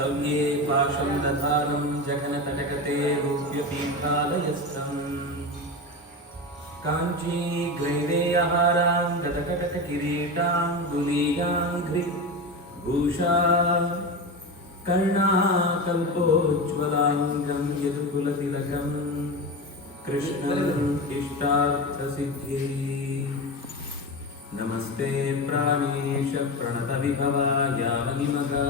सव्ये पाशं दधानं जघनतटकते रूप्यपीठालयस्थम् काञ्चीग्रैडेयहारां गतकटककिरीटाङ्गुलीयाङ्घ्रिभूषा कर्णाकल्पोज्ज्वलाङ्गं यदुकुलतिलकं कृष्णम् इष्टार्थसिद्ध्यै नमस्ते प्राणेश प्रणतविभवायावनिमगा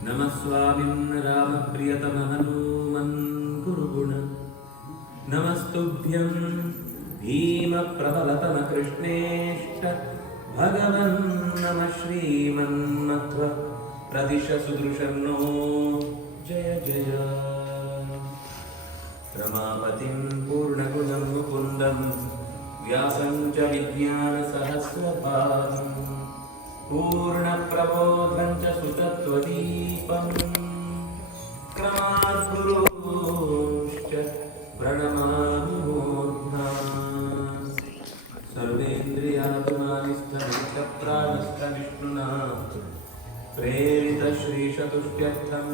नमः स्वामिन् रामप्रियतमहनूमन् गुरुगुण नमस्तुभ्यं भीमप्रबलतमकृष्णेष्ट भगवन् नमः श्रीमन्मध्व प्रदिश सुदृशन्नो जय जय रमापतिं पूर्णगुणं मुकुन्दं व्यासं च विज्ञानसहस्रपादं पूर्णप्रबोधं च सुतत्वदीपं क्रमाद्गुरूंश्च प्रणमामि मूर्ध्ना सर्वेन्द्रियात्मानिस्थविष्टप्राणस्थविष्णुना प्रेरितश्रीशतुष्ट्यर्थं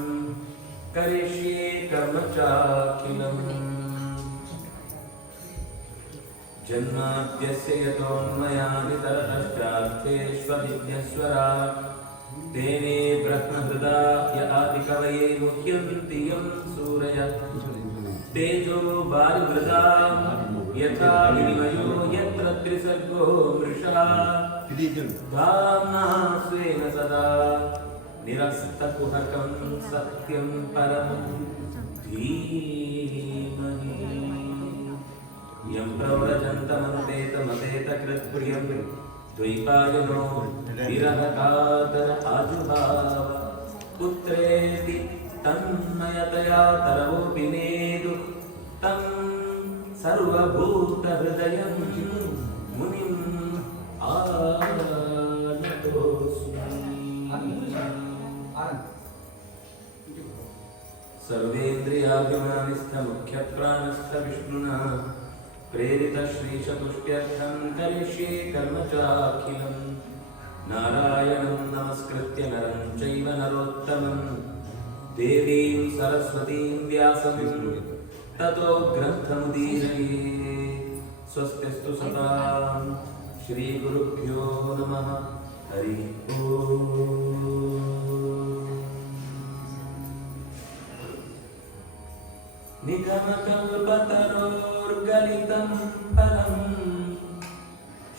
करिष्ये कर्म चाखिलम् जन्माद्यस्य यतोऽन्वयादितरतश्चार्थेष्वभिज्ञस्वराट् तेने ब्रह्महृदाय आदिकवये मुह्यन्ति यं सूरयः तेजो वारिमृदां यथा विनिमयो यत्र त्रिसर्गो मृषा धाम्ना स्वेन सदा निरस्तकुहकं सत्यं परं धीमहि यं प्रव्रजन्तमन्तेतमतेतकृत्प्रियं द्वैपायनो विरहकातर आजुभाव पुत्रेति तन्मयतया तरवोऽपि नेदु तं सर्वभूतहृदयं मुनिम् सर्वेन्द्रियाभिमानिस्थमुख्यप्राणस्थविष्णुना प्रेरितश्रीशतुष्ट्यर्थं करिष्ये कर्म चाखिलं नारायणं नमस्कृत्य नरं चैव नरोत्तमं देवीं सरस्वतीं व्यासं ततो ग्रन्थमुदीरये स्वस्तिस्तु सतां श्रीगुरुभ्यो नमः हरि ओम् निगमकल्पतरोर्गलितं फलम्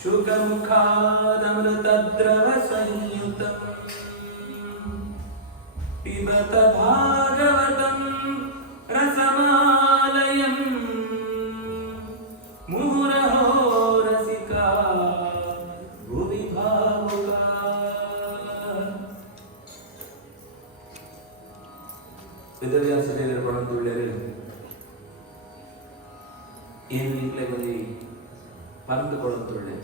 शुकमुखादमृतद्रवसंयुतम् पिबत भागवतं रसमालयम् मुहुरहो रसिका भुवि भावुका वेदव्यासदेवरपणन्तुळ्ळेरे ಏನು ನಿಂತಲೇ ಬಂದು ಪರಂದುಕೊಳ್ಳುತ್ತೊಳ್ಳೆ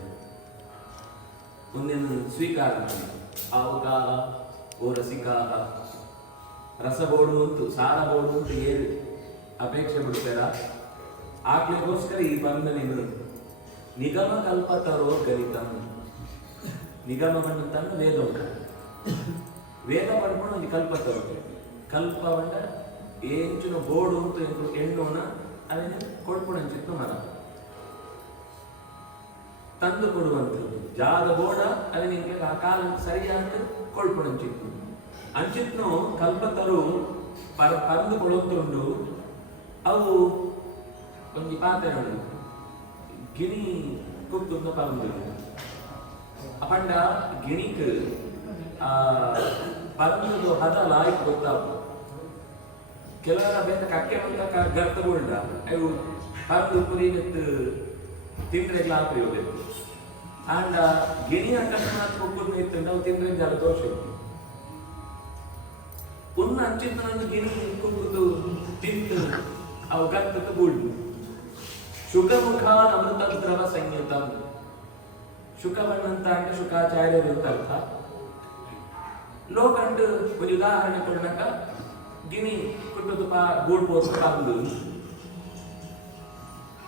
ಮುಂದಿನ ಸ್ವೀಕಾರ ಆವುಕಾ ಓ ರಸಿಕಾ ರಸಬೋಡು ಉಂಟು ಸಾರಬೋಡು ಉಂಟು ಏನು ಅಪೇಕ್ಷೆ ಬಿಡ್ತಾರ ಆಗ್ಲಿಗೋಸ್ಕರ ಈ ಬಂದ ನೀನು ನಿಗಮ ಕಲ್ಪತರೋ ಗಣಿತಂ ನಿಗಮ ಬಂದಂತ ವೇದ ಉಂಟು ವೇದ ಪಡ್ಕೊಂಡು ಒಂದು ಕಲ್ಪತರೋ ಕಲ್ಪ ಬಂಡ ಏಂಚಿನ ಬೋಡು ಉಂಟು ಹೆಣ್ಣೋಣ ಅದನ್ನು ಕೊಡ್ಕೊಡಂಚಿತ್ತು ಮರ ತಂದು ಕೊಡುವಂಥದ್ದು ಜಾದ ಬೋಡ ಅದಕ್ಕೆ ಆ ಕಾಲ ಸರಿಯಾದ ಕೊಡ್ಕೊಡಂಚಿತ್ತು ಅಂಚಿತ್ನು ಕಲ್ಪತರು ಪರಂದು ಕೊಡುತ್ತುಂಡು ಅವು ಒಂದು ಪಾತ್ರೆಗಳು ಗಿಣಿ ಕುಕ್ತುಂದು ಪರಂದು ಅಪಂಡ ಗಿಣಿಕ್ ಪರಂದು ಹದ ಲಾಯ್ಕ್ ಗೊತ್ತಾವು ಕೆಲವರ ಬೇಕ ಕಕ್ಕೆ ಬಂದ ಗರ್ತಗೊಂಡ ಅವು ಹರಿದು ಕುರಿಗತ್ತು ತಿಂದ್ರೆ ಗ್ಲಾಪಿ ಹೋಗ್ಬೇಕು ಆಂಡ ಗಿಣಿ ಅಕಸ್ಮಾತ್ ಕೊಕ್ಕುದು ಇತ್ತು ನಾವು ತಿಂದ್ರೆ ಜಲ ದೋಷ ಪುನ್ನ ಅಂಚಿನ ಗಿಣಿ ಕುಕ್ಕುದು ತಿಂದು ಅವು ಗರ್ತದ್ದು ಬೂಡು ಶುಕಮುಖ ಅಮೃತ ದ್ರವ ಸಂಯುತ ಶುಕವನ್ನಂತ ಅಂದ್ರೆ ಶುಕಾಚಾರ್ಯರು ಅಂತ ಅರ್ಥ ಲೋಕಂಡು ಒಂದು ಉದಾಹರಣೆ ಕೊಡನಕ ಗಿಣಿ ಕುಟ್ಟುದು ಗೂಡ್ ಪೋಸ್ ಕಾಂದು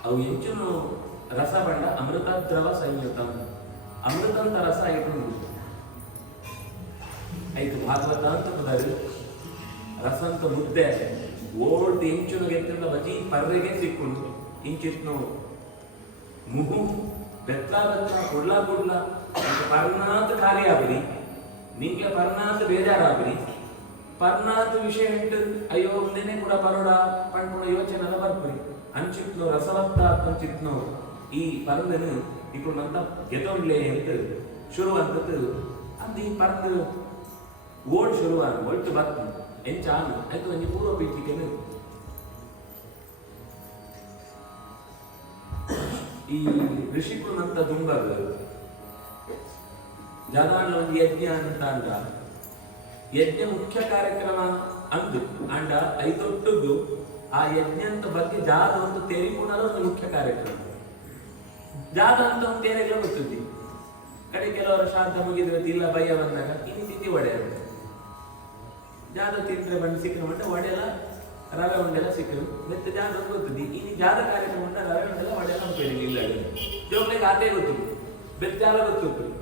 ಅವು ಹೆಚ್ಚು ರಸ ಬಂಡ ಅಮೃತ ದ್ರವ ಸಂಯುತ ಅಮೃತಂತ ರಸ ಇಟ್ಟು ಐದು ಭಾಗವತ ಅಂತ ಪದಾರು ರಸಂತ ಮುದ್ದೆ ಓಲ್ಡ್ ಇಂಚಿನ ಗೆತ್ತಿನ ಬಜಿ ಪರ್ರೆಗೆ ಸಿಕ್ಕುಂಡು ಇಂಚಿತ್ನು ಮುಹು ಬೆತ್ತ ಕೊಡ್ಲಾ ಪರ್ನಾತ್ ಕಾರ್ಯ ಆಗ್ರಿ ನಿಂಗೆ ಪರ್ನಾತ್ ಬೇಜಾರಾಗ್ರಿ ಪರ್ನಾತ್ ವಿಷಯ ಉಂಟು ಅಯ್ಯೋ ಒಂದೇನೆ ಕೂಡ ಪರೋಡ ಪಂಡ್ಪುಣ ಯೋಚನೆ ಬರ್ಬ್ರಿ ಅಂಚಿತ್ನು ರಸವತ್ತ ಅಂಚಿತ್ನು ಈ ಪರಂದನು ಇಕೊಂಡಂತ ಗೆದೊಂಡ್ಲೆ ಅಂತ ಶುರುವಂತದ್ದು ಅದು ಈ ಪರಂದು ಓಡ್ ಶುರುವಾನ ಒಟ್ಟು ಬತ್ ಎಂಚಾನು ಆಯ್ತು ಒಂಜಿ ಪೂರ್ವ ಪೀಠಿಕೆನು ಈ ಋಷಿಕುನಂತ ದುಂಬರ್ ಜಗಾನ ಒಂದು ಯಜ್ಞ ಅಂತ ಅಂದ ಯಜ್ಞ ಮುಖ್ಯ ಕಾರ್ಯಕ್ರಮ ಅಂದು ಅಂಡ ಐದೊಟ್ಟುಗು ಆ ಯಜ್ಞ ಅಂತ ಬಗ್ಗೆ ಜಾದ ಒಂದು ತೆರಿಪುಣದ ಒಂದು ಮುಖ್ಯ ಕಾರ್ಯಕ್ರಮ ಜಾದ ಅಂತ ಒಂದು ತೇರೆಲ್ಲ ಗೊತ್ತಿದ್ದಿ ಕಡೆ ಕೆಲವರ ಶ್ರಾದ್ದ ಮುಗಿದ್ರೆ ಇಲ್ಲ ಭಯ ಬಂದಾಗ ಇನ್ನು ತಿಥಿ ಒಡೆಯರು ಜಾದ ತಿಂದ್ರೆ ಬಂದು ಸಿಕ್ಕರು ಮತ್ತೆ ಒಡೆಯಲ್ಲ ರವೆ ಉಂಡೆಲ್ಲ ಸಿಕ್ಕರು ಮತ್ತೆ ಜಾದ ಗೊತ್ತಿದ್ದಿ ಇನ್ನು ಜಾದ ಕಾರ್ಯಕ್ರಮ ಉಂಟ ರವೆ ಉಂಡೆಲ್ಲ ಒಡೆಯಲ್ಲ ಅನ್ಬೇಡಿ ಇಲ್ಲ ಜೋಕ್ಲಿಗೆ ಆತೇ ಗೊತ್ತು ಬೆತ್ತಾಲ ಗೊತ್ತು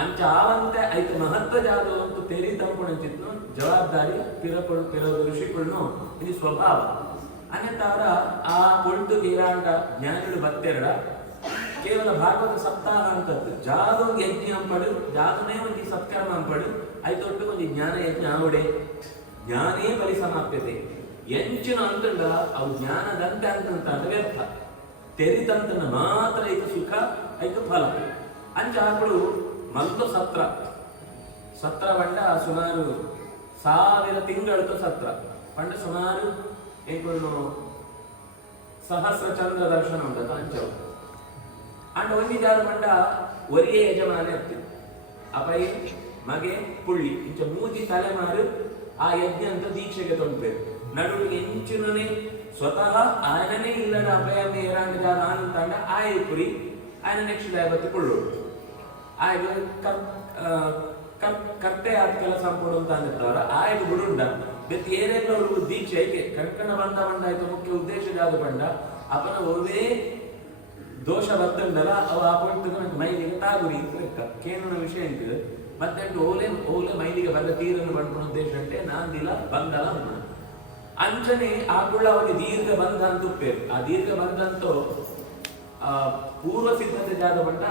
ಅಂಚ ಆವಂತೆ ಐತ ಮಹತ್ವ ಜಾದ ಒಂದು ತೆರಿ ತಂಪುಣಂಚಿತ್ನು ಜವಾಬ್ದಾರಿ ಪಿರದು ಋಷಿಗಳನ್ನು ಇದು ಸ್ವಭಾವ ಅನ್ಯತಾರ ಆ ಕೊಳ್ತು ಗೀರಾಂಡ ಜ್ಞಾನಿಗಳು ಬತ್ತೆರಡ ಕೇವಲ ಭಾಗವತ ಸಪ್ತಾಹ ಅಂತದ್ದು ಜಾದು ಯಜ್ಞ ಅಂಪಡು ಜಾದುನೇ ಒಂದು ಸತ್ಕರ್ಮ ಅಂಪಡು ಐತೊಟ್ಟು ಒಂದು ಜ್ಞಾನ ಯಜ್ಞ ಆವಡೆ ಜ್ಞಾನೇ ಪರಿಸಮಾಪ್ಯತೆ ಎಂಚಿನ ಅಂತಂಡ ಅವು ಜ್ಞಾನದಂತೆ ಅಂತ ವ್ಯರ್ಥ ತೆರಿತಂತನ ಮಾತ್ರ ಐದು ಸುಖ ಐದು ಫಲ ಅಂಚ ಹಾಕಳು ಮಲ್ತು ಸತ್ರ ಬಂಡ ಸುಮಾರು 1000 ತಿಂಗಳದ್ದು ಸತ್ರ ಪಂಡ ಸುಮಾರು ಏನು ಸಹಸ್ರ ಚಂದ್ರ ದರ್ಶನ ಉಂಟು ಅಂಚವು ಅಂಡ್ ಒಂದಿದಾದ ಪಂಡ ಒರಿಯೇ ಯಜಮಾನ ಇರ್ತೀವಿ ಅಪೈ ಮಗೆ ಪುಳ್ಳಿ ಇಂಚ ಮೂಜಿ ತಲೆಮಾರು ಆ ಯಜ್ಞ ಅಂತ ದೀಕ್ಷೆಗೆ ತೊಂದ್ಬೇಕು ನಡುವಿಗೆ ಎಂಚಿನೇ ಸ್ವತಃ ಆಯನೇ ಇಲ್ಲದ ಅಭಯ ಏರಾಂಡ ಆನಂತಾಂಡ ಆಯ ಪುರಿ ಆಯನ ನೆಕ್ಸ್ಟ್ ಬತ್ತಿ ಕೊಳ್ಳೋಡು ಆಯ್ದು ಕರ್ತೆ ಆದ ಕೆಲಸ ಕೊಡು ಅಂತ ಅಂದಿರ್ತಾರ ಆಯ್ದು ಬಿಡುಂಡ ಬೆತ್ತಿ ಏನೆಲ್ಲ ಅವ್ರಿಗೂ ದೀಕ್ಷೆ ಐಕೆ ಕಂಕಣ ಬಂಡ ಆಯ್ತು ಮುಖ್ಯ ಉದ್ದೇಶ ಯಾವುದು ಬಂಡ ಅಪನ ಒಳ್ಳೆ ದೋಷ ಬತ್ತಂಡಲ್ಲ ಅವು ಆ ಪೊಟ್ಟು ಮೈಲಿಗೆ ತಾಗುರಿ ಲೆಕ್ಕ ಕೇನುನ ವಿಷಯ ಅಂತ ಮತ್ತೆ ಓಲೆ ಮೈಲಿಗೆ ಬಂದ ತೀರನ್ನು ಬಂಡ್ಕೊಂಡು ಉದ್ದೇಶ అంటే ನಾಂದಿಲ್ಲ ಬಂದಲ್ಲ ಅಂಚನೆ ಆಗುಳ ಅವನಿಗೆ ದೀರ್ಘ ಬಂಧ ಅಂತ ಉಪ್ಪೇರು ಆ ದೀರ್ಘ ಬಂಧ ಅಂತೂ ಪೂರ್ವ ಸಿದ್ಧತೆ ಜಾದ ಬಂಡ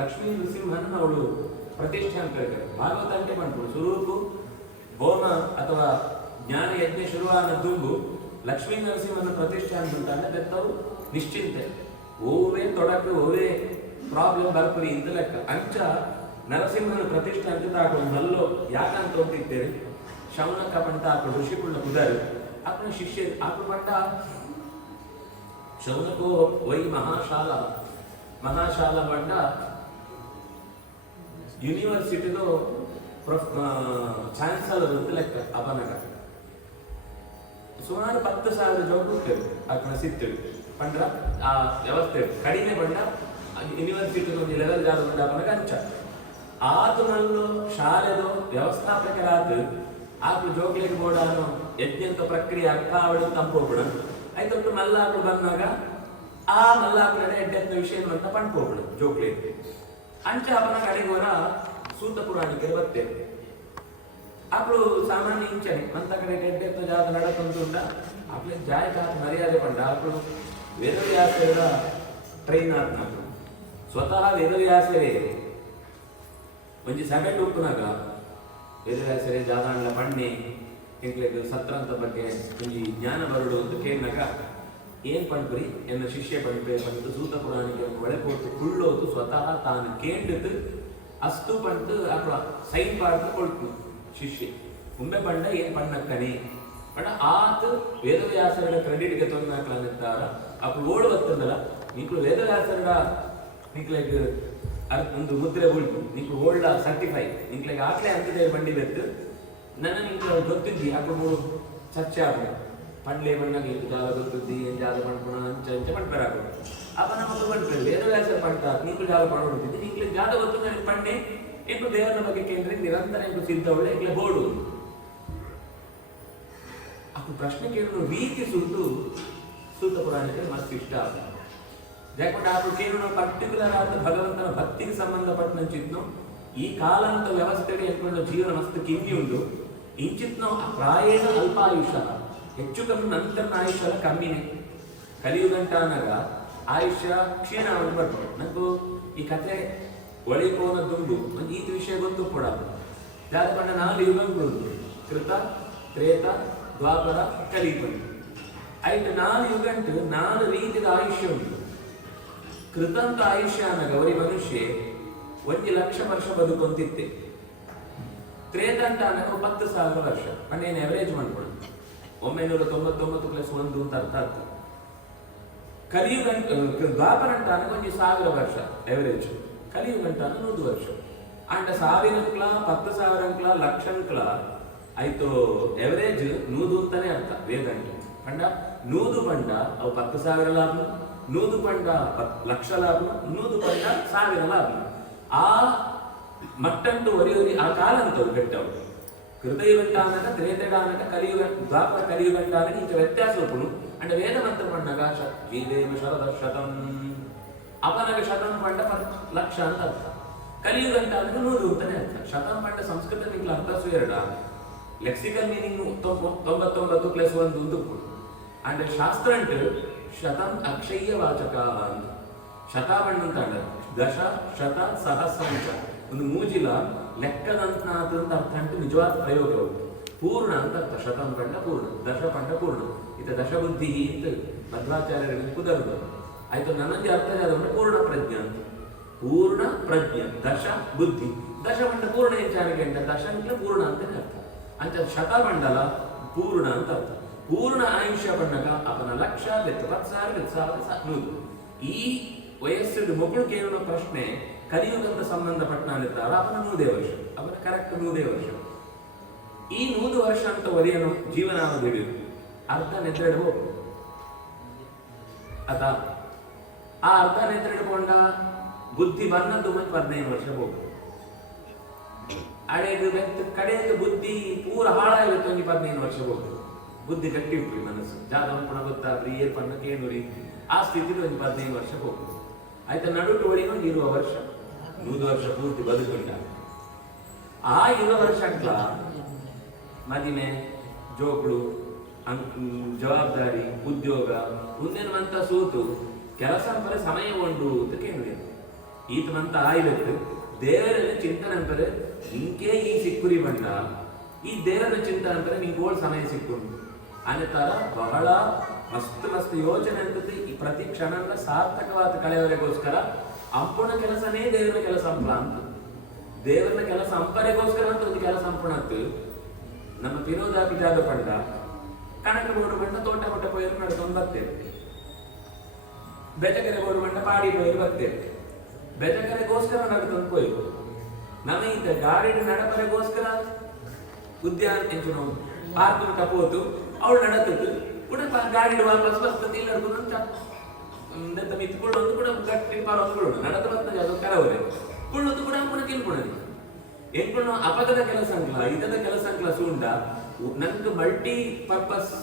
ಲಕ್ಷ್ಮೀ ನೃಸಿಂಹನ ಅವಳು ಪ್ರತಿಷ್ಠೆ ಅಂತ ಹೇಳ್ತಾರೆ ಭಾಗವತ ಅಂಟೆ ಮಾಡ್ಕೊಂಡು ಸ್ವರೂಪು ಹೋಮ ಅಥವಾ ಜ್ಞಾನ ಯಜ್ಞ ಶುರುವಾದ ದುಂಬು ಲಕ್ಷ್ಮೀ ನರಸಿಂಹನ ಪ್ರತಿಷ್ಠೆ ಅಂತ ಬೆತ್ತವು ನಿಶ್ಚಿಂತೆ ಓವೇ ತೊಡಕು ಓವೇ ಪ್ರಾಬ್ಲಮ್ ಬರ್ಪರಿ ಇಂತ ಲೆಕ್ಕ ಅಂಚ ನರಸಿಂಹನ ಪ್ರತಿಷ್ಠೆ ಅಂತ ಹಾಕೊಂಡು ನಲ್ಲೋ ಯಾಕಂತ ಹೋಗ್ತಿದ್ದೇವೆ ಶೌನಕ ಪಂಟ ಹಾಕೊಂಡು ಋಷಿಕುಳ್ಳ ಕುದಾರು ಆತನ ಶಿಷ್ಯ ಆತ ಪಂಡ ಶೌನಕೋ ವೈ ಮಹಾಶಾಲ ಬಂಡ ಯೂನಿವರ್ಸಿಟಿದು ಚಾನ್ಸಲರ್ ಅಂತ ಲೆಕ್ಕ ಅಪನಗ ಸುಮಾರು 10,000 ಜೋಗ ಆತನ ಸಿಕ್ತೇವೆ ಪಂಡ್ರ ಆ ವ್ಯವಸ್ಥೆ ಕಡಿಮೆ ಬಂಡ ಯೂನಿವರ್ಸಿಟಿ ಒಂದು ಲೆವೆಲ್ ಜಾಗ ಬಂಡ ಅಪನಗ ಅಂಚ ಆತನಲ್ಲೂ ಶಾಲೆದು ವ್ಯವಸ್ಥಾಪಕರಾದ ಆತು ಜೋಗ್ಲಿಗೆ ಬೋಡಾನು ಯಜ್ಞಂತ ಪ್ರಕ್ರಿಯೆ ಆಗ್ತಾ ಅವಳು ತಂಪೋಗ್ಬಿಡ ಆಯ್ತು ಮಲ್ಲಾಕು ಬಂದಾಗ ಆ ಮಲ್ಲಾಕು ಎಡ್ಡೆತ್ತ ವಿಷಯ ಅಂತ ಪಂಡ್ಕೋಗ್ಬಿಡ ಜೋಗ್ಲಿ ಅಂಚ ಅವನ ಕಡೆಗೋರ ಸೂತ ಪುರಾಣಿಕೆ ಬರ್ತೇವೆ ಅప్పుడు ಸಾಮಾನ್ಯ ಇಂಚನೆ ಮಂತ ಕಡೆ ಎಡ್ಡೆತ್ತ ಜಾಗ ನಡಕಂತುಂಡ ಅಪ್ಲೆ ಜಾಯಕ ಮರ್ಯಾದೆ ಪಂಡ ಅప్పుడు ವೇದವ್ಯಾಸರ ಟ್ರೈನ್ ಆದ ಸ್ವತಃ ವೇದವ್ಯಾಸರೇ ಒಂಜಿ ಸೆಮೆಂಟ್ ಉಪ್ಪುನಾಗ ವೇದವ್ಯಾಸರೇ ಜಾದಾಂಡ್ಲ ಪಣ್ಣೆ ಎಂಕ್ಲೆಗ್ ಸತ್ರಂತ ಬಗ್ಗೆ ಒಂಜಿ ಜ್ಞಾನ ಬರಡು ಅಂತ ಕೇಳಿನಾಗ ಏನ್ ಪಂಡ್ರಿ ಎನ್ನ ಶಿಷ್ಯ ಪಂಡ್ರೆ ಪಂಡು ಸೂತ ಪುರಾಣಿಗೆ ಒಳಪೋತು ಕುಳ್ಳೋದು ಸ್ವತಃ ತಾನು ಕೇಂದ್ರದ್ದು ಅಸ್ತು ಪಂಡು ಅಥವಾ ಸೈನ್ ಪಾಡ್ದು ಕೊಳ್ತು ಶಿಷ್ಯ ಮುಂಬೆ ಪಂಡ ಏನ್ ಪಣ್ಣಕ್ಕನೆ ಬಟ್ ಆತು ವೇದವ್ಯಾಸರ ಕ್ರೆಡಿಟ್ಗೆ ತೊಂದಾಕ್ಲಾರ ಅప్పుడు ಓಡ್ ಬರ್ತದಲ್ಲ ನೀಕು ವೇದವ್ಯಾಸರ ನೀಕ್ಲೆಗ್ ಒಂದು ಮುದ್ರೆ ಉಳ್ತು ನೀಕು ಓಲ್ಡ್ ಸರ್ಟಿಫೈ ನಿಂಕ್ಲೆಗ್ ಆಕ್ಲೆ ಅಂತಿದೆ ಬಂಡಿ ಬೆತ್ತು ನನ್ನ ನಿಂಗೆ ಗೊತ್ತಿದ್ದಿ ಅప్పుడు ಚರ್ಚೆ ಆಗ ಪಂಡ್ಲೆ ಬಣ್ಣಗೆ ಜಾಗ ಗೊತ್ತಿದ್ದಿ ಏನ್ ಜಾಗ ಪಂಡ್ಪುಣ ಅಂಚ ಪಂಡ್ಪೇರ ಆಗೋದು ಅಪ್ಪ ನಮಗೆ ಪಂಡ್ಪೇರು ವೇದವ್ಯಾಸ ಪಂಟ ನೀಕು ಜಾಗ ಪಡೋದಿದ್ದಿ ನಿಂಕ್ಲೆ ಜಾಗ ಗೊತ್ತು ಪಂಡೆ ಎಂಟು ದೇವರ ಬಗ್ಗೆ ಕೇಂದ್ರ ನಿರಂತರ ಎಂಟು ಸಿದ್ಧವಳೆ ಎಂಕ್ಲೆ ಬೋಡು ಅప్పుడు ಪ್ರಶ್ನೆ ಕೇಳಲು ರೀತಿ ಸೂತ ಪುರಾಣಿಕ ಮಸ್ತ್ ಇಷ್ಟ ಆಗ ಯಾಕಂದ್ರೆ ಅప్పుడు ಕೇವಲ ಪರ್ಟಿಕ್ಯುಲರ್ ಆದ ಭಗವಂತನ ಭಕ್ತಿಗೆ ಸಂಬಂಧಪಟ್ಟಂಚಿದ್ನು ಈ ಕಾಲಾಂತ ವ್ಯವಸ್ಥೆಗೆ ಹೇಳ್ಕೊಂಡು ಜೀವನ ಮಸ್ತ್ ಕಿಂಗಿ ಉಂಟು ಇಂಚಿತ್ನೋ ಪ್ರಾಯೇಣ ಅಲ್ಪಾಯುಷ, ಹೆಚ್ಚು ಕಮ್ಮಿ ನಂತರ ಆಯುಷ್ಯ ಕಮ್ಮಿನೇ. ಕಲಿಯುಗಂಟ ಅನ್ನಗ ಆಯುಷ್ಯ ಕ್ಷೀಣ ಅಂತ ಬರ್ತದೆ. ನಂಗೂ ಈ ಕಥೆ ಒಳಿಪೋನದ್ದುಂಡು ಒಂದು ಈತ ವಿಷಯ ಗೊತ್ತು ಕೂಡ. ಜಾತಪಂಡ 4 ಯುಗಗಳು, ಕೃತ, ತ್ರೇತ, ದ್ವಾಪರ, ಕಲಿಯುಗ. ಆಯ್ತು 4 ಯುಗಂಟು 4 ರೀತಿಯ ಆಯುಷ್ಯ ಉಂಟು. ಕೃತಂತ ಆಯುಷ್ಯ ಅನ್ನಗ ಅವರಿ ಮನುಷ್ಯ 1,00,000 ವರ್ಷ ಬದುಕೊಂತಿತ್ತೆ. ತ್ರೇತ ಅಂತ ಅನ್ನಗ 10,000 ವರ್ಷ. ಪಂಡೇನು ಎವರೇಜ್ ಮಾಡ್ಕೊಳ್ಳಿ 999 + 1 ಅಂತ ಅರ್ಥ ಆಗ್ತದೆ. ಕಲಿಯುಗ ದ್ವಾಪರ ಅಂತ ಅನ್ನಗ 1,000 ವರ್ಷ ಎವರೇಜ್. ಕಲಿಯುಗ ಅಂತ 100 ವರ್ಷ. ಅಂಡ 1000 ಅಂಕ್ಲ 10,000 ಅಂಕ್ಲ ಲಕ್ಷ ಅಂಕ್ಲ ಆಯ್ತು ಎವರೇಜ್ 100 ಅಂತಾನೆ ಅರ್ಥ ವೇದಂಗೆ. ಪಂಡ 100 ಪಂಡ ಅವು 10,000 ಲಾಭ, 100 ಪಂಡ 1,00,000 ಲಾಭ, 100 ಪಂಡ 1,000 ಲಾಭ. ಆ ಮಟ್ಟಂಟು ಒರಿಯೊರಿ ಆ ಕಾಲ ಅಂತವು ಬೆಟ್ಟವು. ಕೃತಯುಗಂಟ ಅನ್ನಕ, ತ್ರೇತಡ ಅನ್ನಕ, ಕಲಿಯುಗ ದ್ವಾಪರ ಕಲಿಯುಗಂಟ ಅನ್ನಕ ಇಂಚ ವ್ಯತ್ಯಾಸ ಒಪ್ಪುನು. ಅಂಡ ವೇದ ಮಂತ್ರ ಪಂಡಗ ಜೀದೇವ ಶರದ ಶತಂ, ಅಪನಗ ಶತಂ ಪಂಡ 1,00,000 ಅಂತ ಅರ್ಥ. ಕಲಿಯುಗಂಟ ಅನ್ನಕ 100 ಅಂತಾನೆ ಅರ್ಥ. ಶತಂ ಪಂಡ ಸಂಸ್ಕೃತ ನಿಂಗ್ಲ ಅರ್ಥ ಸುಯರಡ ಲೆಕ್ಸಿಕಲ್ ಮೀನಿಂಗ್ 99 + 1 ಉಂದು. ಅಂಡ್ ಶಾಸ್ತ್ರ ಅಂಟು ಶತಂ ಅಕ್ಷಯ್ಯ ವಾಚಕ ಅಂತ. ಶತ ಬಣ್ಣ ಅಂತ ದಶ ಶತ ಸಹಸ್ರಂಚ ಒಂದು ಮೂಜಿಲ ಲೆಕ್ಕದಂತನಾಥ ಅಂತ ಅರ್ಥ ಅಂಟು ನಿಜವಾದ ಪ್ರಯೋಗ ಉಂಟು. ಪೂರ್ಣ ಅಂತ ಅರ್ಥ. ಶತಂ ಪಂಡ ಪೂರ್ಣ, ದಶ ಪಂಡ ಪೂರ್ಣ. ಇತ ದಶಬುದ್ಧಿ ಅಂತ ಮಧ್ವಾಚಾರ್ಯರಿಗೆ ಕುದರ್ದು ಆಯ್ತು. ನನ್ನಂಗೆ ಅರ್ಥ ಆದ್ರೆ ಪೂರ್ಣ ಪ್ರಜ್ಞೆ ಅಂತ. ಪೂರ್ಣ ಪ್ರಜ್ಞೆ ದಶ ಬುದ್ಧಿ. ದಶ ಪಂಡ ಪೂರ್ಣ ವಿಚಾರಕ್ಕೆ ಅಂತ ದಶ ಅಂತ ಪೂರ್ಣ ಅಂತಾನೆ ಅರ್ಥ. ಅಂತ ಶತಮಂಡಲ ಪೂರ್ಣ ಅಂತ ಅರ್ಥ. ಪೂರ್ಣ ಆಯುಷ್ಯ ಪಂಡಗ ಅವನ 1,00,000 10,000 1,000 ಈ ವಯಸ್ಸಿನ ಮಕ್ಕಳು ಕೇಳುವ ಪ್ರಶ್ನೆ ಕಲಿಯುಗಂತ ಸಂಬಂಧಪಟ್ಟ ಅವನ 100 ವರ್ಷ, ಅವನ ಕರೆಕ್ಟ್ 100 ವರ್ಷ. ಈ 100 ವರ್ಷ ಅಂತ ಒರಿಯನು ಜೀವನಾವಧಿ ಅರ್ಧ ನೆತ್ರೆಡು ಹೋಗು ಅದ. ಆ ಅರ್ಧ ನೆತ್ರೆಡ್ಕೊಂಡ ಬುದ್ಧಿ ಬಂದದ್ದು 15 ವರ್ಷ ಹೋಗು. ಅಡೆದು ಬೆತ್ತ ಕಡೆದು ಬುದ್ಧಿ ಪೂರ ಹಾಳಾಗುತ್ತೆ 15 ವರ್ಷ ಹೋಗು. ಬುದ್ಧಿ ಗಟ್ಟಿ ಉಂಟು ಮನಸ್ಸು ಜಾದವ ಪುಣ ಗೊತ್ತಾದ್ರಿ ಏರ್ ಪಣ್ಣ ಕೇಳುರಿ ಆ ಸ್ಥಿತಿಲಿ 15 ವರ್ಷ ಹೋಗು. ಆಯ್ತಾ ನಡುಟು ಒಳಗೆ ಇರುವ ವರ್ಷ 100 ವರ್ಷ ಪೂರ್ತಿ ಬದುಕೊಂಡ. ಆ ಇರುವ ವರ್ಷ ಅಂಕ್ಲ ಮದಿಮೆ ಜೋಕುಳು ಜವಾಬ್ದಾರಿ ಉದ್ಯೋಗ ಮುಂದಿನವಂತ ಸೂತು ಕೆಲಸ ಪರ ಸಮಯ ಉಂಟು ಅಂತ ಕೇಳಿದೆ. ಈತ ಮಂತ ಆಯ್ಲತ್ತು ದೇವರಲ್ಲಿ ಚಿಂತನೆ ಅಂತಾರೆ ನಿಂಕೆ ಈ ಸಿಕ್ಕುರಿ ಬಂದ ಈ ದೇವರ ಚಿಂತನೆ ಅಂತಾರೆ ನಿಂಗೆ ಓಳ್ ಸಮಯ ಸಿಕ್ಕೊಂಡು ಅನ್ನತಾರ ಬಹಳ ಮಸ್ತ್ ಯೋಚನೆ ಅಂತದ್ದು. ಈ ಪ್ರತಿ ಕ್ಷಣ ಸಾರ್ಥಕವಾದ ಕಳೆಯವರೆಗೋಸ್ಕರ ಅಂಪುಣ ಕೆಲಸನೇ ದೇವರ ಕೆಲಸ ಅಂಪಳ ಅಂತ. ದೇವರ ಕೆಲಸ ಅಂಪರೆಗೋಸ್ಕರ ಅಂತ ಒಂದು ಕೆಲಸ ಅಂಪುಣ ಅಂತ. ನಮ್ಮ ತಿರೋದಾಪಿ ಜಾಗ ಪಂಡ ಕಣಕ ಬೋಡು ಬಂಡ ತೋಟ ಕೊಟ್ಟ ಪೋಯರು ನಡ್ಕೊಂಡು ಬರ್ತೇವೆ. ಬೆಜಕೆರೆ ಬೋಡು ಬಂಡ ಪಾಡಿ ಪೋಯರು ಬರ್ತೇವೆ. ಬೆಜಕೆರೆಗೋಸ್ಕರ ನಡ್ಕೊಂಡು ಪೋಯರು ನಮ್ಮ ಇಂತ ಗಾಡಿ ನಡಪರೆಗೋಸ್ಕರ ಉದ್ಯಾನ ಎಂಚು ನಾವು ಪಾರ್ಕ್ ಕಪ್ಪೋತು ಅವಳು ನಡತದ್ದು ಕೂಡ ಗಾಡಿ ವಾಪಸ್ ಬರ್ತದೆ. ಇಲ್ಲಿ ನಡ್ಕೊಂಡು ಮಿತ್ಕೊಳ್ಳೋದು ಕೂಡ ಗಟ್ಟಿ ಪಾರ ಹೊಂದ್ಕೊಳ್ಳೋದು ನಡತ ಬರ್ತದೆ. ಅದು ಕರವರೆ ಕೊಳ್ಳೋದು ಕೂಡ ಕೂಡ ತಿನ್ಕೊಳ್ಳೋದು ಎಂಕೊಂಡು ಅಪಗದ ಕೆಲಸ ಅಂಕಲ ಇದದ ಕೆಲಸ ಅಂಕಲ ಸೂಂಡ ನಂಗೆ ಮಲ್ಟಿ ಪರ್ಪಸ್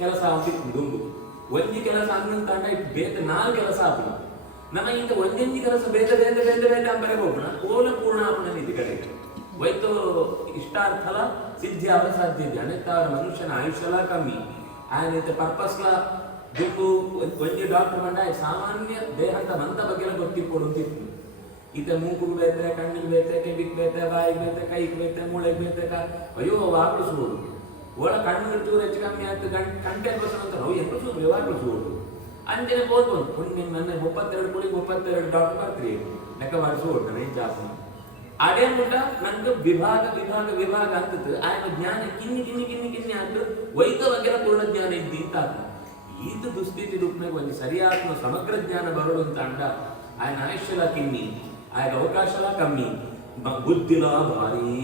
ಕೆಲಸ ದುಂಬು ಒಂಜಿ ಕೆಲಸ ಅನ್ನಂತ ಬೇರೆ 4 ಕೆಲಸ ಆಪುಣ. ನಮ್ಮ ಇಂತ ಒಂದೊಂದು ಕೆಲಸ ಬೇರೆ ಬೇರೆ ಬೇರೆ ಬೇರೆ ಅಂಬರೆ ಹೋಗೋಣ ಓಲ ಪೂರ್ಣ ಆಪುಣ ನಿಧಿ ಕಡೆಗೆ ವೈತು ಇಷ್ಟಾರ್ಥಲ ಸಿದ್ಧಿ ಅವರ ಸಾಧ್ಯ ಇದೆ. ಅನೇಕ ಮನುಷ್ಯನ ಆಯುಷ್ಯಲ ಕಮ್ಮಿ ಆಯ್ತು ಪರ್ಪಸ್ಲ ದುಡ್ಡು ಒಂಜಿ ಡಾಕ್ಟರ್ ಬಂಡ ಸಾಮಾನ್ಯ ದೇಹದ ಮಂದ ಬಗ್ಗೆ ಗೊತ್ತಿಕೊಡುತ್ತಿತ್ತು. ಈತ ಮೂಗುಗೆ ಬೇತೆ ಕಣ್ಣಿಗೆ ಬೇತೆ ಕೆಬಿಗೆ ಬೇತೆ ಬಾಯಿಗೆ ಬೇತೆ ಕೈಗೆ ಬೇತೆ ಮೂಳೆಗೆ ಬೇತೆ ಅಯ್ಯೋ ವಾಪಡಿಸುವುದು ಒಳ ಕಣ್ಣು ಚೂರು ಹೆಚ್ಚು ಕಮ್ಮಿ ಆಯ್ತು ಕಂಟೆ ಅಂತ ನಾವು ಎಪ್ಪಿಸುವುದು ವಾಪಡಿಸುವುದು ಅಂಜನೆ ಹೋಗ್ಬೋದು. ನನ್ನ 32 ಕುಳಿಗೆ 32 ಡಾಕ್ಟರ್ ಬರ್ತೀರಿ ಲೆಕ್ಕ ಮಾಡಿಸುವುದು ನನಗೆ ಜಾಸ್ತಿ ಅದೇ ಮುಟ್ಟ ನಂಗೆ ವಿಭಾಗ ವಿಭಾಗ ವಿಭಾಗ ಅಂತದ್ದು ಆಯ್ನ ಜ್ಞಾನ ಕಿನ್ನಿ ಕಿನ್ನಿ ಕಿನ್ನಿ ಕಿನ್ನಿ ಆಯ್ತು ವೈದ್ಯ ಬಗ್ಗೆ ಪೂರ್ಣ ಜ್ಞಾನ ಇದ್ದಿ ಅಂತ ಈತ ದುಸ್ಥಿತಿ ದುಃಖನಾಗ ಒಂದು ಸರಿಯಾದ ಸಮಗ್ರ ಜ್ಞಾನ ಬರೋದು ಅಂತ ಅಂಡ ఆయన ಆಯುಷ್ಯಲ ಕಿನ್ನಿ ఆయన ಅವಕಾಶಲ ಕಮ್ಮಿ ಬುದ್ಧಿಲ ಭಾರಿ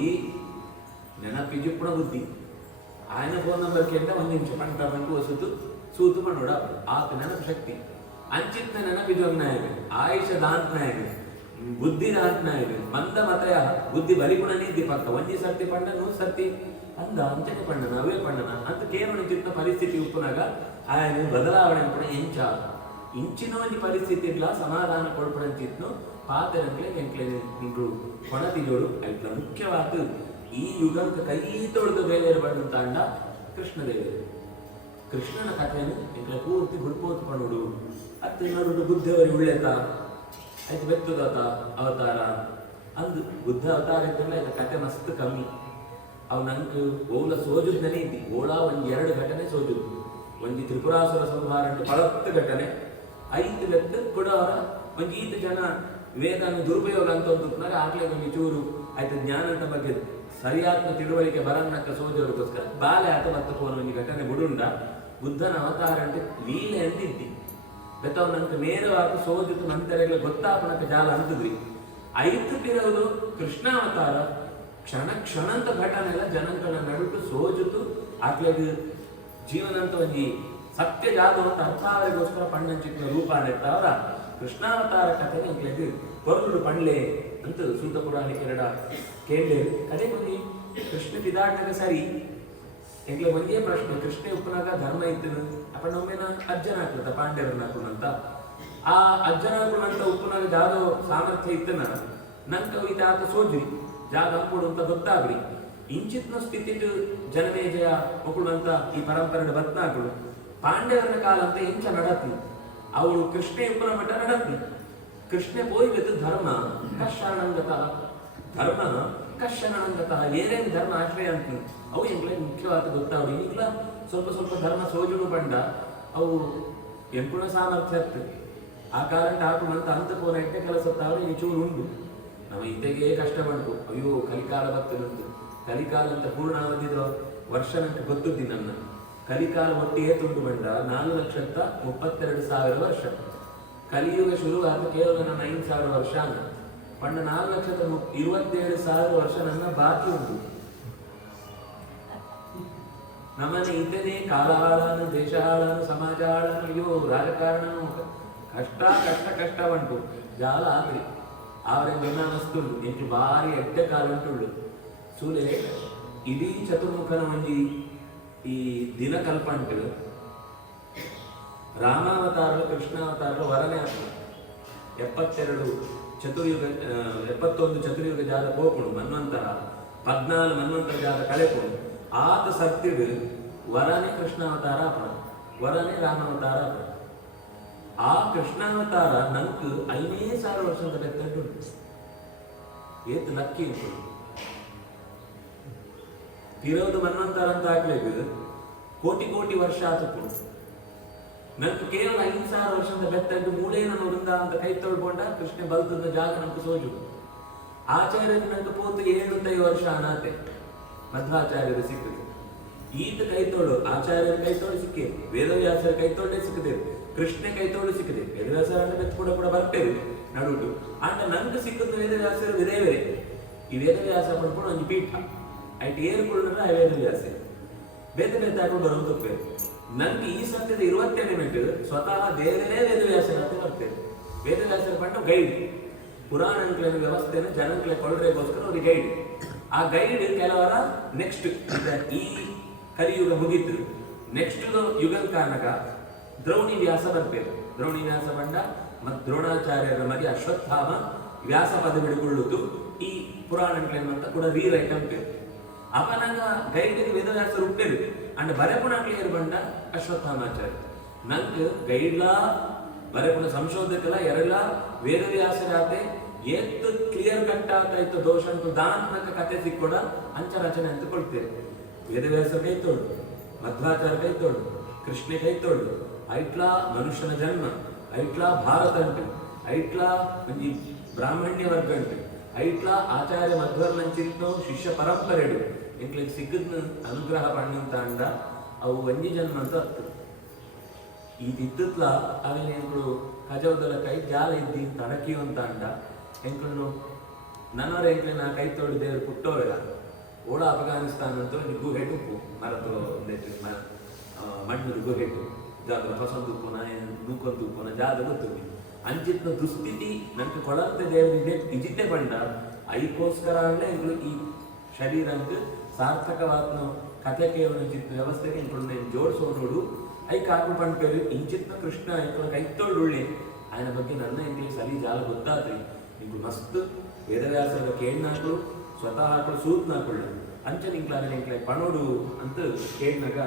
ನೆನಪಿಜಿಪ್ಪುಣ ಬುದ್ಧಿ. ఆయన ಫೋನ್ ನಂಬರ್ ಕೇಂದ್ರ 1 ನಿಮಿಷ ಪಂಟ ಬಂದು ವಸತು ಸೂತು ಪಣ್ಣೋಡ ಆತ ನೆನಪು ಶಕ್ತಿ ಅಂಚಿತ್ನ ನೆನಪಿಜೊಂಗ್ನಾಯಕ ಆಯುಷ ದಾಂತನಾಯಕ ಬುದ್ಧಿ ದಾಂತನಾಯಕ ಮಂದ ಮತಯ ಬುದ್ಧಿ ಬಲಿಗುಣ ನೀತಿ ಪಕ್ಕ ಒಂಜಿ ಸರ್ತಿ ಪಂಡ 100 ಸರ್ತಿ ಅಂದ ಅಂಚನೆ ಪಣ್ಣನ ಅವೇ ಪಣ್ಣನ ಅಂತ ಕೇವಲ ಚಿತ್ತ ಪರಿಸ್ಥಿತಿ ಉಪ್ಪುನಾಗ ఆయన ಬದಲಾವಣೆ ಕೂಡ ಇಂಚಿನ ಒಂದು ಪರಿಸ್ಥಿತಿ ಇಲ್ಲ ಸಮಾಧಾನ ಕೊಡ್ಪಡಂತಿತ್ತು ಪಾತರಂಕ್ಲೆ ಎಂಕ್ಲೆ ನಿಂಗಳು ಕೊಣತಿಗಳು ಐಟ್ಲ ಮುಖ್ಯವಾದ ಈ ಯುಗಕ್ಕೆ ಕೈ ತೊಳೆದು ಬೇರೆ ಬಂದಂತ ಅಂಡ ಕೃಷ್ಣದೇವರು. ಕೃಷ್ಣನ ಕಥೆಯನ್ನು ಇಂಕಲ ಪೂರ್ತಿ ಹುಡ್ಕೋತ್ ಪಣುಡು ಅತ್ತೆ ನೋಡುದು ಬುದ್ಧವರಿ ಉಳ್ಳೆತ ಆಯ್ತು ಬೆತ್ತದಾತ ಅವತಾರ ಅಂದು ಬುದ್ಧ ಅವತಾರ ಇದ್ದಲ್ಲ ಆಯ್ತು ಕತೆ ಮಸ್ತ್ ಕಮ್ಮಿ. ಅವು ನಂಗೆ ಓಲ ಸೋಜುದನೇ ಇದ್ದಿ ಓಳ ಒಂದು 2 ಘಟನೆ ಸೋಜುದು. ಒಂದು ತ್ರಿಪುರಾಸುರ ಸಂಹಾರ ಪಳತ್ತು ಘಟನೆ ಐದು ಬೆತ್ತ ಕೂಡ ಅವರ ಒಂದು ಈತ ಜನ ವೇದನ ದುರುಪಯೋಗ ಅಂತ ಒಂದು ಆಗ್ಲೇ ಒಂದು ಚೂರು ಆಯ್ತು ಜ್ಞಾನದ ಬಗ್ಗೆ ಸರಿಯಾದ ತಿಳುವಳಿಕೆ ಬರನ್ನಕ್ಕ ಸೋಜವರಿಗೋಸ್ಕರ ಬಾಲೆ ಆತ ಮತ್ತೆ ಹೋದ ಒಂದು ಘಟನೆ ಬಿಡುಂಡ ಬುದ್ಧನ ಅವತಾರ ಅಂತ ಲೀಲೆ ಅಂತಿದ್ದಿ ಬೆತ್ತವ್ ನಂಗೆ ನೇರವಾಗಿ ಸೋಜಿತು ನಂತರ ಗೊತ್ತಾಪನಕ್ಕೆ ಜಾಲ ಅಂತದ್ರಿ. ಐದು ಪಿರವುದು ಕೃಷ್ಣಾವತಾರ ಕ್ಷಣ ಅಂತ ಘಟನೆ ಎಲ್ಲ ಜನಗಳ ನಡುಟು ಸೋಜಿತು ಆಗ್ಲದು ಜೀವನ ಅಂತ ಒಂದು ಸತ್ಯ ಜಾತ ಅಂತ ಅರ್ಥಾವರಿಗೋಸ್ಕರ ಪಣ್ಣಂಚಿನ ರೂಪ ನೆತ್ತವರ ಕೃಷ್ಣಾವತಾರ ಕಥೆಗೆ ಇಂಕ್ಲದು ಕೊರಲು ಪಣ್ಲೆ ಅಂತ ಸೂತ ಪುರಾಣಿಕ ಕೇಳಿ ಕಡೆ ಬಂದು ಕೃಷ್ಣ ತಿದಾಟಕ ಸರಿ ಎಂಗ್ಲೆ ಒಂದೇ ಪ್ರಶ್ನೆ ಕೃಷ್ಣ ಉಪ್ಪನಾಗ ಧರ್ಮ ಇತ್ತು ಅಪ್ಪಣ್ಣ ಒಮ್ಮೆನ ಅಜ್ಜನ ಹಾಕ್ಲತ್ತ ಪಾಂಡ್ಯರನ್ನ ಹಾಕೋಣಂತ ಆ ಅಜ್ಜನ ಹಾಕೋಣಂತ ಉಪ್ಪನಾಗ ಜಾದೋ ಸಾಮರ್ಥ್ಯ ಇತ್ತನ ನಂಗೆ ಈತ ಆತ ಸೋದ್ರಿ ಜಾಗ ಹಾಕೊಡು ಅಂತ ಗೊತ್ತಾಗ್ರಿ ಇಂಚಿತ್ನ ಸ್ಥಿತಿ ಜನಮೇಜಯ ಮಕ್ಕಳು ಈ ಪರಂಪರೆ ಬತ್ನಾಗಳು ಪಾಂಡ್ಯವರ ಕಾಲ ಅಂತ ಇಂಚ ನಡತ್ನಿ ಅವಳು ಕೃಷ್ಣ ಉಪ್ಪನ ಮಠ ನಡತ್ನಿ. ಕೃಷ್ಣ ಪೋಯ್ತು ಧರ್ಮ ಕಶಾನಂಗತಃ ಧರ್ಮ ಕಶಾನಂಗತಃ ಏನೇನು ಧರ್ಮ ಆಶ್ರಯ ಅಂತ ಅವು ಎಂಗ್ಲೇ ಮುಖ್ಯವಾದ ಗೊತ್ತಾವ್ರಿ. ಈಗಲ ಸ್ವಲ್ಪ ಧರ್ಮ ಸೋಜುನು ಬಂಡ ಅವು ಎಂಪುಣ ಸಾಮರ್ಥ್ಯ ಆಗ್ತದೆ ಆ ಕಾರಣ ಹಾಕುವಂತ ಅಂತ ಪೋನ ಎಟ್ಟೆ ಕೆಲಸ ತಾವ್ರೆ ಚೂರು ಉಂಟು ನಾವು ಇದ್ದೆಗೆ ಕಷ್ಟ ಮಾಡ್ತು. ಅಯ್ಯೋ ಕಲಿಕಾಲ ಬರ್ತದಂತು ಕಲಿಕಾಲ ಅಂತ ಪೂರ್ಣ ಅವಧಿದ ವರ್ಷ ನಂಗೆ ಗೊತ್ತಿದ್ದಿ ನನ್ನ ಕಲಿಕಾಲ ಒಟ್ಟಿಗೆ ತುಂಡು ಬಂಡ 4,32,000 ವರ್ಷ. ಕಲಿಯುಗ ಶುರುವಾದ ಕೇವಲ ನನ್ನ 5,000 ವರ್ಷ ಅನ್ನ ಪಂಡ 4,27,000 ವರ್ಷ ನನ್ನ ಬಾಕಿ ಉಂಟು. ನಮ್ಮನೆ ಇದ್ದೇನೆ ಕಾಲ ಹಾಳಾನು ದೇಶ ಹಾಳಾನು ಸಮಾಜ ಹಾಳಾನು ಅಯ್ಯೋ ರಾಜಕಾರಣ ಕಷ್ಟ ಉಂಟು ಜಾಲ ಆದ್ರಿ ಅವರೇ ಬೆನ್ನಸ್ತುಂಡು ಹೆಚ್ಚು ಭಾರಿ ಎಡ್ಡೆ ಕಾಲ ಉಂಟುಳ್ಳು ಸೂಲೆ ಇಡೀ ಚತುರ್ಮುಖನ ಒಂಜಿ ಈ ದಿನ ಕಲ್ಪಂಟು ರಾಮಾವತಾರ ಕೃಷ್ಣಾವತಾರ ವರನೇ ಆಗ್ತದೆ. 71 ಚತುರ್ಯುಗ ಜಾದ ಪೋಪುಣು ಮನ್ವಂತರ 14 ಮನ್ವಂತರ ಜಾದ ಕಳೆಪುಣು ಆತ ಸತ್ಯಡು ವರನೇ ಕೃಷ್ಣಾವತಾರ ಅಪಣ ವರನೇ ರಾಮಾವತಾರ ಅಪಣ. ಆ ಕೃಷ್ಣಾವತಾರ ನಂಗೆ 5,000 ವರ್ಷದ ಬೆತ್ತಂಟು ಏತ್ ಲಕ್ಕಿ ಉಂಟು. ತಿರೋದು ಮನ್ವಂತರ ಅಂತ ಆಗ್ಲಿಕ್ಕೆ ಕೋಟಿ ವರ್ಷ ಆತಪ್ಪು ನಂಗೆ ಕೇವಲ 5,000 ವರ್ಷದ ಬೆತ್ತಂಟು ಮೂಲೇನ ವೃಂದ ಅಂತ ಕೈ ತೊಳ್ಕೊಂಡ ಕೃಷ್ಣ ಬಲ್ತದ ಜಾಗ ನಂಗೆ ಸೋಜು. ಆಚಾರ್ಯರು ನಂಗೆ ಪೋತು 75 ವರ್ಷ ಅನಾತೆ ಮಧ್ವಾಚಾರ್ಯರು ಸಿಕ್ಕಿದೆ. ಈತ ಕೈ ತೋಳು ಆಚಾರ್ಯರ ಕೈ ತೋಳು ಸಿಕ್ಕಿ ವೇದವ್ಯಾಸರ ಕೈ ತೋಳೆ ಸಿಕ್ಕದೆ ಕೃಷ್ಣ ಕೈ ತೋಳು ಸಿಕ್ಕದೆ ವೇದವ್ಯಾಸರ ಬೆತ್ತ ಕೂಡ ಬರ್ತೇವೆ ನಡುಟು ಅಂಡ ನಂಗೆ ಸಿಕ್ಕದ್ದು ವೇದವ್ಯಾಸರು ವಿದೇವೇ ಈ ವೇದವ್ಯಾಸ ಪಡ್ಕೊಂಡು ಒಂದು ಪೀಠ ಐಟ್ ಏರ್ಕೊಳ್ಳ ವೇದವ್ಯಾಸ ಬೇತೆ ಹಾಕೊಂಡು ಬರೋದಕ್ಕೆ ನಂಗೆ ಈ ಸತ್ಯದ 20 ಎಲಿಮೆಂಟ್ ಸ್ವತಃ ದೇವರೇ ವೇದವ್ಯಾಸರ ಅಂತ ಬರ್ತೇವೆ. ವೇದವ್ಯಾಸರ ಪಟ್ಟು ಗೈಡ್ ಪುರಾಣಗಳ ವ್ಯವಸ್ಥೆಯನ್ನು ಜನಕ್ಕೆ ಕೊಳ್ಳರೆಗೋಸ್ಕರ ಅವ್ರಿಗೆ ಗೈಡ್. ಆ ಗೈಡ್ ಕೆಲವರ ನೆಕ್ಸ್ಟ್ ಈ ಕಲಿಯುಗ ಮುಗಿದ್ರು ನೆಕ್ಸ್ಟ್ ಯುಗ ಕಾರಣಕ ದ್ರೋಣಿ ವ್ಯಾಸ ಬರ್ತೇವೆ. ದ್ರೋಣಿ ವ್ಯಾಸ ಬಂಡ ಮತ್ತು ದ್ರೋಣಾಚಾರ್ಯರ ಮರಿ ಅಶ್ವತ್ಥಾಮ ವ್ಯಾಸ ಪದ ಬಿಡಿಕೊಳ್ಳುವುದು ಈ ಪುರಾಣಗಳೇನಂತ ಕೂಡ ರೀರೈಟ್ ಅಂತೇವೆ. ಅಪನಾಗ ಗೈಡ್ಗೆ ವೇದವ್ಯಾಸರು ಉಂಟೇರು ಅಂಡ್ ಬರೆಪುಣಕ್ಲಿಯರು ಬಂಡ ಅಶ್ವತ್ಥಾಮಾಚಾರ್ಯ ನಂಗೆ ಗೈಡ್ಲಾ ಬರೆಪುಣ ಸಂಶೋಧಕಲ ಎರಡ ವೇದವ್ಯಾಸರಾತೆ ಎತ್ತು ಕ್ಲಿಯರ್ ಕಟ್ ಆಗ್ತಾಯಿತ್ತು ದೋಷ ಅಂತ ದಾಂತನಕ ಕತೆ ಸಿಕ್ಕೋಡ ಅಂಚ ರಚನೆ ಅಂತ ಕೊಡ್ತೇವೆ. ವೇದವ್ಯಾಸರ ಕೈ ತೋಡು ಮಧ್ವಾಚಾರ್ಯ ಕೈ ತೋಡು ಕೃಷ್ಣ ಕೈ ತೋಡು ಐಟ್ಲಾ ಮನುಷ್ಯನ ಜನ್ಮ ಐಟ್ಲಾ ಭಾರತ ಅಂಟು ಐಟ್ಲಾ ಒಂಜಿ ಬ್ರಾಹ್ಮಣ್ಯ ವರ್ಗ ಅಂಟು ಐಟ್ಲಾ ಆಚಾರ್ಯ ಮಧ್ವರ್ನಂಚಿಂತೋ ಶಿಷ್ಯ ಪರಂಪರೆಡು ಎಂಕ್ಲಿಗೆ ಸಿಕ್ಕದ್ನ ಅನುಗ್ರಹ ಪಣ್ಣಂತ ಅಂಡ ಅವು ಒಂಜಿ ಜನ್ಮ ಅಂತ ಅರ್ಥ. ಈ ತಿತ್ತತ್ಲ ಅವೇನೇನು ಕಜವದಲ ಕೈ ಜಾಲ ಇದ್ದಿ ತಡಕಿ ಅಂತ ಅಂಡ ಎಂಕ್ಳು ನನ್ನವರ ಎಂಕ್ಲೆ ನಾ ಕೈ ತೋಡಿ ದೇವರು ಪುಟ್ಟೋವೆಲ್ಲ ಓಳ ಅಫ್ಘಾನಿಸ್ತಾನ ಅಂತ ಗುಹೆ ಉಪ್ಪು ಮರತು ಮಣ್ಣು ಗುಹೆ ಜಾಗ ಹೊಸದು ಉಪ್ಪುನ ನೂಕೊಂದು ಉಪ್ಪುನ ಜಾಗ ಗೊತ್ತುಂಟು ಅಂಚಿತ್ನ ದುಸ್ಥಿತಿ ನಂಗೆ ಕೊಳಂತೆ ದೇವರಿಗೆ ಇಜಿತೆ ಬಂಡ ಐಕೋಸ್ಕರ ಎಂಕ್ಳು ಈ ಶರೀರಂಗೆ ಸಾರ್ಥಕವಾದ ಕಥೆಗೆ ವ್ಯವಸ್ಥೆಗೆ ಎಂಕ್ಳು ಜೋಡಿಸೋ ನೋಡು ಐಕ್ ಹಾಕು ಪಂಪೇರು ಇಂಚಿತ್ನ ಕೃಷ್ಣ ಎಂಕ್ಳು ಕೈ ತೋಳುಳ್ಳಿ ఆయన ಬಗ್ಗೆ ನನ್ನ ಎಂಕ್ಲಿಗೆ ಸಲಿ ಜಾಲ ಗೊತ್ತಾದ್ರಿ ಇಂಕ್ಳು ಮಸ್ತ್ ವೇದವ್ಯಾಸರ ಕೇಳಿನಾಗ್ಲು ಸ್ವತಃ ಹಾಕೊಂಡು ಸೂತ್ ನಾಕೊಳ್ಳ ಅಂಚೆ ನಿಂಕ್ಲಾಗ ಪಣೋಡು ಅಂತ ಕೇಳಿನಾಗ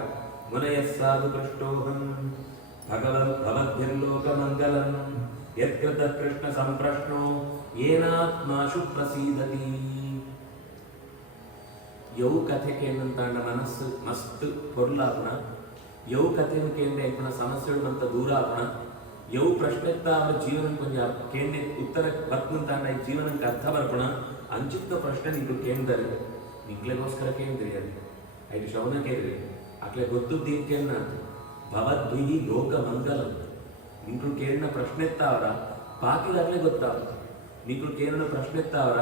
ಮುನಯ ಸಾಧು ಪೃಷ್ಟೋಹಂ ಭಗವದ್ಭಿರ್ಲೋಕ ಮಂಗಲಂ ಯತ್ಕೃತ ಕೃಷ್ಣ ಸಂಪ್ರಶ್ನೋ ಏನಾತ್ಮಾಶು ಪ್ರಸೀದತಿ. ಯೌ ಕಥೆ ಕೇಂದ್ರ ಮನಸ್ಸು ಮಸ್ತ್ ಪೊರ್ಲಾಪಣ, ಯೌ ಕಥೆಯನ್ನು ಕೇಂದ್ರ ಎಂಪಣ ಸಮಸ್ಯೆಗಳು ಅಂತ ದೂರ ಆಪಣ, ಯೌ ಪ್ರಶ್ನೆತ್ತ ಅವರ ಜೀವನ ಕೊಂಚ ಕೇಂದ್ರ ಉತ್ತರ ಬರ್ತಂತಾಂಡ ಈ ಜೀವನಕ್ಕೆ ಅರ್ಥ ಬರ್ಪಣ ಅಂಚಿತ್ತ ಪ್ರಶ್ನೆ ನೀವು ಕೇಂದರೆ ನಿಂಕ್ಲೆಗೋಸ್ಕರ ಕೇಂದ್ರಿ ಅದು 5 ಶವನ ಕೇಂದ್ರಿ ಅಕ್ಲೆ ಗೊತ್ತು ದೀರ್ಕೆನ್ನ ಭವದ್ಭಿಹಿ ಲೋಕ ಮಂಗಲಂ. ನಿಂಗಳು ಕೇಳಿನ ಪ್ರಶ್ನೆ ಎತ್ತಾವರ ಪಾಕಿದಾಗಲೇ ಗೊತ್ತಾವ. ನಿಂಗಳು ಕೇಳಿನ ಪ್ರಶ್ನೆ ಎತ್ತಾವರ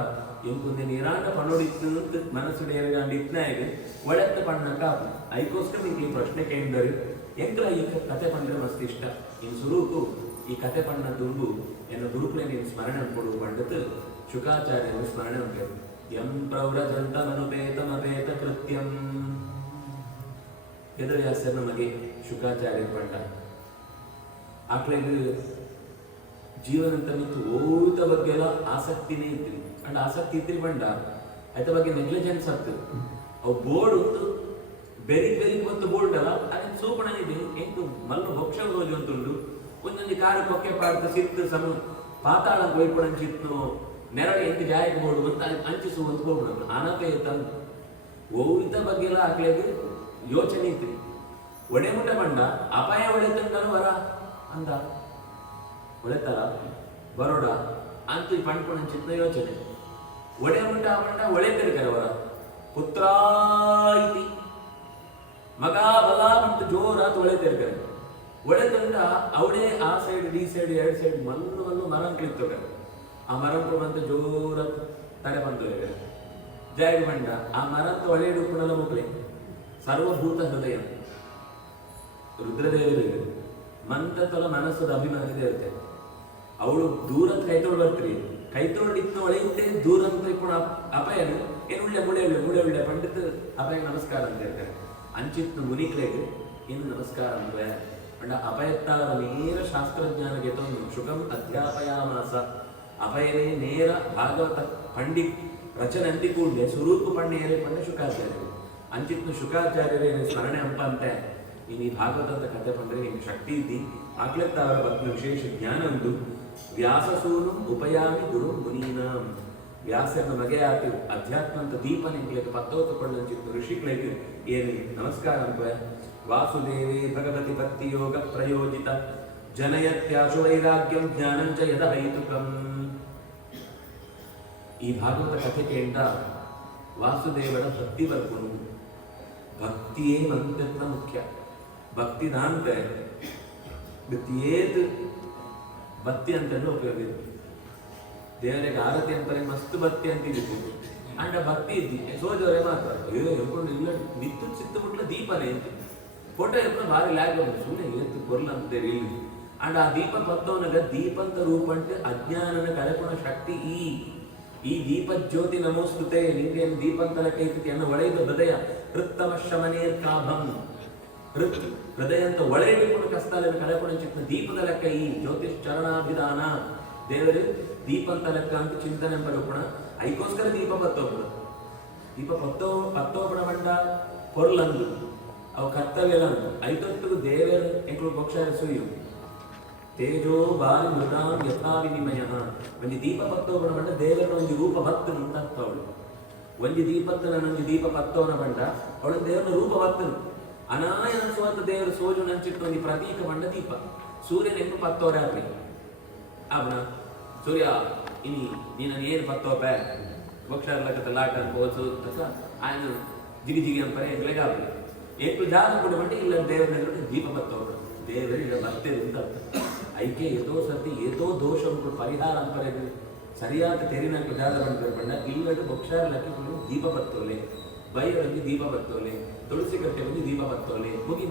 ಎಂಕೊಂದು ನಿರಾಂಡ ಪಣೋಡಿತ್ತು ಮನಸ್ಸು ನೇರಗಾಂಡು ಇತ್ನಾಗ ಒಳೆತ್ತ ಪಣ್ಣ ಕಾಪು ಅದಕ್ಕೋಸ್ಕರ ನಿಂಗೆ ಈ ಪ್ರಶ್ನೆ ಕೇಳಿದರೆ ಎಂಗ್ಲ ಈ ಕತೆ ಪಂಡ್ರೆ ಮಸ್ತ್ ಇಷ್ಟ. ಇನ್ನು ಸುರೂಕು ಈ ಕತೆ ಪಣ್ಣ ದುರ್ಗು ಎನ್ನ ಗುರುಕುಲೆ ನೀನು ಸ್ಮರಣೆ ಅನ್ಕೊಡು ಪಂಡತ್ ಶುಕಾಚಾರ್ಯರು ಸ್ಮರಣೆ ಉಂಟು. ಯಂ ಪ್ರವ್ರಜಂತಮನುಪೇತಮಪೇತ ಕೃತ್ಯಂ ವೇದವ್ಯಾಸರ ನಮಗೆ ಶುಕಾಚಾರ್ಯ ಪಂಡ ಆಕಳಿಗೆ ಜೀವನಂತ ನಿಂತು ಓದ ಬಗ್ಗೆ ಎಲ್ಲ ಆಸಕ್ತಿನೇ ಇತ್ತು. ಅಂಡ್ ಆಸಕ್ತಿ ಇದ್ರಿ ಬಂಡ ಅದ್ರ ಬಗ್ಗೆ ನೆಗ್ಲಿಜೆನ್ಸ್ ಆಗ್ತದೆ. ಅವು ಬೋರ್ಡ್ ಒಂದು ಬೆರಿ ಮತ್ತು ಬೋರ್ಡ್ ಅಲ್ಲ ಅದಕ್ಕೆ ಸೂಪಣ ಇದೆ ಎಂಟು ಮಲ್ಲು ಭಕ್ಷ ಹೋಗಿ ಅಂತುಂಡು ಒಂದೊಂದು ಕಾರು ಕೊಕ್ಕೆ ಪಾಡ್ದು ಸಿತ್ತು ಸಮ ಪಾತಾಳ ಹೋಯ್ಪಡಂಚಿತ್ತು ನೆರಳು ಎಂಟು ಜಾಯಕ್ಕೆ ಬೋರ್ಡು ಅಂತ ಅಂಚಿಸುವಂತ ಹೋಗ್ಬಿಡೋದು ಅನಪೇ ತಂದು ಓದ ಬಗ್ಗೆ ಎಲ್ಲ ಆಕಳಿಗೆ ಯೋಚನೆ ಇತ್ತು. ಒಡೆಮುಟ ಬಂಡ ಅಪಾಯ ಒಡೆತಂಡನು ವರ ಅಂದ ಒಳೆತಾರ ಬರೋಡ ಅಂತ ಪಂಡ್ಕೊಂಡ ಚಿತ್ತ ಯೋಚನೆ ಒಡೆಮುಟ ಬಂಡ ಒಳೆತಿರ್ತಾರೆ ವರ ಪುತ್ರ ಇತಿ ಮಗ ಬಲ ಮತ್ತು ಜೋರಾತ್ ಒಳೆತಿರ್ತಾರೆ. ಒಳೆತಂಡ ಅವಳೇ ಆ ಸೈಡ್ ಈ ಸೈಡ್ 2 ಸೈಡ್ ಮಲ್ಲು ಮರಂಕ್ಲಿರ್ತವೆ. ಆ ಮರಂಕು ಬಂದು ಜೋರ ತಡೆ ಬಂದು ಜಾಗ ಬಂಡ ಆ ಮರಂತ ಒಳೆಯಡು ಕುಣಲ ಮುಕ್ಳೆ ಸರ್ವಭೂತ ಹೃದಯ ರುದ್ರದೇವರಿಗೆ ಮಂತತಲ ಮನಸ್ಸದ ಅಭಿಮಾನದ ಇರುತ್ತೆ. ಅವಳು ದೂರದ ಕೈತೋಳು ಬರ್ತೀರಿ ಕೈತೋಳಿತ್ತು ಒಳೆಯುತ್ತೆ ದೂರ ಅಂತ ಕೂಡ ಅಪಾಯನ ಏನು ಮುಳೆ ಪಂಡಿತ ಅಪಾಯ ನಮಸ್ಕಾರ ಅಂತ ಹೇಳ್ತಾರೆ. ಅಂಚಿತ್ತು ಮುನಿಗಳಿಗೆ ಇನ್ನು ನಮಸ್ಕಾರ ಅಂದ್ರೆ ಅಂಡ ಅಪಯತ್ತಾದ ನೇರ ಶಾಸ್ತ್ರಜ್ಞಾನಗೆ ತಂದು ಶುಕಂ ಅಧ್ಯಾಪಯಾಮಾಸ ಅಪಯನೇ ನೇರ ಭಾಗವತ ಪಂಡಿತ್ ರಚನೆ ಅಂತಿ ಕೂಡಲೇ ಸ್ವರೂಪ ಪಂಡೆ ಏರೇ ಪಂಡ ಶುಕಾಚಾರ್ಯರು ಅಂಚಿತ್ತು ಶುಕಾಚಾರ್ಯರೇ ಸ್ಮರಣೆ ಹಂಪ ಅಂತೆ ಇನ್ನು ಈ ಭಾಗವತದ ಕಥೆ ಪಂಡ್ರೆ ನಿಮ್ಗೆ ಶಕ್ತಿ ಇದ್ದಿ ಆಗ್ಲೆತ್ತ ಅವರ ಬಗ್ಗೆ ವಿಶೇಷ ಜ್ಞಾನ ಉಂಟು. ವ್ಯಾಸಸೂನು ಉಪಯಾಮಿ ಗುರು ಮುನೀನಾಂ ವ್ಯಾಸನ ಮಗೆ ಆತು ಅಧ್ಯಾತ್ಮ ಅಂತ ದೀಪ ನಿಂಗೆ ಪತ್ತೋತುಕೊಳ್ಳಂಚಿತ್ತು ಋಷಿಗಳಿಗೆ ಏನು ನಮಸ್ಕಾರ ಅಂತ. ವಾಸುದೇವಿ ಭಗವತಿ ಭಕ್ತಿ ಯೋಗ ಪ್ರಯೋಜಿತ ಜನಯತ್ಯಾಶು ವೈರಾಗ್ಯಂ ಜ್ಞಾನಂಚ ಯದ ಹೈತುಕಂ. ಈ ಭಾಗವತ ಕಥೆ ಕೇಂದ್ರ ವಾಸುದೇವರ ಭಕ್ತಿ ಬರ್ಕೊಂಡು ಭಕ್ತಿಯೇ ಮಂತ್ರ ಮುಖ್ಯ. ಭಕ್ತಿ ದಾಂತೆ ಭಕ್ತಿಯೇದು ಭಕ್ತಿ ಅಂತಲೂ ಉಪಯೋಗ ಇದೆ. ದೇವರಿಗೆ ಆರತಿ ಅಂತಾರೆ ಮಸ್ತ್ ಭಕ್ತಿ ಅಂತಿದ್ದು ಅಂಡ ಭಕ್ತಿ ಇದ್ದಿ ಸೋಜವರೇ ಮಾತ್ರ ಹೇಳ್ಕೊಂಡು ಇಲ್ಲ ನಿತ್ತು ಚಿತ್ತ ಮುಟ್ಲ ದೀಪನೇ ಅಂತ ಫೋಟೋ ಎప్పుడు ಭಾರಿ ಲ್ಯಾಗ್ ಸುಮ್ಮನೆ ಎತ್ತು ಕೊರ್ಲ ಅಂತೇಳಿ ಇಲ್ಲಿ ಅಂಡ್ ಆ ದೀಪ ಪತ್ತವನಾಗ ದೀಪಂತ ರೂಪಂಟೆ ಅಜ್ಞಾನನ ಕಳೆಕೊಣ ಶಕ್ತಿ ಈ ದೀಪ ಜ್ಯೋತಿ ನಮೋಸ್ತುತೆ ನಿಂಗೆ ದೀಪಂತರ ಕೈತಿ ಅನ್ನ ಒಳೆಯುವ ಹೃದಯ ಹೃತ್ತಮ ಶಮನೇರ್ ಕಾಭಂ ಹೃದಯ ಅಂತ ಒಳೆಯಲಿಕೊಂಡು ಕಸ್ತಾಲೆಯನ್ನು ಕಳೆಕೊಂಡು ಚಿತ್ತ ದೀಪದ ಲೆಕ್ಕ ಈ ಜ್ಯೋತಿಷ್ ಚರಣಾಭಿಧಾನ ದೇವರು ದೀಪಂತ ಲೆಕ್ಕ ಅಂತ ಚಿಂತನೆ ಪಡೋಣ. ಅದಕ್ಕೋಸ್ಕರ ದೀಪ ದೀಪ ಪತ್ತೋಪಣ ಬಂಡ ಕೊರ್ಲಂದು ಅವು ಕರ್ತವ್ಯ ಐತೊತ್ತು ದೇವರ ಎಂಕಳು ಪಕ್ಷ ಸುಯ್ಯು ತೇಜೋ ಬಾರಿ ಮೃತಾಂ ಯಥಾ ವಿನಿಮಯ ಒಂಜಿ ದೀಪ ಪತ್ತೋಪಣ ಬಂಡ ದೇವರ ಒಂದು ರೂಪ ಭಕ್ತನು ಅಂತ ಅವಳು ಒಂಜಿ ದೀಪತ್ತನ ನಂಜಿ ದೀಪ ಪತ್ತೋನ ಬಂಡ ಅವಳ ದೇವರ ರೂಪ ಭಕ್ತನು ಅನಾಯ ಅನಿಸುವಂತ ದೇವರು ಸೋಜು ನಂಚಿಟ್ಟು ಒಂದು ಪ್ರತೀಕ ಬಂಡ ದೀಪ ಸೂರ್ಯನ ಎಂಟು ಪತ್ತೋರೆ ಆಗ್ಲಿ ಅವನ ಸೂರ್ಯ ಇನಿ ನೀನು ಏನು ಪತ್ತೋಪ ಬೊಕ್ಷಾರ್ಲಕ್ಕ ಲಾಟ ಅನ್ಕೋಸು ಆಯ್ನ ಜಿಗಿ ಅಂಪರೆ ಎಂಗ್ಲೆಗ ಆಗ್ಲಿ ಎಂಟು ಜಾಗ ಕೂಡ ಬಂಡಿ ಇಲ್ಲ ದೇವರ ದೀಪ ಪತ್ತೋರು ದೇವರಿಗೆ ಬರ್ತೇವೆ ಅಂತ ಐಕೆ ಏತೋ ಸರ್ತಿ ಏತೋ ದೋಷ ಉಂಟು ಪರಿಹಾರ ಅಂಪರೆ ಸರಿಯಾದ ತೆರಿನಾಕ ಜಾಗ ಬಂದಿರೋ ಬಂಡ ಇಲ್ಲದ ಬೊಕ್ಷಾರ್ಲಕ್ಕೆ ದೀಪ ಪತ್ತೋಲೆ ಬೈರಲ್ಲಿ ದೀಪ ಬರ್ತೋಲೆ ತುಳಸಿ ಕಟ್ಟೆ ಬಂದು ದೀಪ ಬರ್ತೋಲೆ ಮುಗಿ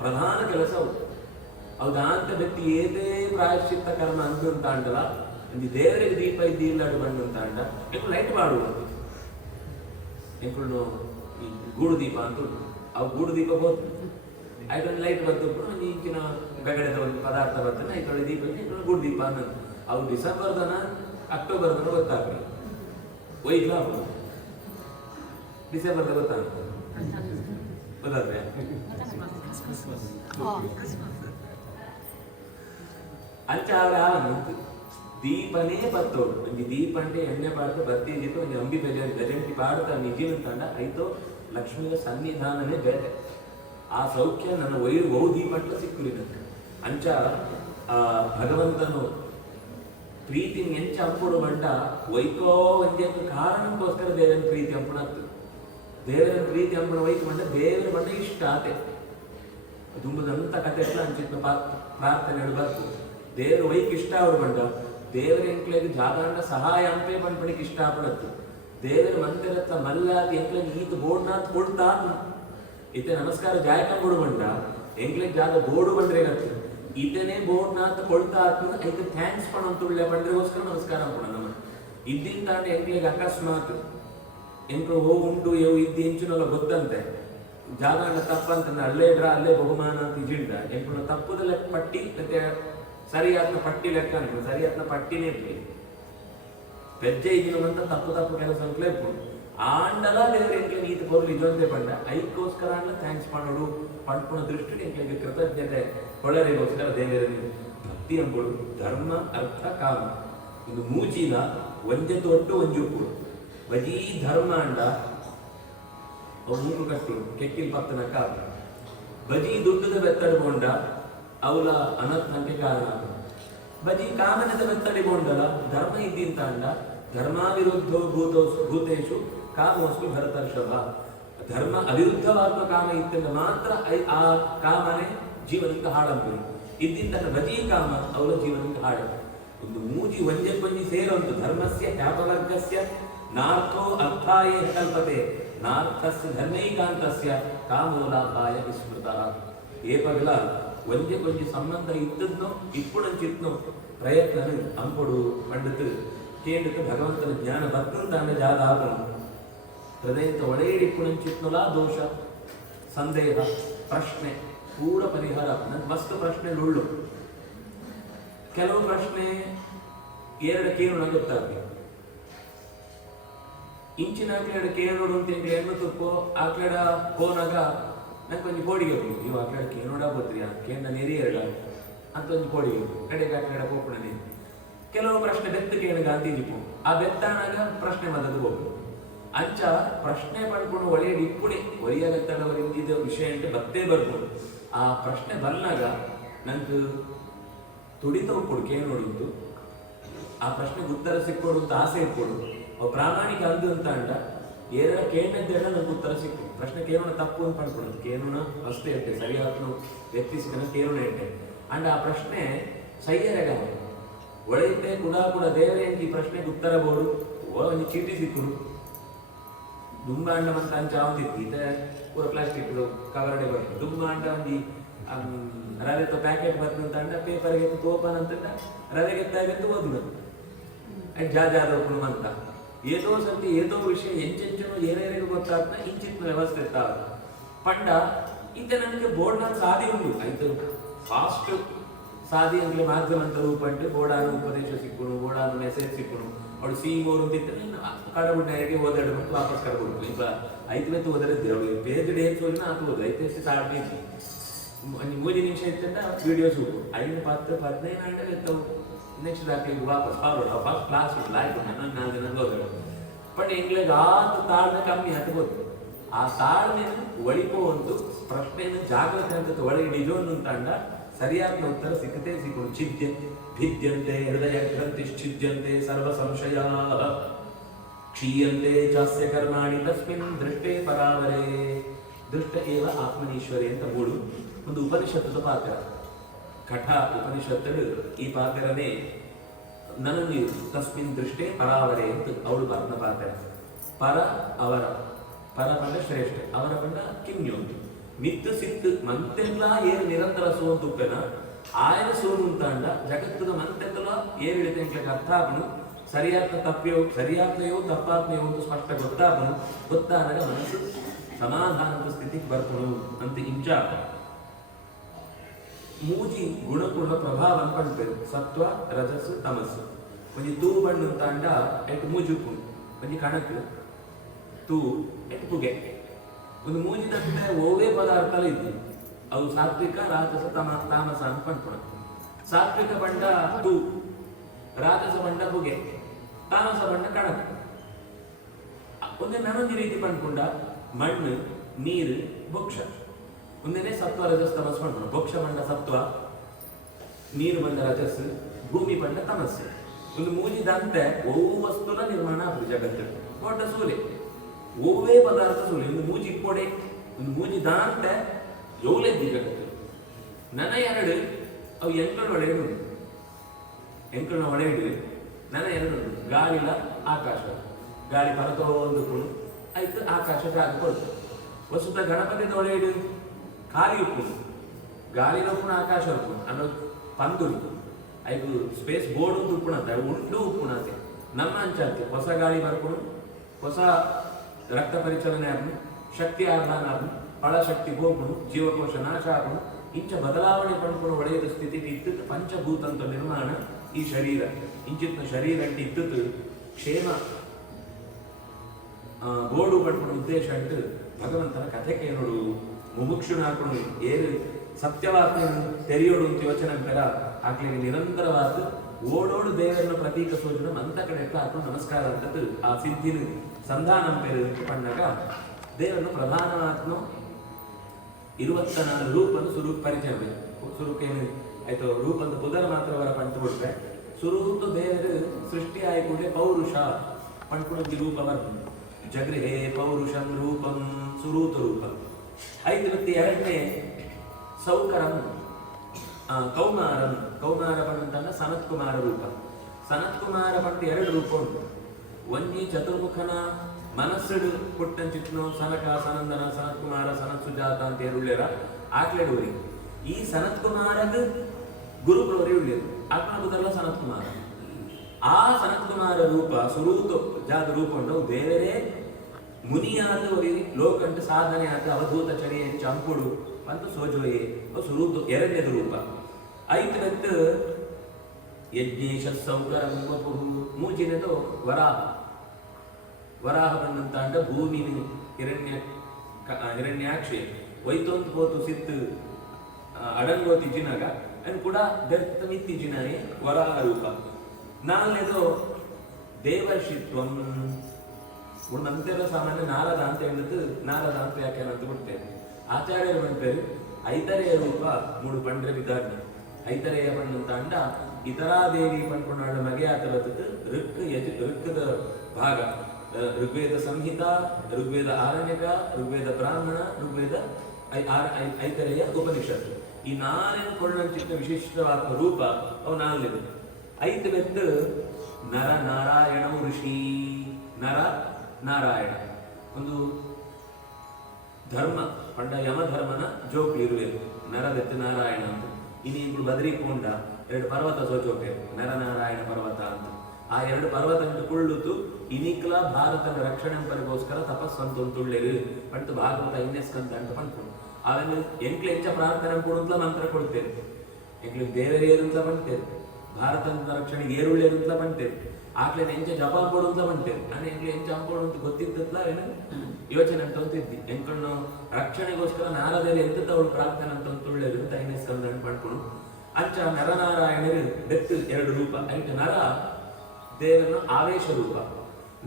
ಪ್ರಧಾನ ಕೆಲಸ ಅವುದಾಂತ ವ್ಯಕ್ತಿ ಏದೇ ಪ್ರಾಯಶ್ಚಿತ್ತ ಕರ್ಮ ಅಂತ ಅಂಡಲ್ಲ ಒಂದು ದೇವರಿಗೆ ದೀಪ ಇದ್ದಿಲ್ಲ ಬಂದು ಅಂತ ಅಂಡ ಎಂಕು ಲೈಟ್ ಮಾಡುವುದು ಎಂಕು ಈ ಗೂಡು ದೀಪ ಅಂತ ಅವು ಗೂಡು ದೀಪ ಬೋದು ಆಯ್ತೊಂದು ಲೈಟ್ ಬಂತು ಒಂದು ಈಗಿನ ಗಗಡದ ಒಂದು ಪದಾರ್ಥ ಬರ್ತದೆ ಐತೊಳ್ಳೆ ದೀಪ ಗೂಡು ದೀಪ ಅನ್ನೋದು ಅವು ಡಿಸೆಂಬರ್ದನ ಅಕ್ಟೋಬರ್ದನ ಗೊತ್ತಾಗ್ಲಿ ಒಯ್ಗ್ಲ ಡಿಸೆಂಬರ್ದ ಗೊತ್ತಾಗ ಗೊತ್ತಾದ್ರೆ ಅಂಚ ಆವನು ದೀಪನೇ ಪತ್ತೋಡು ಒಂಜಿ ದೀಪ ಅಂದ್ರೆ ಎಣ್ಣೆ ಪಾಡ್ತಾ ಬತ್ತಿ ದೀಪ ಒಂಜಿ ಅಂಬಿ ಗಜಂಟಿ ಪಾಡ್ತಾ ನಿಜೀನ ತಂಡ ಐತೋ ಲಕ್ಷ್ಮಿಯ ಸನ್ನಿಧಾನನೇ ಬೇರೆ ಆ ಸೌಖ್ಯ ನನ್ನ ಒಯ್ದು ದೀಪ ಅಂತ ಸಿಕ್ಕುಲಿನ ಅಂಚ ಭಗವಂತನು ಪ್ರೀತಿ ಎಂಚ ಅಂಪುಡು ಬಂಡ ವೈಕೋ ಒಂದೇ ಕಾರಣಕ್ಕೋಸ್ಕರ ದೇವರ ಪ್ರೀತಿ ಅಂಪುಣತ್ತು ದೇವರ ಪ್ರೀತಿ ಅಂಪುಣ ವೈಕು ಬಂಡ ದೇವರ ಬಂಡ ಇಷ್ಟ ಆತೆ ದುಂಬದಂತ ಕತೆ ಎಲ್ಲ ಅಂಚಿನ ಪ್ರಾರ್ಥನೆಗಳು ಬರ್ತು ದೇವರು ವೈಕ್ ಇಷ್ಟ ಅವ್ರು ಬಂಡ ದೇವರ ಎಂಕ್ಲೆಗೆ ಜಾಗರಣ ಸಹಾಯ ಅಂಪೇ ಪಂಪಣಿಗೆ ಇಷ್ಟ ಪಡತ್ತು ದೇವರ ಮಂದಿರತ್ತ ಮಲ್ಲಾದಿ ಎಂಕ್ಲೆಗೆ ಈತ ಬೋಡ್ನಾಥ್ ಕೊಡ್ತಾ ಇತ್ತೆ ನಮಸ್ಕಾರ ಜಾಯಕಂಬುಡು ಬಂಡ ಎಂಕ್ಲೆಗೆ ಜಾಗ ಬೋಡು ಬಂದ್ರೆ ಗತ್ತು ಇದನ್ನೇ ಬೋಡ್ನಾಥ್ ಕೊಡ್ತಾ ಆತ್ಮ ಇದು ಥ್ಯಾಂಕ್ಸ್ ಪಣಂತ ಉಳ್ಳೆ ಬಂದ್ರೆಗೋಸ್ಕರ ನಮಸ್ಕಾರ ಪಣ ನಮ್ಮ ಇದ್ದಿನ ತಾಂಡ ಎಂಕ್ಲೆಗೆ ಅಕಸ್ಮಾತ್ ಎಂಕ್ಲು ಉಂಟು ಯವು ಇದ್ದು ಹೆಂಚಿನಲ್ಲ ಗೊತ್ತಂತೆ ಜಾಗರಣ ತಪ್ಪಂತ ಅಲ್ಲೇ ಅಲ್ಲೇ ಬಹುಮಾನ ಅಂತ ಇಜಿಂಡ ಎಂಕ್ಲು ತಪ್ಪುದ ಪಟ್ಟಿ ಮತ್ತೆ ಸರಿಯಾದ ಪಟ್ಟಿ ಲೆಕ್ಕ ಅನ್ಕೊಂಡು ಸರಿಯಾದ ಪಟ್ಟಿನೇ ಇರ್ಲಿ ಪೆಜ್ಜೆ ಇದಿನವಂತ ತಪ್ಪು ಕೆಲಸ ಅಂತಲೇ ಇರ್ಬೋದು ಆಂಡಲ ದೇವರ ಎಂಕ್ಲೆ ನೀತಿ ಪೊರ್ಲು ಇದೊಂದೇ ಬಂಡ ಐಕ್ಕೋಸ್ಕರ ಥ್ಯಾಂಕ್ಸ್ ಮಾಡೋಡು ಪಂಪುಣ ದೃಷ್ಟಿ ಎಂಕ್ಲೆಗೆ ಕೃತಜ್ಞತೆ ಹೊಳರಿಗೋಸ್ಕರ ದೇವರ ಭಕ್ತಿ ಎಂಬುದು ಧರ್ಮ ಅರ್ಥ ಕಾಮ ಇದು ಮೂಚಿನ ಒಂಜೆ ತೊಟ್ಟು ಒಂಜುಪ್ಪು ಬಜೀ ಧರ್ಮ ಅಂಡ ಮೂರು ಕಟ್ಟು ಕೆಕ್ಕಿಲ್ ಪತ್ತನ ಕಾಲ ಬಜಿ ದುಡ್ಡದ ಬೆತ್ತಡಿಕೊಂಡ ಅವಳ ಅನರ್ಥಕ್ಕೆ ಕಾರಣ ಬಜಿ ಕಾಮನದ ಬೆತ್ತಡಿಕೊಂಡಲ ಧರ್ಮ ಇದ್ದಿಂತ ಅಂಡ ಧರ್ಮಾವಿರುದ್ಧೋ ಭೂತೇಶು ಕಾಮೋಸ್ಮಿ ಭರತರ್ಷಭ ಧರ್ಮ ಅವಿರುದ್ಧವಾದ ಕಾಮ ಇತ್ತಂದ ಮಾತ್ರ ಆ ಕಾಮನೆ ಜೀವನಕ್ಕೆ ಹಾಳಂಪು ಇದ್ದಿಂತ ಬಜಿ ಕಾಮ ಅವಳ ಜೀವನಕ್ಕೆ ಹಾಳ ಒಂದು ಮೂಜಿ ಒಂಜೆ ಕೊಂಜಿ ಸೇರುವಂತು ಧರ್ಮಸ್ಯ ತ್ಯಾಪವರ್ಗಸ್ಯ ನಾರ್ಥೋ ಅರ್ಥಾಯ ಕಲ್ಪತೆ ನಾರ್ಥಸ್ಯ ಧರ್ಮೈಕಾಂತಸ್ಯ ಕಾಮೋಲಾಪಾಯ ವಿಸ್ಮೃತ ಏಪಗಲ ಒಂಜೆ ಕೊಂಜಿ ಸಂಬಂಧ ಇದ್ದದ್ನೋ ಇಪ್ಪುಡಂಚಿತ್ನೋ ಪ್ರಯತ್ನ ಅಂಪುಡು ಪಂಡಿತು ಕೇಂದ್ರಕ್ಕೆ ಭಗವಂತನ ಜ್ಞಾನ ಭಕ್ತಂತಾನೆ ಜಾಗ ಆಪನು ಹೃದಯದ ಒಡೆಯಿಡಿಪ್ಪುಡಂಚಿತ್ನೋಲಾ ದೋಷ ಸಂದೇಹ ಪ್ರಶ್ನೆ ಪೂರ ಪರಿಹಾರ ನನ್ ಮಸ್ತ್ ಪ್ರಶ್ನೆಗಳುಳ್ಳು ಕೆಲವು ಪ್ರಶ್ನೆ ಎರಡು ಕೇಳೋಣ ಗೊತ್ತಾಗ್ತದೆ ಇಂಚಿನ ಆಕ್ಲೇಡ ಕೇಳೋಡು ಅಂತ ಹೆಣ್ಣು ತುಪ್ಪು ಆಕ್ಲೇಡ ಹೋನಾಗ ನಂಗೆ ಒಂದು ಕೋಡಿಗೆ ಹೋಗಿ ನೀವು ಆಕ್ಲೇಡ ಕೇಳೋಡ ಬೋತ್ರಿಯ ಕೇಂದ್ರ ನೆರಿ ಎರಡ ಅಂತ ಒಂದು ಕೋಡಿಗೆ ಹೋಗಿ ಕಡೆಗೆ ಆಕ್ಲೇಡ ಹೋಗ್ಬಿಡನೆ ಕೆಲವು ಪ್ರಶ್ನೆ ಬೆತ್ತ ಕೇಳ ಗಾಂಧೀಜಿಪು ಆ ಬೆತ್ತಾನಾಗ ಪ್ರಶ್ನೆ ಮದದು ಹೋಗು ಅಂಚ ಪ್ರಶ್ನೆ ಪಡ್ಕೊಂಡು ಒಳ್ಳೆಯ ಇಪ್ಪುಣಿ ಒರಿಯಾಗತ್ತಡವರಿಂದ ವಿಷಯ ಅಂತ ಬತ್ತೇ ಬರ್ಬೋದು ಆ ಪ್ರಶ್ನೆ ಬಲ್ಲಾಗ ನಂಗೆ ತುಡಿತ ಉಪ್ಪುಡು ಕೇಳಿ ನೋಡಿದ್ದು ಆ ಪ್ರಶ್ನೆಗೆ ಉತ್ತರ ಸಿಕ್ಕೋಡು ಅಂತ ಆಸೆ ಇಟ್ಕೊಡು ಪ್ರಾಮಾಣಿಕ ಅಂದು ಅಂತ ಅಂಡ ಏನಾರ ಕೇಳಿದ್ದೆಲ್ಲ ನಂಗೆ ಉತ್ತರ ಸಿಕ್ಕು ಪ್ರಶ್ನೆ ಕೇಳೋಣ ತಪ್ಪು ಅಂತ ಪಡ್ಕೊಡೋದು ಕೇಳೋಣ ಅಷ್ಟೇ ಇಟ್ಟೆ ಸರಿಯಾದ ವ್ಯಕ್ತಿಸಿದ ಕೇಳೋಣ ಇಟ್ಟೆ ಅಂಡ್ ಆ ಪ್ರಶ್ನೆ ಸೈಯರೆಗ ಒಳೆಯುತ್ತೆ ಕೂಡ ದೇವರೇ ಈ ಪ್ರಶ್ನೆಗೆ ಉತ್ತರ ಬೋಡು ಒಂದು ಚೀಟಿ ಸಿಕ್ಕುಡು ದುಂಬ ಅಂಡ ಅಂತ ಅಂಚ ಆವಂತಿತ್ತು ಇದೆ ಪೂರ ಪ್ಲಾಸ್ಟಿಕ್ ಕವರ್ಡೆ ಬರ್ತದೆ ದುಂಬ ಅಂಡ ಒಂದು ರವೆ ಪ್ಯಾಕೆಟ್ ಬರ್ತಂತ ಅಂಡ ಪೇಪರ್ಗೆ ಓಪನ್ ಅಂತಂದ ರವೆಗೆ ಎತ್ತಾಗಂತ ಓದಿನ ಜಾಜಾದ ಅಂತ ಏದೋ ಸರ್ತಿ ಏದೋ ವಿಷಯ ಎಂಚೆಂಚನು ಏನೇನಿಗೂ ಗೊತ್ತಾಗ್ತಾ ಇಂಚಿನ ವ್ಯವಸ್ಥೆ ಇರ್ತಾವ ಪಂಡ ಇತ್ತ ನನಗೆ ಬೋರ್ಡ್ನ ಸಾದಿ ಉಂಟು ಆಯ್ತು ಫಾಸ್ಟ್ ಸಾದಿ ಅಂದ್ರೆ ಮಾಧ್ಯಮ ಅಂತ ರೂಪಂಟು ಬೋರ್ಡಾನ ಉಪದೇಶ ಸಿಕ್ಕುನು ಬೋರ್ಡಾನ ಮೆಸೇಜ್ ಸಿಕ್ಕುನು ಅವಳು ಸಿ4 ಅಂತ ಕಡಬುಡ್ನಾಗೆ ಓದಾಡು ಮತ್ತು ವಾಪಸ್ ಕಡಬುಡು ಈಗ ಐದು ಮೆತ್ತು ಓದರಿದ್ದೆ ಅವಳು ಪೇಜ್ ಡೇಸ್ ಹೋಗಿ ಹಾಕ್ಬೋದು ಐದು ಸ್ಟಾರ್ಟ್ ಒಂದು 3 ನಿಮಿಷ ಇತ್ತಂತ ವಿಡಿಯೋಸ್ ಹೋಗು 5-10-15 ಗಂಟೆ ಇರ್ತವು ನೆಕ್ಸ್ಟ್ ದಾಖಲೆಗೆ ವಾಪಸ್ ಫಾರ್ವರ್ಡ್ ಫಸ್ಟ್ ಕ್ಲಾಸ್ ಇಲ್ಲ ಆಯ್ತು ನನ್ನ ಹೋದಳು ಬಟ್ ಎಂಗ್ಲಿಗೆ ಆತ ತಾಳ್ಮೆ ಕಮ್ಮಿ ಹತ್ಬೋದು ಆ ತಾಳ್ಮೆ ಒಳಿಪೋ ಒಂದು ಪ್ರಶ್ನೆಯನ್ನು ಜಾಗೃತಿ ಅಂತ ಒಳಗೆ ನಿಜವನ್ನು ತಂಡ ಸರಿಯಾದ ಉತ್ತರ ಸಿಕ್ಕತೆ ಸಿಕ್ಕೊಂಡು ಚಿದ್ಯ ಭಿದ್ಯಂತೆ ಹೃದಯ ಗ್ರಂಥಿಶ್ಚಿದ್ಯಂತೆ ಸರ್ವ ಸಂಶಯ ಕ್ಷೀಯಂತೆ ಚಾಸ್ಯ ಕರ್ಮಾಣಿ ತಸ್ಮಿನ್ ದೃಷ್ಟೇ ಪರಾವರೇ ದೃಷ್ಟ ಏವ ಆತ್ಮನೀಶ್ವರಿ ಅಂತ ಮೂಡು ಒಂದು ಉಪನಿಷತ್ತದ ಪಾತ್ರ ಕಠ ಉಪನಿಷತ್ತರು ಈ ಪಾತ್ರನೇ ನನಗೆ ತಸ್ಮಿನ್ ದೃಷ್ಟೇ ಪರಾವರೆ ಅಂತ ಅವಳು ಬರ್ನ ಪಾತ್ರ ಪರ ಅವರ ಪರ ಬಂದ ಶ್ರೇಷ್ಠ ಅವರ ಬಂದ ಕಿಮ್ಯೊಂದು ಮಿತ್ತು ಸಿತ್ತು ಮಂತೆಲ್ಲ ಏನು ನಿರಂತರ ಸೋನ್ ತುಪ್ಪೆನ ಆಯನ ಸೋನು ಅಂತ ಅಂಡ ಜಗತ್ತದ ಮಂತೆಲ್ಲ ಏನು ಹಿಡಿತ ಅರ್ಥ ಆಪನು ಸರಿಯಾತ್ಮೆಯೋ ತಪ್ಪಾತ್ಮೆಯೋ ಅಂತ ಸ್ಪಷ್ಟ ಗೊತ್ತಾದಾಗ ಮನಸ್ಸು ಸಮಾಧಾನದ ಸ್ಥಿತಿಗೆ ಬರ್ಕೊಳು ಅಂತ ಇಂಚ ಮೂಜಿ ಗುಣಗುಣ ಪ್ರಭಾವ ಪಡ್ಬೇಕು ಸತ್ವ ರಜಸ್ಸು ತಮಸ್ಸು ಒಂಜಿ ತೂ ಬಣ್ಣು ಅಂತ ಅಂಡ ಐಟು ಮೂಜಿ ಉಪ್ಪು ಒಂಜಿ ಕಣಕ್ ತೂ ಎಟ್ ಪುಗೆ ಒಂದು ಮೂಜಿದಂತೆ ಓವೇ ಪದಾರ್ಥಲ ಇದ್ದು ಅವು ಸಾತ್ವಿಕ ರಾಜಸ ತಾಮಸ ಅಂತ ಪಂಡ್ಕೊಳ. ಸಾತ್ವಿಕ ಬಂಡ ತೂ, ರಾಜಸ ಬಂಡ ಪುಗೆ, ತಾಮಸ ಬಂಡ ಕಣಕ. ಒಂದೇ ನಾನೊಂದು ರೀತಿ ಪಂಡ್ಕೊಂಡ ಮಣ್ಣು ನೀರು ಭೋಕ್ಷ ಒಂದೇನೆ ಸತ್ವ ರಜಸ್ ತಮಸ್ ಪಂಡ್ಕೊಳ. ಭೋಕ್ಷ ಬಂಡ ಸತ್ವ, ನೀರು ಬಂಡ ರಜಸ್, ಭೂಮಿ ಬಂಡ ತಮಸ್ಸೆ. ಒಂದು ಮೂಜಿದಂತೆ ಓವು ವಸ್ತುಲ ನಿರ್ಮಾಣ ಆಗ್ತದೆ ಜಗತ್ತು ದೊಡ್ಡ ಸೂಲೆ ಓವೇ ಪದಾರ್ಥ ಸೂಲೆ. ಒಂದು ಮೂಜಿ ಇಪ್ಪೊಡೆ ಒಂದು ಮೂಜಿದಂತೆ ಎವಲೆದ್ದಿ ಜಗತ್ತು. ನನ್ನ ಎರಡು ಅವು ಎಂಕಳು ಒಡೆಯುಡು, ಎಂಕಳನ್ನ ಒಡೆಯುಡು ನನ್ನ ಎರಡು ಗಾಳಿಲ ಆಕಾಶ. ಗಾಳಿ ಪರತೋ ಒಂದು ಕುಣು ಆಯ್ತು ಆಕಾಶ ಗಾಳಿ ಕೊಡ್ತು. ವಸುತ ಗಣಪತಿದ ಒಡೆಯುಡು ಖಾಲಿ ಉಪ್ಪುನು, ಗಾಳಿನ ಉಪ್ಪುನ ಆಕಾಶ ಉಪ್ಪುನು ಅನ್ನೋ ಪಂದುಡು ಐದು ಸ್ಪೇಸ್ ಬೋರ್ಡ್ ಒಂದು ಉಪ್ಪುಣತೆ ಉಂಡು ಉಪ್ಪುಣತೆ. ನಮ್ಮ ಅಂಚಾತೆ ಹೊಸ ಗಾಳಿ ಬರ್ಕೊಂಡು ಹೊಸ ರಕ್ತ ಪರಿಚಲನೆ ಆಗ್ನು, ಶಕ್ತಿ ಆಧಾನ ಆಗ್ನು, ಫಳಶಕ್ತಿ ಹೋಗ್ನು, ಜೀವಕೋಶ ನಾಶ ಆಗ್ನು, ಇಂಚ ಬದಲಾವಣೆ ಪಡ್ಕೊಂಡು ಒಡೆಯದ ಸ್ಥಿತಿಗೆ ಇತ್ತು ಪಂಚಭೂತಂತ ನಿರ್ಮಾಣ ಈ ಶರೀರ. ಇಂಚಿತ್ನ ಶರೀರ ಅಂಟಿ ಇತ್ತು ಕ್ಷೇಮ ಗೋಡು ಪಡ್ಕೊಂಡು ಉದ್ದೇಶ ಅಂಟು ಭಗವಂತನ ಕಥೆ ಕೇಳೋಡು ಮುಮುಕ್ಷುನ ಹಾಕೊಂಡು ಏರು ಸತ್ಯವಾದ ತೆರೆಯೋಡು ಅಂತ ಯೋಚನೆ ಅಂತಾರ ಆಗ್ಲಿಗೆ ನಿರಂತರವಾದ ಓಡೋಡು ದೇವರನ್ನು ಪ್ರತೀಕ ಸೋಜನ ಅಂತ ಕಡೆ ಹಾಕೊಂಡು ನಮಸ್ಕಾರ ಅಂತದ್ದು ಆ ಸಿದ್ಧಿನ ಸಂಧಾನ ಪೇರು ಪಂಡಾಗ ದೇವರನ್ನು ಪ್ರಧಾನವಾದ್ನು 24 ರೂಪದ ಸ್ವರೂಪ ಪರಿಚಯ ಸ್ವರೂಪೇನು ಆಯ್ತು ರೂಪದ ಪುದರ್ ಮಾತ್ರ ಅವರ ಪಂಚಬಿಟ್ರೆ ಸ್ವರೂಪ ದೇವರು ಸೃಷ್ಟಿ ಆಯ್ಕೊಂಡೆ ಪೌರುಷ ಪಂಡ್ಕೊಂಡು ರೂಪ ಬರ್ತದೆ. ಜಗೃಹೇ ಪೌರುಷಂ ರೂಪಂ ಸುರೂತ ರೂಪ ಐದು ಮತ್ತೆ ಎರಡನೇ ಸೌಕರಂ ಕೌಮಾರಂ. ಕೌಮಾರ ಪಂಡ ಸನತ್ ಕುಮಾರ ರೂಪ. ಸನತ್ ಕುಮಾರ ಪಂಡ ಎರಡು ರೂಪ ಉಂಟು. ಒಂಜಿ ಚತುರ್ಮುಖನ ಮನಸ್ಸಡು ಪುಟ್ಟಂಚಿತ್ನೋ ಸನಕ ಸನಂದನ ಸನತ್ ಕುಮಾರ ಸನತ್ ಸುಜಾತ ಅಂತ ಹೇಳುಳ್ಳ್ಯಾರ ಆಕ್ಲೆಡುವರಿ. ಈ ಸನತ್ ಕುಮಾರಗ ಗುರುಗಳವರೇ ಉಳ್ಳ್ಯರು ಆತ್ಮಬುದಲ್ಲ ಸನತ್ ಕುಮಾರ. ಆ ಸನತ್ ಕುಮಾರ ರೂಪ ಸುರೂತ ಜಾತ ರೂಪ ಉಂಟು ಬೇರೆ ಮುನಿಯಾದವರಿ ಲೋಕಂಟ ಸಾಧನೆ ಆದ ಅವಧೂತ ಚರಿಯ ಚಂಪುಡು ಅಂತ ಸೋಜೋಯೆ ಸುರೂತ ಎರಡನೇದು ರೂಪ. ಐದರದ್ದು ಯಜ್ಞೇಶ ಸೌಕರ ಮೂಜಿನದು ವರಾಹ. ವರಾಹ ಬಂದಂತ ಅಂಡ ಭೂಮಿ ಹಿರಣ್ಯಾಕ್ಷಿ ಒಯ್ತೊಂದು ಹೋತು ಸಿತ್ತು ಅಡಂಗೋತಿ ಜಿನಗ ಅನ್ ಕೂಡ ಬೆರ್ತ ಮಿತ್ತಿ ಜಿನನೆ ವರಾಹ ರೂಪ. ನಾಲ್ನೇದು ದೇವರ್ಷಿತ್ವಂ. ಒಂದಂತೆಲ್ಲ ಸಾಮಾನ್ಯ ನಾರದ ಅಂತ ಹೇಳಿದ್ದು ನಾರದ ಅಂತ ಯಾಕೆ ಅಂತ ಬಿಡ್ತೇವೆ. ಆಚಾರ್ಯರು ಬಂತೇವೆ ಐತರೆಯ ರೂಪ ಮೂಡು ಪಂಡ್ರೆ ಬಿದ್ದಾಗ್ನ ಐತರೆಯ ಬಂದಂತ ಅಂಡ ಇತರಾದೇವಿ ಪಂಡ್ಕೊಂಡ ಮಗೆ ಆತ ಬರ್ತದೆ. ಋಕ್ಕದ ಭಾಗ ಋಗ್ವೇದ ಸಂಹಿತ, ಋಗ್ವೇದ ಆರಣ್ಯಕ, ಋಗ್ವೇದ ಬ್ರಾಹ್ಮಣ, ಋಗ್ವೇದ ಐತರೆಯ ಉಪನಿಷತ್ತು. ಈ ನಾರೇನು ಕೊಳ್ಳಂಚಿತ್ತ ವಿಶಿಷ್ಟವಾದ ರೂಪ ಅವು ನಾಲ್ಕು. ಐದು ಬೆತ್ತು ನರ ನಾರಾಯಣ ಋಷಿ. ನರ ನಾರಾಯಣ ಒಂದು ಧರ್ಮ ಪಂಡ ಯಮಧರ್ಮನ ಜೋಕ್ಲಿ ಇರುವೆರು ನರದೆತ್ತು ನಾರಾಯಣ ಅಂತ. ಇನ್ನಿಬ್ರು ಬದರಿಕೊಂಡ ಎರಡು ಪರ್ವತ ಸೋಚೋಕೆ ನರನಾರಾಯಣ ಪರ್ವತ ಅಂತ. ಆ ಎರಡು ಪರ್ವತ ಕುಳ್ಳುತ್ತು ಇನಿಕ್ಲ ಭಾರತದ ರಕ್ಷಣೆ ಪರಗೋಸ್ಕರ ತಪಸ್ಸಂತ ತುಳ್ಳೆರು ಪಂಟು ಭಾಗವತ ಇನ್ನೆಸ್ಕಂತ ಅಂತ ಪಂಡ್ಕೊಂಡು ಆಮೇಲೆ ಎಂಕ್ಲೆ ಎಂಚ ಪ್ರಾರ್ಥನೆ ಕೊಡುತ್ತಲ ಮಂತ್ರ ಕೊಡ್ತೇವೆ. ಎಂಕ್ಲೆ ದೇವರೇರು ಅಂತ ಪಂಡ್ತೇವೆ. ಭಾರತದ ರಕ್ಷಣೆಗೆ ಏರುಳ್ಳೇರು ಅಂತ ಪಂಡ್ತೇವೆ. ಆಕ್ಲೇನ ಎಂಚ ಜಪ ಕೊಡು ಅಂತ ಪಂಡ್ತೇವೆ. ನಾನು ಎಂಕ್ಲೆ ಎಂಚ ಅಂಬೋಡು ಅಂತ ಗೊತ್ತಿದ್ದಲ್ಲ ಏನು ಯೋಚನೆ ಅಂತ ಅಂತಿದ್ದಿ. ಎಂಕಣ್ಣು ರಕ್ಷಣೆಗೋಸ್ಕರ ನಾರದಲ್ಲಿ ಎಂತ ಅವಳು ಪ್ರಾರ್ಥನೆ ಅಂತ ತುಳ್ಳೆರು ಅಂತ ಇನ್ನೆಸ್ಕಂದ ಪಂಡ್ಕೊಂಡು ಅಂಚ ನರನಾರಾಯಣರು ಬೆತ್ತು ಎರಡು ರೂಪ. ಐದು ನರ ದೇವರನ್ನ ಆವೇಶ ರೂಪ,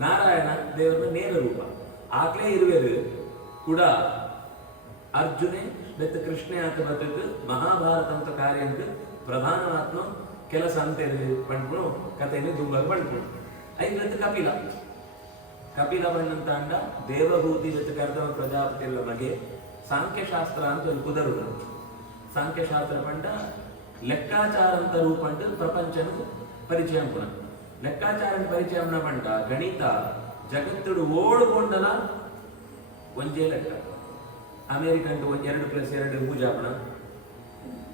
ನಾರಾಯಣ ದೇವರನ್ನ ನೇರ ರೂಪ. ಆಗ್ಲೇ ಇರುವೆರು ಕೂಡ ಅರ್ಜುನೆ ಬೆತ್ತ ಕೃಷ್ಣ ಅಂತ ಬರ್ತದ್ದು ಮಹಾಭಾರತ ಅಂತ ಕಾರ್ಯ ಅಂತ ಪ್ರಧಾನವಾತ್ಮ ಕೆಲಸ ಅಂತ ಪಂಡ್ಕೊಂಡು ಕಥೆಯನ್ನು ತುಂಬ ಪಂಡ್ಕೊಂಡು. ಐದು ಕಪಿಲ. ಕಪಿಲ ಬಂದಂತ ಅಂಡ ದೇವಭೂತಿ ಜೊತೆ ಕರೆದವ ಪ್ರಜಾಪತಿ ಎಲ್ಲ ಮಗೆ ಸಾಂಖ್ಯಶಾಸ್ತ್ರ ಅಂತ ಒಂದು ಕುದರುದು. ಸಾಂಖ್ಯಶಾಸ್ತ್ರ ಪಂಡ ಲೆಕ್ಕಾಚಾರ ಅಂತ ರೂಪ ಅಂತ ಪ್ರಪಂಚನ ಪರಿಚಯ ಪುನಃ. ಲೆಕ್ಕಾಚಾರ ಪರಿಚಯ ಪಂಡ ಗಣಿತ ಜಗತ್ತುಡು ಓಡ್ಕೊಂಡಲ ಒಂಜೇ ಲೆಕ್ಕ. American 2+2 ಮೂಜಾಪಣ,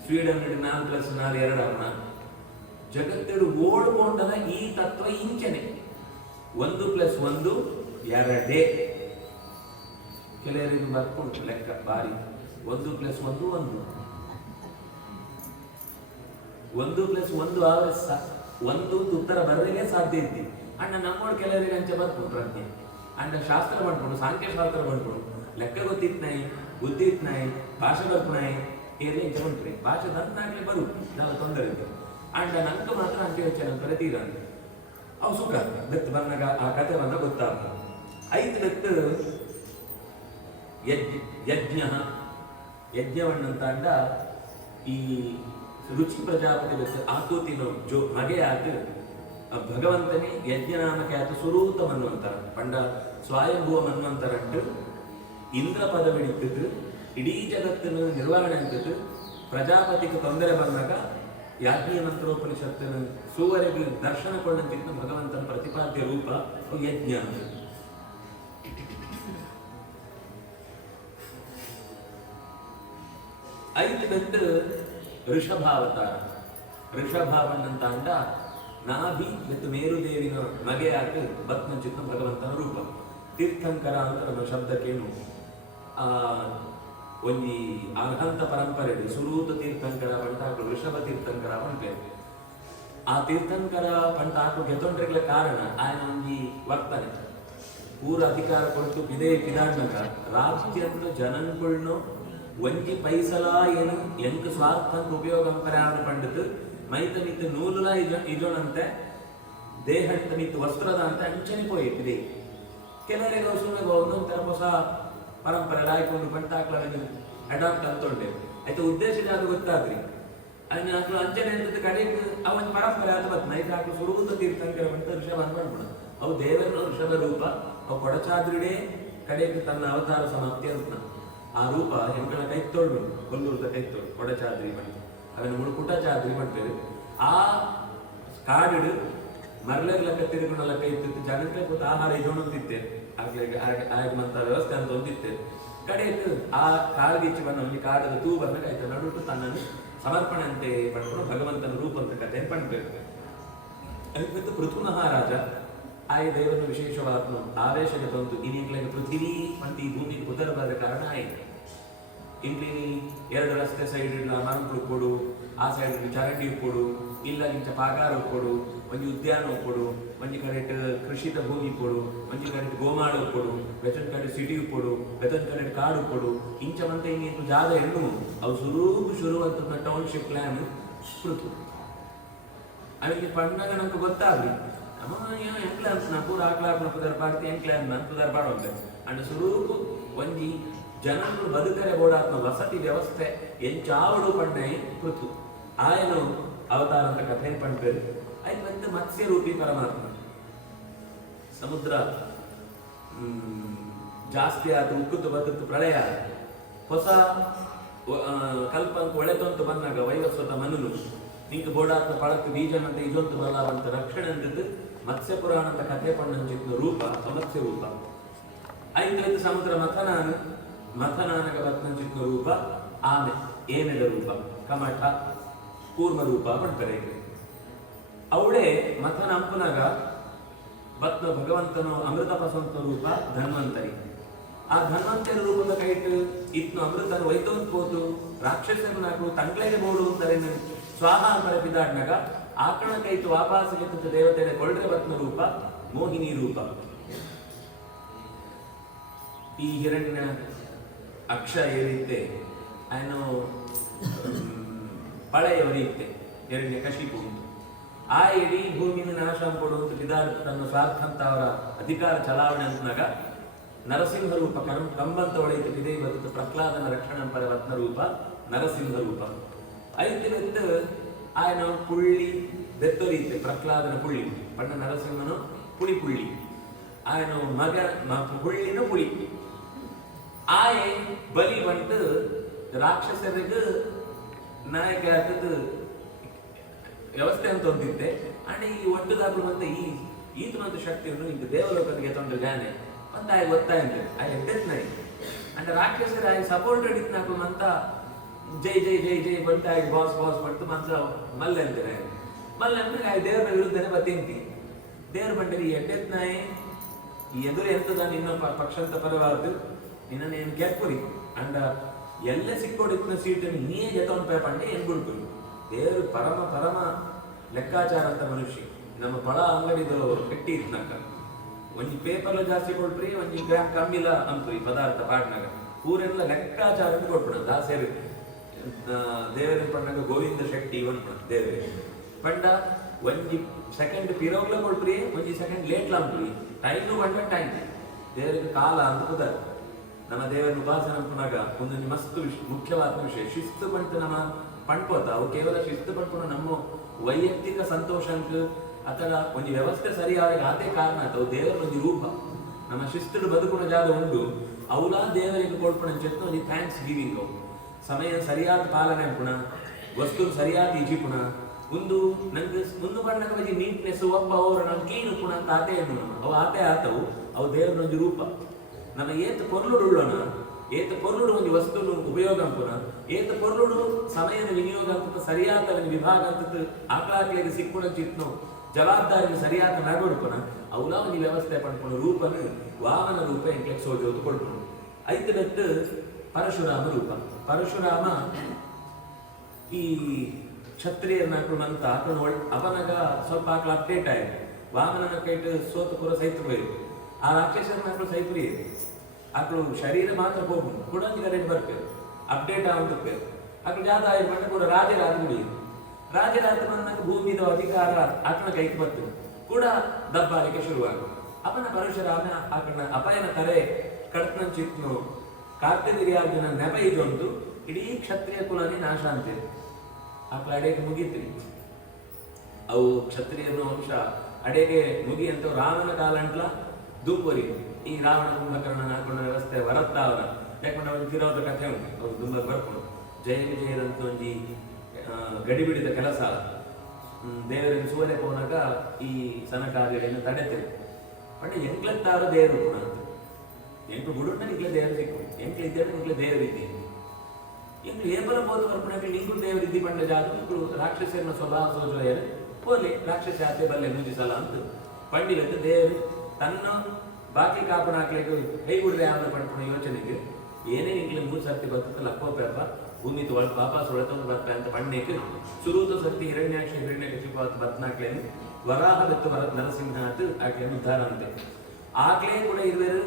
Sweden 4+4 2 ಆಪಣ. ಜಗತ್ತುಡು ಓಡ್ಕೊಂಡಲ ಈ ತತ್ವ ಇಂಚನೆ 1+1 2. ಕೆಲವರಿಗೆ ಬರ್ಕೊಂಡು ಲೆಕ್ಕ ಬಾರಿ 1+1 1. 1+1 ಆದ್ರೆ ಒಂದು ಉತ್ತರ ಬರಲಿಕ್ಕೆ ಸಾಧ್ಯ ಇದ್ದಿ ಅಣ್ಣ ನಮ್ಮೋಡು ಕೆಲವರಿಗೆ ಅಂಚೆ ಬರ್ಕೊಂಡು ಪ್ರಜ್ಞೆ ಅಂಡ ಶಾಸ್ತ್ರ ಮಾಡ್ಕೊಂಡು ಸಾಂಖ್ಯಶಾಸ್ತ್ರ ಮಾಡ್ಕೊಂಡು ಲೆಕ್ಕ ಗೊತ್ತಿತ್ನಾಯಿ ಬುದ್ಧಿ ಇತ್ನಾಯಿ ಭಾಷೆ ಬರ್ಪುನಾಯಿ ಏರ್ಲಿ ಇಂಚ ಬಂಟ್ರಿ ಭಾಷೆ ದಂತಾಗ್ಲಿ ಬರು ನಾವು ತೊಂದರೆ ಇದೆ ಅಂಡ ನಂಗೆ ಮಾತ್ರ ಅಂಚೆ ಹೆಚ್ಚೆ ನಂತರ ತೀರ ಅವು ಸುಖ ಬೆತ್ತು ಬಂದಾಗ ಆ ಕತೆ ಬಂದ ಗೊತ್ತಾಗ ಐದು ಬೆತ್ತು ಯಜ್ಞ ಯಜ್ಞವನ್ನಂತ ಅಂಡ ಈ ರುಚಿ ಪ್ರಜಾಪತಿ ಬೆತ್ತು ಆತೂತಿನ ಜೋ ಮಗೆ ಆತು ಭಗವಂತನೇ ಯಜ್ಞನಾಮಕ್ಕೆ ಆತ ಸುರೂತ ಮನ್ವಂತರ ಪಂಡ ಸ್ವಯಂಭುವ ಮನ್ವಂತರ ಅಂಟು ಇಂದ್ರ ಪದವಿಡಿತ್ತು ಇಡೀ ಜಗತ್ತನ್ನು ನಿರ್ವಹಣೆ ಅಂತಿತ್ತು ಪ್ರಜಾಪತಿಗೆ ತೊಂದರೆ ಬಂದಾಗ ಯಾಜ್ಞೀಯ ಮಂತ್ರೋಪನಿಷತ್ತಿನ ಸುವರೆಗೆ ದರ್ಶನ ಕೊಂಡಂತಿತ್ತು ಭಗವಂತನ ಪ್ರತಿಪಾದ್ಯ ರೂಪ ಯಜ್ಞ. ಐದು ಬೆತ್ತು ಋಷಭಾವತಾರ. ಋಷಭಾವನ್ನಂತ ಅಂಡ ನಾಭಿ ಮತ್ತು ಮೇರುದೇವಿನ ಮಗೆ ಆಗಿ ಬತ್ಮಂಚಿತ್ತ ಭಗವಂತನ ರೂಪ. ತೀರ್ಥಂಕರ ಅಂತ ನಮ್ಮ ಶಬ್ದಕ್ಕೇನು ಒಂಜಿ ಅರ್ಹಂತ ಪರಂಪರೆ ಸುರೂತ ತೀರ್ಥಂಕರ ಪಂಟ ಹಾಕು ಋಷಭ ತೀರ್ಥಂಕರ ಪಂಪೆ. ಆ ತೀರ್ಥಂಕರ ಪಂಟ ಹಾಕು ಗೆತ್ತೊಂಡ್ರಿಗ್ಲ ಕಾರಣ ಆಯ್ನ ಒಂಜಿ ವರ್ತನೆ ಪೂರ ಅಧಿಕಾರ ಕೊಟ್ಟು ಇದೇ ಪಿದಾಡ್ನಕ ರಾಜ್ಯಂತ ಜನನ್ಗಳ್ನು ಒಂಜಿ ಪೈಸಲ ಏನು ಎಂಕ್ ಸ್ವಾರ್ಥಂತ ಉಪಯೋಗ ಪಂಡಿತು ಮೈತ ನಿತ್ತು ನೂಲುಲ ಇದೊನಂತೆ ದೇಹಂತ ನಿತ್ತು ವಸ್ತ್ರದ ಅಂತ ಅಂಚನೆ ಪೋಯಿದೆ. ಕೆಲವರಿಗೆ ಸುಮ್ಮನೆ ಒಂದೊಂಥರ ಹೊಸ ಪರಂಪರೆ ಆಯ್ಕೊಂಡು ಬಂಟ ಹಾಕ್ಲನ್ನು ಅಡಾಪ್ಟ್ ಅಂತೊಂಡೆ ಆಯ್ತು ಉದ್ದೇಶ ಅದು ಗೊತ್ತಾದ್ರಿ ಅದನ್ನ ಹಾಕ್ಲು ಅಂಚನೆ ಅಂತ ಕಡೆಗೆ ಅವನ ಪರಂಪರೆ ಆದ ಬತ್ ನೈಟ್ ಹಾಕಲು ಸುರುವುದ ತೀರ್ಥಂಕರ ಬಂತ ಋಷಭ ಅನ್ಕೊಂಡ್ಬಿಡ ಅವು ದೇವರ ಋಷಭ ರೂಪ ಅವು ಕೊಡಚಾದ್ರಿಡೇ ಕಡೆಗೆ ತನ್ನ ಅವತಾರ ಸಮಾಪ್ತಿ ಅಂತ ಆ ರೂಪ ಹೆಂಗಳ ಕೈ ತೊಳ್ಬಿಡು ಕೊಲ್ಲೂರದ ಕೈ ತೊಳು ಕೊಡಚಾದ್ರಿ ಬಂತು ಅವನ ಮುಳುಕುಟ ಚಾದ್ರಿ ಮಾಡ್ತೇವೆ. ಆ ಕಾಡಿಡು ಮರಳೆಗ್ಲಕ್ಕ ತಿರುಗುಣಲಕ್ಕ ಇತ್ತಿತ್ತು ಜನಕ್ಕೆ ಕೂತು ಆಹಾರ ಇದೊಂದಿತ್ತೇವೆ ಆಗ್ಲೇ ಆಗಂತ ವ್ಯವಸ್ಥೆ ಅಂತ ಹೊಂದಿತ್ತೇವೆ. ಕಡೆಗೆ ಆ ಕಾಡ್ಗಿಚ್ಚು ಬಂದ ನಮಗೆ ಕಾಡದ ತೂ ಬಂದಾಗ ಆಯ್ತು ನಡುಟು ತನ್ನನ್ನು ಸಮರ್ಪಣೆ ಅಂತೆ ಪಡ್ಕೊಂಡು ಭಗವಂತನ ರೂಪ ಅಂತ ಕಥೆ ಪಡ್ಬೇಕು. ಅದಕ್ಕೆ ಪೃಥು ಮಹಾರಾಜ ಆಯ ದೇವನ ವಿಶೇಷವಾದ ಆವೇಶಕ್ಕೆ ತಂತು ಇನ್ನೀಗ್ಲೇ ಪೃಥ್ವಿ ಮತ್ತು ಈ ಭೂಮಿಗೆ ಉದರ ಬರದ ಕಾರಣ ಆಯ್ತು. ಇಲ್ಲಿ ಎರಡು ರಸ್ತೆ ಸೈಡ್ ಇಲ್ಲ ಮರಗಳು ಕೊಡು, ಆ ಸೈಡ್ ಚರಂಡಿ ಕೊಡು, ಇಲ್ಲ ಇಂಚ ಪಾಗಾರ ಕೊಡು, ಒಂಜಿ ಉದ್ಯಾನ ಕೊಡು, ಒಂಜಿ ಕಡೆ ಕೃಷಿತ ಭೂಮಿ ಕೊಡು, ಒಂಜಿ ಕಡೆ ಗೋಮಾಳು ಕೊಡು, ಬೆತ್ತೊಂದು ಕಡೆ ಸಿಟಿ ಕೊಡು, ಬೆತ್ತೊಂದು ಕಡೆ ಕಾಡು ಕೊಡು, ಇಂಚ ಮಂತ ಇನ್ನೇನು ಜಾಗ ಹೆಣ್ಣು ಅವು ಶುರು ಅಂತ ಟೌನ್ಶಿಪ್ ಪ್ಲಾನ್ ಪೃಥು. ಅವರಿಗೆ ಪಣ್ಣಾಗ ನಂಗೆ ಗೊತ್ತಾಗ್ಲಿ ಅಮ್ಮ ಎಂಕ್ಲ ಅಂತ ನಾ ಪೂರ ಆಕ್ಲಾಕ್ ಪುದರ್ ಪಾಡ್ತಿ ಎಂಕ್ಲ ಅಂತ ಪುದರ್ ಪಾಡೋಂತೆ ಅಂಡ್ ಸ್ವರೂಪು ಒಂಜಿ ಜನರು ಬದುಕರೆ ಓಡಾತ್ಮ ವಸತಿ ವ್ಯವಸ್ಥೆ ಎಂಚಾವಡು ಪಂಡೆ ಪೃಥು ಆಯನು ಅವತಾರ ಅಂತ ಕಥೆ ಪಂಡ್ಬೇರು. ಆಯ್ತು ಮತ್ತೆ ಮತ್ಸ್ಯ ರೂಪಿ ಪರಮಾತ್ಮ ಸಮುದ್ರ ಜಾಸ್ತಿ ಆದ ಉಕ್ಕುತ್ತು ಬದುಕು ಪ್ರಳಯ ಹೊಸ ಕಲ್ಪಂತ ಒಳೆತಂತು ಬಂದಾಗ ವೈವಸ್ವತ ಮನುಲು ನಿಂಗೆ ಬೋಡಾತ್ಮ ಪಳಕ್ಕೆ ಬೀಜನಂತ ಇದೊಂದು ಬಲಾವಂತ ರಕ್ಷಣೆ ಅಂತಿದ್ದು ಮತ್ಸ್ಯ ಪುರಾಣ ಅಂತ ಕಥೆ ಪಂಡಿನ ರೂಪ ಮತ್ಸ್ಯ ರೂಪ. ಐದು ಸಮುದ್ರ ಮಥನಾನಗ ಬತ್ನಂಚಿತ್ತ ರೂಪ ಆಮೆ ಏನೆಲ ರೂಪ ಕಮಠ ಕೂರ್ಮ ರೂಪ ಪಡ್ತಾರೆ. ಅವಳೇ ಮಥನ ಅಂಪನಾಗ ಬತ್ನ ಭಗವಂತನು ಅಮೃತ ಪಸಂತ ರೂಪ ಧನ್ವಂತರಿ. ಆ ಧನ್ವಂತರಿ ರೂಪದ ಕೈಟ್ ಇತ್ನು ಅಮೃತನು ವೈತವಂತ ಹೋತು ರಾಕ್ಷಸರು ನಾಕು ತಂಗ್ಳೆಗೆ ಬೋಡು ಅಂತಾರೆ ಸ್ವಾಹ ಅಂಬರ ಬಿದ್ದಾಡ್ನಾಗ ಆಕಣ ಕೈತು ವಾಪಾಸಿಗೆ ದೇವತೆ ಕೊಳ್ರೆ ಬತ್ನ ರೂಪ ಮೋಹಿನಿ ರೂಪ. ಈ ಹಿರಣ್ಯ ಅಕ್ಷ ಏರಿತ್ತೆ ಅವನು ಪಳೆಯವರಿತ್ತೆ ಹಿರಣ್ಯ ಕಶಿಪು ಆ ಇಡೀ ಭೂಮಿನ ನಾಶ ಕೊಡುವಂತ ಬಿದ್ದಾಡ್ ತನ್ನ ಸ್ವಾರ್ಥ ಅಂತ ಅವರ ಅಧಿಕಾರ ಚಲಾವಣೆ ಅಂತನಾಗ ನರಸಿಂಹ ರೂಪ ಕಂಬಂತ ಒಳೆಯಿತು ಇದೇ ಬದುಕು ಪ್ರಹ್ಲಾದನ ರಕ್ಷಣೆ ಪರ ರತ್ನ ರೂಪ ನರಸಿಂಹ ರೂಪ. ಐದು ಆಯನ ಪುಳ್ಳಿ ಬೆತ್ತೊರಿಯುತ್ತೆ ಪ್ರಹ್ಲಾದನ ಪುಳ್ಳಿ ಪಣ್ಣ ನರಸಿಂಹನು ಪುಳಿ ಆಯನ ಮಗ ಪುಳ್ಳಿನ ಪುಳಿ ಆಯೆ ಬಲಿ ಬಂದು ರಾಕ್ಷಸರಿಗೂ ನಾಯಕ ಆಗ್ತದ ವ್ಯವಸ್ಥೆ ಅಂತ ಹೊಂದಿದ್ದೆ ಅಂಡ್ ಈ ಒಟ್ಟದಾದ್ರು ಮತ್ತೆ ಈತ ಮತ್ತು ಶಕ್ತಿಯನ್ನು ಈಗ ದೇವಲೋಕಕ್ಕೆ ತೊಂದ್ರೆ ಗಾನೆ ಅಂತ ಆಯ್ ಗೊತ್ತಾಯ್ತು ಆಯ್ ಎದ್ದೆತ್ನಾಯಿ ಅಂಡ್ ರಾಕ್ಷಸರ ಆಯ್ ಸಪೋರ್ಟೆಡ್ ಇತ್ನಾಕು ಅಂತ ಜೈ ಜೈ ಜೈ ಜೈ ಬಂತ ಆಯ್ ಬಾಸ್ ಬಂತು ಮಂತ್ರ ಮಲ್ಲೆ ಅಂತಾರೆ ಮಲ್ಲೆ ಅಂದ್ರೆ ಆಯ್ ದೇವರ ವಿರುದ್ಧನೇ ಬತ್ತಿ ದೇವ್ರ ಬಂಡರಿ ಎದ್ದೆತ್ನಾಯಿ ಈ ಎದುರು ಎಂತದ ನಿನ್ನ ಪಕ್ಷಂತ ಪರವಾದ್ದು ನಿನ್ನ ಏನು ಕೆಪ್ಪುರಿ ಅಂಡ ಎಲ್ಲ ಸಿಕ್ಕೋಡಿನ ಸೀಟನ್ನು ನೀ ಜತವನ್ ಪೇಪಂಡೆ ಏನ್ ಬಿಡ್ತು ದೇವರು ಪರಮ ಲೆಕ್ಕಾಚಾರ ಅಂತ ಮನುಷ್ಯ ನಮ್ಮ ಬಳ ಅಂಗಡಿದು ಗಟ್ಟಿ ಇದ್ನಕ್ಕ ಒಂಜಿ ಪೇಪರ್ಲ ಜಾಸ್ತಿ ಕೊಡ್ಪ್ರಿ, ಒಂಜಿ ಗ್ರಾಮ್ ಕಮ್ಮಿಲ ಅಂತು ಈ ಪದಾರ್ಥ ಪಾಡ್ನಾಗ ಪೂರೆಲ್ಲ ಲೆಕ್ಕಾಚಾರ ಕೊಡ್ಬಿಡ ದಾಸೇರಿ ದೇವರ ಪಂಡಾಗ ಗೋವಿಂದ ಶೆಟ್ಟಿ ಅನ್ಪಣ ದೇವರೇ ಪಂಡ ಒಂಜಿ ಸೆಕೆಂಡ್ ಪಿರವ್ಲ ಕೊಡ್ಪ್ರಿ, ಒಂಜಿ ಸೆಕೆಂಡ್ ಲೇಟ್ಲ ಅಂಪ್ರಿ, ಟೈಮ್ ಬಂಡ ಟೈಮ್ ದೇವರಿಗೆ ಕಾಲ ಅಂತ ಕುದಾರ. ನಮ್ಮ ದೇವರ ಉಪಾಸನ ಅನ್ಪುನಾಗ ಒಂದೊಂದು ಮಸ್ತ್ ಮುಖ್ಯವಾದ ವಿಷಯ ಶಿಸ್ತು ಪಂಟ ನಮ್ಮ ಪಂಡ್ಕೋತ ಅವು ಕೇವಲ ಶಿಸ್ತು ಪಂಡ್ಕೊಂಡು ನಮ್ಮ ವೈಯಕ್ತಿಕ ಸಂತೋಷಂಕ ಅಥವಾ ಒಂದು ವ್ಯವಸ್ಥೆ ಸರಿಯಾದ ಅದೇ ಕಾರಣ ಅಥವಾ ದೇವರ ಒಂದು ರೂಪ ನಮ್ಮ ಶಿಸ್ತುಡು ಬದುಕುನ ಜಾಗ ಉಂಟು ಅವಲಾ ದೇವರಿಗೆ ಕೊಡ್ಪಣ ಚೆತ್ತು ಒಂದು ಥ್ಯಾಂಕ್ಸ್ ಗಿವಿಂಗ್ ಅವು ಸಮಯ ಸರಿಯಾದ ಪಾಲನೆ ಅನ್ಪುಣ ವಸ್ತು ಸರಿಯಾದ ಇಜಿಪುಣ ಒಂದು ನಂಗೆ ಮುಂದೆ ಬಣ್ಣದ ಬಗ್ಗೆ ನೀಟ್ನೆಸ್ ಒಬ್ಬ ಅವರು ನಾನು ಕ್ಲೀನ್ ಉಪ್ಪುಣ ಅಂತ ಆತೆ ಎನ್ನು ಅವು ಆತೆ ಆತವು ಅವು ದೇವರ ಒಂದು ರೂಪ ನಮ್ಮ ಏತ ಪೊರ್ಲುಡು ಉಳ್ಳೋಣ ಏತ ಪೊರ್ಲುಡು ಒಂದು ವಸ್ತುನು ಉಪಯೋಗ ಅಂಪುನ ಏತ ಪೊರ್ಲುಡು ಸಮಯದ ವಿನಿಯೋಗ ಅಂತ ಸರಿಯಾದ ವಿಭಾಗ ಅಂತ ಆಕಳಾಕ್ಲಿಗೆ ಸಿಕ್ಕುಣ ಚಿತ್ನು ಜವಾಬ್ದಾರಿ ಸರಿಯಾದ ನಡವಡಿಪುನ ಅವಲ ಒಂದು ವ್ಯವಸ್ಥೆ ಪಡ್ಕೊಂಡು ರೂಪನ ವಾಮನ ರೂಪ ಎಂಕ್ಲೆ ಸೋಜೋದು ಕೊಡ್ಕೊಂಡು ಐದು ಬೆತ್ತು ಪರಶುರಾಮ ರೂಪ. ಪರಶುರಾಮ ಈ ಕ್ಷತ್ರಿಯರನ್ನ ಹಾಕೊಂಡು ಆತನ ಅವನಾಗ ಸ್ವಲ್ಪ ಆಕಳ ಅಪ್ಡೇಟ್ ಆಯ್ತು. ವಾಮನನ ಕೈಟ್ ಸೋತು ಪೂರ ಸೈತು ಹೋಯ್ತು. ಆ ರಾಕ್ಷಸರನ್ನ ಹಾಕೊಂಡು ಸೈಪುರಿ ಆಕಳು ಶರೀರ ಮಾತ್ರ ಹೋಗ್ಬೋದು ಕೂಡ ಕರೆಕ್ಟ್ ಬರ್ತೇವೆ ಅಪ್ಡೇಟ್ ಆಗುತ್ತೆ ಆಕಳು ಜಾದ ಆಯ್ತು ಕೂಡ ರಾಜರಾಜ ಮುಡಿಯುದು ರಾಜರಾಜ ಬಂದಾಗ ಭೂಮಿದ ಅಧಿಕಾರ ಆಕಳ ಕೈಗೆ ಬರ್ತದೆ ಕೂಡ ದಬ್ಬಾಲಿಕೆ ಶುರುವಾಗ ಅವನ ಪರಶುರಾಮ ಆಕಳ ಅಪಾಯನ ಕರೆ ಕಡ್ತನ ಚಿತ್ನು ಕಾರ್ತಿರ್ಯಾರ್ಜುನ ನೆಪ ಇದೊಂದು ಇಡೀ ಕ್ಷತ್ರಿಯ ಕುಲನೇ ನಾಶ ಅಂತೀರಿ ಆಕಳ ಅಡೆಗೆ ಮುಗೀತ್ರಿ ಅವು ಕ್ಷತ್ರಿಯನ ವಂಶ ಅಡೆಗೆ ಮುಗಿ ಅಂತ ರಾಮನ ಕಾಲ ಅಂಟ್ಲ ದುಂಬರಿ ಈ ರಾವಣ ಕುಂಭಕರ್ಣ ಹಾಕೊಂಡ ವ್ಯವಸ್ಥೆ ವರತ್ತಾವರ ಯಾಕಂದ್ರೆ ಅವ್ನು ತಿರೋದ ಕಥೆ ಉಂಟು ಅವ್ರು ದುಂಬ ಬರ್ಕೊಂಡು ಜಯ ವಿಜಯರಂತ ಒಂದು ಗಡಿಬಿಡಿದ ಕೆಲಸ ದೇವರಿಗೆ ಸೂರ್ಯ ಹೋದಾಗ ಈ ಸನಕಾರ್ಯಗಳನ್ನು ತಡೆತೇವೆ ಬಟ್ ಎಂಕ್ಲತ್ತಾರ ದೇವರು ಕೂಡ ಅಂತ ಎಂಟು ಗುಡುಂಡ ನಿಗ್ಲೆ ದೇವರು ಸಿಕ್ಕು ಎಂಕ್ಲು ಇದ್ದೇವೆ ನಿಗ್ಲೆ ದೇವರು ಇದ್ದೀನಿ ಎಂಕ್ಲು ಏಬಲ ಬೋದು ಬರ್ಪಣೆ ನಿಂಗೂ ದೇವರಿದ್ದಿ ಬಂಡ ಜಾದು ಇಕ್ಕಳು ರಾಕ್ಷಸರನ್ನ ಸ್ವಭಾವ ಸೋಜೋಯರು ಹೋಗ್ಲಿ ರಾಕ್ಷಸ ಆತೆ ಬಲ್ಲೆ ಮುಜಿಸಲ್ಲ ಅಂತ ಪಂಡಿಲದ್ದು ದೇವರು ತನ್ನ ಬಾಕಿ ಕಾಪಣ ಹಾಕ್ಲಿಕ್ಕೆ ಕೈಗುಡ್ರೆ ಯಾವ್ದು ಪಡ್ಕೊಂಡು ಯೋಚನೆಗೆ ಏನೇ ನಿಂಗ್ಲೆ 3 ಸರ್ತಿ ಬರ್ತದೆ ಲಕ್ಕೋಪೇಪ ಭೂಮಿ ತೊಳ್ ವಾಪಸ್ ಒಳತಂದು ಬರ್ತಾರೆ ಅಂತ ಪಣ್ಣೆಕ್ಕೆ ಸುರೂತ ಸರ್ತಿ ಹಿರಣ್ಯಕಶಿಪ ಬತ್ನಾಕ್ಲೇನು ವರಾಹ ಬೆತ್ತು ನರಸಿಂಹ ಅಂತ ಆಕ್ಲೇನು ಉದ್ಧಾರ ಅಂತೆ ಆಕ್ಲೇ ಕೂಡ ಇರುವರು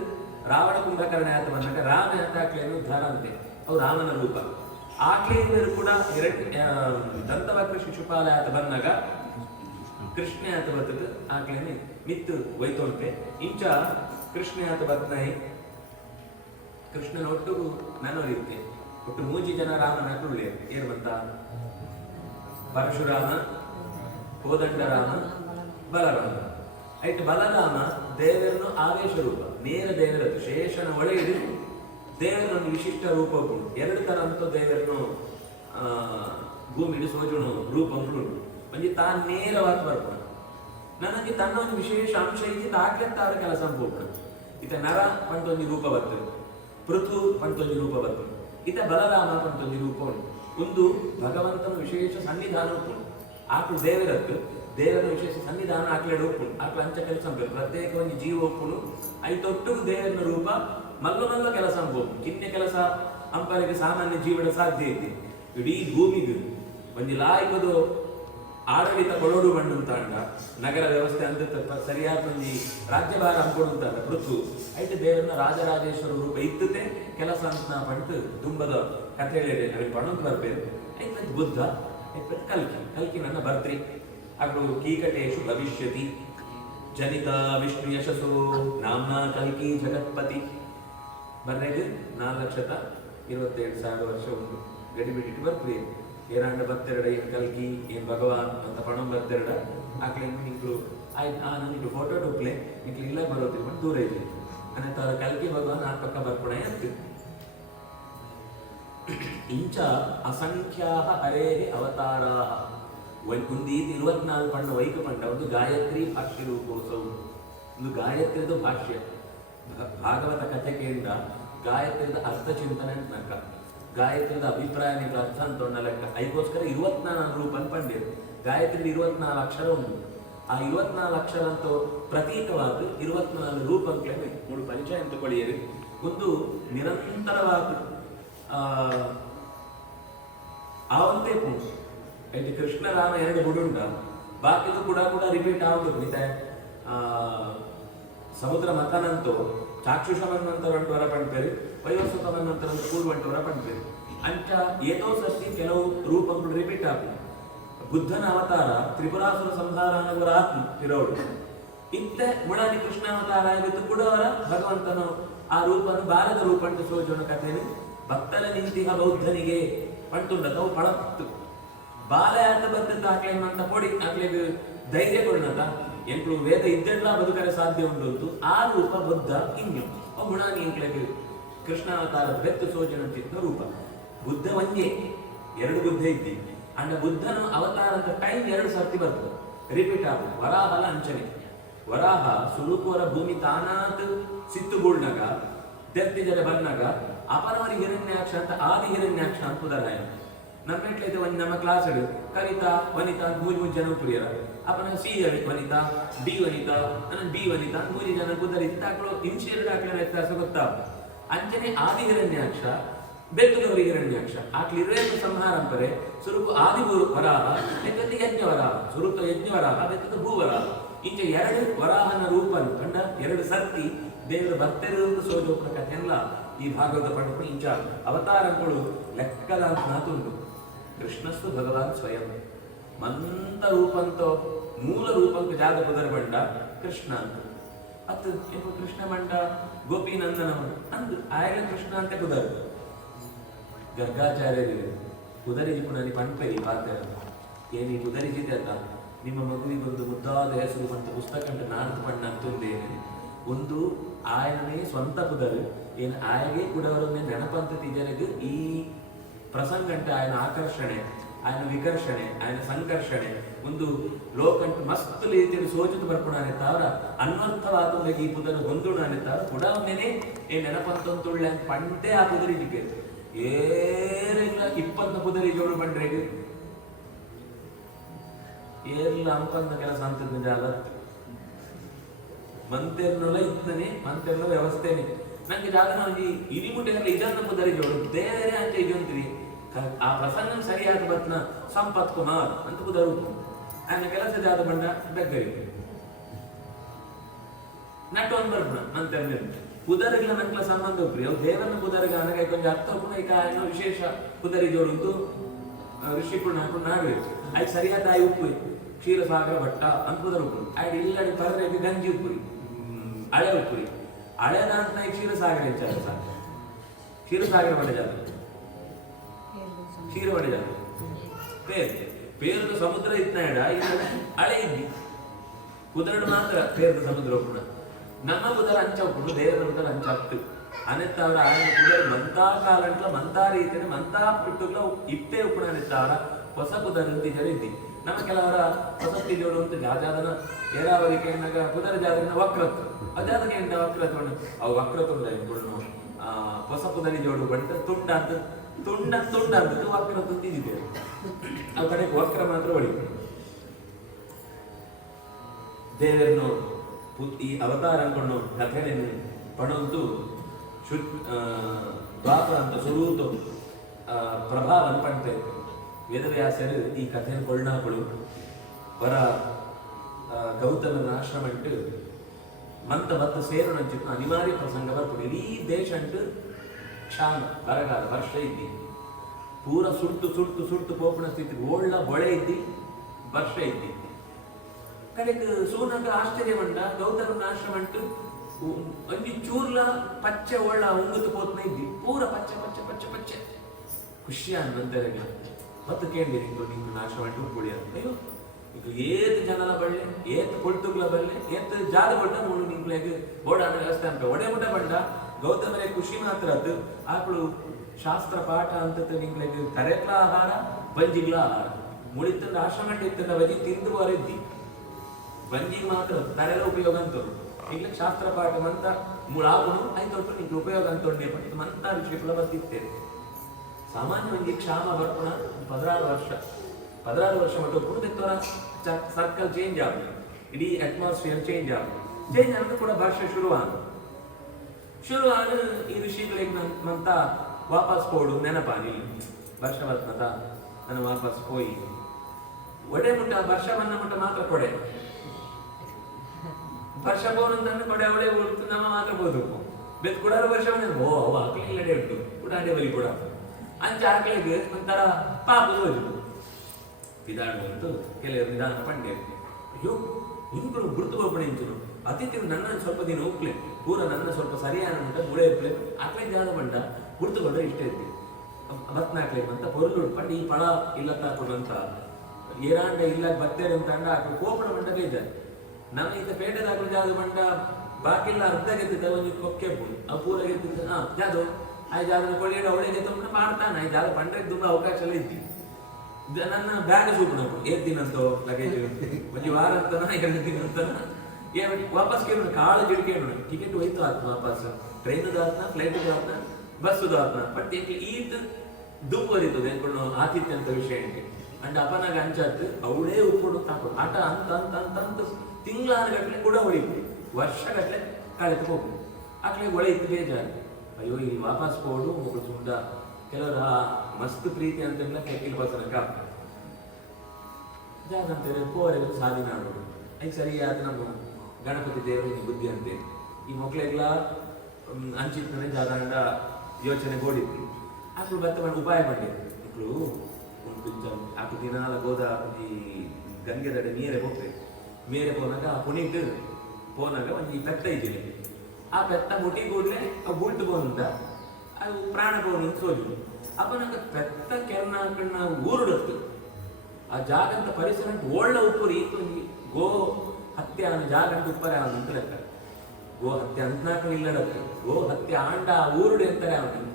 ರಾವಣ ಕುಂಭಕರ್ಣ ಆತ ಬಂದಾಗ ರಾಮ ಅಂತ ಆಕ್ಲೇನು ಉದ್ಧಾರ ಅಂತೆ ಅವು ರಾಮನ ರೂಪ ಆಕ್ಲೇ ಇರುವರು ಕೂಡ ದಂತವಕ್ರ ಶಿಶುಪಾಲ ಆತ ಬಂದಾಗ ಕೃಷ್ಣ ಆತ ಬರ್ತದೆ ಆಕ್ಲೇನೆ ಮಿತ್ತು ವೈತೋಲ್ಪೆ ಇಂಚ ಕೃಷ್ಣ ಆತ ಬತ್ನಾಯಿ ಕೃಷ್ಣನ ಒಟ್ಟು ನನವರಿತ್ತೆ ಒಟ್ಟು 3 ಜನ ರಾಮನ ಕುಳ್ಳೆ ಏನ್ ಬಂತ ಪರಶುರಾಮ ಕೋದಂಡರಾಮ ಬಲರಾಮ ಆಯ್ತು ಬಲರಾಮ ದೇವರನ್ನು ಆವೇಶ ರೂಪ ನೇರ ದೇವರದ್ದು ಶೇಷನ ಒಳಗಿದು ದೇವರನ್ನು ವಿಶಿಷ್ಟ ರೂಪ ಉಂಟು 2 ತರ ಅಂತ ದೇವರನ್ನು ಭೂಮಿಡು ಸೋಜುಣು ರೂಪ ಉಂಟು ಒಂಜಿ ತಾನು ನೇರವಾಗಿ ಬರ್ಪಣ ನನಗೆ ತನ್ನ ಒಂದು ವಿಶೇಷ ಅಂಶ ಇದ್ದು ತಾಕ್ಲೆತ್ತಾದ ಕೆಲಸ ಹೋಗ್ಬಿಡ ಇತ ನರ ಪಂಟೊಂದು ರೂಪ ಬರ್ತದೆ ಪೃಥು ಪಂಟೊಂದು ರೂಪ ಬರ್ತದೆ ಇತ ಬಲರಾಮ ಪಂಟೊಂದು ರೂಪ ಉಂಟು ಒಂದು ಭಗವಂತನ ವಿಶೇಷ ಸನ್ನಿಧಾನ ಉಂಟು ಆಕಳು ದೇವರದ್ದು ದೇವರ ವಿಶೇಷ ಸನ್ನಿಧಾನ ಆಕಳೆಡು ಉಪ್ಪುಣು ಆಕಳು ಅಂಚ ಕೆಲಸ ಪ್ರತ್ಯೇಕ ಒಂದು ಜೀವ ಉಪ್ಪುಣು ಐತೊಟ್ಟಿಗೂ ದೇವರನ ರೂಪ ಮಲ್ಲ ಕೆಲಸ ಅನ್ಬೋದು ಕಿನ್ನೆ ಕೆಲಸ ಅಂಪರಿಗೆ ಸಾಮಾನ್ಯ ಜೀವನ ಸಾಧ್ಯ ಐತಿ ಇಡೀ ಭೂಮಿಗೂ ಒಂದು ಲಾಯ್ಕದು ಆಡಳಿತ ಕೊಡೋಡು ಬಂಡು ಅಂತಾಂಡ ನಗರ ವ್ಯವಸ್ಥೆ ಅಂತ ಸರಿಯಾದ ಒಂದು ರಾಜ್ಯಭಾರ ಅಂದ್ಕೊಡು ಅಂತಾಂಡ ಪೃಥು ಐತೆ ದೇವರನ್ನ ರಾಜರಾಜೇಶ್ವರ ರೂಪ ಇತ್ತತೆ ಕೆಲಸ ಅಂತ ಪಂಟು ತುಂಬದ ಕಥೆ ಹೇಳಿದೆ ನಾವೇ ಪಣಂತ ಬರ್ಬೇಕು ಐತೆ ಬುದ್ಧ ಐತೆ ಕಲ್ಕಿ ನನ್ನ ಬರ್ತ್ರಿ ಅಗಳು ಕೀಕಟೇಶು ಭವಿಷ್ಯತಿ ಜನಿತ ವಿಷ್ಣು ಯಶಸ್ಸು ನಾಮ್ನ ಕಲ್ಕಿ ಜಗತ್ಪತಿ ಬರ್ರೇದು 4,27,000 ವರ್ಷ ಉಂಟು ಗಡಿಬಿಟ್ಟು ಬರ್ತೀವಿ ಏನಾಂಡ ಬತ್ತೆರಡ ಏನ್ ಕಲ್ಕಿ ಏನ್ ಭಗವಾನ್ ಅಂತ ಪಣಂ ಬತ್ತೆರಡ ಆಕಳೆ ನಿಂಕ್ಳು ಆಯ್ತು ನನಗೆ ಫೋಟೋ ಟುಕ್ಲೆ ನಿಂಕ್ಲು ಇಲ್ಲ ಬರೋದ್ರಿ ಬಟ್ ದೂರ ಇದ್ರಿ ನನ್ನ ತರ ಕಲ್ಕಿ ಭಗವಾನ್ ಆ ಪಕ್ಕ ಬರ್ಕೊಣ ಅಂತ ಇಂಚ ಅಸಂಖ್ಯಾ ಹರೇ ಅವತಾರ ಒಂದೀತಿ 24 ಪಣ್ಣ ವೈಕ ಪಂಡ ಒಂದು ಗಾಯತ್ರಿ ಭಾಷ್ಯ ರೂಪೋತ್ಸವ ಒಂದು ಗಾಯತ್ರಿದು ಭಾಷ್ಯ ಭಾಗವತ ಕಥೆ ಕೇಂದ್ರ ಗಾಯತ್ರಿದ ಅರ್ಥ ಚಿಂತನೆ ಅಂತ ಗಾಯತ್ರಿದ ಅಭಿಪ್ರಾಯ ನೀವು ಅರ್ಥ ಅಂತ ಲೆಕ್ಕ ಅದಕ್ಕೋಸ್ಕರ 24 ರೂಪ ಪಂಡಿರು ಗಾಯತ್ರಿ 24 ಅಕ್ಷರ ಉಂಟು ಆ 24 ಅಕ್ಷರ ಅಂತ ಪ್ರತೀಕವಾದ 24 ರೂಪ ಅಂತೇಳಿ 3 ಪರಿಚಯ ಅಂತ ಕೊಳಿಯರು ಒಂದು ನಿರಂತರವಾದ ಆವಂತೆ ಪುಂಟು ಐತಿ ಕೃಷ್ಣ ರಾಮ 2 ಗುಡುಂಡ ಬಾಕಿದು ಕೂಡ ರಿಪೀಟ್ ಆಗುದು ಮಿತ సముద్ర మతనంతో చాక్షుషమన్నంతరంటూ వర పంపేరు వయోసుతమన్నంతరంతో పూర్వంటూ వర పంపేరు అంట ఏదో సృష్టి ಕೆಲವು ರೂಪಗಳು ರಿಪೀಟ್ ಆಗುತ್ತೆ ಬುದ್ಧನ ಅವತಾರ ತ್ರಿಪುರಾಸುರ ಸಂಹಾರನವರ ಆತ್ಮ ಇರೋಡು ಇತ್ತೆ ಮುಳಾನಿ ಕೃಷ್ಣ ಅವತಾರ ಆಗಿತ್ತು ಕೂಡ ಅವರ ಭಗವಂತನು ಆ ರೂಪನು ಬಾಲದ ರೂಪ ಅಂತ ಸೋಜೋಣ ಕಥೆನು ಭಕ್ತನ ನಿಂತಿಹ ಬೌದ್ಧನಿಗೆ ಪಂಟುಂಡತವು ಪಳತ್ತು ಬಾಲಯಾತ ಬಂದಂತ ಹಾಕ್ಲೇನಂತ ಕೊಡಿ ಹಾಕ್ಲೇದು ಧೈರ್ಯ ಕೊಡನಂತ ಎಂಟ್ಲು ವೇದ ಇದ್ದೆಲ್ಲ ಬದುಕರೆ ಸಾಧ್ಯ ಉಂಟು ಆ ರೂಪ ಬುದ್ಧ ಇನ್ನು ಮುಳಾನಿ ಎಂಕ್ಲೆಗೆ ಕೃಷ್ಣ ಅವತಾರದ ಬೆತ್ತು ಸೋಜನಂತಿದ್ದ ರೂಪ ಬುದ್ಧ ಒಂದೇ ಎರಡು ಬುದ್ಧ ಇದ್ದಿ ಅಂಡ ಬುದ್ಧನು ಅವತಾರ ಅಂತ ಟೈಮ್ ಎರಡು ಸರ್ತಿ ಬರ್ತದೆ ರಿಪೀಟ್ ಆಗುತ್ತೆ ವರಾಹಲ ಅಂಚನೆ ವರಾಹ ಸುರುಕುವರ ಭೂಮಿ ತಾನಾತ್ ಸಿತ್ತುಗೂಡ್ನಾಗ ತೆತ್ತಿ ಜನ ಬಂದಾಗ ಅಪರವರಿ ಹಿರಣ್ಯಾಕ್ಷ ಅಂತ ಆದಿ ಹಿರಣ್ಯಾಕ್ಷ ಅಂತ ಉದಾಹರಣೆ ನಮ್ಮೆಟ್ಲೈತೆ ಒಂದು ನಮ್ಮ ಕ್ಲಾಸ್ ಕವಿತಾ ವನಿತಾ ಮೂರು ಜನ ಪ್ರಿಯರ ಅಪನ ಸಿ ವನಿತಾ ಡಿ ವನಿತಾ ನನ್ನ ಬಿ ವನಿತಾ ಮೂರು ಜನ ಕುದರಿ ತಾಕಳು ಹಿಂಸೆ ಹಾಕ್ಲಿನ ವ್ಯತ್ಯಾಸ ಗೊತ್ತಾಗ ಅಂಚನೆ ಆದಿ ಹಿರಣ್ಯಾಕ್ಷ ಬೆತ್ತುಗವರಿ ಹಿರಣ್ಯಾಕ್ಷ ಆಕ್ಲಿರುವೆ ಸಂಹಾರಂಪರೆ ಸುರುಕು ಆದಿ ವರಾಹ ಬೆತ್ತದ ಯಜ್ಞ ವರಾಹ ಸುರುಕ ಯಜ್ಞ ವರಾಹ ಬೆತ್ತದ ಭೂವರಾಹ ಇಂಚ ಎರಡು ವರಾಹನ ರೂಪನು ಕಂಡ ಎರಡು ಸರ್ತಿ ದೇವರು ಭಕ್ತರು ಸೋಜೋಪನ ಕಥೆಯಲ್ಲ ಈ ಭಾಗವತ ಪಂಡಿತರು ಇಂಚ ಅವತಾರಗಳು ಲೆಕ್ಕದ ಮಾತುಂಟು ಕೃಷ್ಣಸ್ತು ಭಗವಾನ್ ಸ್ವಯಂ ಮಂತ ರೂಪಂತೋ ಮೂಲ ರೂಪಂಕ ಜಾತ ಪದರ ಬಂಡ ಕೃಷ್ಣ ಅಂತ ಅತ್ ಎಂಬ ಕೃಷ್ಣ ಮಂಡ ಗೋಪಿನಂದನ ಅಂದು ಆಯನ ಕೃಷ್ಣ ಅಂತ ಕುದರು ಗರ್ಗಾಚಾರ್ಯರಿಗೆ ಕುದರಿಜಿಪು ನನಗೆ ಪಂಪರಿ ಪಾತ್ರ ಏನಿ ಕುದರಿಜಿದೆ ಅಲ್ಲ ನಿಮ್ಮ ಮಗುವಿಗೊಂದು ಮುದ್ದಾದ ಹೆಸರು ಅಂತ ಪುಸ್ತಕ ಅಂತ ನಾಲ್ಕು ಪಣ್ಣ ಅಂತಂದೇನೆ ಒಂದು ಆಯನೇ ಸ್ವಂತ ಕುದರು ಏನು ಆಯಗೆ ಕುಡವರನ್ನೇ ನೆನಪಂತತಿ ಜನಗೆ ಈ ಪ್ರಸಂಗ ಅಂತ ఆయన ಆಕರ್ಷಣೆ ఆయన ವಿಕರ್ಷಣೆ ఆయన ಸಂಕರ್ಷಣೆ ಒಂದು ಲೋಕಂಟ ಮಸ್ತ್ ರೀತಿಯಲ್ಲಿ ಸೋಚಿತು ಬರ್ಕೊಣಾನೆ ತಾವರ ಅನ್ವರ್ಥವಾದ ಈ ಪುದರ ಹೊಂದುಣಾನೆ ತಾವ ಕುಡವನ್ನೇನೆ ಏ ನೆನಪಂತೊಳ್ಳೆ ಅಂತ ಪಂಟೆ ಆ ಕುದರಿಜಿಗೆ ಏರೆಲ್ಲ 20 ಪುದರಿ ಜೋಡು ಬಂಡ್ರೆಗೆ ಏರ್ಲ ಅಂಪಂದ ಕೆಲಸ ಅಂತದ ಜಾಲ ಮಂತೆರ್ನಲ್ಲ ಇತ್ತನೆ ಮಂತೆರ್ನ ವ್ಯವಸ್ಥೆನೆ ನಂಗೆ ಜಾಗ ಈ ಇರಿಮುಟೆಲ್ಲ ಇದನ್ನ ಪುದರಿ ಜೋಡು ಬೇರೆ ಅಂತ ಇದಂತೀವಿ ಆ ಪ್ರಸಂಗ ಸರಿಯಾದ ಬತ್ನ ಸಂಪತ್ ಕುಮಾರ್ ಅಂತ ಪುದರು ఆయన ಕೆಲಸ ಜಾದ ಬಂಡ ಬೆಗ್ಗರಿ ನಟೋನ್ ಬರ್ಬಣ ಮಂತೆರ್ನ ಪುದರಿಗಳ ನಂಕ್ಲ ಸಂಬಂಧ ಒಪ್ರಿ ಅವು ದೇವರನ್ನ ಪುದರಿಗೆ ನನಗೆ ಕೊಂಚ ಅರ್ಥ ಕೂಡ ಈಗ ಏನೋ ವಿಶೇಷ ಪುದರಿ ಜೋಡು ಋಷಿಗಳು ನಾಲ್ಕು ನಾಡ್ಬೇಕು ಆಯ್ತು ಸರಿಯಾದ ಆಯ್ ಉಪ್ಪು ಕ್ಷೀರಸಾಗರ ಭಟ್ಟ ಅಂತ ಪುದರ್ ಉಪ್ಪು ಆಯ್ತು ಇಲ್ಲಡಿ ಪರದೆ ಗಂಜಿ ಉಪ್ಪುರಿ ಹಳೆ ಉಪ್ಪುರಿ ಹಳೆದ ಅಂತ ಕ್ಷೀರಸಾಗರ ಹೆಚ್ಚಾಗ ಸಾಕು ಕ್ಷೀರಸಾಗರ ಬಡ ಜಾಗ ಕ್ಷೀರ ಬಡ ಜಾಗ ಪೇರ್ದು ಸಮುದ್ರ ಇತ್ನಾಡ ಹಳೆ ಇದ್ದಿ ಕುದರಡು ಮಾತ್ರ ಪೇರ್ದು ಸಮುದ್ರ ಒಪ್ಪುಣ ನಮ್ಮ ಪುದರ ಅಂಚ ಒಪ್ಪುಡು ದೇವರ ಪುದರ ಅಂಚ ಹತ್ತು ಅನೆತ್ತವರ ఆయన కుదరు మంతా కాలంట్లో మంతా ರೀತಿಯಲ್ಲಿ ಮಂತಾ ಬಿಟ್ಟುಗಳ ಇಪ್ಪೆ ಉಪ್ಪುಣ ಅನೆತ್ತವರ ಹೊಸ ಕುದರ ಅಂತಿದ್ದಿ ನಮ್ಮ ಕೆಲವರ ವಸತಿ ಜೋಡು ಅಂತ ಜಾಜಾದನ ಏರಾವರಿಗೆ ಏನಾಗ ಕುದರ ಜಾದನ ವಕ್ರತ್ವ ಅಜಾದಕ್ಕೆ ಎಂತ ವಕ್ರತ್ವ ಅವು ವಕ್ರತುಂಡ ಇಟ್ಕೊಂಡು ಹೊಸ ಕುದರಿ ಜೋಡು ಬಂಟ ತುಂಡ ಅಂತ ತುಂಡ ಅಂತ ವಕ್ರತ್ವ ತಿದ್ದಿದೆ ಅವು ಕಡೆ ವಕ್ರ ಮಾತ್ರ ಹೊಡಿ ದೇವರನ್ನು ಈ ಅವತಾರ ಅನ್ಕೊಂಡು ಕಥೆಯನ್ನು ಪಣಂತು ದ್ವಾಪರ ಅಂತ ಸುರೂತು ಪ್ರಭಾವ ಅನ್ಪಂತೆ ವೇದವ್ಯಾಸರು ಈ ಕಥೆಯನ್ನು ಕೊಳ್ಳಾಗಳು ವರ ಗೌತಮನ ಆಶ್ರಮ ಅಂಟು ಮಂತ ಬತ್ತ ಸೇರೋಣ ಅಂಚಿತ್ತು ಅನಿವಾರ್ಯ ಪ್ರಸಂಗ ಬರ್ಬೋದು ಇಡೀ ದೇಶ ಅಂಟು ಕ್ಷಾಮ ಬರಗಾಲ ವರ್ಷ ಇದ್ದಿ ಪೂರ ಸುಟ್ಟು ಪೋಪಣ ಸ್ಥಿತಿ ಓಳ್ಳ ಬೊಳೆ ಇದ್ದಿ ವರ್ಷ ಇದ್ದಿ ಕಡೆಗೆ ಸೂನಗ ಆಶ್ಚರ್ಯ ಮಂಡ ಗೌತಮನ ಆಶ್ರಮ ಅಂಟು ಒಂಜಿ ಚೂರ್ಲ ಪಚ್ಚೆ ಒಳ್ಳ ಉಂಗುತ್ತು ಪೋತ್ನ ಇದ್ದಿ ಪೂರ ಪಚ್ಚೆ ಖುಷಿ ಅನ್ನಂತರಿಗೆ ಮತ್ತೆ ಕೇಳಿ ನಿಂಗೆ ಆಶ್ರಮ ಅಂಟು ಕುಡಿಯ ಅಯ್ಯೋ ಈಗ ಏತ್ ಜನರ ಬಳ್ಳೆ ಏತ್ ಕೊಳ್ತುಗ್ಲ ಬಳ್ಳೆ ಏತ್ ಜಾದ ಬಡ್ಡ ಮೂಡು ನಿಂಗ್ಲೆಗೆ ಬೋಡಾನ ವ್ಯವಸ್ಥೆ ಅಂತ ಒಡೆ ಮುಟ ಬಂಡ ಗೌತಮರೇ ಖುಷಿ ಮಾತ್ರ ಅದು ಆಕಳು ಶಾಸ್ತ್ರ ಪಾಠ ಅಂತ ನಿಂಗ್ಲೆಗೆ ತರೆಕ್ಲ ಆಹಾರ ಬಂಜಿಗ್ಲ ಆಹಾರ ಮುಳಿತಂದ ಆಶ್ರಮ ಇತ್ತಂದ ಬಜಿ ತಿಂದು ಬರಿದ್ದಿ ಬಂಜಿ ಮಾತ್ರ ತರೆಲ್ಲ ಉಪಯೋಗ ಅಂತ ಈಗ ಶಾಸ್ತ್ರ ಪಾಠ ಮಂತ ಮುಳಾಗುಣು ಆಯ್ತು ನಿಂಗೆ ಉಪಯೋಗ ಅಂತೊಂಡೆ ಬಂತು ಮಂತ ವಿಷಯಗಳ ಬರ್ತಿತ್ತೇವೆ ಸಾಮಾನ್ಯ ಒಂದು ಕ್ಷಾಮ ಬರ್ಪುಣ 16 ವರ್ಷ ಮಟ್ಟ ಕುಡಿದಿತ್ತವರ ಸರ್ಕಲ್ ಚೇಂಜ್ ಆಗ ಇಡೀ ಅಟ್ಮಾಸ್ಫಿಯರ್ ಚೇಂಜ್ ಆಗ ಕೂಡ ಭಾಷೆ ಶುರುವಾನ ಈ ವಿಷಯಗಳಿಗೆ ಮಂತ ವಾಪಸ್ ಕೊಡು ನೆನಪಾನಿ ವರ್ಷ ಬರ್ತದ ನಾನು ವಾಪಸ್ ಹೋಯಿ ಒಡೆ ಮುಟ್ಟ ವರ್ಷ ಬಂದ ಮುಟ್ಟ ಮಾತ್ರ ಕೊಡೆ ವರ್ಷ ಬೋನಂತಂದ್ರೆ ಕೊಡೆ ಅವಳೆ ಉಳ್ತು ನಮ್ಮ ಮಾತ್ರ ಬೋದಕ್ಕೂ ಬೆತ್ ಕೂಡ ವರ್ಷವನ್ನ ಓ ಅವ ಆಕಳಿ ಇಲ್ಲಡೆ ಉಂಟು ಕೂಡ ಅಡೆ ಬಲಿ ಕೂಡ ಅಂಚೆ ಆಕಳಿಗೆ ಒಂಥರ ಪಾಪ ಹೋಯ್ತು ವಿಧಾನ ಬಂತು ಕೆಲವರು ವಿಧಾನ ಪಂಡೆ ಅಯ್ಯೋ ಇಂಗಳು ಗುರುತು ಹೋಗ್ಬೇಡಿ ಇಂಚು ಅತಿಥಿಗಳು ನನ್ನ ಸ್ವಲ್ಪ ದಿನ ಹೋಗ್ಲೆ ಪೂರ ನನ್ನ ಸ್ವಲ್ಪ ಸರಿಯಾದ ಉಂಟ ಗುಳೆ ಇರ್ಲೆ ಆಕಳಿ ಜಾದ ಬಂಡ ಗುರುತುಕೊಂಡ್ರೆ ಇಷ್ಟ ಇರ್ತೀವಿ ಬತ್ನಾಕ್ಲೆ ಅಂತ பொருள் ಉಟ್ಕೊಂಡು ಈ ಪಳ ಇಲ್ಲ ತಾಕೊಡುವಂತ ಏರಾಂಡ ಇಲ್ಲ ಬತ್ತೇರೆ ಅಂತ ಅಂಡ ಆಕಳು ಕೋಪಣ ಮಂಡ ಬೇಜಾರು ನಮ್ಮ ಈಗ ಪೇಟೆದಾಗಲು ಜಾದು ಬಂಡ ಬಾಕಿಲ್ಲ ಅರ್ಧ ಗೆದ್ದಿದ್ದ ಒಂದು ಕೊಕ್ಕೆ ಬೋದು ಆ ಪೂರ ಗೆದ್ದಿದ್ದ ಜಾದು ಆ ಜಾದನ ಕೊಳ್ಳಿಡ ಅವಳೆ ಗೆದ್ದ ಮಾಡ್ತಾನೆ ಆ ಜಾದ ಬಂಡ್ರೆ ತುಂಬ ಅವಕಾಶ ಎಲ್ಲ ಇದ್ದಿ ನನ್ನ ಬ್ಯಾಗ್ ಸೂಪಣ ಏದ್ದಿನಂತೋ ಲಗೇಜ್ ಒಂದು ವಾರ ಅಂತನ 2 ದಿನ ಅಂತನ ವಾಪಸ್ ಕೇಳೋಣ ಕಾಳು ಜಿಡ್ಕೇಳೋಣ ಟಿಕೆಟ್ ಹೋಯ್ತು ಆತ್ಮ ವಾಪಸ್ ಟ್ರೈನದ ಆತ್ನ ಫ್ಲೈಟದ ಆತ್ನ ಬಸ್ಸುದ ಆತ್ನ ಬಟ್ ಈದ್ ದುಪ್ಪರಿತದೆ ಅನ್ಕೊಂಡು ಆತಿಥ್ಯ ಅಂತ ವಿಷಯ ಉಂಟು ಅಂಡ್ ಅಪ್ಪನಾಗ ಅಂಚಾತ್ ಅವಳೇ ಉಟ್ಕೊಂಡು ತಾಕೊಂಡು ಆಟ ಅಂತ ಅಂತ ಅಂತ ಅಂತ ತಿಂಗಳಾನ ಗಟ್ಟಲೆ ಕೂಡ ಹೊಳಿತು ವರ್ಷ ಗಟ್ಟಲೆ ಕಳೆದು ಹೋಗುದು ಆಕಡೆ ಹೊಳೆಯಿತು ಬೇಜಾರು ಅಯ್ಯೋ ಇಲ್ಲಿ ವಾಪಸ್ ಹೋಡು ಒಬ್ಬರು ಸುಂದ ಕೆಲವರ ಮಸ್ತ್ ಪ್ರೀತಿ ಅಂತೆಲ್ಲ ಕೆಕ್ಕಿಲ್ ಬಸನಕ ಜಾಗಂತೇಳಿ ಪೋರೆಲ್ಲ ಸಾಧಿ ಮಾಡೋದು ಈಗ ಸರಿಯಾದ ನಮ್ಮ ಗಣಪತಿ ದೇವರಿಗೆ ಬುದ್ಧಿ ಅಂತೆ ಈ ಮಕ್ಕಳೆಲ್ಲ ಅಂಚಿತ್ತನೆ ಜಾಗಂಡ ಯೋಚನೆ ಗೋಡಿತ್ತು ಆಕಳು ಬತ್ತ ಉಪಾಯ ಮಾಡಿದ್ರು ಮಕ್ಕಳು ಆಕು ದಿನಾಲ ಗೋದ ಈ ಗಂಗೆದಡೆ ನೀರೆ ಹೋಗ್ತೇವೆ ಮೇರೆ ಪೋನಾಗ ಪುನೀಟ್ ಪೋನಾಗ ಒಂದು ಪೆತ್ತ ಇದ್ದೀನಿ ಆ ಪೆತ್ತ ಮುಟಿ ಕೂಡಲೇ ಅವು ಬುಲ್ಟು ಬೋನುಂಟ ಅದು ಪ್ರಾಣ ಬೋನು ಸೋಜು ಅಪ್ಪ ನಂಗೆ ಪೆತ್ತ ಕೆರ್ನ ಹಾಕೊಂಡು ನಾವು ಊರುಡತ್ತು ಆ ಜಾಗಂತ ಪರಿಸರ ಒಳ್ಳೆ ಉಪ್ಪುರಿ ಗೋ ಹತ್ಯೆ ಅನ್ನೋ ಜಾಗ ಅಂತ ಉಪ್ಪರೆ ಅವನು ಅಂತ ಲೆಕ್ಕ ಗೋ ಹತ್ಯೆ ಅಂತ ಇಲ್ಲಡತ್ತು ಗೋ ಹತ್ಯೆ ಆಂಡ ಊರುಡೆ ಅಂತಾರೆ ಅವನು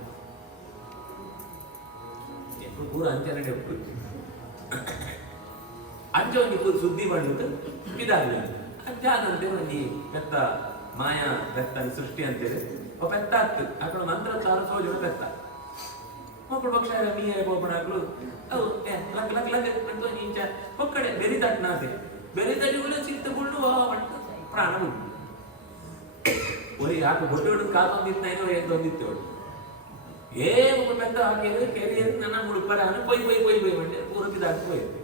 ಪೂರ ಅಂಚೆ ನಡೆ ಅಂಚೆ ಒಂದು ಸುದ್ದಿ ಮಾಡಿದ್ದು ಇದಾಗಲಿ ಜಾಗಂತೆ ಒಂದು ಪೆತ್ತ ಮಾಯಾ ಪೆತ್ತ ಸೃಷ್ಟಿ ಅಂತೇಳಿ ಪೆತ್ತ ಆಗ್ತದೆ ಅక్కడ ಮಂತ್ರ ಸಾರು ಸೋಜು ಪೆತ್ತ ಮಕ್ಕಳು ಪಕ್ಷ ಮೀರೆ ಗೋಪಣ ಹಾಕಲು ಅವು ಲಗ್ ಲಗ್ ಲಗ್ ಅಂತ ಇಂಚ ಒಕ್ಕಡೆ ಬೆರಿತಟ್ನಾತೆ ಬೆರಿತಟ್ಟು ಸಿಕ್ತ ಬುಳ್ಳು ಪ್ರಾಣ ಉಂಟು ಒಲಿ ಯಾಕೆ ಬೊಟ್ಟು ಹಿಡಿದು ಕಾಕೊಂದಿತ್ತೇನೋ ಏನು ತಂದಿತ್ತೇವಳು ಮಕ್ಕಳು ಪೆತ್ತ ಹಾಕಿದ್ರೆ ಕೆರಿಯರ್ ನನ್ನ ಮುಳುಪರ ಪೊಯ್ ಪೊಯ್ ಪೊಯ್ ಪೊಯ್ ಮಂಡೆ ಪೂರತಿದಾಗಿ ಹೋಯ್ತು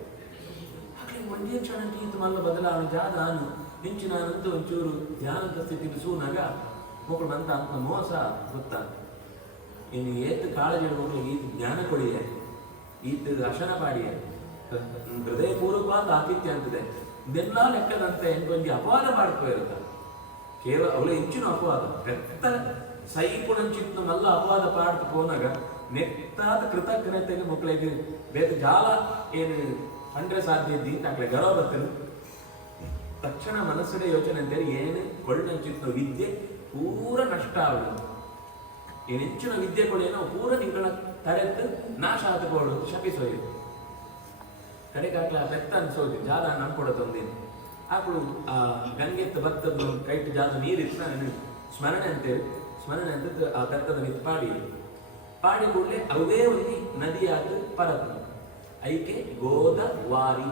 ಹಾಗೆ ಒಂದೇ ಕ್ಷಣ ಇಂತ ಮಲ್ಲ ಬದಲಾವಣೆ ಜಾದ ನಾನು ನಿಂಚು ನಾನಂತೂ ಒಂಚೂರು ಧ್ಯಾನದ ಸ್ಥಿತಿಗೆ ಸೂನಾಗ ಮಕ್ಕಳು ಬಂತ ಅಂತ ಮೋಸ ಗೊತ್ತಾ ಇನ್ನು ಏತ್ ಕಾಳಜಿ ಮಕ್ಕಳಿಗೆ ಈತ ಜ್ಞಾನ ಕೊಡಿಯೇ ಈತ ಅಶನ ಪಾಡಿಯೇ ಹೃದಯಪೂರ್ವಕವಾದ ಆತಿಥ್ಯ ಅಂತಿದೆ ಇದೆಲ್ಲ ಲೆಕ್ಕದಂತೆ ಎಂಕೊಂದು ಅಪವಾದ ಮಾಡ್ಕೋ ಇರುತ್ತೆ ಕೇವಲ ಅವಳ ಹೆಚ್ಚಿನ ಅಪವಾದ ಬೆತ್ತ ಸೈಪುಣಂಚಿತ್ನ ಮಲ್ಲ ಅಪವಾದ ಪಾಡ್ತು ಪೋನಾಗ ನೆಕ್ತಾದ ಕೃತಜ್ಞತೆಗೆ ಮಕ್ಕಳಿಗೆ ಬೇರೆ ಜಾಲ ಏನು ಕಂಡ್ರೆ ಸಾಧ್ಯ ಇದ್ದಿ ಅಂತ ಆಕಡೆ ಗರ್ವ ಬರ್ತೇನೆ ತಕ್ಷಣ ಮನಸ್ಸಿನ ಯೋಚನೆ ಅಂತೇಳಿ ಏನು ಕೊಳ್ಳಂಚಿತ್ನ ವಿದ್ಯೆ ಪೂರ ನಷ್ಟ ಆಗುದು ಏನು ಹೆಚ್ಚಿನ ವಿದ್ಯೆ ಕೊಡೇನೋ ಪೂರ ನಿಂಗಳ ತಡೆದು ನಾಶ ಆತುಕೊಳ್ಳೋದು ಶಪಿಸೋದು ಕಡೆಗೆ ಆಕಳ ಬೆತ್ತ ಅನ್ಸೋದು ಜಾಲ ನಂಬ್ಕೊಡೋದೊಂದೇನು ಆಕಳು ಆ ಗಂಗೆತ್ತ ಭತ್ತದ್ದು ಕೈಟ್ ಜಾಲ ನೀರಿತ್ತ ಸ್ಮರಣೆ ಅಂತೇಳಿ ಸ್ಮರಣೆ ಅಂತ ಆ ಬೆತ್ತದ ನಿಂತು ಪಾಡಿ ಕೂಡಲೇ ಅವೇ ಒಂದು ನದಿಯಾದ ಪರತ ಐಕೆ ಗೋದ ವಾರಿ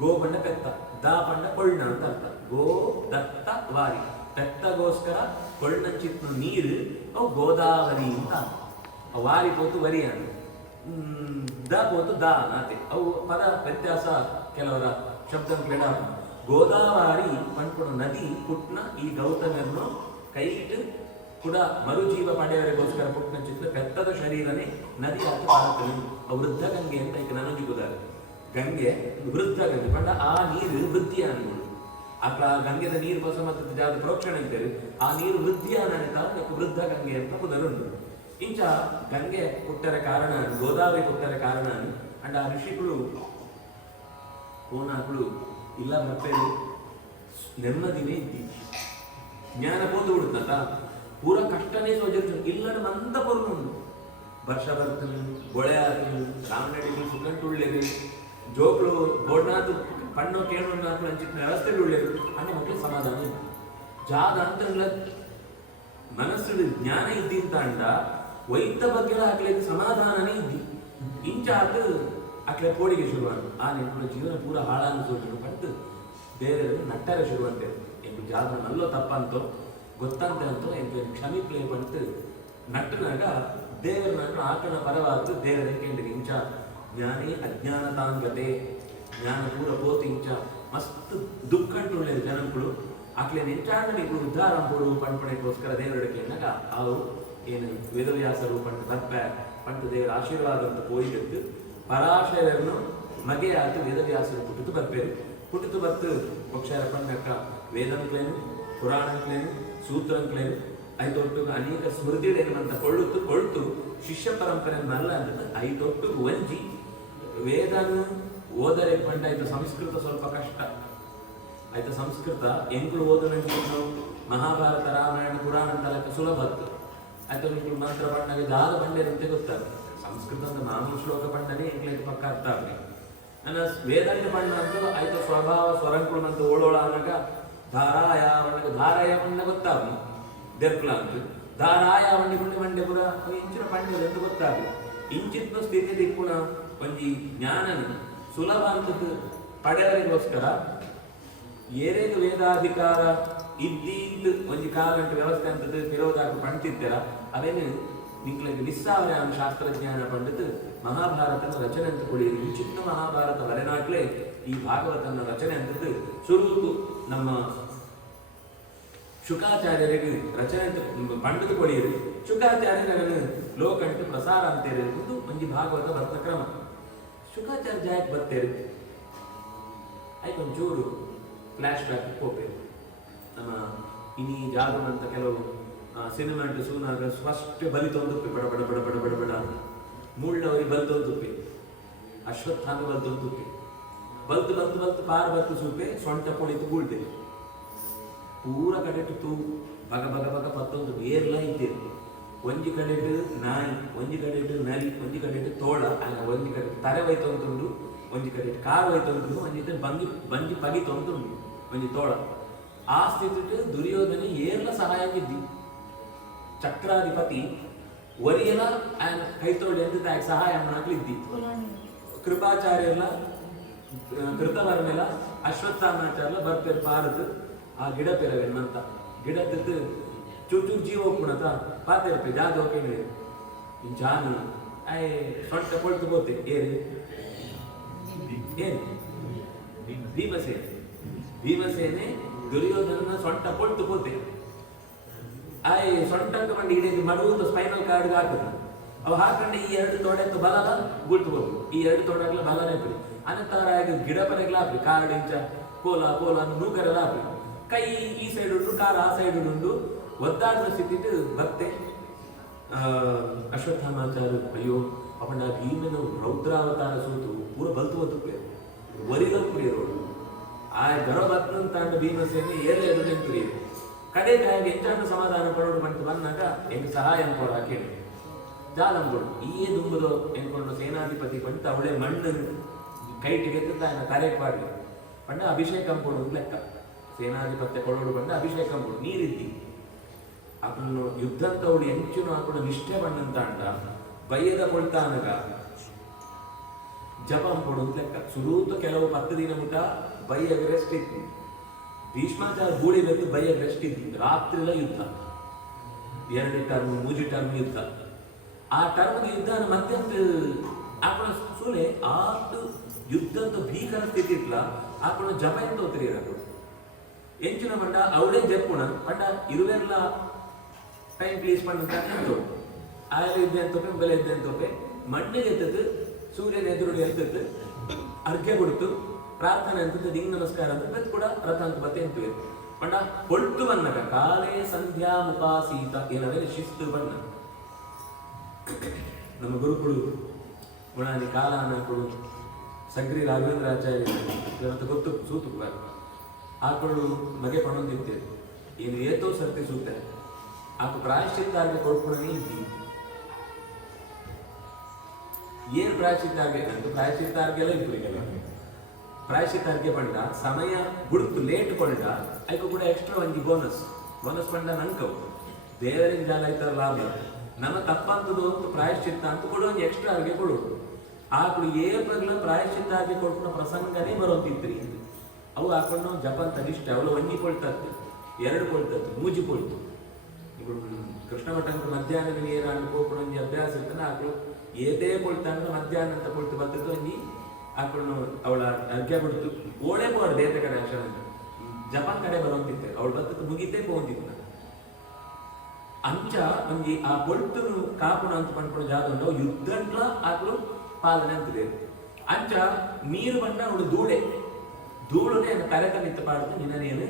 ಗೋ ಬಂಡ ಪೆತ್ತ ದಾ ಬಂಡ ಕೊಳ್ಳ ಅಂತ ಅರ್ಥ ಗೋ ದತ್ತ ವಾರಿ ಪೆತ್ತಗೋಸ್ಕರ ಕೊಳ್ಳಂಚಿತ್ನ ನೀರು ಅವು ಗೋದಾವರಿ ಅಂತ ವಾರಿ ಪೋತು ವರಿ ಅಂತ ದ ಪೋತು ದಾ ನಾತೆ ಅವು ಪದ ವ್ಯತ್ಯಾಸ ಕೆಲವರ ಶಬ್ದ ಕ್ರೀಡ ಗೋದಾವರಿ ಪಂಡ್ಕೊಂಡು ನದಿ ಪುಟ್ನ ಈ ಗೌತಮರನ್ನು ಕೈಟ್ ಕೂಡ ಮರುಜೀವ ಪಡೆಯವರಿಗೋಸ್ಕರ ಪುಟ್ನ ಚಿತ್ರ ಪೆತ್ತದ ಶರೀರನೇ ನದಿ ಆತ ಪಾರತಲಿ ವೃದ್ಧ ಗಂಗೆ ಅಂತ ಈಗ ನನಜಿಗುದಾರೆ ಗಂಗೆ ವೃದ್ಧ ಗಂಗೆ ಪಂಡ ಆ ನೀರು ವೃದ್ಧಿಯ ಅನ್ನೋದು ಆಕ ಗಂಗೆದ ನೀರು ಬಸ ಮತ್ತು ಜಾದ ಪ್ರೋಕ್ಷಣೆ ಅಂತೇಳಿ ಆ ನೀರು ವೃದ್ಧಿಯ ನನಿತ ವೃದ್ಧ ಗಂಗೆ ಅಂತ ಪುದರುಂಟು ಇಂಚ ಗಂಗೆ ಪುಟ್ಟರ ಕಾರಣ ಗೋದಾವರಿ ಪುಟ್ಟರ ಕಾರಣ ಅಂಡ್ ಆ ಋಷಿಗಳು ಓನಾಗಳು ಇಲ್ಲ ಬರ್ತೇವೆ ನೆಮ್ಮದಿನೇ ಇದ್ದಿ ಜ್ಞಾನ ಪೋತು ಬಿಡುತ್ತಲ್ಲ ಪೂರ ಕಷ್ಟನೇ ಸೋಜಿರ್ತೀನಿ ಇಲ್ಲದ ಮಂದ ಬರುನು ವರ್ಷ ಬರ್ತೀನಿ ಗೊಳೆ ಆತೀನಿ ರಾಮನಡಿಗಳು ಸುಖಂಟುಳ್ಳೇರಿ ಜೋಕ್ಳು ಗೋಡ್ನಾಥ್ ಪಣ್ಣು ಕೇಳು ನಾಲ್ಕು ಅಂಚಿನ ವ್ಯವಸ್ಥೆಗಳು ಉಳ್ಳೇರು ಅಣ್ಣ ಮಕ್ಕಳು ಸಮಾಧಾನ ಇಲ್ಲ ಜಾದ ಅಂತಂಗ್ಲ ಮನಸ್ಸು ಜ್ಞಾನ ಇದ್ದಿ ಅಂತ ಅಂಡ ವೈದ್ಯ ಬಗ್ಗೆ ಹಾಕ್ಲಿಕ್ಕೆ ಸಮಾಧಾನನೇ ಇದ್ದಿ ಇಂಚ ಅದು ಆಕಡೆ ಪೋಡಿಗೆ ಶುರುವಾದ ಆ ನೆನಪಿನ ಜೀವನ ಪೂರ ಹಾಳಾಗ ಶುರು ಪಟ್ಟು ಬೇರೆ ನಟ್ಟರೆ ಶುರುವಂತೆ ಎಂದು ಜಾಗ ನಲ್ಲೋ ತಪ್ಪಂತೋ ಗೊತ್ತಂತೆ ಅಂತೋ ಎಂದು ಕ್ಷಮಿಪ್ಲೇ ಪಂತು ನಟ್ಟನಾಗ ದೇವರನ್ನ ಆಕಳ ಪರವಾದ ದೇವರ ಕೇಳಿರಿ ಇಂಚ ಜ್ಞಾನಿ ಅಜ್ಞಾನತಾಂಗತೆ ಜ್ಞಾನ ಪೂರ ಪೋತಿ ಇಂಚ ಮಸ್ತ್ ದುಃಖಂಟುಳ್ಳೆ ಜನಗಳು ಅಕ್ಲೆ ನೆಂಚಾಂಡ ఇప్పుడు ಉದ್ಧಾರ ಪಡು ಪಂಪಣೆಗೋಸ್ಕರ ದೇವರಡಿಕೆ ಎನ್ನಗ ಅವು ಏನು ವೇದವ್ಯಾಸರು ಪಂಟ ತಪ್ಪ ಪಂಟ ದೇವರ ಆಶೀರ್ವಾದ ಅಂತ ಪೋಯಿಟ್ಟು ಪರಾಶರನ್ನು ಮಗೆ ಆಯ್ತು ವೇದವ್ಯಾಸರು ಪುಟ್ಟಿತು ಬರ್ಪೇರು ಪುಟ್ಟಿತು ಬತ್ತು ಪಕ್ಷರ ಪಂಡಕ್ಕ ವೇದಂಕ್ಲೇನು ಪುರಾಣಕ್ಲೇನು ಸೂತ್ರಂಕ್ಲೇನು ಐದೊಟ್ಟು ಅನೇಕ ಸ್ಮೃತಿಗಳೇನಂತ ಕೊಳ್ತು ಶಿಷ್ಯ ಪರಂಪರೆ ಮಲ್ಲ ಅಂತ ಐದೊಟ್ಟು ವಂಜಿ ವೇದನು ಓದರೆ ಪಂಡ ಆಯ್ತು ಸಂಸ್ಕೃತ ಸ್ವಲ್ಪ ಕಷ್ಟ ಆಯ್ತು ಸಂಸ್ಕೃತ ಎಂಕುಲು ಓದನೆಂಟು ಮಹಾಭಾರತ ರಾಮಾಯಣ ಪುರಾಣ ಅಂತಲಕ್ಕೆ ಸುಲಭ ಇತ್ತು ಆಯ್ತು ಎಂಕುಲು ಮಂತ್ರ ಪಂಡಗೆ ದಾದ ಬಂಡೇರಂತೆ ಗೊತ್ತಾಗ್ತದೆ ಸಂಸ್ಕೃತ ಅಂತ ಮಾಮೂಲು ಶ್ಲೋಕ ಪಂಡನೇ ಎಂಕ್ಲೈಟ್ ಪಕ್ಕ ಅರ್ಥ ಆಗಲಿ ನನ್ನ ವೇದಾಂತ ಪಂಡ ಅಂತೂ ಆಯ್ತು ಸ್ವಭಾವ ಸ್ವರಂಕುಳು ಅಂತ ಓಳೋಳ ಅನ್ನಗ ಧಾರಾಯ ಪಂಡ ಗೊತ್ತಾಗಲಿ ದೆರ್ಪಲ ಅಂತ ಧಾರಾಯ ಮಂಡಿ ಪುಂಡಿ ಮಂಡ್ಯ ಪುರ ಇಂಚಿನ ಪಂಡ್ಯದ ಎಂದು ಗೊತ್ತಾಗಲಿ ಇಂಚಿನ ಸ್ಥಿತಿ ದಿಕ್ಕುಣ ಒಂಜಿ ಜ್ಞಾನನ ಸುಲಭ ಅಂತದ್ದು ಪಡೆಯವರಿಗೋಸ್ಕರ ಏರೇನು ವೇದಾಧಿಕಾರ ಇದ್ದಿದ್ದು ಒಂಜಿ ಕಾಲಂಟ ವ್ಯವಸ್ಥೆ ಅಂತದ್ದು ತಿರೋದಾಕ ಪಂಡ್ತಿರ್ತಾರ ಅವೇನು ನಿಂಕ್ಲಗೆ ನಿಸ್ಸಾವರ ಶಾಸ್ತ್ರಜ್ಞಾನ ಪಂಡಿತು ಮಹಾಭಾರತನ ರಚನೆ ಅಂತ ಕೊಡಿಯಿರಿ ಇಂಚಿನ ಮಹಾಭಾರತ ಬರೆನಾಟ್ಲೆ ಈ ಭಾಗವತನ ರಚನೆ ಅಂತದ್ದು ಸುರುತು ನಮ್ಮ ಶುಕಾಚಾರ್ಯರಿಗೆ ರಚನೆ ಅಂತ ಪಂಡಿತು ಕೊಡಿಯಿರಿ ಶುಕಾಚಾರ್ಯರನ್ನು ಲೋಕಂಟು ಪ್ರಸಾರ ಅಂತೇರಿ ಒಂದು ಒಂಜಿ ಭಾಗವತ ಬರ್ತ ಕ್ರಮ ಶುಕಾಚಾರ್ಯ ಜಾಯಕ್ ಬರ್ತೇರಿ ಆಯ್ತು ಒಂಚೂರು ಫ್ಲಾಶ್ ಬ್ಯಾಕ್ ಹೋಗ್ಬೇಕು ನಮ್ಮ ಇನಿ ಜಾಗು ಅಂತ ಕೆಲವು ಸಿನಿಮಾಂಟು ಸೂನಾಗ ಫಸ್ಟ್ ಬಲಿತೊಂದುಪ್ಪಿ ಬಡ ಬಡ ಬಡ ಬಡ ಬಡ ಬಡ ಮೂಳ್ಳವರಿಗೆ ಬಲ್ತೊಂದುಪ್ಪಿ ಅಶ್ವತ್ಥಾಂಗ ಬಲ್ತೊಂದುಪ್ಪಿ ಬಲ್ತು ಬಲ್ತು ಬಲ್ತು ಪಾರು ಬಲ್ತು ಸೂಪೆ ಸೊಂಟ ಪೊಳಿತು ಬೂಳ್ದೆ ಪೂರ ಕಡೆಟು ತೂ ಬಗ ಬಗ ಬಗ ಪತ್ತೊಂದು ಏರ್ಲ ಇದ್ದೇನೆ ಒಂಜಿ ಕಡೆಟು ನಾಯಿ ಒಂಜಿ ಕಡೆಟು ನಲಿ ಒಂಜಿ ಕಡೆಟು ತೋಳ ಒಂಜಿ ಕಡೆ ತರೆ ಒಯ್ತೊಂದುಂಡು ಒಂಜಿ ಕಡೆಟು ಕಾರು ಒಯ್ತೊಂದುಂಡು ಒಂಜಿ ಬಂಜಿ ಪಗಿ ತೊಂದುಂಡು ಒಂಜಿ ತೋಳ ಆ ಸ್ಥಿತಿ ದುರ್ಯೋಧನ ಏರ್ಲ ಸಹಾಯಕ್ಕಿದ್ದಿ ಚಕ್ರಾಧಿಪತಿ ಒರಿಯಲ ಕೈತೋಳಿ ಅಂತ ಸಹಾಯ ಮಾಡಲಿದ್ದಿ ಕೃಪಾಚಾರ್ಯಲ್ಲ ಕೃತವರ್ಮೆಲ ಅಶ್ವತ್ಥಾಮಾಚಾರ್ಯ ಬರ್ಪೇರು ಪಾರದು ಆ ಗಿಡ ಪೆರವೆನ್ನಂತ ಗಿಡ ತಿದ್ದು ಚೂರು ಜೀವ ಒಪ್ಪುಣತ ಪಾತಿರ್ಪೆ ಜಾಗ ಹೋಗಿ ಜಾನು ಆಯ್ ಸೊಂಟ ಕೊಳ್ತು ಬೋತೆ ಏನು ಭೀಮಸೇನೆ ದುರ್ಯೋಧನ ಸೊಂಟ ಕೊಳ್ತು ಬೋತೆ ಆಯ್ ಸೊಂಟ ತಗೊಂಡು ಹಿಡಿದು ಮಡುವುದು ಸ್ಪೈನಲ್ ಕಾರ್ಡ್ ಹಾಕುದು ಅವು ಹಾಕೊಂಡು ಈ ಎರಡು ತೊಡೆತ್ತು ಬಲದ ಗುಳ್ತುಬೋದು ಈ ಎರಡು ತೊಡಗ್ಲ ಬಲನೇ ಬಿಡಿ ಅನಂತರ ಗಿಡ ಪನೆಗ್ಲ ಹಾಕ್ರಿ ಕಾರ್ಡ್ ಇಂಚ ಕೋಲ ನೂಕರೆಲ್ಲ ಹಾಕ್ರಿ ಕೈ ಈ ಸೈಡ್ ಉಂಟು ಕಾಲ ಆ ಸೈಡ್ ಉಂಟು ಒದ್ದಾಡಿದ ಸ್ಥಿತಿ ಮತ್ತೆ ಅಶ್ವತ್ಥಾಮಾಚಾರ್ಯ ಅಯ್ಯೋ ಅಪ್ಪಣ್ಣ ಭೀಮನು ರೌದ್ರಾವತಾರ ಸೂತು ಪೂರ ಬಲ್ತು ಒತ್ತುಪ್ಪೆ ಒರಿಗಲ್ಪುರಿಯರೋಡು ಆ ಗರ ಬತ್ತಂತಾಂಡ ಭೀಮಸೇನೆ ಏಳೆ ಎದುರು ನಿಂತುರಿಯರು ಕಡೆಗೆ ಎಂಚಾಂಡ ಸಮಾಧಾನ ಪಡೋಡು ಬಂತು ಬಂದಾಗ ಹೆಂಗೆ ಸಹಾಯ ಅನ್ಕೋಡ ಕೇಳಿ ಜಾಲಂಗೋಡು ಈ ದುಂಬುದು ಎನ್ಕೊಂಡು ಸೇನಾಧಿಪತಿ ಬಂತು ಅವಳೆ ಮಣ್ಣು ಕೈಟಿಗೆ ತಾನ ಕರೆಕ್ಟ್ ಮಾಡಲಿ ಪಂಡ ಅಭಿಷೇಕ ಕೊಡೋದು ಲೆಕ್ಕ ಸೇನಾಧಿಪತ್ಯ ಕೊಡೋಡು ಬಂದ ಅಭಿಷೇಕ ಕೊಡು ನೀರಿದ್ದಿ ಅದನ್ನು ಯುದ್ಧ ತೌಡು ಎಂಚುನು ಹಾಕೊಂಡು ನಿಷ್ಠೆ ಬಣ್ಣಂತಾಂಡ ಬಯ್ಯದ ಕೊಳ್ತಾನಗ ಜಪಂ ಕೊಡೋದು ಲೆಕ್ಕ ಸುರೂತು ಕೆಲವು 10 ದಿನ ಮುಟ ಬಯ್ಯಗ ರೆಸ್ಟ್ ಇತ್ತು ಭೀಷ್ಮಾಚಾರ ಗೂಳಿ ಬೆದ್ದು ಬಯ್ಯಗ ರೆಸ್ಟ್ ಇದ್ದು ರಾತ್ರಿಲ ಯುದ್ಧ 2 ಟರ್ಮ್ 3 ಟರ್ಮ್ ಯುದ್ಧ ಆ ಟರ್ಮ್ ಯುದ್ಧ ಮತ್ತೆಂತ ಆಪಣ ಸೂಲೆ ಆತು ಯುದ್ಧದ ಭೀಕರ ಸ್ಥಿತಿ ಇತ್ಲ ಆಪಣ ಜಪ ಎಂತ ಹೋಗ್ತಿರ ಎಂಚಿನ ಪಂಡ ಅವಳೇ ಜಪ್ಪುಣ ಪಂಡ ಇರುವೆಲ್ಲ ಟೈಮ್ ಪ್ಲೀಸ್ ಪಂಡ ಆಯಲ ಇದ್ದೆ ಅಂತೋಪೆ ಬೆಲೆ ಇದ್ದೆ ಅಂತೋಪೆ ಮಣ್ಣಿಗೆ ಎತ್ತದ್ದು ಸೂರ್ಯನ ಎದುರುಡಿ ಎತ್ತದ್ದು ಅರ್ಘ್ಯ ಕೊಡ್ತು ಪ್ರಾರ್ಥನೆ ಅಂತದ್ದು ದಿಂಗ್ ನಮಸ್ಕಾರ ಅಂತ ಬೆತ್ ಕೂಡ ರಥ ಅಂತ ಬತ್ತೆ ಅಂತೀವಿ ಪಂಡ ಹೊಳ್ತು ಬನ್ನಕ ಕಾಲೇ ಸಂಧ್ಯಾ ಮುಪಾಸೀತ ಏನವೇ ಶಿಸ್ತು ಬಣ್ಣ ನಮ್ಮ ಗುರುಗಳು ಗುಣಾನಿ ಕಾಲ ಅನ್ನಗಳು ಸಗ್ರಿ ರಾಘವೇಂದ್ರಾಚಾರ್ಯ ಗೊತ್ತು ಸೂತು ಆಕಳು ಮಗೆ ಪಣೊಂದಿರ್ತೇವೆ ಏನು ಏತೋ ಸರ್ತಿ ಸೂತ ಆಕು ಪ್ರಾಯಶ್ಚಿತ್ತಾರ್ಗೆ ಕೊಡ್ಕೊಡನೇ ಇದ್ದಿ ಏನ್ ಪ್ರಾಯಶ್ಚಿತ್ತಾರ್ಗೆ ಅಂತ ಪ್ರಾಯಶ್ಚಿತ್ತಾರ್ಗೆಲ್ಲ ಇಬ್ಬರಿಗೆಲ್ಲ ಪ್ರಾಯಶ್ಚಿತ್ತಾರ್ಗೆ ಪಂಡ ಸಮಯ ಗುಡುತು ಲೇಟ್ ಕೊಂಡ ಐಕು ಕೂಡ ಎಕ್ಸ್ಟ್ರಾ ಒಂಜಿ ಬೋನಸ್ ಪಂಡ ನಂಕವು ದೇವರಿಗೆ ಜಾಲ ಐತಾರ ಲಾಭ ನಮ್ಮ ತಪ್ಪಂತದ್ದು ಅಂತ ಪ್ರಾಯಶ್ಚಿತ್ತ ಅಂತ ಕೊಡೋ ಒಂದು ಎಕ್ಸ್ಟ್ರಾ ಅವ್ರಿಗೆ ಕೊಡೋದು ಆಕಳು ಏಪ್ರಗ್ಲ ಪ್ರಾಯಶ್ಚಿತ್ತಾರ್ಗೆ ಕೊಡ್ಕೊಂಡ ಪ್ರಸಂಗನೇ ಬರೋಂತಿತ್ರಿ ಅವು ಹಾಕೊಂಡು ಜಪನ್ ತನಿಷ್ಠ ಅವಳು ಒಂಜಿ ಕೊಳ್ತತ್ತು 2 ಕೊಳ್ತತ್ತು 3 ಕೊಳ್ತು ఇప్పుడు ಕೃಷ್ಣ ಮಠಂಕ ಮಧ್ಯಾಹ್ನ ನೀರು ಅನ್ನು ಹೋಗ್ಕೊಂಡು ಒಂಜಿ ಅಭ್ಯಾಸ ಇರ್ತಾನೆ ಆಕಳು ಏದೇ ಕೊಳ್ತಾಂದ್ರೆ ಮಧ್ಯಾಹ್ನ ಅಂತ ಕೊಳ್ತು ಬರ್ತದ್ದು ಒಂಜಿ ಆಕಳು ಅವಳ ಅರ್ಘ್ಯ ಕೊಡ್ತು ಓಳೆ ಬೋರ್ಡು ದೇವತೆ ಕಡೆ ಅಕ್ಷರ ಜಪಾನ್ ಕಡೆ ಬರೋಂತಿತ್ತೆ ಅವಳು ಬತ್ತಕ್ಕೆ ಮುಗಿತೇ ಹೋಗಿದ್ನ ಅಂಚ ಒಂಜಿ ಆ ಬೊಳ್ತುನು ಕಾಪುನ ಅಂತ ಪಂಡ್ಕೊಂಡು ಜಾಗ ಉಂಟು ಯುದ್ಧಂಟ್ಲ ಆಗ್ಲು ಪಾಲನೆ ಅಂತಿದೆ ಅಂಚ ನೀರು ಬಂಡ ಅವಳು ಧೂಳುನೇ ಕರೆತ ನಿತ್ತ ಪಾಡ್ದು ನಿನ್ನೇನು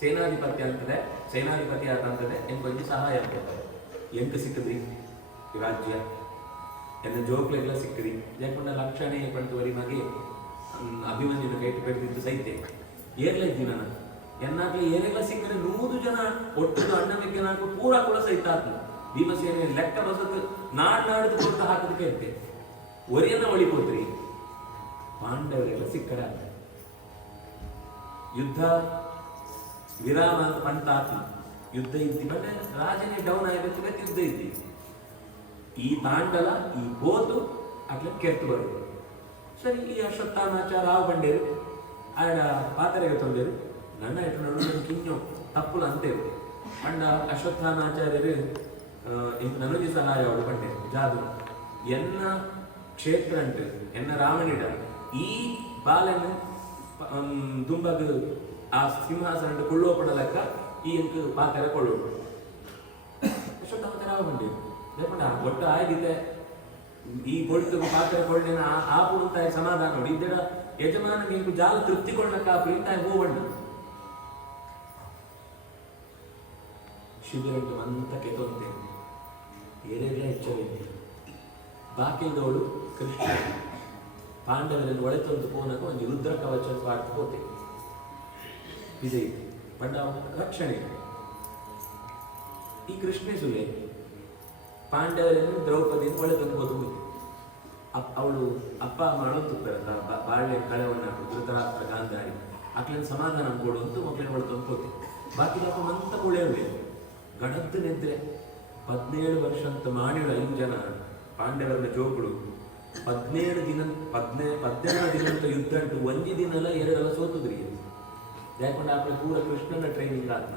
ಸೇನಾಧಿಪತಿ ಅಂತದೆ ಸೇನಾಧಿಪತಿ ಅಂತದೆ ಎಂಕೊಂದು ಸಹಾಯ ಆಗ್ತದೆ ಎಂಟು ಸಿಕ್ಕದ್ರಿ ರಾಜ್ಯ ಎನ್ನ ಜೋಕ್ಲೆಲ್ಲ ಸಿಕ್ಕರಿ ಯಾಕೊಂಡ ಲಕ್ಷಣೆ ಪಂಟುವರಿ ಮಗೆ ಅಭಿಮನ್ಯನ ಕೈಟ್ ಕಟ್ಟಿದ್ದು ಸೈತೆ ಏರ್ಲ ಇದ್ದಿ ನಾನು ಎನ್ನಾಗ್ಲಿ ಏನೆಲ್ಲ ಸಿಕ್ಕರೆ 100 ಜನ ಒಟ್ಟು ಅಣ್ಣ ಮೆಗ್ಗನಾಕು ಪೂರಾ ಕೂಡ ಸಹಿತ ಆತ್ಮ ಭೀಮಸೇನೆ ಲೆಕ್ಕ ಬಸತ್ ನಾಡ್ದು ಕೊಟ್ಟ ಹಾಕದಕ್ಕೆ ಇರ್ತೆ ಒರಿಯನ್ನ ಒಳಿಬೋದ್ರಿ ಪಾಂಡವರೆಲ್ಲ ಸಿಕ್ಕರ ಯುದ್ಧ ವಿರಾಮ ಅಂತ ಪಂಟಾತ್ಮ ಯುದ್ಧ ಇದ್ದಿ ಬಂದ್ರೆ ರಾಜನೇ ಡೌನ್ ಆಗಿರ್ತಿಲ್ಲ ಯುದ್ಧ ಇದ್ದಿ ಈ ತಾಂಡಲ ಈ ಬೋತು ಅಟ್ಲ ಕೆತ್ತು ಬರುದು ಸರಿ ಈ ಅಶ್ವತ್ಥಾಮಾಚಾರ ರಾವ್ ಬಂಡೇರು ಆಡ ಪಾತ್ರೆಗೆ ತೊಂದೇರು ನನ್ನ ಇಟ್ಟು ಕಿಂಜು ತಪ್ಪುಲ ಅಂತೇರು ಅಂಡ ಅಶ್ವತ್ಥಾಮಾಚಾರ್ಯರು ನನಗೆ ಸಹಾಯ ಅವಳು ಬಂಡೆ ಜಾದು ಎನ್ನ ಕ್ಷೇತ್ರ ಅಂಟು ಎನ್ನ ರಾಮನಿಡ ಈ ಬಾಲನ್ನು ದುಂಬದು ಆ ಸಿಂಹಾಸನ ಕೊಳ್ಳೋಪಡ ಲೆಕ್ಕ ಈ ಎಂಟು ಪಾತ್ರೆ ಕೊಳ್ಳೋಡು ಅಶ್ವತ್ಥಾಮಾಚಾರ ರಾವ್ ಬಂಡೇರು ಒಟ್ಟು ಆಗಿದೆ ಈ ಕೊಳ್ತು ಪಾತ್ರೆ ಕೊಳ್ಳಿನ ಆಪು ಅಂತ ಸಮಾಧಾನ ನೋಡಿ ಇದ್ದರ ಯಜಮಾನ ನೀವು ಜಾಲ ತೃಪ್ತಿ ಕೊಳ್ಳಕ್ಕ ಪ್ರೀತ ಹೂವಣ್ಣ ಶಿಬಿರಂಟು ಅಂತ ಕೆತ್ತೊಂತೆ ಏನೆಲ್ಲ ಹೆಚ್ಚಾಗಿದೆ ಬಾಕಿದವಳು ಕೃಷ್ಣ ಪಾಂಡವರಲ್ಲಿ ಒಳೆತೊಂದು ಪೋನಕ ಒಂದು ರುದ್ರ ಕವಚ ಪಾರ್ಥ ಹೋತೆ ಇದೆ ಪಂಡ ರಕ್ಷಣೆ ಈ ಕೃಷ್ಣೇ ಸುಲೆ ಪಾಂಡವರನ್ನು ದ್ರೌಪದಿಯನ್ನು ಒಳೆತೊಂದು ಹೋದು ಅವಳು ಅಪ್ಪ ಅಮ್ಮ ಅಳುತ್ತಿರ್ತಾರಲ್ಲ ಬಾಳ್ವೆ ಕಳೆವನ್ನ ಧೃತರಾಷ್ಟ್ರ ಗಾಂಧಾರಿ ಅಕ್ಳನ್ನು ಸಮಾಧಾನ ಕೊಡುವಂತೂ ಮಕ್ಕಳನ್ನ ಒಳೆತೊಂದು ಹೋತೆ ಬಾಕಿ ಅಪ್ಪ ಮಂತ ಕುಳೆಯವೆ ಗಣದ್ದು ನೆದ್ರೆ 17 ವರ್ಷ ಅಂತ ಮಾಡಿದ 5 ಜನ ಪಾಂಡವರನ್ನ ಜೋಗುಳು 17 ದಿನ ಅಂತ ಯುದ್ಧ ಅಂಟು 1 ದಿನಲ್ಲ 2 ಸೋತುದ್ರಿ ಯಾಕೊಂಡ ಆಕಳ ಪೂರ ಕೃಷ್ಣನ ಟ್ರೈನಿಂಗ್ ಆತ್ನ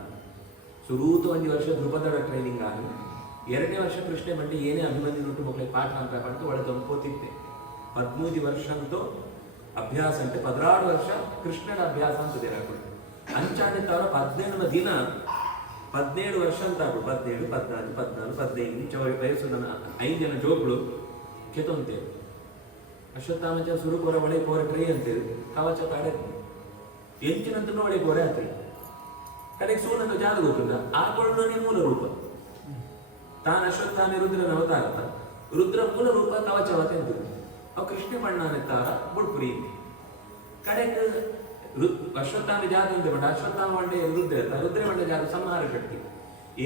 ಸುರೂತ 1 ವರ್ಷ ಧ್ರುಪದರ ಟ್ರೈನಿಂಗ್ ಆಗಿ 2ನೇ ವರ್ಷ ಕೃಷ್ಣ ಬಂಡಿ ಏನೇ ಅಭಿಮನ್ಯು ನೋಟು ಮಕ್ಕಳಿಗೆ ಪಾಠ ಅಂತ ಪಂಟು ಒಳ್ಳೆ ತಂಪೋತಿತ್ತೆ 13 ವರ್ಷ ಅಂತೂ ಅಭ್ಯಾಸ ಅಂತೆ 16 ವರ್ಷ ಕೃಷ್ಣನ ಅಭ್ಯಾಸ ಅಂತದೆ ಹಾಕೊಂಡು ಅಂಚಾನೆ ತವರ 17 ದಿನ 17 ವರ್ಷ ಅಂತ ಆಗ್ಬಿಡು 17 14 14 15 ವಯಸ್ಸು ನನ್ನ 5 ಜನ ಜೋಗುಳು ಕೆತ್ತೊಂತೇವೆ ಅಶ್ವತ್ಥಾಮಾಚಾರ ಸುರುಕೋರ ಒಳೆ ಕೋರ ಟ್ರೈ ಅಂತೇವೆ ಕವಚ ಕಾಡೆ ಎಂಚಿನಂತೂ ಒಳೆ ಕೋರೆ ಆಗ್ತದೆ ಕಡೆಗೆ ಸೂನನ್ನು ಜಾಗ ಗೊತ್ತಿಲ್ಲ ಆಕೊಳ್ಳೋನೇ ಮೂಲ ರೂಪ ತಾನು ಅಶ್ವತ್ಥಾಮಿ ರುದ್ರನ ಅವತಾರ ರುದ್ರ ಮೂಲ ರೂಪ ಕವಚವತ ಎಂತಿದ್ರು ಅವು ಕೃಷ್ಣ ಬಣ್ಣನೆತ್ತಾರ ಬುಡ್ಪುರಿ ಕಡೆಗೆ ಅಶ್ವತ್ಥಾಮಿ ಜಾಗ ಅಂತ ಬಂಡ ಅಶ್ವತ್ಥಾಮ ಬಂಡೆ ರುದ್ರ ಬಂಡೆ ಜಾಗ ಸಂಹಾರ ಶಕ್ತಿ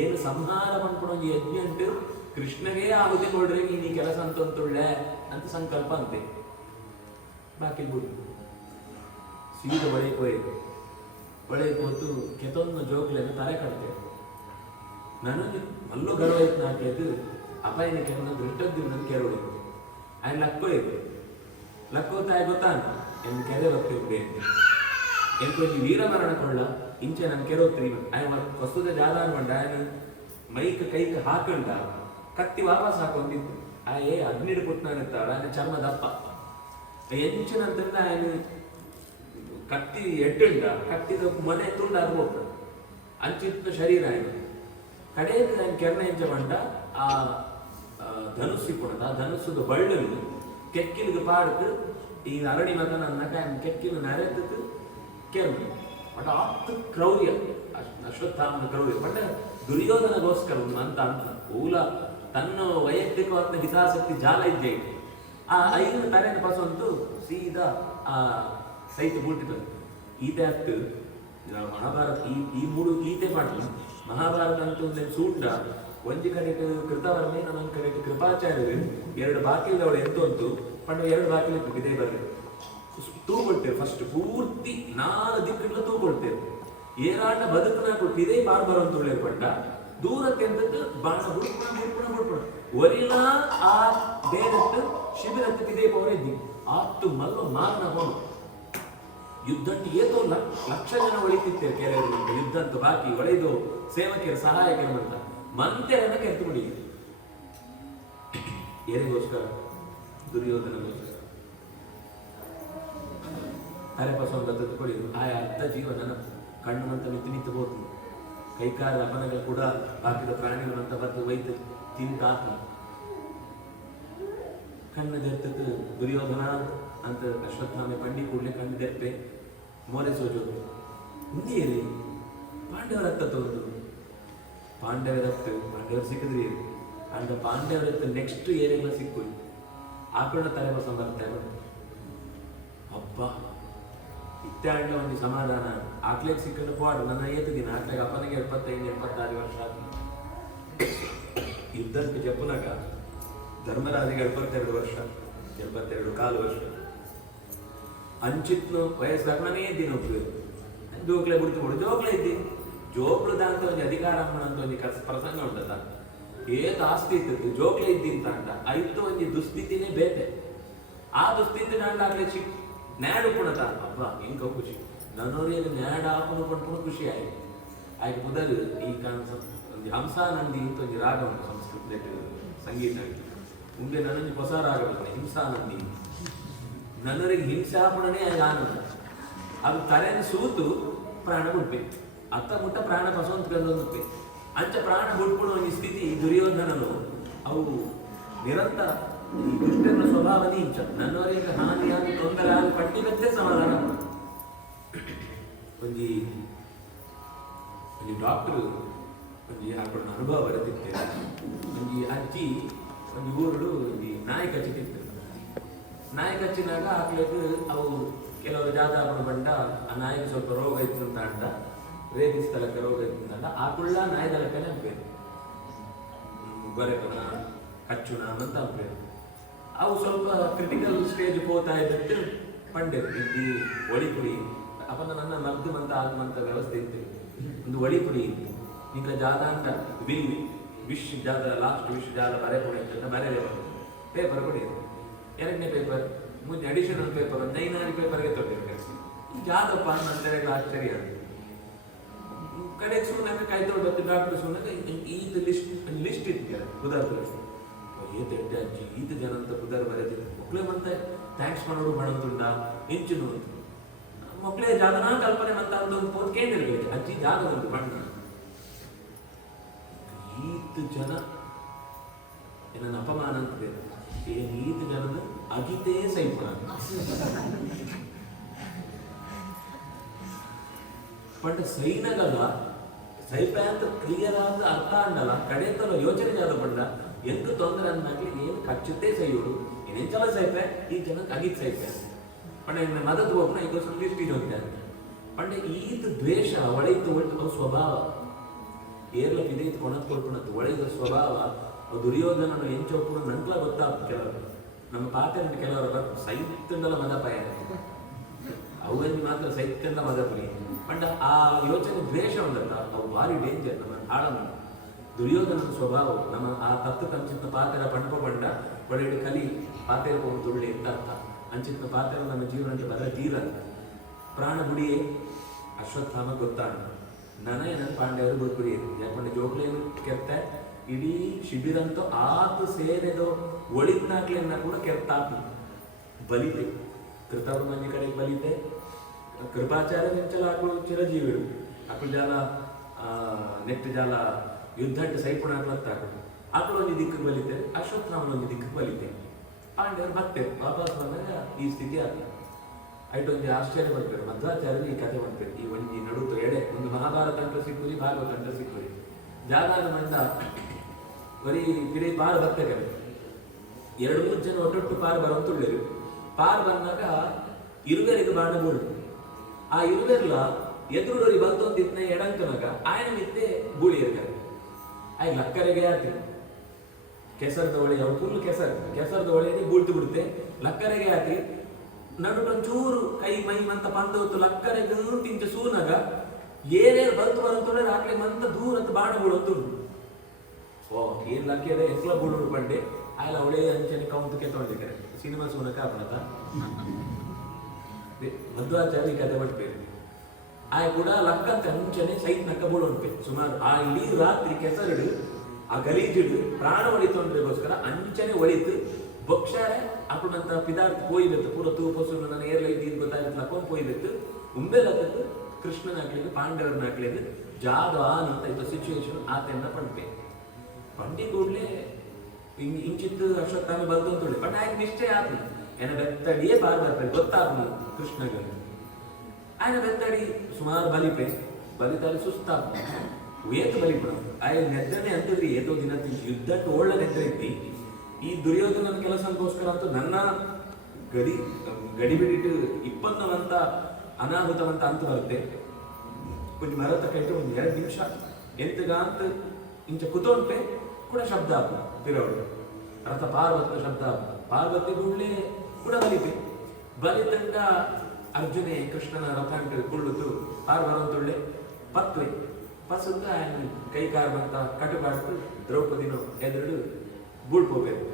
ಏನು ಸಂಹಾರ ಮಾಡ್ಕೊಡೋ ಯಜ್ಞ ಉಂಟು ಕೃಷ್ಣಗೆ ಆಹುತಿ ಕೊಡ್ರೆ ನೀನು ಈ ಕೆಲಸ ಅಂತೊಳ್ಳೆ ಅಂತ ಸಂಕಲ್ಪ ಅಂತೆ ಬಾಕಿ ಬಿಡು ಸೀದ ಒಳೆ ಹೋತು ಕೆತ್ತೊಂದು ಜೋಗ್ಲೆನ್ನು ತಲೆ ಕಟ್ತೇವೆ ನನಗೆ ಮಲ್ಲೂ ಗರ್ವ ಇತ್ತು ಹಾಕಿ ಅಪಾಯನ ಕೆಲವು ದೃಷ್ಟದ್ದು ನನ್ನ ಕೆರಳು ఆయన లక్కోతాయి ಗೊತ್ತಾನ ಎಂದು ಕೆರೆ ಹೋಗ್ತಿದ್ದೆ ಎಂದು ಕೊಂಚ ವೀರಮರಣ ಕೊಳ್ಳ ಇಂಚೆ ನನ್ನ ಕೆರೆ ಹೋಗ್ತೀವಿ ఆయన ವಸ್ತುದ ಜಾದಾನ ಬಂಡ ఆయన ಮೈಕ್ ಕೈಗೆ ಹಾಕೊಂಡ ಕತ್ತಿ ವಾಪಸ್ ಹಾಕೊಂಡಿದ್ದು ಏ ಅಗ್ನಿಡು ಕೊಟ್ಟನಾನಿರ್ತಾಳ ఆయన ಚರ್ಮ ದಪ್ಪ ಎಂಚಿನಂತಂದ ఆయన ಕತ್ತಿ ಎಟ್ಟುಂಡ ಕತ್ತಿದ ಮನೆ ತುಂಡಾಗಿ ಹೋಗ್ತಾನೆ ಅಂಚಿತ್ತ ಶರೀರ ఆయన ಕಡೆಯಲ್ಲಿ ఆయన ಕೆರ್ನ ಎಂಚ ಬಂಡ ಆ ಧನುಸ್ಸಿ ಕೊಡದ ಆ ಧನುಸ್ಸದ ಬಳ್ಳನ್ನು ಕೆಕ್ಕಿಲಿಗೆ ಪಾಡ್ತು ಈ ಅರಳಿ ಮಗನ ನಟ ಕೆಕ್ಕಿಲು ನರೆತದ್ದು ಕೆರ್ನು ಬಟ್ ಆತ್ತು ಕ್ರೌರ್ಯ ಅಶ್ವತ್ಥಾಮನ ಕ್ರೌರ್ಯ ಬಟ್ ದುರ್ಯೋಧನಗೋಸ್ಕರ ಅಂತ ಊಲ ತನ್ನ ವೈಯಕ್ತಿಕವಾದ ಹಿತಾಸಕ್ತಿ ಜಾಲ ಇದ್ದೇ ಆ 5 ತಲೆಯನ್ನು ಪಸಂತು ಸೀದಾ ಆ ಸೈತ ಮುಟ್ಟಿತದೆ ಈತೆ ಹತ್ತು ಮಹಾಭಾರತ ಈ 3 ಗೀತೆ ಮಾಡಿದ್ರು ಮಹಾಭಾರತ ಅಂತೂ ಸೂಟ ಒಂಜಿ ಕಡೆಗೆ ಕೃತವರ್ಮೆ ಇನ್ನೊಂದು ಕಡೆಗೆ ಕೃಪಾಚಾರ್ಯರು 2 ಬಾಕಿಲದವಳು ಎಂತಂತು ಪಂಡ 2 ಬಾಕಿಲು ಇದೇ ಬರ್ರಿ ತೂಗೊಳ್ತೇವೆ ಫಸ್ಟ್ ಪೂರ್ತಿ 4 ದಿಕ್ಕುಗಳ ತೂಗೊಳ್ತೇವೆ ಏರಾಟ ಬದುಕನ ಕೊಟ್ಟು ಇದೇ ಬಾರ್ಬರ್ ಅಂತ ಉಳ್ಳೇರು ಪಂಡ ದೂರಕ್ಕೆ ಎಂತದ್ದು ಬಾಣ ಹುಡ್ಪುಣ ಒರಿಲ ಆ ಬೇರತ್ತು ಶಿಬಿರಕ್ಕೆ ಇದೇ ಪವರಿದ್ದಿ ಆತ್ತು ಮಲ್ಲ ಮಾರನ ಹೋನು ಯುದ್ಧಕ್ಕೆ ಏತೋ ಲಕ್ಷ ಜನ ಒಳಿತಿರ್ತೇವೆ ಕೆಲವರು ಯುದ್ಧ ಅಂತ ಬಾಕಿ ಒಳೆದು ಸೇವಕಿಯರ ಸಹಾಯಕರು ಅಂತ ಮಂತ್ಯರನ್ನ ಕೆತ್ತು ಬಿಡಿ ಏನಿಗೋಸ್ಕರ ದುರ್ಯೋಧನಗೋಸ್ಕರ ಅರೆ ಪಸಂದ ತತ್ಕೊಳ್ಳಿ ಆ ಅರ್ಧ ಜೀವನ ಕಣ್ಣು ಮಂತ ನಿಂತು ಹೋತು ಕೈಕಾಲ ಅಪನಗಳು ಕೂಡ ಹಾಕಿದ ಪ್ರಾಣಿಗಳು ಅಂತ ಬರ್ದು ಒಯ್ದು ತಿಂತಾತ ಕಣ್ಣು ದೆರ್ತಕ್ಕೆ ದುರ್ಯೋಧನ ಅಂತ ಅಶ್ವತ್ಥಾಮೆ ಪಂಡಿ ಕೂಡಲೇ ಕಣ್ಣು ದೆಪ್ಪೆ ಮೋರೆ ಸೋಜೋದು ಹಿಂದಿಯರಿ ಪಾಂಡವರ ಹತ್ತ ತೋದು ಪಾಂಡವರು ಸಿಕ್ಕಿದ್ರಿ ಅಂದ ಪಾಂಡವರತ್ತು ನೆಕ್ಸ್ಟ್ ಏನೆಲ್ಲ ಸಿಕ್ಕು ಆಕಳ ತಲೆ ಹೊಸ ಬರ್ತಾರೆ ಅಪ್ಪ ಇತ್ತಾಂಡ ಒಂದು ಸಮಾಧಾನ ಆಕ್ಲೆಗೆ ಸಿಕ್ಕಲು ಪಾಡು ನನ್ನ ಏತಿದ್ದೀನಿ ಆಕ್ಲೆಗೆ ಅಪ್ಪನಿಗೆ 75-76 ವರ್ಷ ಯುದ್ಧಕ್ಕೆ ಜಪ್ಪನಾಗ ಧರ್ಮರಾಜಿಗೆ 72 ವರ್ಷ 72 ಕಾಲು ವರ್ಷ ಅಂಚಿತ್ನು ವಯಸ್ಸಾಗನೇ ಇದ್ದೀನಿ ಒಬ್ಬರು ಜೋಕ್ಲೆ ಬಿಡ್ತು ಜೋಕ್ಲೆ ಇದ್ದಿ ಜೋಕ್ಲದ ಅಂತ ಒಂದು ಅಧಿಕಾರ ಅಂತ ಒಂದು ಪ್ರಸಂಗ ಉಂಟದ ಏತ್ ಆಸ್ತಿ ಇತ್ತು ಜೋಕ್ಲೆ ಇದ್ದಿಂತ ಅಂತ ಐತು ಒಂದು ದುಸ್ಥಿತಿನೇ ಬೇತೆ ಆ ದುಸ್ಥಿತಿ ನಾಡಾಗ್ಲೇ ನ್ಯಾಡು ಪುಣತ ಅಪ್ಪ ಹೆಂಗ ಖುಷಿ ನನ್ನೂರಿಗೆ ನ್ಯಾಡ ಹಾಕೊಂಡು ಪಡ್ಕೊಂಡು ಖುಷಿ ಆಯ್ತು ಆಯ್ತು ಮೊದಲು ಈ ಒಂದು ಹಂಸಾನಂದಿ ಅಂತ ಒಂದು ರಾಗ ಉಂಟು ಸಂಸ್ಕೃತ ಸಂಗೀತ ಮುಂದೆ ನನಗೆ ಹೊಸ ರಾಗ ಬರ್ತದೆ ಹಿಂಸಾನಂದಿ ನನ್ನೂರಿಗೆ ಹಿಂಸೆ ಹಾಪಣನೇ ಅದು ಆನಂದ ಅದು ತಲೆಯನ್ನು ಸೂತು ಪ್ರಾಣ ಬಿಡ್ಬೇಕು ಅತ್ತ ಮುಟ್ಟ ಪ್ರಾಣ ಪಸವಂತಕ್ಕೆ ಅಂಚ ಪ್ರಾಣ ಬಿಟ್ಬಿಡುವ ಈ ಸ್ಥಿತಿ ದುರ್ಯೋಧನನು ಅವು ನಿರಂತರ ಈ ದುಷ್ಟನ ಸ್ವಭಾವ ನೀಚ ನನ್ನವರಿಗೆ ಹಾನಿಯಾಗಿ ತೊಂದರೆ ಆಗಿ ಪಟ್ಟಿಗತ್ತೆ ಸಮಾಧಾನ ಒಂದು ಡಾಕ್ಟರ್ ಒಂದು ಹಾಕೊಂಡು ಅನುಭವ ಬರೆದಿರ್ತೇನೆ ಒಂದು ಅಜ್ಜಿ ಒಂದು ಊರು ಒಂದು ನಾಯಿ ಕಚ್ಚಿತಿತ್ತು ನಾಯಿ ಕಚ್ಚಿನಾಗ ಹಾಕ್ಲಿಕ್ಕೆ ಅವು ಕೆಲವರು ಜಾತಾಪಣ ಬಂಡ ಆ ನಾಯಿಗೆ ಸ್ವಲ್ಪ ರೋಗ ಇತ್ತು ಅಂತ ಅಂಡ ರೇಗಿಸ್ ತಲಕ್ಕೆ ರೋಗ ಇತ್ತು ಅಂತ ಆಕುಳ್ಳ ನಾಯಿ ತಲಕನೇ ಅನ್ಬೇಕು ಗೊರೆತನ ಕಚ್ಚುಣ ಅಂತ ಅನ್ಬೇಕು ಅವು ಸ್ವಲ್ಪ ಕ್ರಿಟಿಕಲ್ ಸ್ಟೇಜ್ ಹೋಗ್ತಾ ಇದ್ದಟ್ಟು ಪಂಡೆ ಇದ್ದಿ ಒಳಿ ಪುಡಿ ಅಪ್ಪ ನನ್ನ ಮಗ್ದುಮಂತ ಆಗಮಂತ ವ್ಯವಸ್ಥೆ ಇತ್ತು ಒಂದು ಒಳಿ ಪುಡಿ ಇತ್ತು ಈಗ ಜಾದ ಅಂತ ವಿಶ್ ಜಾದ ಲಾಸ್ಟ್ ವಿಶ್ ಜಾದ ಬರೆ ಪುಡಿ ಅಂತ ಬರೆಯಲೇ ಬಂದು ಪೇಪರ್ ಕೊಡಿ ಎರಡನೇ ಪೇಪರ್ ಮುಂದೆ ಅಡಿಷನಲ್ ಪೇಪರ್ ಒಂದು 9 ಪೇಪರ್ಗೆ ತೊಗೊಂಡಿರ್ಬೇಕು ಜಾದಪ್ಪ ಅಂತೇಳಿ ಆಶ್ಚರ್ಯ ಕಡೆಗೆ ಸುಮ್ಮನೆ ಕೈ ತೊಗೊಂಡು ಡಾಕ್ಟರ್ ಸುಮ್ಮನೆ ಈದ್ ಲಿಸ್ಟ್ ಇತ್ತು ಉದಾಹರಣೆ ಏತೆಡ್ಡೆ ಅಜ್ಜಿ ಈತ ಜನ ಅಂತ ಪುದರ್ ಬರೆದಿತ್ತು ಮಕ್ಕಳೇ ಮತ್ತೆ ಥ್ಯಾಂಕ್ಸ್ ಮಾಡೋರು ಮಾಡೋದುಂಡ ಹೆಂಚುನು ಅಂತ ಮಕ್ಕಳೇ ಜಾಗನ ಕಲ್ಪನೆ ಅಂತ ಒಂದು ಕೇಳಿರ್ಬೇಕು ಅಜ್ಜಿ ಜಾಗದಲ್ಲಿ ಬಣ್ಣ ಈತ ಜನ ನನ್ನ ಅಪಮಾನ ಅಂತಿದೆ ಏನ್ ಈತ ಜನದ ಅಗಿತೇ ಸೈಪಣ ಪಂಡ ಸೈನಗಲ್ಲ ಸೈಪ ಅಂತ ಕ್ಲಿಯರ್ ಆದ ಅರ್ಥ ಅಂಡಲ್ಲ ಕಡೆತಲ್ಲ ಯೋಚನೆ ಜಾದ ಪಂಡ ಎಂತ ತೊಂದರೆ ಅಂದಾಗ್ಲಿ ಏನು ಕಚ್ಚುತ್ತೆ ಸೈಯೋಡು ಏನೆಂಚಲ ಸೈಪೆ ಈ ಜನಕ್ಕೆ ಅಗಿತ್ ಸೈಪೆ ಪಂಡ ಮದದ್ದು ಹೋಗ್ನ ಈಗ ಸ್ವಲ್ಪ ಇಷ್ಟಿನ ಹೋಗ್ತಾರೆ ಪಂಡ ಈತ ದ್ವೇಷ ಒಳೆಯಿತು ಒಟ್ಟು ಸ್ವಭಾವ ಏರ್ಲಕ್ ಇದೆ ಇದು ಕೊಣತ್ ಕೊಡ್ಕೊಳತ್ತು ಒಳೆದ ಸ್ವಭಾವ ದುರ್ಯೋಧನನು ಎಂಚೊಪ್ಪು ನಂಟ್ಲ ಗೊತ್ತಾಗ್ತು ಕೆಲವರು ನಮ್ಮ ಪಾತ್ರ ಕೆಲವರು ಸೈತ್ಯಂಡಲ ಮದಪಾಯ ಅವಲ್ಲಿ ಮಾತ್ರ ಸೈತ್ಯಂಡ ಮದಪುರಿ ಪಂಡ ಆ ಯೋಚನೆ ದ್ವೇಷ ಉಂಟಲ್ಲ ಅವು ಭಾರಿ ಡೇಂಜರ್ ನಮ್ಮ ಹಾಳಮ್ಮ ದುರ್ಯೋಧನನ ಸ್ವಭಾವ ನಮ್ಮ ಆ ತತ್ತು ಅಂಚಿನ ಪಾತ್ರ ಪಂಡ ಒಳ್ಳೆ ಕಲಿ ಪಾತ್ರ ಹೋಗಿ ತುಳ್ಳಿ ಅಂತ ಅರ್ಥ ಅಂಚಿನ ಪಾತ್ರ ನಮ್ಮ ಜೀವನಕ್ಕೆ ಬರ ತೀರ ಪ್ರಾಣ ಬುಡಿಯೇ ಅಶ್ವತ್ಥಾಮ ಗೊತ್ತಾಣ ನನ್ನ ಪಾಂಡವರು ಬದುಕುಡಿ ಯಾಕಂದ್ರೆ ಜೋಕ್ಲೇನು ಕೆತ್ತ ಇಡೀ ಶಿಬಿರಂತೂ ಆತು ಸೇರೆದು ಒಳಿತ್ನಾಕ್ಲೆನ್ನ ಕೂಡ ಕೆತ್ತಾತು ಬಲಿತೆ ಕೃತವ್ರ ಮನೆ ಕಡೆ ಬಲಿತೆ ಕೃಪಾಚಾರ್ಯ ನೆಂಚಲ ಹಾಕಳು ಚಿರಜೀವಿಗಳು ಅಕ್ಕಳು ಜಾಲ ನೆಟ್ಟು ಜಾಲ ಯುದ್ಧಟ್ಟು ಸೈಪುಣ ಹಾಕಳು ಆಕಳು ಒಂದು ದಿಕ್ಕು ಬಲಿತೆ ಅಶ್ವತ್ಥಾಮನ ಒಂದು ದಿಕ್ಕು ಬಲಿತೆ ಪಾಂಡವರು ಮತ್ತೆ ವಾಪಸ್ ಬಂದಾಗ ಈ ಸ್ಥಿತಿ ಆಯ್ತು ಐಟೊಂದು ಆಶ್ಚರ್ಯ ಬರ್ತಾರೆ ಮಧ್ವಾಚಾರ್ಯರು ಈ ಕಥೆ ಮಾಡ್ತಾರೆ ಈ ಒಂದು ನಡುತ್ತು ಎಡೆ ಒಂದು ಮಹಾಭಾರತ ಅಂತ ಸಿಕ್ಕುರಿ ಭಾಗವತ ಅಂತ ಸಿಕ್ಕುರಿ ಜಾಗಾದ ಮಂದ ಬರೀ ಪಿಡಿ ಪಾರು ಬರ್ತೇವೆ 2-3 ಜನ ಒಟ್ಟೊಟ್ಟು ಪಾರು ಬರೋಂತುಳ್ಳೇರು ಪಾರು ಬಂದಾಗ ಇರುವೆರಿಗೆ ಬಾಣ ಬೂಳು ಆ ಇರುವೆರ್ಲ ಎದುರುಡೋರಿ ಬಂತೊಂದಿತ್ನ ಎಡಂಕನಾಗ ಆಯನ ಮಿತ್ತೆ ಗೂಳಿ ಇರ್ತಾರೆ ಆಯ್ತು ಲಕ್ಕರೆಗೆ ಆತಿ ಕೆಸರದ ಒಳೆ ಅವ್ರು ಫುಲ್ ಕೆಸರದ ಒಳೆಗೆ ಬೂಳ್ತು ಬಿಡುತ್ತೆ ಲಕ್ಕರೆಗೆ ಆತಿ ನಡುಟೊಂಚೂರು ಕೈ ಮೈ ಮಂತ ಪಂದ ಹೊತ್ತು ಲಕ್ಕರೆಗೆ ತಿಂಚ ಸೂನಾಗ ಏನೇನು ಬಂತು ರಾಕ್ಲೆ ಮಂತ ದೂರ ಅಂತ ಬಾಣ ಬೀಳೋದು ಓ ಏನ್ ಲಕ್ಕಿಯದ ಎಕ್ಲ ಬೂಳು ಪಂಡೆ ಆಯ್ಲ ಅವಳೇ ಅಂಚನೆ ಕೌಂತಕ್ಕೆ ತೊಗೊಂಡಿದ್ದಾರೆ ಸಿನಿಮಾ ಸೂನಕ ಅಪಣತ ಮಧ್ವಾಚಾರ್ಯ ಕಥೆ ಬಟ್ಬೇಕು ಆಯ್ ಕೂಡ ಲಕ್ಕಂತ ಅಂಚನೆ ಸೈಟ್ ನಕ್ಕ ಬೂಳುಂಟೆ ಸುಮಾರು ಆ ಇಡೀ ರಾತ್ರಿ ಕೆಸರಿಡು ಆ ಗಲೀಜಿಡು ಪ್ರಾಣ ಒಳಿತೊಂದ್ರಿಗೋಸ್ಕರ ಅಂಚನೆ ಒಳಿತು ಬೊಕ್ಷಾರೆ ಅಪ್ಪನಂತ ಪಿದಾರ್ಥ ಪೋಯ್ಬೇಕು ಪೂರ ತೂಪಸು ನನ್ನ ಏರ್ಲೈತಿ ಗೊತ್ತಾಗುತ್ತೆ ಲಕ್ಕೊಂಡ್ ಪೋಯ್ಬೇಕು ಉಂಬೆ ಲಕ್ಕತ್ತು ಕೃಷ್ಣನಾಗ್ಲಿದ್ದು ಪಾಂಡವರನ್ನಾಗ್ಲಿದ್ದು ಜಾದು ಆನ್ ಅಂತ ಇದು ಸಿಚುವೇಶನ್ ಆತನ್ನ ಪಂಪೆ ಪಂಡಿ ಕೂಡಲೇ ಇಂಚಿತ್ತು ಅಶ್ವತ್ಥಾಮ ಬಂದು ಅಂತೇಳಿ ಬಟ್ ಆಯ್ತು ನಿಶ್ಚಯ ಆತು ಏನ ಬೆತ್ತಡಿಯೇ ಬಾರ್ ಬರ್ತಾರೆ ಗೊತ್ತಾಗ್ನು ಕೃಷ್ಣಗ ఆయన ಬೆತ್ತಡಿ ಸುಮಾರು ಬಲಿಪೆ ಬಲಿತಾలి ಸುಸ್ತಾಪ ಏತು ಬಲಿಪಡ ఆయన ನೆದ್ದನೆ ಅಂತಿದ್ರಿ ಏತೋ ದಿನ ಯುದ್ಧಕ್ಕೆ ಒಳ್ಳೆ ನೆದ್ದ ಇದ್ದಿ ಈ ದುರ್ಯೋಧನ ಕೆಲಸಕ್ಕೋಸ್ಕರ ಅಂತೂ ನನ್ನ ಗಡಿ ಬಿಡಿಟ್ಟು ಇಪ್ಪತ್ತವಂತ ಅನಾಹುತವಂತ ಅಂತ ಬರುತ್ತೆ ಕೊಂಚ ಮರತ ಕೈಟು ಒಂದು 2 ನಿಮಿಷ ಎಂತಗ ಅಂತ ಇಂಚ ಕುತೋಂಟೆ ಕೂಡ ಶಬ್ದ ಆಪ ಪಿರೋಡು ರಥ ಪಾರ್ವತ ಶಬ್ದ ಆಪ ಪಾರ್ವತಿ ಕೂಡಲೇ ಕೂಡ ಬಲಿಪೆ ಬಲಿತಂಡ ಅರ್ಜುನೆ ಕೃಷ್ಣನ ರಥ ಕುಳ್ಳುದು ಪಾರ್ ಬರೋಂತೊಳ್ಳೆ ಪತ್ವೆ ಪಸಂತ ಕೈ ಕಾರ್ ಬಂತ ಕಟುಬಾಡ್ತು ದ್ರೌಪದಿನೋ ಎದುರು ಬೂಳ್ಕೋಬೇಕು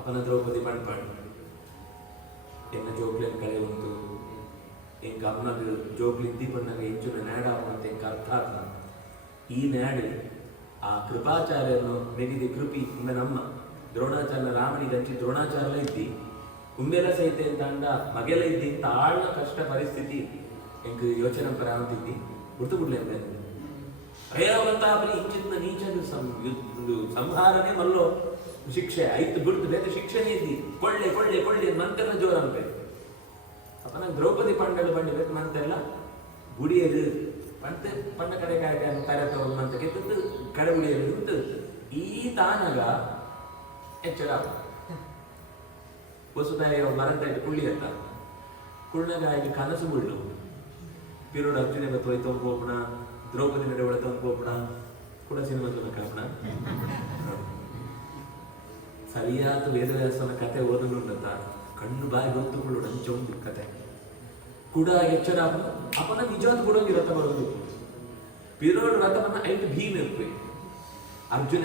अपना द्रौपदी पणपण एन्न जोग्लेन कले उंटु इंक अम्मग जोग्ली इद्दिपण्णाग हेंचिन न्याड आपुनंत इंक अर्थ आत्म ई न्याड आ कृपाचार्यनु नेगिदि कृपि नम्म द्रोणाचार्य रामनिगे हंचि द्रोणाचार्य इद्दि उम्मेल सहित अंत मगेल इद्दि इंत आळ्न कष्ट परिस्थिति इंक योचने प्राರಂಭಿಸಿ ಗುರ್ತು ಬಿಡ್ಲೆ ಅಂತ ಅಯ್ಯವಂತಾಪರಿ ಇಂಚಿನ ನೀಚನ ಸಂಹಾರನೆ ಮಲ್ಲೋ ಶಿಕ್ಷೆ ಆಯ್ತು ಬಿಡ್ತು ಬೇರೆ ಶಿಕ್ಷೆನೇ ಇದ್ದಿ ಕೊಳ್ಳೆ ಕೊಳ್ಳೆ ಕೊಳ್ಳೆ ಮಂತೆಲ್ಲ ಜೋರ ಅಂತೆ ಅಪ್ಪನ ದ್ರೌಪದಿ ಪಂಡಳು ಬಂದಿಬೇಕು ಮಂತೆಲ್ಲ ಗುಡಿಯದು ಪಂತೆ ಪಂಡ ಕಡೆ ಕಾಯ ತರತ ಮಂತ ಕೆತ್ತು ಕಡೆ ಗುಡಿಯದು ಉಂಟು ಈ ತಾನಗ ಎಚ್ಚರ ವಸುದಾಯ ಮರಂತ ಕುಳ್ಳಿ ಅಂತ ಕುಳ್ಳಗಾಯಿಗೆ ಕನಸು ಬಿಡ್ಲು ಪಿರೋಡ್ ಅರ್ಜುನ ಬತ್ತೋಯ್ತು ಹೋಗೋಣ ದ್ರೌಪದಿ ನಡೆ ಒಳತ ಹೋಗೋಣ ಕೂಡ ಸಿನಿಮಾ ಕಾಪಣ ಸರಿಯಾದ ವೇದವ್ಯಾಸನ ಕತೆ ಓದನುಂಡತ ಕಣ್ಣು ಬಾಯಿ ಗೊತ್ತುಕೊಳ್ಳೋಣ ಅಂಚೊಂದು ಕತೆ ಕೂಡ ಎಚ್ಚರ ಅಪ್ಪನ ನಿಜವಾದ ಕೊಡೋಗಿ ರಥ ಬರೋದು ಪಿರೋಡ್ ರಥವನ್ನ ಐದು ಭೀಮ್ ಇರ್ಬೇಕು ಅರ್ಜುನ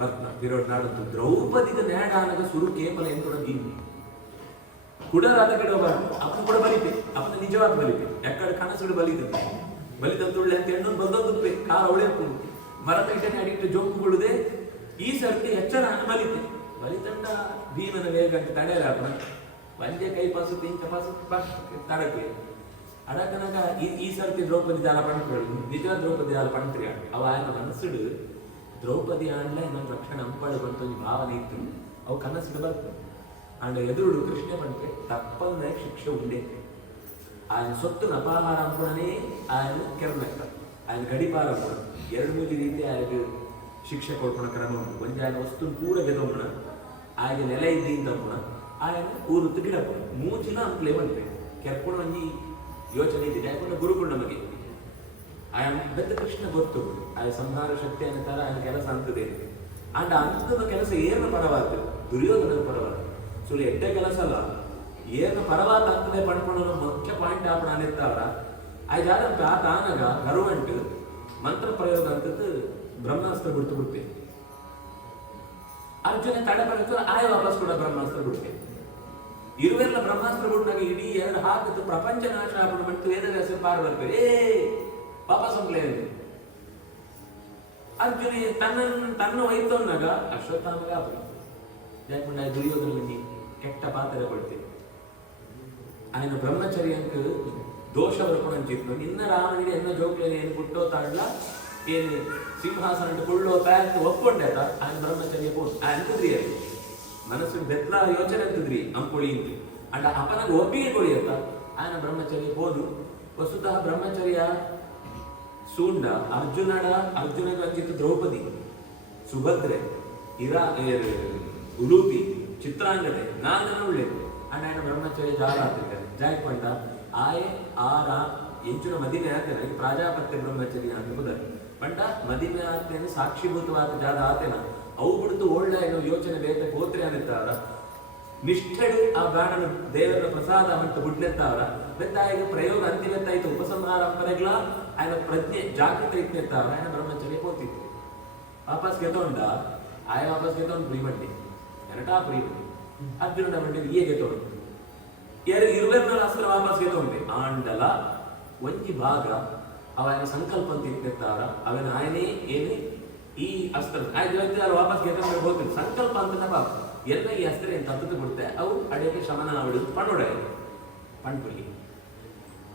ಬರ್ತ ಪಿರೋಡ್ ನಾಡಂತು ದ್ರೌಪದಿಗ ನ್ಯಾಡ ಆನಗ ಸುರು ಕೇವಲ ಎಂತೊಡ ಭೀಮ್ ಕೂಡ ರಥ ಗಿಡಬಾರ್ದು ಅಪ್ಪನ ಕೂಡ ಬಲಿತೆ ಅಪ್ಪನ ನಿಜವಾದ ಬಲಿತೆ ಯಾಕಡೆ ಕನಸುಡು ಬಲಿದಂತುಳ್ಳೆ ಅಂತ ಹೆಣ್ಣು ಬಂದೊಂದು ಕಾಲ ಅವಳೆ ಮರದ ಇಟ್ಟನೆ ಅಡಿಟ್ಟು ಜೋಕುಗೊಳ್ಳುದೇ ಈ ಸರ್ತಿ ಎಚ್ಚರ ಬಲಿತೆ ಬಲಿತಂಡ ಭೀಮನ ವೇಗ ಅಂತ ತಡೆಯಲಾಪನ ಒಂದೇ ಕೈ ಪಾಸು ಇಂಚ ಪಾಸು ತಡಕ್ಕೆ ಅಡಕನಾಗ ಈ ಸರ್ತಿ ದ್ರೌಪದಿ ಜಾಲ ಪಂಟ್ಗಳು ನಿಜ ದ್ರೌಪದಿ ಜಾಲ ಪಂಟ್ರಿ ಅವ ఆయన ಮನಸ್ಸುಡು ದ್ರೌಪದಿ ಆಂಡ್ಲ ನನ್ನ ರಕ್ಷಣೆ ಅಂಪಳು ಬಂತ ಭಾವನೆ ಇತ್ತು ಅವು ಕನಸಿಡು ಬರ್ತದೆ ಅಂಡ ಎದುರುಡು ಕೃಷ್ಣ ಪಂಟ್ರೆ ತಪ್ಪನ್ನ ಶಿಕ್ಷೆ ಉಂಡೆ ఆయన సొత్తును అపాహారం కూడానే ఆయన కెరనెక్క ఆయన గడిపారం కూడా 2-3 ರೀತಿ ఆయనకు ಶಿಕ್ಷ ಕೊಡ್ಕೊಳ ಕ್ರಮ ಉಂಟು ಒಂದು ఆయన ವಸ್ತುನು ಕೂಡ ಗೆದೋಣ ఆయన ನೆಲ ಇದ್ದಿಂದಮ್ಮ ఆయన ಊರುತ್ತು ಗಿಡಪ್ಪ ಮೂಚಿನ ಅಂಕ್ಲೇ ಬಂತೆ ಕೆರ್ಕೊಂಡು ಒಂಜಿ ಯೋಚನೆ ಇದೆ ಯಾಕಂದ್ರೆ ಗುರುಗಳು ನಮಗೆ ఆయన పెద్ద కృష్ణ ಗೊತ್ತು ఆయన ಸಂಹಾರ ಶಕ್ತಿ ಅನ್ನ ತರ ఆయన ಕೆಲಸ ಅಂತದೆ ಅಂಡ್ ಅಂತದ ಕೆಲಸ ಏನು ಪರವಾದ ದುರ್ಯೋಧನ ಪರವಾದ ಸುಳ್ಳು ಎಡ್ಡ ಕೆಲಸ ಅಲ್ಲ ಏನು ಪರವಾದ ಅಂತದೇ ಪಡ್ಕೊಳ್ಳೋ ಮುಖ್ಯ ಪಾಯಿಂಟ್ ಆಪಣ ಅನ್ನಿರ್ತಾವ್ರ ಆ ಜಾದಂತ ತಾನಾಗ ಗರುವಂಟು ಮಂತ್ರ ಪ್ರಯೋಗ ಅಂತದ್ದು ಬ್ರಹ್ಮಾಸ್ತ್ರ ಬಿಡ್ತು ಬಿಡ್ತೆ ಅರ್ಜುನ ತಡೆ ಬರತ್ತು ಆಯ ವಾಪಸ್ ಕೂಡ ಬ್ರಹ್ಮಾಸ್ತ್ರ ಬಿಡ್ತೆ ಇರುವೆಲ್ಲ ಬ್ರಹ್ಮಾಸ್ತ್ರ ಬಿಟ್ಟಾಗ ಇಡೀ 2 ಹಾಕಿದ್ದು ಪ್ರಪಂಚ ನಾಶ ಆಪಣ ಬಿಟ್ಟು ವೇದವ್ಯಾಸ ಪಾರ್ ಬರ್ತಾರೆ ವಾಪಸ್ ಅಂಗ್ಲೇ ಅರ್ಜುನ ತನ್ನ ವೈದ್ಯನಾಗ ಅಶ್ವತ್ಥಾಮಗ ಯಾಕಂದ್ರೆ ದುರ್ಯೋಧನ ಕೆಟ್ಟ ಪಾತ್ರ ಕೊಡ್ತೇವೆ ఆయన ಬ್ರಹ್ಮಚರ್ಯಂಕ ದೋಷ ಬರ್ಕೊಂಡಂತಿತ್ತು ನಿನ್ನ ರಾಮನಿಗೆ ಎನ್ನ ಜೋಕ್ಲೇನೆ ಏನು ಬಿಟ್ಟೋ ತಾಡ್ಲ ಏನು ಸಿಂಹಾಸನ ಕೊಳ್ಳೋ ಪ್ಯಾಂತ್ ಒಪ್ಕೊಂಡಾತ ఆయన ಬ್ರಹ್ಮಚರ್ಯ ಪೋನ್ ಅಂತಿದ್ರಿ ಅಲ್ಲಿ ಮನಸ್ಸು ಬೆತ್ಲ ಯೋಚನೆ ಅಂತಿದ್ರಿ ಅಂಕೊಳ್ಳಿ ಇಂತಿ ಅಂಡ ಅಪ್ಪನಾಗ ಒಪ್ಪಿಗೆ ಕೊಡಿಯತ್ತ ఆయన ಬ್ರಹ್ಮಚರ್ಯ ಪೋನು ವಸುತಃ ಬ್ರಹ್ಮಚರ್ಯ ಸೂಂಡ ಅರ್ಜುನಗ ಅಂಚಿತ್ತು ದ್ರೌಪದಿ ಸುಭದ್ರೆ ಉಲೂಪಿ ಚಿತ್ರಾಂಗದೆ ನಾಲ್ಕನ ಒಳ್ಳೆದು ಅಂಡ್ ఆయన ಬ್ರಹ್ಮಚರ್ಯ ಜಾಲ ಆಗ್ತಿದ್ದಾರೆ ಜಾಕ್ ಪಂಡ ಆಯೆ ಆರ ಎಂಚುನ ಮದಿಮೆ ಆಗ್ತೇನೆ ಪ್ರಾಜಾಪತ್ಯ ಬ್ರಹ್ಮಚರ್ಯ ಅನ್ನುವುದನ್ನು ಪಂಡ ಮದಿಮೆ ಆಗ್ತೇನೆ ಸಾಕ್ಷಿಭೂತವಾದ ಜಾಲ ಆತೇನ ಅವು ಬಿಡ್ತು ಒಳ್ಳೆ ಏನೋ ಯೋಚನೆ ಬೇಕ ಹೋತ್ರೆ ಅನ್ನಿರ್ತಾವ್ರ ನಿಷ್ಠೆಡು ಆ ಬಾಣನ ದೇವರ ಪ್ರಸಾದ ಅಂತ ಬಿಡ್ಲೆತ್ತಾವ್ರ ಬೆತ್ತಾಯಿಗೆ ಪ್ರಯೋಗ ಅಂತಿಮೆತ್ತಾಯ್ತು ಉಪಸಂಹಾರ ಪರೆಗ್ಲ ఆయన ಪ್ರಜ್ಞೆ ಜಾಗೃತ ಇತ್ತಿರ್ತಾವ್ರ ఆయన ಬ್ರಹ್ಮಚರ್ಯ ಹೋತಿತ್ತು ವಾಪಸ್ ಗೆತೊಂಡ ಆಯ ವಾಪಸ್ ಗೆತೊಂಡು ಪ್ರೀಮಂಡಿ ಎರಟಾ ಪ್ರೀಮಂಡಿ ಅರ್ಜುನ ಮಂಡಿ ಹೀಗೆ ತೋಡು 24 ಅಸ್ತ್ರ ವಾಪಸ್ ಗೆತೊಂಡೆ ಆಂಡಲ ಒಂಜಿ ಭಾಗ ಅವನ ಸಂಕಲ್ಪ ಅಂತ ಇಟ್ಟಿರ್ತಾರ ಅವನ ಆಯನೇ ಏನು ಈ ಅಸ್ತ್ರ ಆಯ್ತು ವಾಪಸ್ ಗೆತೊಂಡು ಹೋಗ್ತದೆ ಸಂಕಲ್ಪ ಅಂತ ಬಾಪ ಎಲ್ಲ ಈ ಅಸ್ತ್ರ ಏನು ತತ್ತದು ಬಿಡುತ್ತೆ ಅವು ಅಡಿಗೆ ಶಮನ ಬಿಡುದು ಪಣೋಡ ಪಣ್ಪುಲಿ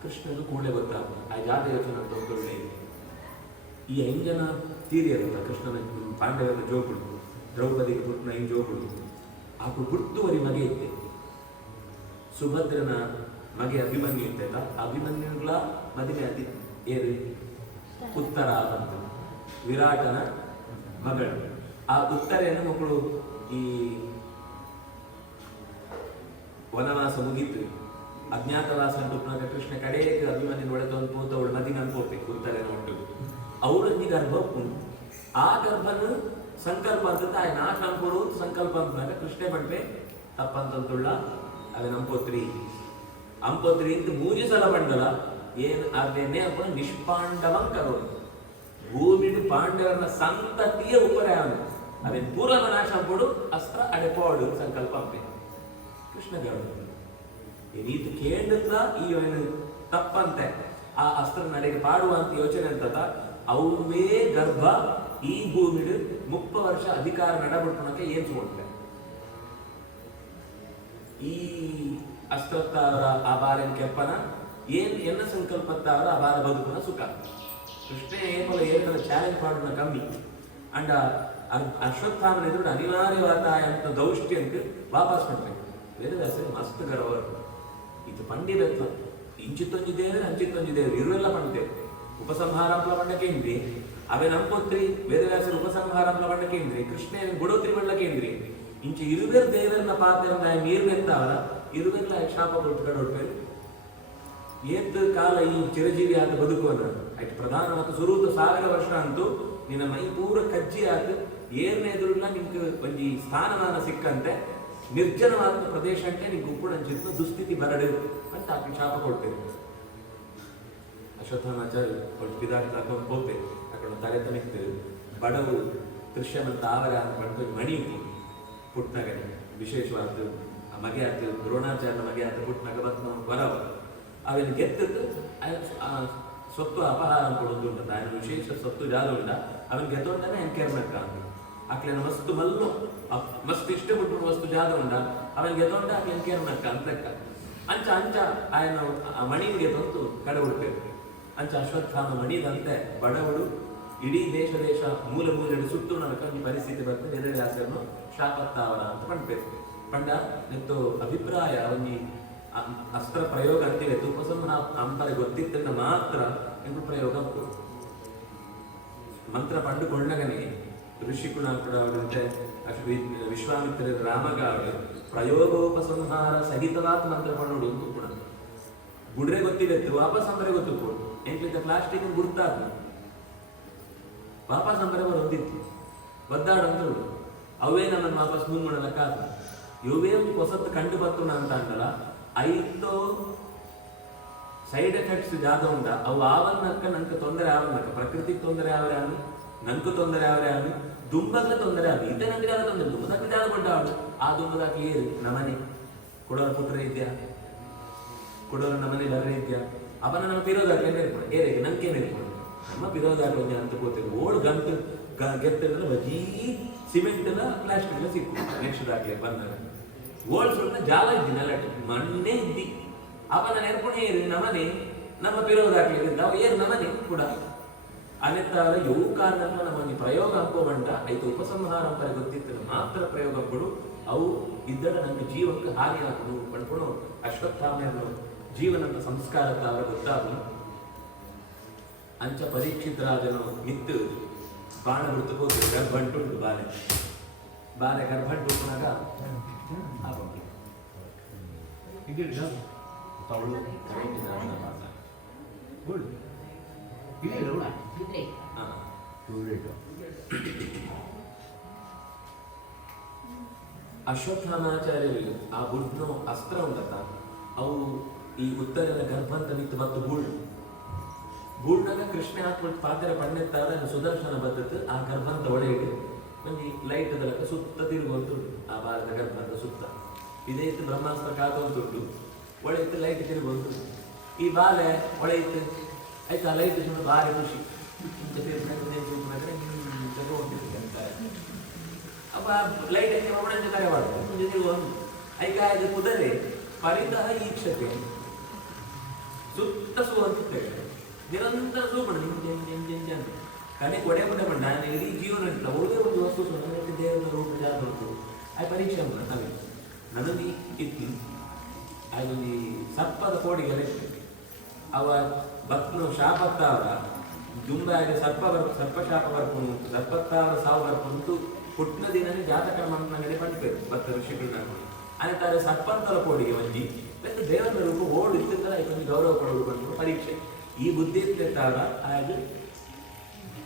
ಕೃಷ್ಣನು ಕೂಡಲೇ ಗೊತ್ತಾಗ್ತದೆ ಆ ಜಾತಿ ಯೋಚನೆ ಅಂತ ಒಳ್ಳೆ ಈ ಎಂಜನ ತೀರಿ ಇರುತ್ತ ಕೃಷ್ಣನ ಪಾಂಡವರ ಜೋಗುಳು ದ್ರೌಪದಿಗೆ ಪುಟ್ನ ಈ ಜೋಗುಳು ಆಕು ಗುರ್ತುವರಿ ಮಗೆ ಇತ್ತೆ ಸುಭದ್ರನ ಮಗೆ ಅಭಿಮನ್ಯು ಇತ್ತಲ್ಲ ಅಭಿಮನ್ಯುಗಳ ಮದುವೆ ಅದಿ ಏರಿ ಉತ್ತರ ಅಂತ ವಿರಾಟನ ಮಗಳು ಆ ಉತ್ತರೆಯನ್ನು ಮಕ್ಕಳು ಈ ವನವಾಸ ಮುಗಿತು ಅಜ್ಞಾತವಾಸ ಅಂತ ಕೃಷ್ಣ ಕಡೆಗೆ ಅಭಿಮನ್ಯು ಒಡೆದೊಂದು ಪೂತವಳು ಮದಿನ ಅನ್ಕೋಬೇಕು ಉತ್ತರೆನ ಒಟ್ಟು ಅವಳಲ್ಲಿ ಗರ್ಭ ಉಂಟು ಆ ಗರ್ಭನು ಸಂಕಲ್ಪ ಅಂತ ತಾಯಿ ನಾಶ ಅನ್ಕೊಡು ಸಂಕಲ್ಪ ಅಂತಾಗ ಕೃಷ್ಣ ಪಡ್ಬೆ ತಪ್ಪಂತುಳ್ಳ ಅವೆ ನಂಪೋತ್ರಿ ಅಂಪೋತ್ರಿ ಅಂತ 3 ಸಲ ಬಂಡಲ ಏನ್ ಅದೇನೆ ಅಪ್ಪ ನಿಷ್ಪಾಂಡವಂ ಕರೋದು ಭೂಮಿಡು ಪಾಂಡವರನ್ನ ಸಂತತಿಯ ಉಪರ ಅವೇನ್ ಪೂರ್ವ ನಾಶ ಅನ್ಕೊಡು ಅಸ್ತ್ರ ಅಡೆಪಾಡು ಸಂಕಲ್ಪ ಅಂಪೆ ಕೃಷ್ಣ ಗರ್ಭ ಈ ರೀತಿ ಕೇಂದ್ರ ಈ ತಪ್ಪಂತೆ ಆ ಅಸ್ತ್ರ ನಡೆಗೆ ಪಾಡುವಂತ ಯೋಚನೆ ಅಂತದ ಅವೇ ಗರ್ಭ ಈ ಭೂಮಿಡು 30 ವರ್ಷ ಅಧಿಕಾರ ನಡಬಿಡ್ಕೊಳಕ್ಕೆ ಏನ್ ಸುಳ್ಳೆ ಈ ಅಸ್ತ್ರತ್ತಾವರ ಆ ಬಾಲಿನ ಕೆಪ್ಪನ ಏನ್ ಎನ್ನ ಸಂಕಲ್ಪತ್ತಾವರ ಆ ಬಾಲ ಬದುಕುನ ಸುಖ ಕೃಷ್ಣ ಏಮಲ ಏನ ಚಾಲೆಂಜ್ ಮಾಡೋಣ ಕಮ್ಮಿ ಅಂಡ ಅಶ್ವತ್ಥಾಮನ ಎದುರು ಅನಿವಾರ್ಯವಾದ ಅಂತ ದೌಷ್ಟ್ಯ ಅಂತ ವಾಪಸ್ ಮಾಡ್ಬೇಕು ವೇದವ್ಯಾಸ ಮಸ್ತ್ ಗರ್ವ ಇದು ಪಂಡಿತ ಇಂಚಿತ್ತೊಂಜಿದ್ದೇವೆ ಅಂಚಿತ್ತೊಂಜಿದ್ದೇವೆ ಇರುವೆಲ್ಲ ಪಂಡಿತೇವೆ ಉಪಸಂಹಾರಂಪ್ಲ ಪಂಡಕೇಂದ್ರಿ ಅವೇ ನಂಪೊತ್ರಿ ವೇದವ್ಯಾಸರ ಉಪಸಂಹಾರಂಪ್ಲ ಪಂಡಕೇಂದ್ರಿ ಕೃಷ್ಣ ಗುಡೋತ್ರಿ ಪಂಡಕೇಂದ್ರಿ ಇಂಚ ಇರುವೆರ್ ದೇವರನ್ನ ಪಾತ್ರ ನೀರ್ವೆಂತಾವರ ಇರುವೆಲ್ಲ ಶಾಪ ಕೊಟ್ಟು ಏತ್ ಕಾಲ ಈ ಚಿರಜೀವಿ ಆತ ಬದುಕುವನ ಆಯ್ತು ಪ್ರಧಾನ ಮತ್ತು ಸುರೂತ 1000 ವರ್ಷ ಅಂತೂ ನಿನ್ನ ಮೈ ಪೂರ ಕಜ್ಜಿ ಆತ ಏರ್ನ ಎದುರುಲ್ಲ ನಿಮ್ಗೆ ಒಂಜಿ ಸ್ಥಾನಮಾನ ಸಿಕ್ಕಂತೆ ನಿರ್ಜನವಾದ ಪ್ರದೇಶ అంటే ನಿಂಗೆ ಉಪ್ಪು ಅಂಚಿತ್ತು ದುಸ್ಥಿತಿ ಬರಡು ಅಂತ ಆಕೆ ಶಾಪ ಕೊಡ್ತೇವೆ ಅಶ್ವತ್ಥಾಮಾಚಾರ್ಯ ಒಟ್ಟು ಬಿದಾಟ ತಗೊಂಡು ಹೋಗ್ತೇವೆ ಅಕೊಂಡು ತಲೆ ತನಿಕ್ತು ಬಡವರು ದೃಶ್ಯಮಂತ ಆವರ ಅಂತ ಬಂದು ಮಣಿ ಪುಟ್ನಗಡೆ ವಿಶೇಷವಾದ ಮಗೆ ಆಯ್ತು ದ್ರೋಣಾಚಾರ್ಯನ ಮಗೆ ಆಯ್ತು ಪುಟ್ನಗ ಬಂದು ಬರವ ಅವನು ಗೆದ್ದು ಸ್ವತ್ತು ಅಪಹಾರ ಕೊಡೋದು ಉಂಟ ఆయన ವಿಶೇಷ ಸ್ವತ್ತು ಜಾಗ ಉಂಟ ಅವನು ಗೆದ್ದೊಂಡನೆ ಎನ್ಕೇರ್ ಮಾಡ್ತಾ ಆಕ್ಲೇನ ವಸ್ತು ಮಲ್ಲು ಮಸ್ತ್ ಇಷ್ಟಪಟ್ಟು ವಸ್ತು ಜಾಗ ಉಂಡ ಅವನು ಗೆದ್ದೊಂಡ ಆಕ್ಲೆ ಎನ್ಕೇರ್ ಮಾಡ್ತಾ ಅಂತ ಅಂಚ ಅಂಚ ఆయన ಮಣಿಗೆ ತಂತು ಕಡೆ ಹುಡ್ಬೇಕು ಅಂಚ ಅಶ್ವತ್ಥಾಮ ಮಣಿದಂತೆ ಬಡವಳು ಇಡೀ ದೇಶ ಮೂಲ ಮೂಲೆಡು ಸುತ್ತು ನಡ್ಕೊಂಡು ಪರಿಸ್ಥಿತಿ ಬರ್ತದೆ ವೇದವ್ಯಾಸರನ್ನು ಶಾಪತ್ತಾವರ ಅಂತ ಪಂಡ್ಬೇಕು ಪಂಡ ನೆತ್ತು ಅಭಿಪ್ರಾಯ ಒಂಜಿ ಅಸ್ತ್ರ ಪ್ರಯೋಗ ಅಂತೀವಿ ಉಪಸಂಹಾರ ಅಂತಾರೆ ಗೊತ್ತಿದ್ದ ಮಾತ್ರ ಎಂದು ಪ್ರಯೋಗ ಮಂತ್ರ ಪಂಡುಕೊಂಡಗನೆ ಋಷಿಕುಣ ಕೂಡ ಅವರಂತೆ ವಿಶ್ವಾಮಿತ್ರ ರಾಮಗಾವಳು ಪ್ರಯೋಗೋಪಸಂಹಾರ ಸಹಿತವಾದ ಮಂತ್ರ ಪಂಡು ಕೂಡ ಗುಡ್ರೆ ಗೊತ್ತಿತ್ತು ವಾಪಸ್ ಅಂಬರೆ ಗೊತ್ತು ಎಂಟ್ಲಿದ್ದ ಪ್ಲಾಸ್ಟಿಕ್ ಗುರ್ತಾದ ವಾಪಸ್ ಅಂಬರೆ ಅವರು ಹೊಂದಿತ್ತು ಒದ್ದಾಡಂತರು ಅವೇ ನಮ್ಮನ್ನು ವಾಪಸ್ ಮುಂದ್ಮಾಡಲಕ್ಕಾದ ಇವೇ ಹೊಸತ್ತು ಕಂಡು ಬರ್ತುಣ ಅಂತ ಅಂದಲ್ಲ ಐದು ಸೈಡ್ ಎಫೆಕ್ಟ್ಸ್ ಜಾಗ ಉಂಟ ಅವು ಆವನ್ನಕ್ಕ ನಂಗೆ ತೊಂದರೆ ಆವನ್ನಕ್ಕ ಪ್ರಕೃತಿಗೆ ತೊಂದರೆ ಆವರೆ ಆಗಿ ನಂಗೂ ತೊಂದರೆ ಆವರೆ ಆಗಿ ದುಂಬಕ್ಕೆ ತೊಂದರೆ ಆಗಿ ಇತ ನಂಗೆ ಜಾಗ ತೊಂದರೆ ದುಂಬದಕ್ಕೆ ಜಾಗ ಕೊಟ್ಟ ಅವಳು ಆ ದುಂಬದಕ್ಕೆ ಏರು ನಮನೆ ಕೊಡೋರ ಪುಟ್ರೆ ಇದೆಯಾ ಕೊಡೋರ ನಮನೆ ಬರ್ರೆ ಇದೆಯಾ ಅವನ ನಮ್ಮ ಪಿರೋದಾಕೆ ನೇರ್ಕೊಂಡು ಏರಿಗೆ ನಂಗೆ ನೇರ್ಕೊಂಡು ನಮ್ಮ ಪಿರೋದಾಕೆ ಒಂದೇ ಅಂತ ಕೂತೇವೆ ಓಳು ಗಂಟು ಗೆತ್ತಲ್ಲ ಬಜೀ ಸಿಮೆಂಟ್ ಎಲ್ಲ ಪ್ಲಾಸ್ಟಿಕ್ ಎಲ್ಲ ಸಿಕ್ಕು ನೆಕ್ಸ್ಟ್ ದಾಖಲೆ ಬಂದಾಗ ಓಲ್ಡ್ ಸುಣ್ಣ ಜಾಲ ಇದ್ದೀನಿ ಅಲ್ಲ ಮಣ್ಣೆ ಇದ್ದಿ ಅವನ ನೆರ್ಪುಣೆ ಏರಿ ನಮನೆ ನಮ್ಮ ಪಿರೋದಾಗ್ಲಿರಿಂದ ಅವ ಏರು ನಮನೆ ಕೂಡ ಅನೆತ್ತಾರ ಯವು ಕಾರಣ ನಮ್ಮಲ್ಲಿ ಪ್ರಯೋಗ ಅಂಕೋಬಂಡ ಐದು ಉಪಸಂಹಾರ ಅಂತಾರೆ ಗೊತ್ತಿತ್ತು ಮಾತ್ರ ಪ್ರಯೋಗ ಕೊಡು ಅವು ಇದ್ದಡ ನನ್ನ ಜೀವಕ್ಕೆ ಹಾನಿ ಹಾಕುದು ಪಡ್ಕೊಂಡು ಅಶ್ವತ್ಥಾಮನ ಜೀವನದ ಸಂಸ್ಕಾರಕ್ಕ ಅವರ ಗೊತ್ತಾಗು ಅಂಚ ಪರೀಕ್ಷಿತ ರಾಜನು ನಿತ್ತು ಬಾಣ ಬಿಡ್ತು ಗರ್ಭಂಟುಂಟು ಬಾಲೆ ಗರ್ಭಂಟು ಉಂಟಾಗ ಅಶ್ವತ್ಥಾಮಾಚಾರ್ಯರು ಆ ಬುಡ್ನ ಅಸ್ತ್ರ ಉಂಟತ್ತ ಅವು ಈ ಉತ್ತರದ ಗರ್ಭಂತ ನಿಂತು ಮತ್ತು ಗೂಡ್ನಾಗ ಕೃಷ್ಣ ಹಾಕ್ಬಿಟ್ಟು ಪಾತ್ರೆ ಪಣ್ಣೆತ್ತಾದ ಸುದರ್ಶನ ಬದ್ದತ್ತು ಆ ಗರ್ಭಂತ ಒಡೆಯಿಟ್ಟು ಒಂದು ಲೈಟ್ ಅದಕ್ಕ ಸುತ್ತ ತಿರುಗುವಂತು ಆ ಭಾರತ ಗರ್ಭಂತ ಸುತ್ತ ಇದೇ ಇತ್ತು ಬ್ರಹ್ಮಾಸ್ತ್ರ ಕಾಕೊಂತುಂಟು ಒಳೆಯಿತ್ತು ಲೈಟ್ ತಿರುಗುವಂತು ಈ ಬಾಲೆ ಒಳೆಯಿತ್ತು ಆಯ್ತು ಆ ಲೈಟ್ ಭಾರಿ ಖುಷಿ ಅಪ್ಪ ಲೈಟ್ ಐತೆ ಒಬ್ಬನೇ ಕರೆ ಮಾಡ್ತಾರೆ ಐಕಾಯದ ಕುದರೆ ಪರಿತಃ ಈಕ್ಷತೆ ಸುತ್ತ ಸೂ ಅಂತ ನಿರಂತರ ಸೂ ಮಾಡ ನಿಂಜೆ ಅಂತ ಕಡೆ ಕೊಡೆ ಬಂದ ನಾನು ಇಡೀ ಜೀವನ ಇರ್ತಲ್ಲ ಒಳ್ಳೆ ಒಂದು ವಸ್ತು ನನಗೆ ದೇವರ ರೂಪ ಜಾಗ ಉಂಟು ಆ ಪರೀಕ್ಷೆ ಉಂಟು ನಾವೇ ನನಗೆ ಇತ್ತು ಅದೊಂದು ಸರ್ಪದ ಕೋಡಿಗೆಲ್ಲ ಇತ್ತು ಅವ ಭಕ್ತನು ಶಾಪತ್ತಾವರ ದುಂಬಾಗಿ ಸರ್ಪ ಶಾಪ ಬರ್ಕೊಂಡು ಸರ್ಪತ್ತಾವರ ಸಾವು ಬರ್ಕೊಂಡು ಹುಟ್ಟಿನ ದಿನ ಜಾತಕ ಮಂತ್ರಿ ಪಂಡ್ಬೇಕು ಭಕ್ತ ಋಷಿಗಳು ನಾನು ಅನೇತಾರೆ ಸರ್ಪಂತಲ ಕೋಡಿಗೆ ಒಂಜಿ ಮತ್ತು ದೇವರ ರೂಪ ಓಡು ಇತ್ತಿದ್ದಲ್ಲ ಇದೊಂದು ಗೌರವ ಕೊಡೋದು ಬಂದು ಪರೀಕ್ಷೆ ಈ ಬುದ್ಧಿ ಇರ್ತಾರ ಹಾಗೆ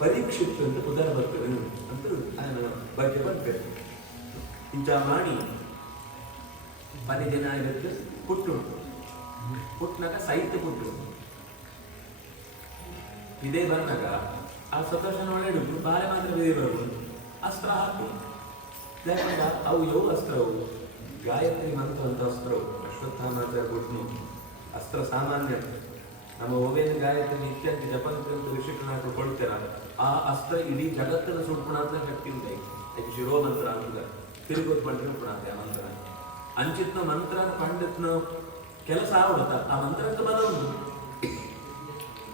ಪರೀಕ್ಷಿತ್ತು ಅಂತ ಉದರ ಬರ್ತದೆ ಅಂತ ಅದನ್ನು ಬಗ್ಗೆ ಬರ್ತದೆ ಇಂಥ ಮಾಡಿ ಪನಿ ದಿನ ಆಗಿರುತ್ತೆ ಹುಟ್ಟು ಹುಟ್ಟಿನಾಗ ಸಾಹಿತ್ಯ ಹುಟ್ಟು ಇದೇ ಬಂದಾಗ ಆ ಸತೋಷನ ಒಳ್ಳೆ ಬಾಳೆ ಮಾತ್ರ ಬೇರೆ ಅಸ್ತ್ರ ಹಾಕು ಯಾಕಂದ್ರೆ ಅವು ಯಾವ ಅಸ್ತ್ರವು ಗಾಯತ್ರಿ ಮಂತ್ರ ಅಂತ ಅಸ್ತ್ರವು ಅಶ್ವತ್ಥಾಮಾಚಾರ್ಯ ಕೊಟ್ಟು ಅಸ್ತ್ರ ಸಾಮಾನ್ಯ ನಮ್ಮ ಓವೇನ ಗಾಯತ್ರಿ ನಿತ್ಯ ಜಪಂತ್ರ ಋಷಿಕನಾಥರು ಕೊಡ್ತಾರ ಆ ಅಸ್ತ್ರ ಇಡೀ ಜಗತ್ತಿನ ಸುಡ್ಪುಣಾತ್ಮ ಶಕ್ತಿ ಉಂಟು ಅದು ಶಿರೋಮಂತ್ರ ಅಂತ ತಿರುಗೋದು ಪಂಡ್ರೆ ಪುಣಾತ ಆ ಮಂತ್ರ ಅಂಚಿತ್ನ ಮಂತ್ರ ಪಂಡಿತ್ನ ಕೆಲಸ ಆವಡುತ್ತ ಆ ಮಂತ್ರಕ್ಕೆ ಬಲ ಉಂಟು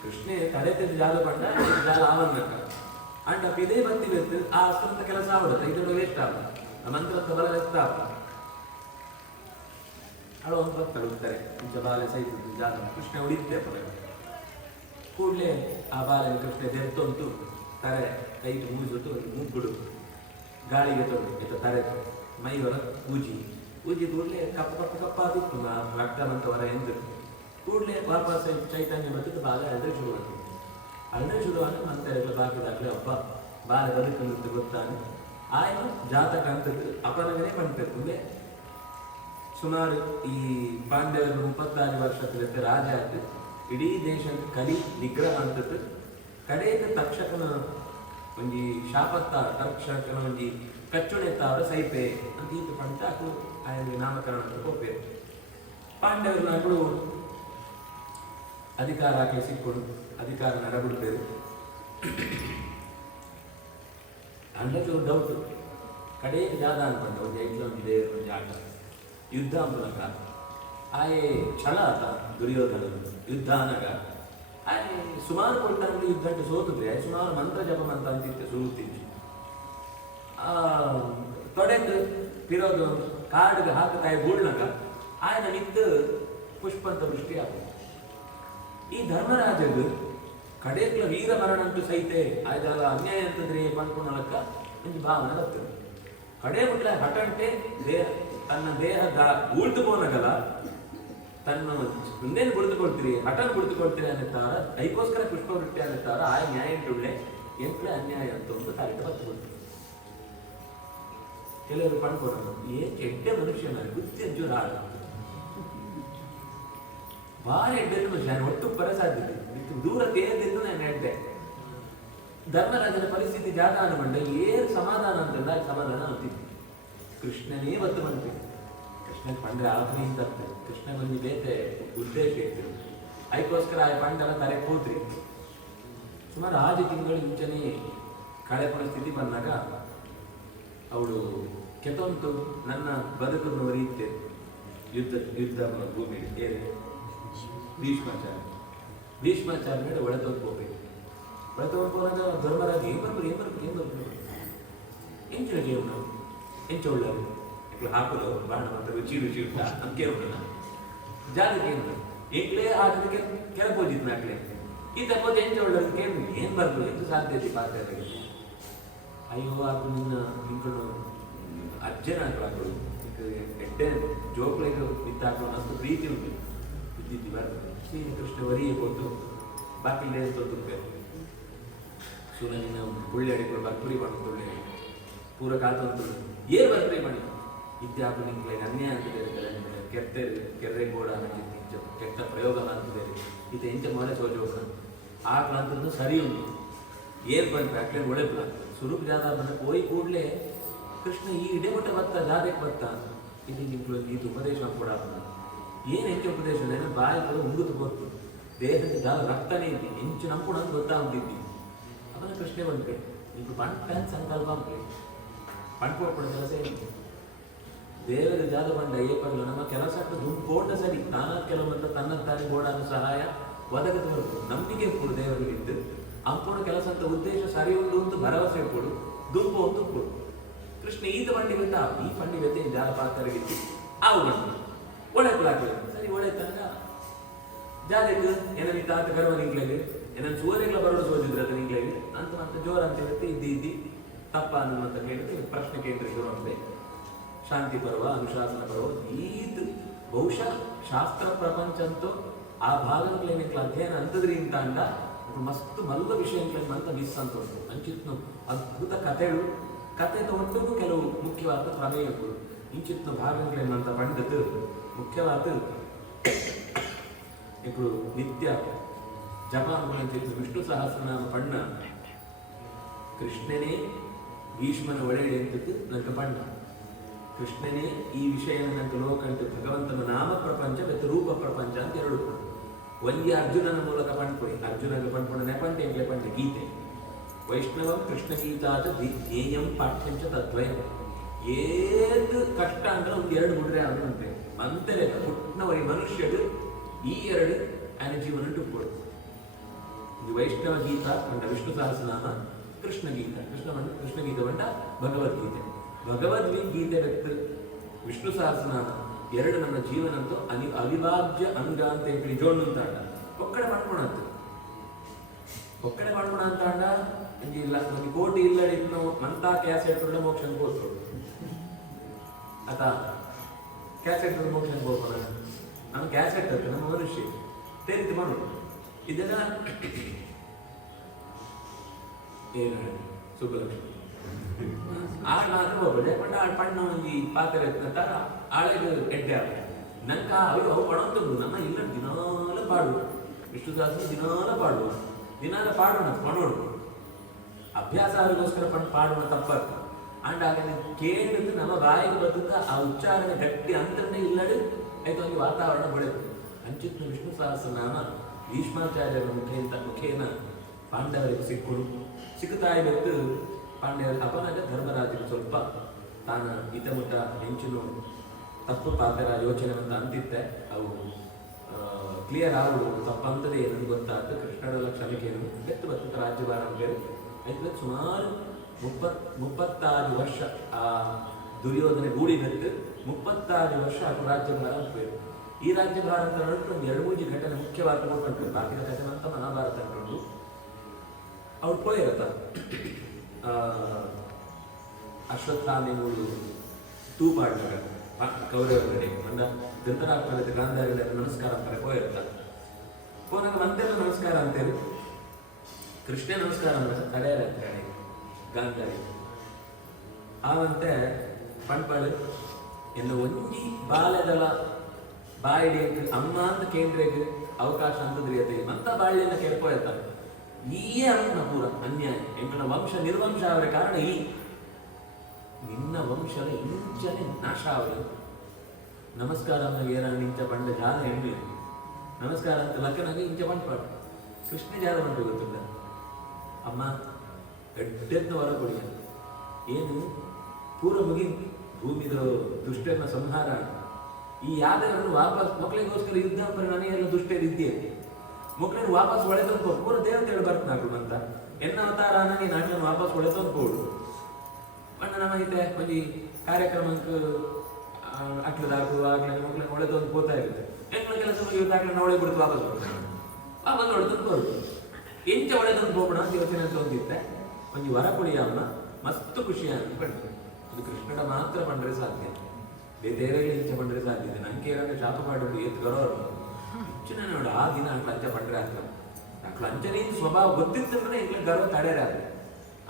ಕೃಷ್ಣೆ ತಡೆತಿದ್ದ ಜಾಗ ಪಂಡ ಜಾಗ ಆವನ್ನಕ ಅಂಡ್ ಇದೇ ಬಂದಿ ಬೇಕು ಆ ಅಸ್ತ್ರಂತ ಕೆಲಸ ಆವಡುತ್ತೆ ಇದನ್ನು ವೇಸ್ಟ್ ಆಗ ಆ ಮಂತ್ರದ ಬಲ ವೆಸ್ಟ್ ಆಗ ಅಳು ಒಂದು ಬರ್ತಾರೆ ಉತ್ತಾರೆ ಇಂಚ ಬಾಲೆ ಸಹಿತ ಜಾಗ ಕೃಷ್ಣ ಉಳಿತೆ ಪರ ಕೂಡಲೇ ಆ ಬಾಲೆ ಕೃಷ್ಣ ದೆತ್ತೊಂತು ತರೆ ಕೈಗೆ ಮೂಗಿಸೊತ್ತು ಮೂಗ್ಬಿಡು ಗಾಳಿಗೆ ತೊಂದು ಇತ್ತ ತರೆ ಮೈ ಹೊರ ಊಜಿ ಕೂಡಲೇ ಕಪ್ಪಾದಿತ್ತು ರಕ್ತ ಬಂತ ಹೊರ ಎಂದು ಕೂಡಲೇ ವಾಪಸ್ ಚೈತನ್ಯ ಬರ್ತಿದ್ದು ಬಾಲೆ ಅಳ್ರೆ ಶುರುವಾಗ್ತದೆ ಅಳ್ರೆ ಶುರುವಾಗಿ ಮತ್ತೆ ಬಾಕಿದಾಗಲೇ ಹಬ್ಬ ಬಾಲೆ ಬದುಕಂತ ಗೊತ್ತಾನೆ ಆಯ್ತು ಜಾತಕ ಅಂತ ಅಪನಗನೇ ಪಂಡ್ಬೇಕು ಸುಮಾರು ಈ ಪಾಂಡವರು 36 ವರ್ಷದ ರಾಜ ಆಯ್ತು ಇಡೀ ದೇಶಕ್ಕೆ ಕಲಿ ನಿಗ್ರಹ ಅಂತದ್ದು ಕಡೆಯ ತಕ್ಷಕನ ಒಂಜಿ ಶಾಪತ್ತಾರ ತಕ್ಷಕನ ಒಂಜಿ ಕಚ್ಚುಣೆತ್ತಾರ ಸೈಪೆ ಅಂತ ಇದು ಪಂಟ ಅದು ಆಯ್ತು ನಾಮಕರಣ ಅಂತ ಕೊಪ್ಪೆ ಪಾಂಡವರು ನಾಗಳು ಅಧಿಕಾರ ಹಾಕಿ ಸಿಕ್ಕೊಂಡು ಅಧಿಕಾರ ನಡಬಿಡ್ತೇವೆ ಅಂದಾಜು ಡೌಟ್ ಕಡೆಯ ಜಾಗ ಅನ್ಕೊಂಡೆ ಒಂದು ಒಂದು ದೇವರ ಒಂದು ಆಟ ಯುದ್ಧ ಮೂಲಕ ಆಯೆ ಛಲ ಆತ ದುರ್ಯೋಧನ ಯುದ್ಧ ಅನ್ನಗ ಆಯೆ ಸುಮಾರು ಕೊಡ್ತಾನೆ ಯುದ್ಧಕ್ಕೆ ಸೋತಿದ್ರೆ ಸುಮಾರು ಮಂತ್ರ ಜಪ ಮಂತ್ರ ಅಂತಿತ್ತೆ ಸುರುತ್ತಿದ್ದು ತೊಡೆದು ಇರೋದು ಕಾಡಿಗೆ ಹಾಕತಾಯಿ ಬೂಳ್ನಾಗ ಆಯ್ನ ನಿಂತು ಪುಷ್ಪಂತ ವೃಷ್ಟಿ ಆಗ ಈ ಧರ್ಮರಾಜರು ಕಡೆಗ್ಲ ವೀರ ಮರಣ ಅಂತೂ ಸಹಿತೆ ಆಯ್ದಲ್ಲ ಅನ್ಯಾಯ ಅಂತಂದ್ರೆ ಪಂಡ್ಕೊಂಡಲಕ್ಕ ಒಂದು ಭಾವನೆ ಬರ್ತದೆ ಕಡೆ ಬಿಟ್ಲೆ ಹಠಂಟೆ ತನ್ನ ದೇಹ ಉಳ್ದು ಹೋನಗಲ್ಲ ತನ್ನ ಮುಂದೇನು ಬಿಡ್ದುಕೊಳ್ತೀರಿ ಹಠನ್ ಬಿಡ್ದುಕೊಳ್ತೀರಿ ಅನ್ನುತ್ತಾರ ಅದಕ್ಕೋಸ್ಕರ ಪುಷ್ಪವೃಷ್ಟಿ ಅನ್ನುತ್ತಾರ ಆ ನ್ಯಾಯ ಉಳ್ಳೆ ಎಂಟ್ಲೆ ಅನ್ಯಾಯ ಅಂತ ಒಂದು ಕಾರ್ಯ ಬರ್ತದೆ ಕೆಲವರು ಪಂಡ್ಕೊಳ್ಳೋದು ಕೆಟ್ಟ ಮನುಷ್ಯನ ಬುದ್ಧಿ ಜೋರ ಆಡ ಭಾಳ ಎಡ್ಡೆಲ್ಲ ಮನುಷ್ಯ ಒಟ್ಟು ಬರಸಾಧ್ಯತೆ ದೂರ ತೇರದಿದ್ದು ನಾನು ಹೇಳ್ದೆ ಧರ್ಮರಾಜನ ಪರಿಸ್ಥಿತಿ ಜಾಗ ಅನ್ಕೊಂಡೆ ಏನ್ ಸಮಾಧಾನ ಅಂತಂದ ಸಮಾಧಾನ ಅಂತಿದ್ವಿ ಕೃಷ್ಣನೇ ಒತ್ತು ಬಂದ್ವಿ ಕೃಷ್ಣನ್ ಪಂಡ್ರೆ ಆತ್ಮೀಯಿಂದ ಕೃಷ್ಣ ಬಂದು ಬೇತೆ ಉದ್ದೇಶ ಇತ್ತು ಅದಕ್ಕೋಸ್ಕರ ಆ ಪಂಡನ ತಲೆ ಕೂತ್ರಿ ಸುಮಾರು 6 ತಿಂಗಳು ಮುಂಚೆನೇ ಕಳೆ ಪರಿಸ್ಥಿತಿ ಬಂದಾಗ ಅವಳು ಕೆತ್ತೊಂತು ನನ್ನ ಬದುಕನ್ನು ಒರಿಯುತ್ತೆ ಯುದ್ಧ ಭೂಮಿ ಏನು ಭೀಷ್ಮಾಚಾರ್ಯ ಮೇಲೆ ಒಳೆ ತೊಗೊಂಡ್ಕೋಬೇಕು ಒಳೆ ತೊಗೊಂಡ್ಕೋದಾಗ ಧರ್ಮರಾಜ ಏನ್ ಬರ್ಬೋದು ಎಂಚಿನ ಜೀವನ ಎಂಚ ಒಳ್ಳೆಯವರು ಹಾಕಲು ಬಾಣ ಮಾತ್ರ ರುಚಿ ಉಂಟ ಅಂಕೆ ಉಂಟನ ಜಾಗಕ್ಕೆ ಏನು ಏಕ್ಲೇ ಹಾಕಿದ ಕೆಳಗೆ ಹೋಗಿದ್ನ ಆಕಲೆ ಈ ತಪ್ಪೋದು ಎಂಚ ಒಳ್ಳೆಯವ್ರು ಕೇಳಿ ಏನ್ ಬರ್ಬೋದು ಎಂತ ಸಾಧ್ಯತೆ ಪಾತ್ರ ಅಯ್ಯೋ ಅದು ನಿಂಕೊಂಡು ಅಜ್ಜನ ಹಾಕಲು ಎಡ್ಡೆ ಜೋಕ್ಳಿಗೆ ಬಿತ್ತಾಕಲು ಅಷ್ಟು ಪ್ರೀತಿ ಉಂಟು ಇದ್ದಿದ್ದು ಬರ್ತದೆ ಶ್ರೀಕೃಷ್ಣ ವರಿಯ ಕೊಟ್ಟು ಬಾಕಿಲೇ ತೊಂದರೆ ಸೂರ್ಯನ ಉಳ್ಳೆ ಅಡಿಕೊಂಡು ಬರ್ತುರಿ ಮಾಡ್ಕೊಳ್ಳಿ ಪೂರ ಕಾತಂತು ಏನ್ ಬರ್ತೇ ಮಾಡಿ ಇದ್ಯಾಪು ನಿಂಗೆ ಅನ್ಯಾಯ ಅಂತಿದೆ ಕೆರೆ ಗೋಡ ಕೆಟ್ಟ ಪ್ರಯೋಗ ಅಂತಿದೆ ಇದು ಎಂಚ ಮೊಳೆ ಸೋಜೋಗ ಆ ಪ್ರಾಂತದ್ದು ಸರಿ ಉಂಟು ಏನ್ ಬಂದ್ರೆ ಅಕ್ಲೆ ಒಳ್ಳೆಪ್ಲ ಸುರುಪ್ ಜಾಗ ಬಂದ ಹೋಗಿ ಕೂಡಲೇ ಕೃಷ್ಣ ಈ ಇಡೆ ಮಟ್ಟ ಬತ್ತ ಜಾಗಕ್ಕೆ ಬತ್ತ ಇದು ನಿಮ್ಗೆ ಇದು ಉಪದೇಶ ಕೂಡ ಏನ್ ಎಂಕೆ ಉಪದೇಶ ಅಂದ್ರೆ ಬಾಯಿ ಉಂಗುದು ಗೊತ್ತು ದೇಹದ ಜಾಗ ರಕ್ತನೇ ಇದ್ದಿ ಎಂಚು ನಂಪುಣ ಅಂತ ಗೊತ್ತಾಗ್ತಿದ್ದಿ ಅದನ್ನ ಕೃಷ್ಣ ಬಂದ್ರೆ ಈಗ ಪಂಟ ಸಂಕಲ್ಪ ಪಂಡ್ಕೊಡ್ಕೊಳ್ಳೋ ಕೆಲಸ ಏನು ದೇವರ ಜಾಗ ಬಂದ ಏಪಗಳು ನಮ್ಮ ಕೆಲಸ ದುಡ್ಡು ಕೋಟ ಸರಿ ತಾನ ಕೆಲವಂತ ತನ್ನ ತಾನೇ ಗೋಡಾನು ಸಹಾಯ ಒದಗದು ಬರುವುದು ನಂಬಿಕೆ ಕೊಡು ದೇವರಿಗಿದ್ದು ಅಂಪುಣ ಕೆಲಸ ಅಂತ ಉದ್ದೇಶ ಸರಿ ಉಂಟು ಅಂತ ಭರವಸೆ ಕೊಡು ದುಂಪು ಒಂದು ಕೊಡು ಕೃಷ್ಣ ಈತ ಬಂಡಿ ಬಂದ ಈ ಪಂಡಿ ಬೆತ್ತೆ ಜಾಲ ಪಾತ್ರಗಿತ್ತು ಅವು ಬಂದು ಒಳ್ಳೆದಾಗ್ತದೆ ಸರಿ ಒಳ್ಳೆತಂಗ ಜಾಲಿಗೆ ಏನನ್ನ ತಾತ ಗರ್ವ ನಿಂಗ್ಲಾಗಿ ಏನನ್ನ ಸುವರೆಗಳ ಬರೋಡು ಸೋದಿದ್ರೆ ಅದು ನಿಂಗ್ಲಾಗಿ ಅಂತ ಜೋರ ಅಂತ ಹೇಳುತ್ತೆ ಇದ್ದಿ ತಪ್ಪ ಅನ್ನುವಂತ ಹೇಳಿದ್ರೆ ಪ್ರಶ್ನೆ ಕೇಂದ್ರ ಶುರು ಆಗ್ತದೆ ಶಾಂತಿ ಪರ್ವ ಅನುಶಾಸನ ಪರ್ವ ಈದ್ ಬಹುಶಃ ಶಾಸ್ತ್ರ ಪ್ರಪಂಚ ಅಂತೂ ಆ ಭಾಗಗಳೇನಿಕ್ಲ ಅಧ್ಯಯನ ಅಂತದ್ರಿಂದ ಅಂಡ ಮಸ್ತ್ ಮಲ್ಲ ವಿಷಯಗಳನ್ನ ಮಿಸ್ ಅಂತ ಉಂಟು ಅಂಚಿತ್ನು ಅದ್ಭುತ ಕಥೆಗಳು ಕಥೆ ತಗೊಂಡು ಕೆಲವು ಮುಖ್ಯವಾದ ಪ್ರಮೇಯಗಳು ಇಂಚಿತ್ನ ಭಾಗಗಳೇನಂತ ಪಂಡದು ಮುಖ್ಯವಾದ ఇప్పుడు నిత్య జపాన్ విష్ణు సహస్రనామ పಣ್ಣ ಕೃಷ್ಣನೇ ಭೀಷ್ಮನ ಒಡೆಯಡೆ ಅಂತ ನಂಗೆ ಪಣ್ಣ ಕೃಷ್ಣನೇ ಈ ವಿಷಯ ನಂಗೆ ಲೋಕಂಟು ಭಗವಂತನ ನಾಮ ಪ್ರಪಂಚ ಮತ್ತು ರೂಪ ಪ್ರಪಂಚ ಅಂತ ಎರಡು ಒಂದೇ ಅರ್ಜುನನ ಮೂಲಕ ಪಂಡ್ಕೊಡಿ ಅರ್ಜುನಗೆ ಪಂಡ್ಕೊಂಡ ನೆಪಂಟೆ ಎಂಗ್ಲೆ ಪಂಡ ಗೀತೆ ವೈಷ್ಣವಂ ಕೃಷ್ಣ ಗೀತಾಚ ಜ್ಞೇಯಂ ಪಾಠ್ಯಂಚ ತದ್ವಯಂ ಏದು ಕಷ್ಟ ಅಂದ್ರೆ ಒಂದು ಎರಡು ಬಿಡ್ರೆ ಅವನಂತೆ ಅಂತಲೇ ಪುಟ್ನವರಿ ಮನುಷ್ಯರು ಈ ಎರಡು ఆయన ಜೀವನ ಟುಕ್ಕೊಡು ಇದು ವೈಷ್ಣವ ಗೀತ ಅಂಡ ವಿಷ್ಣು ಸಹಸ್ರನಾಮ ಕೃಷ್ಣ ಗೀತ ಕೃಷ್ಣ ಗೀತೆ ಬಂಡ ಭಗವದ್ಗೀತೆ ಭಗವದ್ಗೀತೆ ವ್ಯಕ್ತ ವಿಷ್ಣು ಸಹಸ್ರನಾಮ ಎರಡು ನಮ್ಮ ಜೀವನಂತೂ ಅವಿಭಾಜ್ಯ ಅಂಗ ಅಂತ ಹೇಳಿ ಜೋಡ್ ಅಂತ ಒಕ್ಕಡೆ ಮಾಡ್ಕೊಣ ಅಂತ ಅಂಡ ಇಲ್ಲ ಒಂದು ಕೋಟಿ ಇಲ್ಲಡಿ ಇನ್ನು ಮಂತಾ ಕ್ಯಾಸೆಟ್ ಮೋಕ್ಷ ಹೋದ್ರು ಆತ ಕ್ಯಾಸೆಟ್ ಮೋಕ್ಷ ಹೋಗೋಣ ನಮ್ಮ ಕ್ಯಾಸೆಟ್ ಅಂತ ನಮ್ಮ ಮನುಷ್ಯ ತೇರಿತು ಮಾಡೋದು ಇದೆಲ್ಲ ಏನು ಸುಬ್ಬಲಕ್ಷ್ಮಿ ಆಗ ಹೋಗ್ಬೋದು ಯಾಕಂದ್ರೆ ಆ ಪಣ್ಣ ಒಂದು ಪಾತ್ರ ಎತ್ತರ ಆಳೆಗೆ ಎಡ್ಡೆ ಆಗ ನಂಗೆ ಅವು ಪಡೋದು ನಮ್ಮ ಇಲ್ಲ ದಿನಾಲ ಪಾಡುವ ವಿಷ್ಣು ಸಹಸ್ರ ದಿನಾಲ ಪಾಡೋಣ ಪಣೋಡು ಅಭ್ಯಾಸ ಅವರಿಗೋಸ್ಕರ ಪಾಡುವ ತಪ್ಪತ್ತು ಅಂಡ್ ಆಗ ಕೇಳಿದ್ದು ನಮ್ಮ ಬಾಯಿಗೆ ಬದುಕ ಆ ಉಚ್ಚಾರಣೆ ಗಟ್ಟಿ ಅಂತನೇ ಇಲ್ಲಡು ಆಯ್ತು ಒಂದು ವಾತಾವರಣ ಬೆಳೆದು ಅಂಚಿತ್ನ ವಿಷ್ಣು ಸಹಸ್ರನಾಮ ಭೀಷ್ಮಾಚಾರ್ಯರ ಮುಖೇನ ಪಾಂಡವರಿಗೆ ಸಿಕ್ಕುತ್ತಾ ಇವತ್ತು ಪಾಂಡ್ಯರ ಅಪನಗ ಧರ್ಮರಾಜರು ಸ್ವಲ್ಪ ತಾನ ಇತಮುಟ ಹೆಂಚಿನ ತಪ್ಪು ಪಾತ್ರ ಯೋಚನೆ ಅಂತ ಅಂತಿದ್ದೆ ಅವು ಕ್ಲಿಯರ್ ಆಗುವುದು ತಪ್ಪಂತದೇ ನನಗೆ ಗೊತ್ತಾಗ್ತದೆ ಕೃಷ್ಣರ ಕ್ಷಮಿಕೆಯನ್ನು ಬೆತ್ತು ಬತ್ತ ರಾಜ್ಯಭಾರ ಅಂತೇಳಿ ಆಯ್ತು ಸುಮಾರು 36 ವರ್ಷ ಆ ದುರ್ಯೋಧನೆ ಗೂಡಿನತ್ತು 36 ವರ್ಷ ಅದು ರಾಜ್ಯಭಾರ ಅಂತೇಳಿ ಈ ರಾಜ್ಯಭಾರ ಅಂತ ನೋಡಿದ್ರೆ ಒಂದು 2-3 ಘಟನೆ ಮುಖ್ಯವಾಗಿ ನೋಡ್ಕೊಂಡ್ರು ಬಾಕಿನ ಘಟನೆ ಅಂತ ಮಹಾಭಾರತ ಅನ್ಕೊಂಡು ಅವ್ರು ಪೋಯಿರತ್ತ ಅಶ್ವತ್ಥಾಮೆಗಳು ತೂಪಾಡ್ನಾಗ ಕೌರವರಿಗೆ ಅಂದ ಧೃತರಾಷ್ಟ್ರದ ಗಾಂಧಾರಿಗಳ ನಮಸ್ಕಾರ ಅಂತಾರೆ ಪೋಯಿರತ್ತ ಪೋನಾಗ ಮಂತೆಲ್ಲ ನಮಸ್ಕಾರ ಅಂತೇಳಿ ಕೃಷ್ಣ ನಮಸ್ಕಾರ ಅಂದ್ರೆ ತಡೆಯಲ್ಲ ಅಂತ ಹೇಳಿ ಗಾಂಧಾರಿ ಆವಂತೆ ಪಣ್ಪಾಳು ಎಲ್ಲ ಒಂಜಿ ಬಾಲ್ಯದಲ ಬಾಯಿಡಿ ಅಮ್ಮ ಅಂತ ಕೇಂದ್ರಕ್ಕೆ ಅವಕಾಶ ಅಂತದ್ರಿ ಅದೇ ಅಂತ ಬಾಳ್ಯನ ಕೆರ್ಪೋಯ್ತ ಈಯೇ ಅವನ ಪೂರ ಅನ್ಯಾಯ ಎಂಕನ ವಂಶ ನಿರ್ವಂಶ ಅವರ ಕಾರಣ ಈ ನಿನ್ನ ವಂಶದ ಇಂಚನೆ ನಾಶ ಅವರು ನಮಸ್ಕಾರ ಏನ ಇಂಚ ಬಂಡ ಜಾಲ ಹೆಣ್ಣು ನಮಸ್ಕಾರ ಅಂತ ಲಕ್ಕನಾಗ ಇಂಚ ಬಂಡ್ಪಾಡು ಕೃಷ್ಣ ಜಾಲ ಬಂದು ಗೊತ್ತಿಲ್ಲ ಅಮ್ಮ ಎಡ್ಡೆದ್ದ ಹೊರ ಕೊಡಿ ಏನು ಪೂರ ಮುಗಿ ಭೂಮಿದ ದುಷ್ಟನ ಸಂಹಾರ ಈ ಯಾದವರನ್ನು ವಾಪಸ್ ಮಕ್ಕಳಿಗೋಸ್ಕರ ಯುದ್ಧ ಪರಿಣಾಮ ಎಲ್ಲ ದುಷ್ಟರಿದ್ದೇ ಮಕ್ಕಳನ್ನು ವಾಪಸ್ ಒಳೆದೊಂದು ಪೂರ ದೇವತೆಗಳು ಬರ್ತಾರು ಅಂತ ಎನ್ನ ಅವತಾರ ನೀನು ನಾಟನ್ನು ವಾಪಸ್ ಒಳೆದೊಂದು ಕೊಡು ಬಣ್ಣ ನಮಗಿದೆ ಒಂದು ಕಾರ್ಯಕ್ರಮಕ್ಕೆ ಅಟ್ಲದಾಗು ಆಗ್ಲೇ ಮಕ್ಕಳನ್ನು ಒಳೆದೊಂದು ಹೋಗ್ತಾ ಇರುತ್ತೆ ಹೆಣ್ಮಕ್ಳ ಕೆಲಸ ಮುಗಿಯುತ್ತಾಗಲೇ ಒಳ್ಳೆ ಬಿಡ್ತು ವಾಪಸ್ ಒಳೆದೊಂದು ಕೊಡು ಎಂಚ ಒಳೆದೊಂದು ಹೋಗೋಣ ಅಂತ ಯೋಚನೆ ಅಂತ ಹೊಂದಿತ್ತೆ ಒಂದು ವರ ಕೊಡಿ ಅಮ್ಮ ಮಸ್ತ್ ಖುಷಿ ಅಂತ ಪಡ್ತು ಅದು ಕೃಷ್ಣನ ಮಾತ್ರ ಬಂದ್ರೆ ಸಾಧ್ಯ ಬೇರೆ ಇಂಚ ಬಂದ್ರೆ ಸಾಧ್ಯ ಇದೆ ನಂಗೆ ಏನಾದ್ರೆ ಶಾಪ ಮಾಡಿಬಿಟ್ಟು ಎತ್ತು ಬರೋರು ಹೆಚ್ಚಿನ ನೋಡು ಆ ದಿನ ಲಂಚ ಬಂದ್ರೆ ಆಗ್ತದೆ ಲಂಚನೆ ಸ್ವಭಾವ ಗೊತ್ತಿತ್ತಂದ್ರೆ ಈಗಲೇ ಗರ್ವ ತಡೆಯರ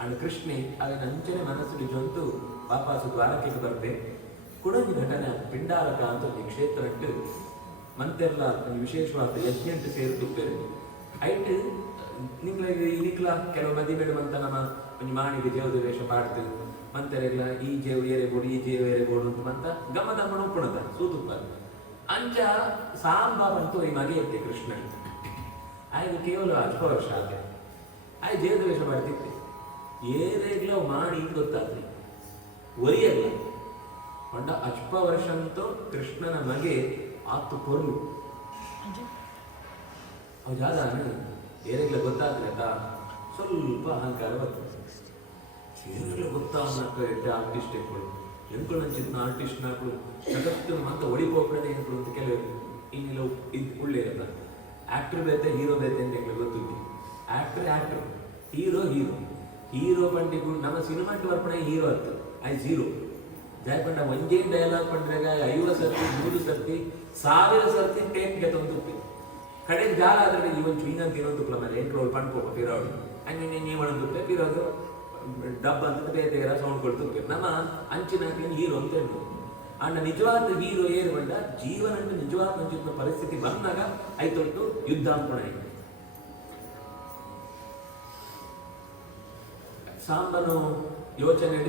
ಅಂಡ್ ಕೃಷ್ಣೆ ಅದನ್ನ ಅಂಚನೆ ಮನಸ್ಸಿಗೆ ಜೊಂತು ವಾಪಸ್ಸು ದ್ವಾರಕ್ಕೆ ಬರ್ತೆ ಕುಡೊಂದು ಘಟನೆ ಪಿಂಡಾರಕ ಅಂತ ಒಂದು ಕ್ಷೇತ್ರ ಇಟ್ಟು ಮಂತೆಲ್ಲ ಒಂದು ವಿಶೇಷವಾದ ಯಜ್ಞ ಅಂತ ಸೇರುತ್ತಿದ್ದಾರೆ ಐಟ್ ನಿಂಗ್ಳಿಗೆ ಇನಿಕ್ಲ ಕೆಲವು ಮದಿಬೇಡ ಅಂತ ನಮ್ಮ ಒಂದು ಮಾಣಿಗೆ ದೇವದ ವೇಷ ಪಾಡ್ತು ಮಂತೆರೆಲ್ಲ ಈ ಜೇವು ಏರೆಗೋಡು ಈ ಜೇವು ಏರೆಗೋಡು ಅಂತ ಮಂತ ಗಮ್ಮದಮ್ಮನ ಉಪ್ಪುಣದ ಸೂತುಪ್ಪ ಅಂಚ ಸಾಂಬಾ ಬಂತು ಈ ಮಗೆ ಇತ್ತೆ ಕೃಷ್ಣ ಆಯ್ತು ಕೇವಲ 10 ವರ್ಷ ಆದ್ರೆ ಆಯ್ತು ದೇವದ ವೇಷ ಮಾಡ್ತಿತ್ತೆ ಏರೆಗ್ಲ ಮಾಡಿ ಗೊತ್ತಾದ್ರಿ ಒರಿಯಲ್ಲ ಪಂಡ 10 ವರ್ಷ ಅಂತೂ ಕೃಷ್ಣನ ಮಗೆ ಆತು ಕೊರ್ಲು ಅವು ಜಾದ ಏನೆಲ್ಲ ಗೊತ್ತಾಗ್ತದೆ ಆಯ್ತಾ, ಸ್ವಲ್ಪ ಅಹಂಕಾರ ಬರ್ತದೆ. ಏನೆಲ್ಲ ಗೊತ್ತಾಗ ಆರ್ಟಿಸ್ಟ್ ಎಕ್ಗಳು ಎಂಗಳು ನಂಚಿನ ಆರ್ಟಿಸ್ಟ್ ನಾಕು ಜಗತ್ತು ಅಂತ ಒಳಿಪೋಕಡೆ ಎಂಗಳು ಅಂತ ಕೆಲವರು ಇನ್ನಿಲ್ಲ ಇದು ಒಳ್ಳೆ ಇರಲ್ಲ. ಆಕ್ಟರ್ ಬೇತೆ ಹೀರೋ ಬೇತೆ ಅಂತ ಎಂಗಳು ಗೊತ್ತುಂಟು. ಆಕ್ಟರ್ ಹೀರೋ ಪಂಡಿಗೂ ನಮ್ಮ ಸಿನಿಮಾಟ್ ಬರ್ಪಣೆ ಹೀರೋ ಅತ್ತು ಐ ಜೀರೋ ಜಾಯ್ಪಂಡ ಒಂದೇ ಡೈಲಾಗ್ ಪಂಡ್ರಾಗ 50 ಸರ್ತಿ 100 ಸರ್ತಿ 1000 ಸರ್ತಿ ಟೇಪ್ ಗೆತ್ತೊಂದು ಕಡೆಗೆ ಜಾಲ ಆದ್ರೆ ಇವನ್ ಚೀನಂತ ಇನ್ನೊಂದು ಮೇಲೆ ಎಂಟ್ರೋಲ್ ಪಂಡ್ಕೋಪ ಪಿರೋಡು ಹಂಗೆ ನೀವೊಂದು ಪಿರೋದು ಡಬ್ಬ ಅಂತ ಬೇರೆ ಸೌಂಡ್ ಕೊಡ್ತು ನಮ್ಮ ಅಂಚಿನ ಹೀರೋ ಅಂತ ಹೇಳ್ಬೋದು. ಅಣ್ಣ ನಿಜವಾದ ಹೀರೋ ಏನು ಬಂಡ ಜೀವನ ನಿಜವಾದ ಮುಂಚಿನ ಪರಿಸ್ಥಿತಿ ಬಂದಾಗ ಆಯ್ತೊಟ್ಟು ಯುದ್ಧ ಅನ್ಕೊಣ ಸಾಂಬನು ಯೋಚನೆ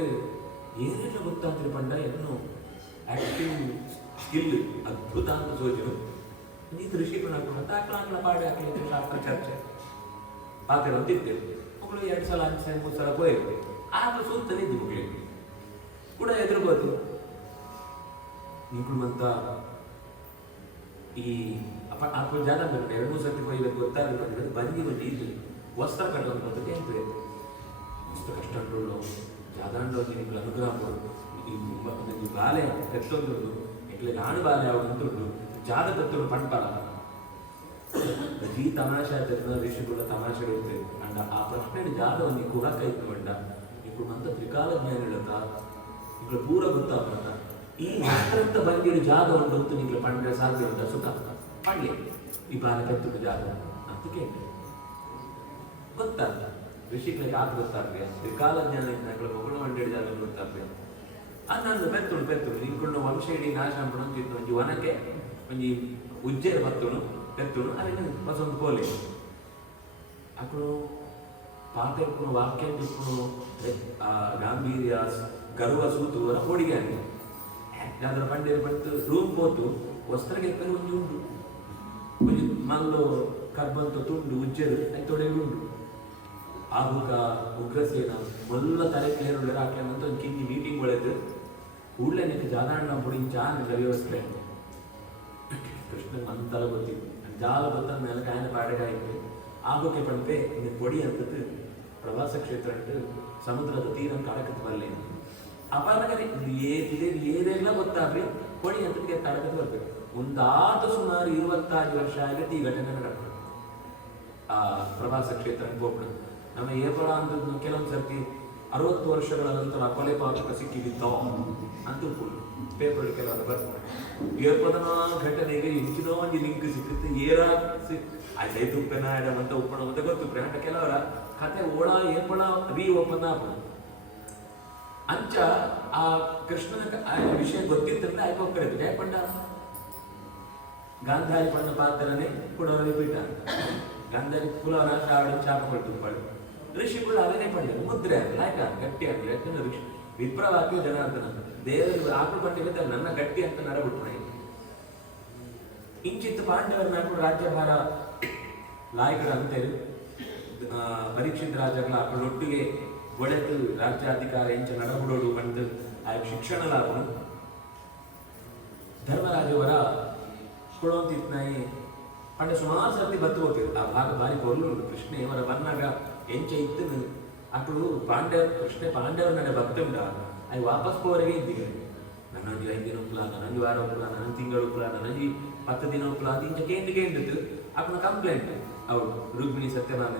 ಏನೆಲ್ಲ ಗೊತ್ತಾಗ್ತದೆ ಪಂಡ ಏನು ಆಕ್ಟಿಂಗ್ ಸ್ಕಿಲ್ ಅದ್ಭುತ ಅಂತ ಸೋಚನು ನೀ ಋಷಿಗಳು ಹಾಕೊಂಡು ಆಕ್ಳ ಪಾಡಿ ಹಾಕಲಿ ಶಾಸ್ತ್ರ ಚರ್ಚೆ ಪಾತ್ರ ಅಂತಿರ್ತೇವೆ ಮಕ್ಕಳು 2 ಸಲ 5 ಸಲ 3 ಸಲ ಹೋಯ್ತು ಆಗ ಸೂತ್ತನೇ ಇದ್ದು ಮಕ್ಕಳಿಗೆ ಕೂಡ ಎದುರ್ಬೋದು ನಿಂಗಳು ಅಂತ ಈ ಅಪ್ಪ ಜಾಗ ಬೇಕು 2-3 ಸರ್ತಿ ಹೋಯ್ಬೇಕು ಗೊತ್ತಾಗಬೇಕು ಬಂದಿ ಇದು ವಸ್ತ್ರ ಕಟ್ಟುವಂಥದ್ದು ಏನ್ಬೇಕು ಮಸ್ತ್ ಕಷ್ಟ ಅಂಟು ಜಾದಾಂಡು ನಿಂಗೆ ಅನುಗ್ರಹ ಈ ಬಾಲೆ ಕತ್ತೊಂದು ಎಕ್ಲಿಗೆ ಆಣು ಬಾಲೆ ಯಾವ್ದು ಜಾದ ಕತ್ತೊಂದು ಪಂಪಲ ಈ ತಮಾಷೆ ಆಯ್ತು ಋಷಿಗಳ ತಮಾಷೆ ಇರ್ತೇವೆ ಅಂಡ ಆ ಪ್ರಶ್ನೆ ಜಾದ ಒಂದು ಕುಹಕ ಇತ್ತು ಅಂಡ ఇప్పుడు ಅಂತ ತ್ರಿಕಾಲ ಜ್ಞಾನ ಹೇಳತ್ತ ಈಗ ಪೂರ ಗೊತ್ತಾಗ್ತದ ಈ ಮಾತ್ರಂತ ಬಂದಿರೋ ಜಾಗ ಒಂದು ನಿಂಗೆ ಪಂಡ್ರೆ ಸಾಧ್ಯ ಉಂಟ ಸುಖ ಪಂಡ್ಲೆ ಈ ಬಾಲ ಕತ್ತುಕ ಜಾಗ ಅಂತ ಕೇಳಿ ಗೊತ್ತಾಗ್ತ ಋಷಿಗಳಿಗೆ ಆಗ ಗೊತ್ತಾಗ್ತದೆ ತ್ರಿಕಾಲ ಜ್ಞಾನ ಇದ್ದಾಗ ಮಗಳು ಮಂಡ್ಯ ಜಾಗ ಗೊತ್ತಾಗ್ತದೆ ಅದು ನಾನು ಪೆತ್ತುಳು ನಿಂಕೊಂಡು ವಂಶ ಇಡೀ ನಾಶ ಅಂದ್ಬಿಟ್ಟು ಒಂಜಿ ವನಕ್ಕೆ ಒಂಜಿ ಉಜ್ಜೆರ ಬತ್ತುನು ಪೆತ್ತುಳು ಅದನ್ನು ಹೊಸೊಂದು ಕೋಲೆ ಅಕ್ಕಳು ಪಾತೆರ್ಪುನು ವಾಕ್ಯ ತಿಪ್ಪುನು ಗಾಂಭೀರ್ಯ ಗರ್ವ ಸೂತು ಅವರ ಹೋಡಿಗೆ ಆಗಿದೆ ಅದರ ಬಂಡೆ ಬತ್ತು ರೂಮ್ ಪೋತು ವಸ್ತ್ರಗೆ ಒಂಜಿ ಉಂಡು ಒಂಜಿ ಮಲ್ಲು ಕರ್ಬಂತ ತುಂಡು ಉಜ್ಜೆರು ಅದು ತೊಡೆಗೆ ಉಂಡು ಆಗುಗ ಉಗ್ರಸೇನ ಮೊಲ್ಲ ತಲೆ ಕ್ಲಿಯರ್ ಹಾಕ್ಯಾನಂತ ಒಂದು ಕಿಂಗಿ ಮೀಟಿಂಗ್ ಒಳಗೆ ಕೂಡಲೇ ನಿಮಗೆ ಜಾದಾಂಡ ಪುಡಿ ಜಾನ ವ್ಯವಸ್ಥೆ ಕೃಷ್ಣ ಮಂತಲ ಗೊತ್ತಿತ್ತು ಜಾಲ ಗೊತ್ತ ಮೇಲೆ ಕಾಯನ ಪಾಡೆಗಾಯಿತು ಆಗೋಕೆ ಪಂಪೆ ಇನ್ನು ಪೊಡಿ ಅಂತದ್ದು ಪ್ರವಾಸ ಕ್ಷೇತ್ರ ಅಂಟು ಸಮುದ್ರದ ತೀರ ಕಡಕತ್ ಬಲ್ಲೆ ಅಪಾರಗನೆ ಏನೆಲ್ಲ ಗೊತ್ತಾಗ್ಲಿ ಪೊಡಿ ಅಂತಕ್ಕೆ ತಡಕತ್ ಬರ್ಬೇಕು ಒಂದಾದ ಸುಮಾರು 25 ವರ್ಷ ಆಗತ್ತೆ ಈ ಘಟನೆ ನಡೆದು ಆ ಪ್ರವಾಸ ಕ್ಷೇತ್ರ ಹೋಗ್ಬಿಡು ನಮ್ಮ ಏರ್ಪಡ ಅಂತ ಕೆಲವೊಂದು ಸರ್ತಿ 60 ವರ್ಷಗಳ ನಂತರ ಕೊಲೆ ಪಾತಕ ಸಿಕ್ಕಿಬಿದ್ದೋ ಅಂತ ಪೇಪರ್ ಕೆಲವರು ಬರ್ತಾರೆ ಏರ್ಪದನ ಘಟನೆಗೆ ಇಂಚಿನೋ ಒಂದು ಲಿಂಕ್ ಸಿಕ್ಕುತ್ತೆ ಆಯ್ತು ಉಪ್ಪೆನ ಅಂತ ಉಪ್ಪಣ ಅಂತ ಗೊತ್ತುಪ್ರೆ ಅಂತ ಕೆಲವರ ಕತೆ ಓಡ ಏರ್ಪಡ ಒಪ್ಪಂದ ಅಂಚ ಆ ಕೃಷ್ಣನ ವಿಷಯ ಗೊತ್ತಿತ್ತಂದ್ರೆ ಆಯ್ತು ಹೋಗ್ತಾರೆ ಯಾಕಂಡ ಗಾಂಧಾರಿ ಪಣ್ಣ ಪಾತ್ರನೇ ಕೂಡ ರಿಪೀಟ್ ಅಂತ ಗಾಂಧಾರಿ ಕುಲವರ ಆಡು ಚಾಪ ಕೊಟ್ಟು ಋಷಿಗಳು ಅದನ್ನೇ ಪಡೆಯಲು ಮುದ್ರೆ ಆಗಲ್ಲ ಆಯ್ತಾ ಗಟ್ಟಿ ಆಗಲಿ ಯಾಕಂದ್ರೆ ಋಷಿ ವಿಪ್ರವಾಕ್ಯ ಜನಾರ್ದನ ದೇವರು ಆಕಳು ಪಂಡಿತ ನನ್ನ ಗಟ್ಟಿ ಅಂತ ನಡಬಿಟ್ರೆ ಇಂಚಿತ್ತು ಪಾಂಡವರ ನಾಲ್ಕು ರಾಜ್ಯಭಾರ ಲಾಯಕರ ಅಂತೇಳಿ ಪರೀಕ್ಷಿತ ರಾಜಗಳ ಆಕಳೊಟ್ಟಿಗೆ ಒಡೆದು ರಾಜ್ಯಾಧಿಕಾರ ಇಂಚ ನಡಬಿಡೋಡು ಬಂದು ಆ ಶಿಕ್ಷಣ ಲಾಭನು ಧರ್ಮರಾಜವರ ಕೊಡೋಂತಿತ್ನಾಯಿ ಪಂಡ ಸುಮಾರು ಸರ್ತಿ ಬತ್ತು ಹೋಗ್ತಿರು ಆ ಭಾಗ ಬಾರಿ ಕೊಲ್ಲು ಕೃಷ್ಣ ಇವರ ಬಂದಾಗ ಎಂಚ ಇತ್ತು ಅಕ್ಕಳು ಕೃಷ್ಣ ಪಾಂಡವರ ನಡೆ ಭಕ್ತುಂಡ ಅవి ವಾಪಸ್ ಹೋವರೆಗೆ ಇದ್ದೀವಿ ನನ್ನೊಂದು 5 ದಿನ ಉಪ್ಪಲ ನನ್ನೊಂದು ವಾರ ಉಪ್ಪಲ ನನ್ನ ತಿಂಗಳು ಉಪ್ಪಲ ನನ್ನೊಂದು 10 ದಿನ ಉಪ್ಪಲ ಅಂತ ಇಂಚ ಕೇಂದ್ರಿತು ಅಕ್ಕಳು ಕಂಪ್ಲೇಂಟ್ ಅವಳು ರುಕ್ಮಿಣಿ ಸತ್ಯಭಾಮ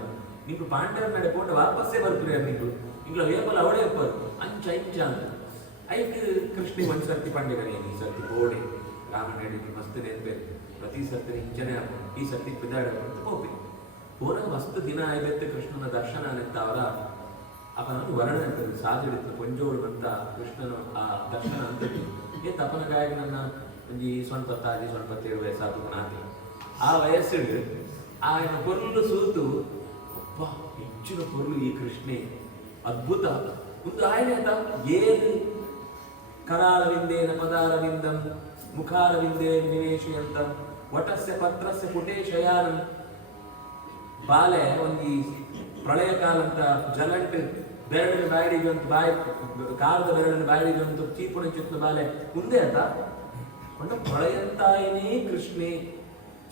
ನೀವು ಪಾಂಡವರ ನಡೆ ಪೋಟ ವಾಪಸ್ಸೇ ಬರ್ತೀರಿ ನೀವು ಇಂಗ್ಲ ವೇಪಲ್ ಅವಳೇ ಇಪ್ಪರು ಅಂಚ ಅಂತ ಐದು ಕೃಷ್ಣ ಒಂದು ಸರ್ತಿ ಪಾಂಡ್ಯಗರಿ ಈ ಸರ್ತಿ ಗೋಡೆ ರಾಮನ ಹೇಳಿದ್ದು ಮಸ್ತ್ ನೆನ್ಬೇಕು ಪ್ರತಿ ಸರ್ತಿ ಇಂಚನೆ ಈ ಸರ್ತಿ ಬಿದ್ದಾಡ ಹೋಗಿ ಪೂರ್ಣ ಮಸ್ತ್ ದಿನ ಆಯ್ತು ಕೃಷ್ಣನ ದರ್ಶನ ಅಂತ ಅವರ ಅಪನನ್ನು ವರ್ಣ ಅಂತದ್ದು ಸಾಜಿಡಿತ್ತು ಕೊಂಜೋಳು ಅಂತ ಕೃಷ್ಣನ ಆ ದರ್ಶನ ಅಂತದ್ದು ತಪ್ಪನ ಗಾಯ ನನ್ನ ಒಂದು 27 ವಯಸ್ಸಾದ ನಾತಿ ಆ ವಯಸ್ಸಿಗೆ ఆయన పొర్లు సూతు అబ్బా ఇచ్చిన పొర్లు ఈ కృష్ణే అద్భుత ముందు ఆయన ఏది కరాల విందేన పదాల విందం ముఖాల విందే నివేశయంతం వటస్య పత్రస్య పుటే శయానం ಬಾಲೆ ಒಂದು ಪ್ರಳಯ ಕಾಲ ಅಂತ ಜಲಂಟ್ ಬೆರಳಿನ ಬಾಯಿಡಿಗಂತ ಬಾಯಿ ಕಾಲದ ಬೆರಳಿನ ಬಾಯಿಡಿಗಂತ ಚೀಪುಣ ಚಿತ್ನ ಬಾಲೆ ಮುಂದೆ ಅಂತ ಪ್ರಳಯಂತಾಯನೇ ಕೃಷ್ಣೆ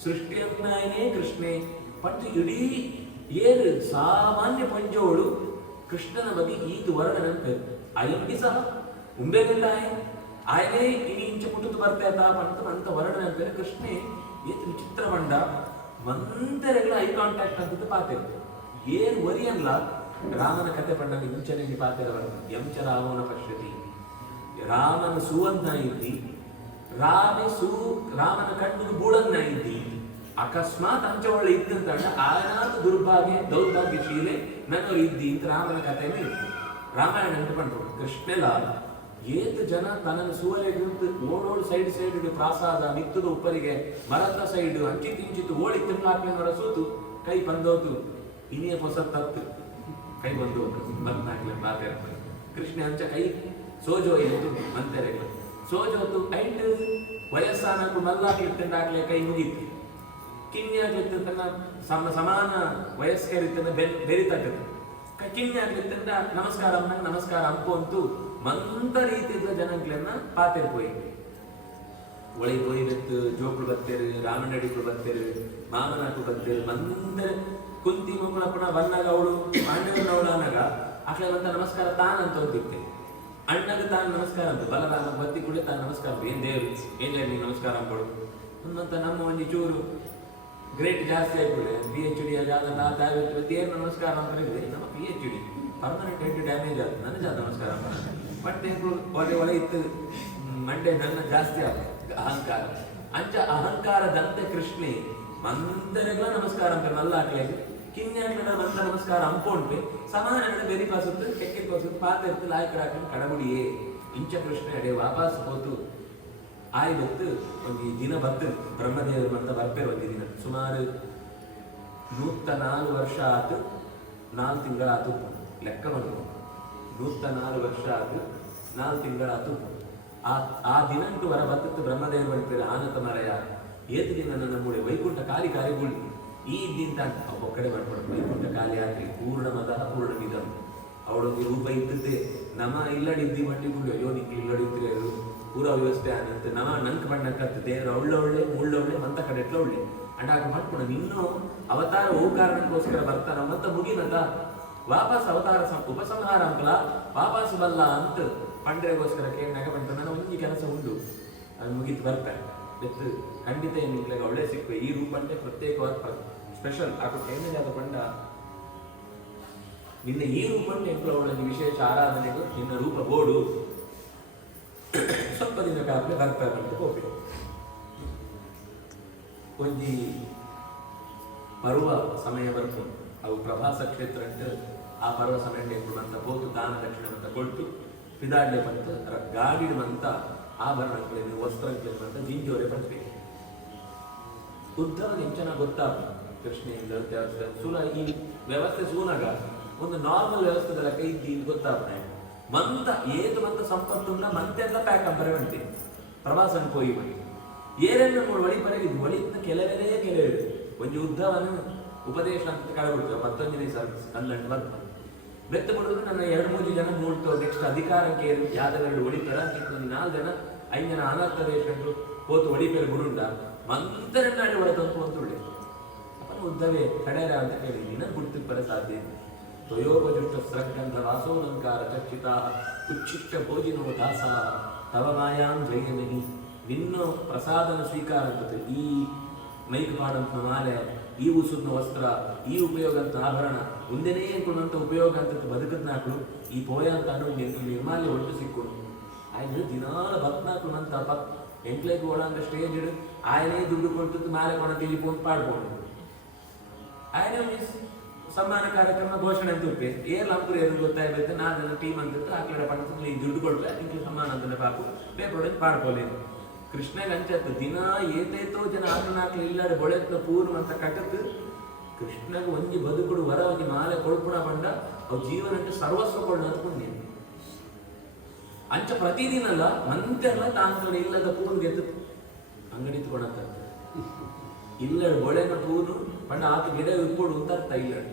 ಸೃಷ್ಟಿಯಂತಾಯನೇ ಕೃಷ್ಣೆ ಪಂಚ ಇಡೀ ಏರು ಸಾಮಾನ್ಯ ಪಂಜೋಳು ಕೃಷ್ಣನ ಬಗ್ಗೆ ಈತು ವರ್ಣನಂತೆ ಅಯಂಬಿ ಸಹ ಉಂಬೇನಿಲ್ಲ ఆయనే ఇని ఇంచ పుట్టుతూ ಬರ್ತಾ ಅಂತ ವರ್ಣನಂತೆ ಕೃಷ್ಣೆ ಏತು ವಿಚಿತ್ರ ಬಂಡ ಮಂದರೆಗಳ ಐ ಕಾಂಟ್ಯಾಕ್ಟ್ ಅಂತ ಪಾತೇವೆ ಏನ್ ವರಿ ಅಲ್ಲ ರಾಮನ ಕತೆ ಪಂಡಲ್ಲಿ ಮುಂಚೆನೆ ಪಾತೇರ ಎಂಚ ರಾಮನ ಪಶ್ಯತಿ ರಾಮನ ಸುವನ್ನ ಇದ್ದಿ ರಾಮನ ಕಣ್ಣಿಗೆ ಬೂಳನ್ನ ಇದ್ದಿ ಅಕಸ್ಮಾತ್ ಅಂಚ ಒಳ್ಳೆ ಇತ್ತಂತ ಆಯನಾಥ ದುರ್ಭಾಗ್ಯ ದೌರ್ಭಾಗ್ಯಶೀಲೆ ನನ್ನವ್ರು ಇದ್ದಿ ಅಂತ ರಾಮನ ಕಥೆನೇ ಇತ್ತು ರಾಮಾಯಣ ನೆನಪಂಡ್ರು ಕೃಷ್ಣೆಲ್ಲ ಏತ್ ಜನ ತನ್ನನ್ನು ಸುವರೆಗೆ ಓಡೋಡು ಸೈಡ್ ಪ್ರಾಸಾದ ನಿತ್ತದ ಉಪ್ಪರಿಗೆ ಮರದ ಸೈಡ್ ಅಂಚಿತ್ತು ಓಡಿ ತಿಂಗಳಾಕ್ಲೆ ಸೂತು ಕೈ ಬಂದೋತು ಇನಿಯ ಹೊಸ ತತ್ತು ಕೈ ಬಂದು ಬಂದಾಗ್ಲೆ ಮಾತೆ ಕೃಷ್ಣ ಅಂಚ ಕೈ ಸೋಜೋ ಎಂದು ಮಂತೆರೆಗಳು ಸೋಜೋತು ಐಟ್ ವಯಸ್ಸಾನಕ್ಕೂ ಮಲ್ಲಾಕ್ಲಿತ್ತಂದಾಗ್ಲೆ ಕೈ ಮುಗಿತು ಕಿನ್ಯಾಗ್ಲಿತ್ತಂದ ಸಮಾನ ವಯಸ್ಕರಿತ್ತಂದ ಬೆರಿತಕ್ಕದು ಕಿನ್ಯಾಗ್ಲಿತ್ತಂದ ನಮಸ್ಕಾರ ಅಂಪು ಮಂದ ರೀತಿಯ ಜನಗಳನ್ನ ಪಾತೆರ್ போயிட்டு ಒಳಿ போயிட்டு ಜೋಕುಳು ಬತ್ತೇರು ರಾಮನಡಿಗಳು ಬತ್ತೇರು ಮಾಮನಾಕು ಬತ್ತೇರು ಮಂದರ ಕುಂತಿ ಮಕ್ಕಳಪ್ಪನ ಬನ್ನಾಗ ಅವಳು ಪಾಂಡವನವಳು ಅನ್ನಾಗ ಆಕಳ ಬಂದ ನಮಸ್ಕಾರ ತಾನಂತ ಹೋಗ್ತಿರ್ತೆ ಅಣ್ಣಗ ತಾನು ನಮಸ್ಕಾರ ಅಂತ ಬಲರಾಮ ಬತ್ತಿ ಕೂಡ ತಾನು ನಮಸ್ಕಾರ ಏನ್ ದೇವ್ರು ಏನ್ ನೀನು ನಮಸ್ಕಾರ ಅಂಬೋಳು ಅಂತ ನಮ್ಮ ಒಂದು ಚೂರು ಗ್ರೇಟ್ ಜಾಸ್ತಿ ಆಯ್ಬಿಡೆ PhD ಏನು ನಮಸ್ಕಾರ ಅಂತ ಹೇಳಿದ್ರೆ ನಮ್ಮ PhD ಪರ್ಮನೆಂಟ್ ಹೆಡ್ ಡ್ಯಾಮೇಜ್ ಆಯ್ತು ನನ್ನ ಜಾತ ನಮಸ್ಕಾರ ಮತ್ತೆ ಒಳ್ಳೆ ಇತ್ತು ಮಂಡೆ ನನ್ನ ಜಾಸ್ತಿ ಆಗ ಅಹಂಕಾರ ಅಂಚ ಅಹಂಕಾರದಂತೆ ಕೃಷ್ಣೆ ಮಂದರೆಗಳ ನಮಸ್ಕಾರ ಅಂತ ಮಲ್ಲ ಹಾಕ್ಲಿಕ್ಕೆ ಕಿನ್ಯಾಕ್ಲ ಮಂದ ನಮಸ್ಕಾರ ಅಂಪೋಣ್ಪೆ ಸಮಾನ ಬೆರಿ ಪಾಸುತ್ತು ಕೆಕ್ಕೆ ಪಾಸುತ್ತು ಪಾತ ಇರ್ತು ಲಾಯ್ಕರ ಹಾಕೊಂಡು ಕಡಬುಡಿಯೇ ಇಂಚ ಕೃಷ್ಣ ಅಡೆ ವಾಪಸ್ ಹೋತು ಆಯ್ ಬತ್ತು ಒಂದು ದಿನ ಬತ್ತು ಬ್ರಹ್ಮದೇವರು ಅಂತ ಬರ್ಪೇರು ಒಂದು ದಿನ ಸುಮಾರು 104 ವರ್ಷ ಆತು 4 ತಿಂಗಳ ಆತು ಲೆಕ್ಕ ಮಾಡ್ಬೋದು 104 ವರ್ಷ ಆತು 4 ತಿಂಗಳ ಆತು ಆ ದಿನಂಟು ವರ ಬತ್ತತ್ತು ಬ್ರಹ್ಮದೇವರು ಬರ್ತಾರೆ ಆನತ ಮರಯ ಏತು ದಿನ ನನ್ನ ಮೂಡೆ ವೈಕುಂಠ ಕಾಲಿ ಗುಳಿ ಈ ಇದ್ದಿಂತ ಒಬ್ಬ ಕಡೆ ಬರ್ಕೊಡು ವೈಕುಂಠ ಕಾಲಿ ಹಾಕಿ ಪೂರ್ಣ ಮದ ಪೂರ್ಣ ನಿಧಂ ಅವಳೊಂದು ರೂಪ ಇದ್ದದ್ದೇ ನಮ್ಮ ಇಲ್ಲಡಿದ್ದಿ ಮಂಡಿ ಗುಳಿ ಅಯ್ಯೋ ನಿಂಗೆ ಇಲ್ಲಡಿದ್ರೆ ಪೂರ ವ್ಯವಸ್ಥೆ ಆನಂತ ನಮ ನಂಕ ಬಣ್ಣಕ್ಕತ್ತು ದೇವರ ಒಳ್ಳೆ ಮಂತ ಕಡೆ ಎಟ್ಲ ಒಳ್ಳೆ ಅಂಡಾಗ ಮಾಡ್ಕೊಂಡು ಇನ್ನೂ ಅವತಾರ ಓ ಕಾರಣಕ್ಕೋಸ್ಕರ ಬರ್ತಾನ ಮತ್ತ ಮುಗಿನದ ವಾಪಸ್ ಅವತಾರ ಉಪಸಂಹಾರ ಅಂಕಲ ವಾಪಸ್ ಬಲ್ಲ ಅಂತ ಪಂಡ್ರೆಗೋಸ್ಕರ ಕೇಳಿನಾಗ ಬಂತ ನನ್ನ ಒಂಜಿ ಕೆಲಸ ಉಂಟು ಅದು ಮುಗಿತು ಬರ್ತಾರೆ ಬೆತ್ತು ಖಂಡಿತ ಏನಿಲ್ಲ ಒಳ್ಳೆ ಸಿಕ್ವೆ ಈ ರೂಪ ಅಂದ್ರೆ ಪ್ರತ್ಯೇಕವಾದ ಸ್ಪೆಷಲ್ ಆಗುತ್ತೆ ಏನಿದೆ ಪಂಡ ನಿನ್ನ ಈ ರೂಪ ಅಂದ್ರೆ ಎಂಕ್ಲ ಒಳ್ಳೆ ವಿಶೇಷ ಆರಾಧನೆಗೂ ನಿನ್ನ ರೂಪ ಬೋಡು ಸ್ವಲ್ಪ ದಿನ ಕಾಲಕ್ಕೆ ಬರ್ತಾರೆ ಅಂತ ಹೋಗಿ ಒಂಜಿ ಪರ್ವ ಸಮಯ ಬರ್ತದೆ ಅವು ಪ್ರಭಾಸ ಕ್ಷೇತ್ರ ಅಂತ ಆ ಪರ್ವ ಸಮಯ ಅಂತ ಹೋಗಿ ದಾನ ದಕ್ಷಿಣ ಅಂತ ಕೊಟ್ಟು ಪಿದಾಡ್ಲೆ ಬಂತ ಗಾಡಿಡುವಂತ ಆಭರಣಗಳೇನು ವಸ್ತ್ರಗಳೇನು ಜಿಂಜೋರೆ ಬರ್ಬೇಕು ಉದ್ಧವ ಹೆಚ್ಚನ ಗೊತ್ತಾಗ ಕೃಷ್ಣೆಯಿಂದ ಸುಲ ಈ ವ್ಯವಸ್ಥೆ ಸೂನಾಗ ಒಂದು ನಾರ್ಮಲ್ ವ್ಯವಸ್ಥೆದಲ್ಲ ಕೈ ಗೊತ್ತಾಗ್ತಾನೆ ಮಂತ ಏದು ಮಂತ ಸಂಪತ್ತುಂಡ ಮಂತೆಲ್ಲ ಪ್ಯಾಕ್ ಅಂಬರೆ ಬಂತೆ ಪ್ರವಾಸನ ಪೋಯಿ ಬನ್ನಿ ಏರೆಲ್ಲ ನೋಡಿ ಒಳಿ ಬರಗಿದ್ದು ಒಳಿತ ಕೆಲವೇ ಒಂದು ಉದ್ಧವನು ಉಪದೇಶ ಅಂತ ಕಳಬಿಡ್ತೇವೆ 11ನೇ ಕಲ್ಲಂಟು ಬರ್ತ ಬೆತ್ತ ಬಿಡುವುದು ನನ್ನ 2-3 ಜನ ನೋಡ್ತೇವೆ ನೆಕ್ಸ್ಟ್ ಅಧಿಕಾರಕ್ಕೆ ಯಾದವರು ಒಳಿತಾರ 4 ಜನ 5 ಜನ ಅನರ್ಥ ದೇಶಗಳು ಹೋತು ಒಳಿಪೇರು ಗುರುಂಡ ಮಂತರನ್ನಾಡಿ ಒಳತಂತು ಅಂತ ಒಳ್ಳೆ ಅವನು ಉದ್ಧವೇ ಕಡೆರ ಅಂತ ಕೇಳಿ ನಿನ್ನ ಗುರ್ತಿಪ್ಪರ ಸಾಧ್ಯ ತ್ವಯೋಪಜುಷ್ಟ ಸ್ರಗ್ಗಂಧ ವಾಸೋಲಂಕಾರ ಚರ್ಚಿತ ಉಚ್ಚಿಷ್ಟ ಭೋಜಿನೋ ದಾಸ ತವ ಮಾಯಾಂ ಜಯಮನಿ ನಿನ್ನ ಪ್ರಸಾದನ ಸ್ವೀಕಾರ ಅಂತ ಈ ಮೈಕ್ ಮಾಡಂತ ಮಾಲೆ ಈ ಉಸುದ್ನ ವಸ್ತ್ರ ಈ ಉಪಯೋಗ ಅಂತ ಆಭರಣ ಮುಂದೆನೇ ಕೊಡುವಂತ ಉಪಯೋಗ ಅಂತ ಬದುಕದ್ನಾಕ್ಳು ಈ ಪೋಯ ಅಂತ ಅನ್ನೋ ನಿರ್ಮಾಲ್ಯ ಒಟ್ಟು ಸಿಕ್ಕೊಂಡು ಆಯ್ತು ದಿನಾಲ ಭಕ್ತನಾಕ್ಳು ಅಂತ ಎಂಟ್ಲೇಗೆ ಓಡಂಗ ಸ್ಟೇಜ್ ಇಡು ಆಯನೇ ದುಡ್ಡು ಕೊಡ್ತದ್ದು ಮಾಲೆ ಕೊಡ ತಿಳಿಪೋನ್ ಪಾಡ್ಕೊಂಡು ಆಯ್ನ ಸಮ್ಮಾನ ಕಾರ್ಯಕ್ರಮ ಘೋಷಣೆ ಅಂತ ಉಪ್ಪೆ ಏರ್ ಲಂಪುರು ಏನು ಗೊತ್ತಾಗ್ಬೇಕು ನಾನು ಟೀಮ್ ಅಂತ ಆ ಕಡೆ ಪಡ್ತದೆ ಈ ದುಡ್ಡು ಕೊಡ್ಬೇಕು ಅದಕ್ಕೆ ಸಮ್ಮಾನ ಅಂತ ಪಾಕು ಬೇಪೊಡೆ ಪಾಡ್ಕೊಳ್ಳೇನು ಕೃಷ್ಣಗೆ ಅಂಚತ್ತು ದಿನ ಏತೈತೋ ಜನ ಆಟನಾಕ್ಲು ಇಲ್ಲಾಡೆ ಬೊಳೆತ್ತ ಪೂರ್ಣ ಅಂತ ಕಟ್ಟತ್ತು ಕೃಷ್ಣಗೆ ಒಂಜಿ ಬದುಕುಡು ವರ ಒಂಜಿ ಮಾಲೆ ಕೊಡ್ಪುಣ ಬಂಡ ಅವು ಜೀವನ ಸರ್ವಸ್ವ ಕೊಂಡು ಅಂದ್ಕೊಂಡು ಅಂಚ ಪ್ರತಿದಿನಲ್ಲ ಮಂತೆಲ್ಲ ತಾಂಕಡೆ ಇಲ್ಲದ ಪೂರ್ಣ ಗೆದ್ದು ಅಂಗಡಿ ತಗೊಂಡಂತ ಇಲ್ಲಡು ಬೊಳೆನ ಪೂನು ಪಂಡ ಆತ ಗಿಡ ಇಟ್ಕೊಡು ಅಂತ ಅರ್ಥ ಇಲ್ಲಡು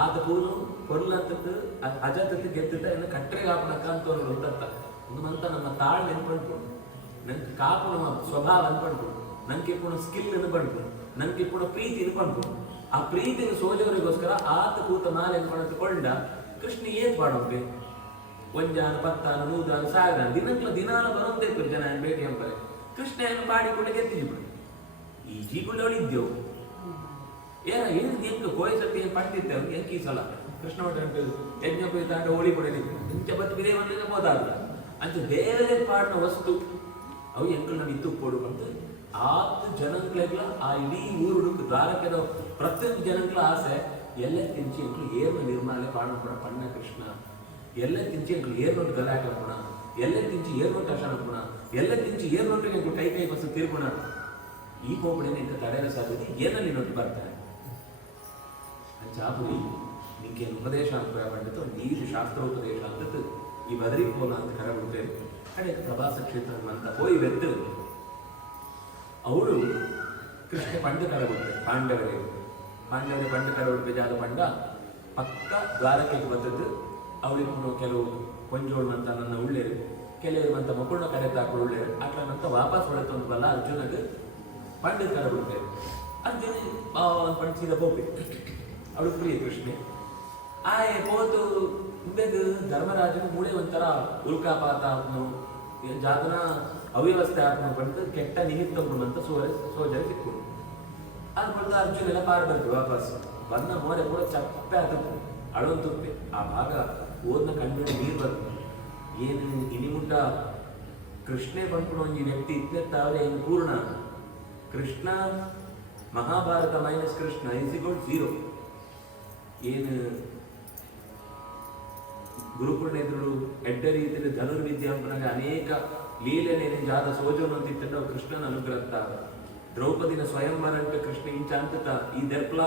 ಆತ ಪೂನು ಕೊರ್ಲಂತದ್ದು ಅಜತದ್ದು ಗೆದ್ದಿದ್ದ ಇನ್ನು ಕಟ್ಟರೆಗೆ ಹಾಪಣಕ್ಕ ಅಂತ ಒಂದು ಅರ್ಥ ಒಂದು ಮಂತ ನಮ್ಮ ತಾಳ್ಮೆ ನೆನ್ಪಂಡ್ಕೊಂಡು ನಂಗೆ ಕಾಪುನ ಸ್ವಭಾವ ಅನ್ಪಂಡ್ಕೊಂಡು ನಂಗೆ ಪುಣ ಸ್ಕಿಲ್ ಅನ್ಪಂಡ್ಕೊಂಡು ನಂಗೆ ಪುಣ ಪ್ರೀತಿ ಅನ್ಪಂಡ್ಕೊಂಡು ಆ ಪ್ರೀತಿನ ಸೋಜವರಿಗೋಸ್ಕರ ಆತ ಕೂತ ಮಾಲೆ ಕೊಂಡ ಕೃಷ್ಣ ಏನ್ ಪಾಡೋಕೆ ಒಂಜಾನ ಪತ್ತಾನ ನೂದಾನ ಸಾವಿರ ದಿನಾಲ ಬರೋದೇ ಜನ ಭೇಟಿ ಅಂತಾರೆ ಕೃಷ್ಣ ಏನು ಪಾಡಿಕೊಂಡು ಗೆದ್ದಿಬಿಡು ಈ ಜೀಗುಳ್ಳವಳಿದ್ದೆವು ಏನು ಹೆಂಗ ಕೋಯಸತಿ ಏನು ಪಡ್ತಿದ್ದೆ ಅವ್ರಿಗೆ ಹೆಂಗೆ ಈ ಸಲ ಕೃಷ್ಣ ಮಠ ಯಜ್ಞ ತಾಂಡ ಹೋಳಿ ಕೊಡಲಿ ಇಂಚ ಬತ್ತು ಬಿದೇ ಬಂದ್ರೆ ಹೋದಾರ್ದ ಅಂತ ಬೇರೆ ಪಾಡಿನ ವಸ್ತು ಅವು ಎಂಕಲ್ ನಾವು ಇತ್ತು ಕೊಡು ಬಂದು ಆತು ಜನಕ್ಲೆಗ್ಲ ಆ ಇಡೀ ಊರು ದ್ವಾರಕದ ಪ್ರತಿಯೊಂದು ಜನಕ್ಲ ಆಸೆ ಎಲ್ಲ ತಿಂಚಿ ಎಂಕ್ಲು ಏನು ನಿರ್ಮಾಣ ಪಾಡ ಪಣ್ಣ ಕೃಷ್ಣ ಎಲ್ಲ ತಿಂಚಿ ಎಂಕ್ಲು ಏರ್ನೊಟ್ಟು ಗಲಾಟ ಹಾಕೋಣ ಎಲ್ಲ ತಿಂಚಿ ಏರ್ನೊಟ್ಟು ಅಶ ಹಾಕೋಣ ಎಲ್ಲ ತಿಂಚಿ ಏರ್ನೊಟ್ಟಿಗೆ ಎಂಕ್ಲು ಕೈ ಬಸ್ ತೀರ್ಕೋಣ ಈ ಕೋಪಡಿನ ಇಂಥ ತಡೆಯಲ ಸಾಧ್ಯತೆ ಏನಲ್ಲಿ ನೊಟ್ಟು ಬರ್ತಾರೆ ಚಾಪುರಿ ನಿಂಗೆ ಉಪದೇಶ ಅಂತ ಪಂಡಿತು ನೀರು ಶಾಸ್ತ್ರೋಪದೇಶ ಅಂತ ಈ ಬದರಿ ಪೋಲ ಅಂತ ಕರೆ ಬಿಡ್ತೇವೆ ಕಡೆ ಪ್ರವಾಸ ಕ್ಷೇತ್ರ ಅಂತ ಹೋಗಿ ಬೆತ್ತು ಅವಳು ಕೃಷ್ಣ ಪಂಡ ಕರೆ ಬಿಡ್ತೇವೆ ಪಾಂಡವರೇ ಪಂಡ ಕರೆ ಬಿಡ್ಬೇಕು ಜಾಗ ಪಂಡ ಪಕ್ಕ ದ್ವಾರಕೆಗೆ ಬಂದದ್ದು ಅವಳಿಗೆ ಕೆಲವು ಕೊಂಜೋಳು ಅಂತ ನನ್ನ ಉಳ್ಳೇರು ಕೆಲವರು ಅಂತ ಮಕ್ಕಳನ್ನ ಕರೆ ತಾಕೊಂಡು ಉಳ್ಳೇರು ಅಟ್ಲಂತ ವಾಪಸ್ ಹೊಳೆತ ಒಂದು ಬಲ್ಲ ಅರ್ಜುನಗೆ ಪಂಡ ಕರೆ ಬಿಡ್ತೇವೆ ಅರ್ಜುನ ಪಂಡಿಸಿದ ಬೋಪೆ ಅವಳು ಪ್ರಿಯ ಕೃಷ್ಣೆ ಆಯೆ ಪೋತು ಇಂಬೆದು ಧರ್ಮರಾಜನ ಮೂಳೆ ಒಂಥರ ಉಲ್ಕಾಪಾತ ಆತ್ನು ಜಾತನ ಅವ್ಯವಸ್ಥೆ ಆತ್ಮ ಪಡೆದು ಕೆಟ್ಟ ನಿಮಿತ್ತ ಅಂತ ಸೋಜರು ಸಿಕ್ಕು ಅದು ಬಂದು ಅರ್ಜುನ ಎಲ್ಲ ಪಾರು ಬರ್ತು ವಾಪಸ್ ಬಂದ ಮೋರೆ ಕೂಡ ಚಪ್ಪೆ ಆತಪ್ಪು ಅಳೊಂದು ತುಪ್ಪೆ ಆ ಭಾಗ ಓದ್ನ ಕಣ್ಣಿನ ನೀರು ಬರ್ತು ಏನು ಇನಿಮುಟ್ಟ ಕೃಷ್ಣೆ ಬಂದ್ಕೊಂಡು ಒಂದು ವ್ಯಕ್ತಿ ಇತ್ತೆತ್ತಾದ್ರೆ ಏನು ಪೂರ್ಣ ಕೃಷ್ಣ ಮಹಾಭಾರತ ಮೈನಸ್ ಕೃಷ್ಣ ಇಸಿಗೋಡ್ 0 ಏನು ಗುರುಕುಲ ಎದುರು ಎಡ್ಡ ರೀತಿಯಲ್ಲಿ ಧನುರ್ವಿದ್ಯಾಂಪನಾಗ ಅನೇಕ ಲೀಲೆನೇನೆ ಜಾದ ಸೋಜೋನು ಅಂತಿತ್ತಂಡ ಕೃಷ್ಣನ ಅನುಗ್ರಹ ದ್ರೌಪದಿನ ಸ್ವಯಂವರ ಅಂತ ಕೃಷ್ಣ ಇಂಚ ಅಂತ ಈ ದೆರ್ಪ್ಲ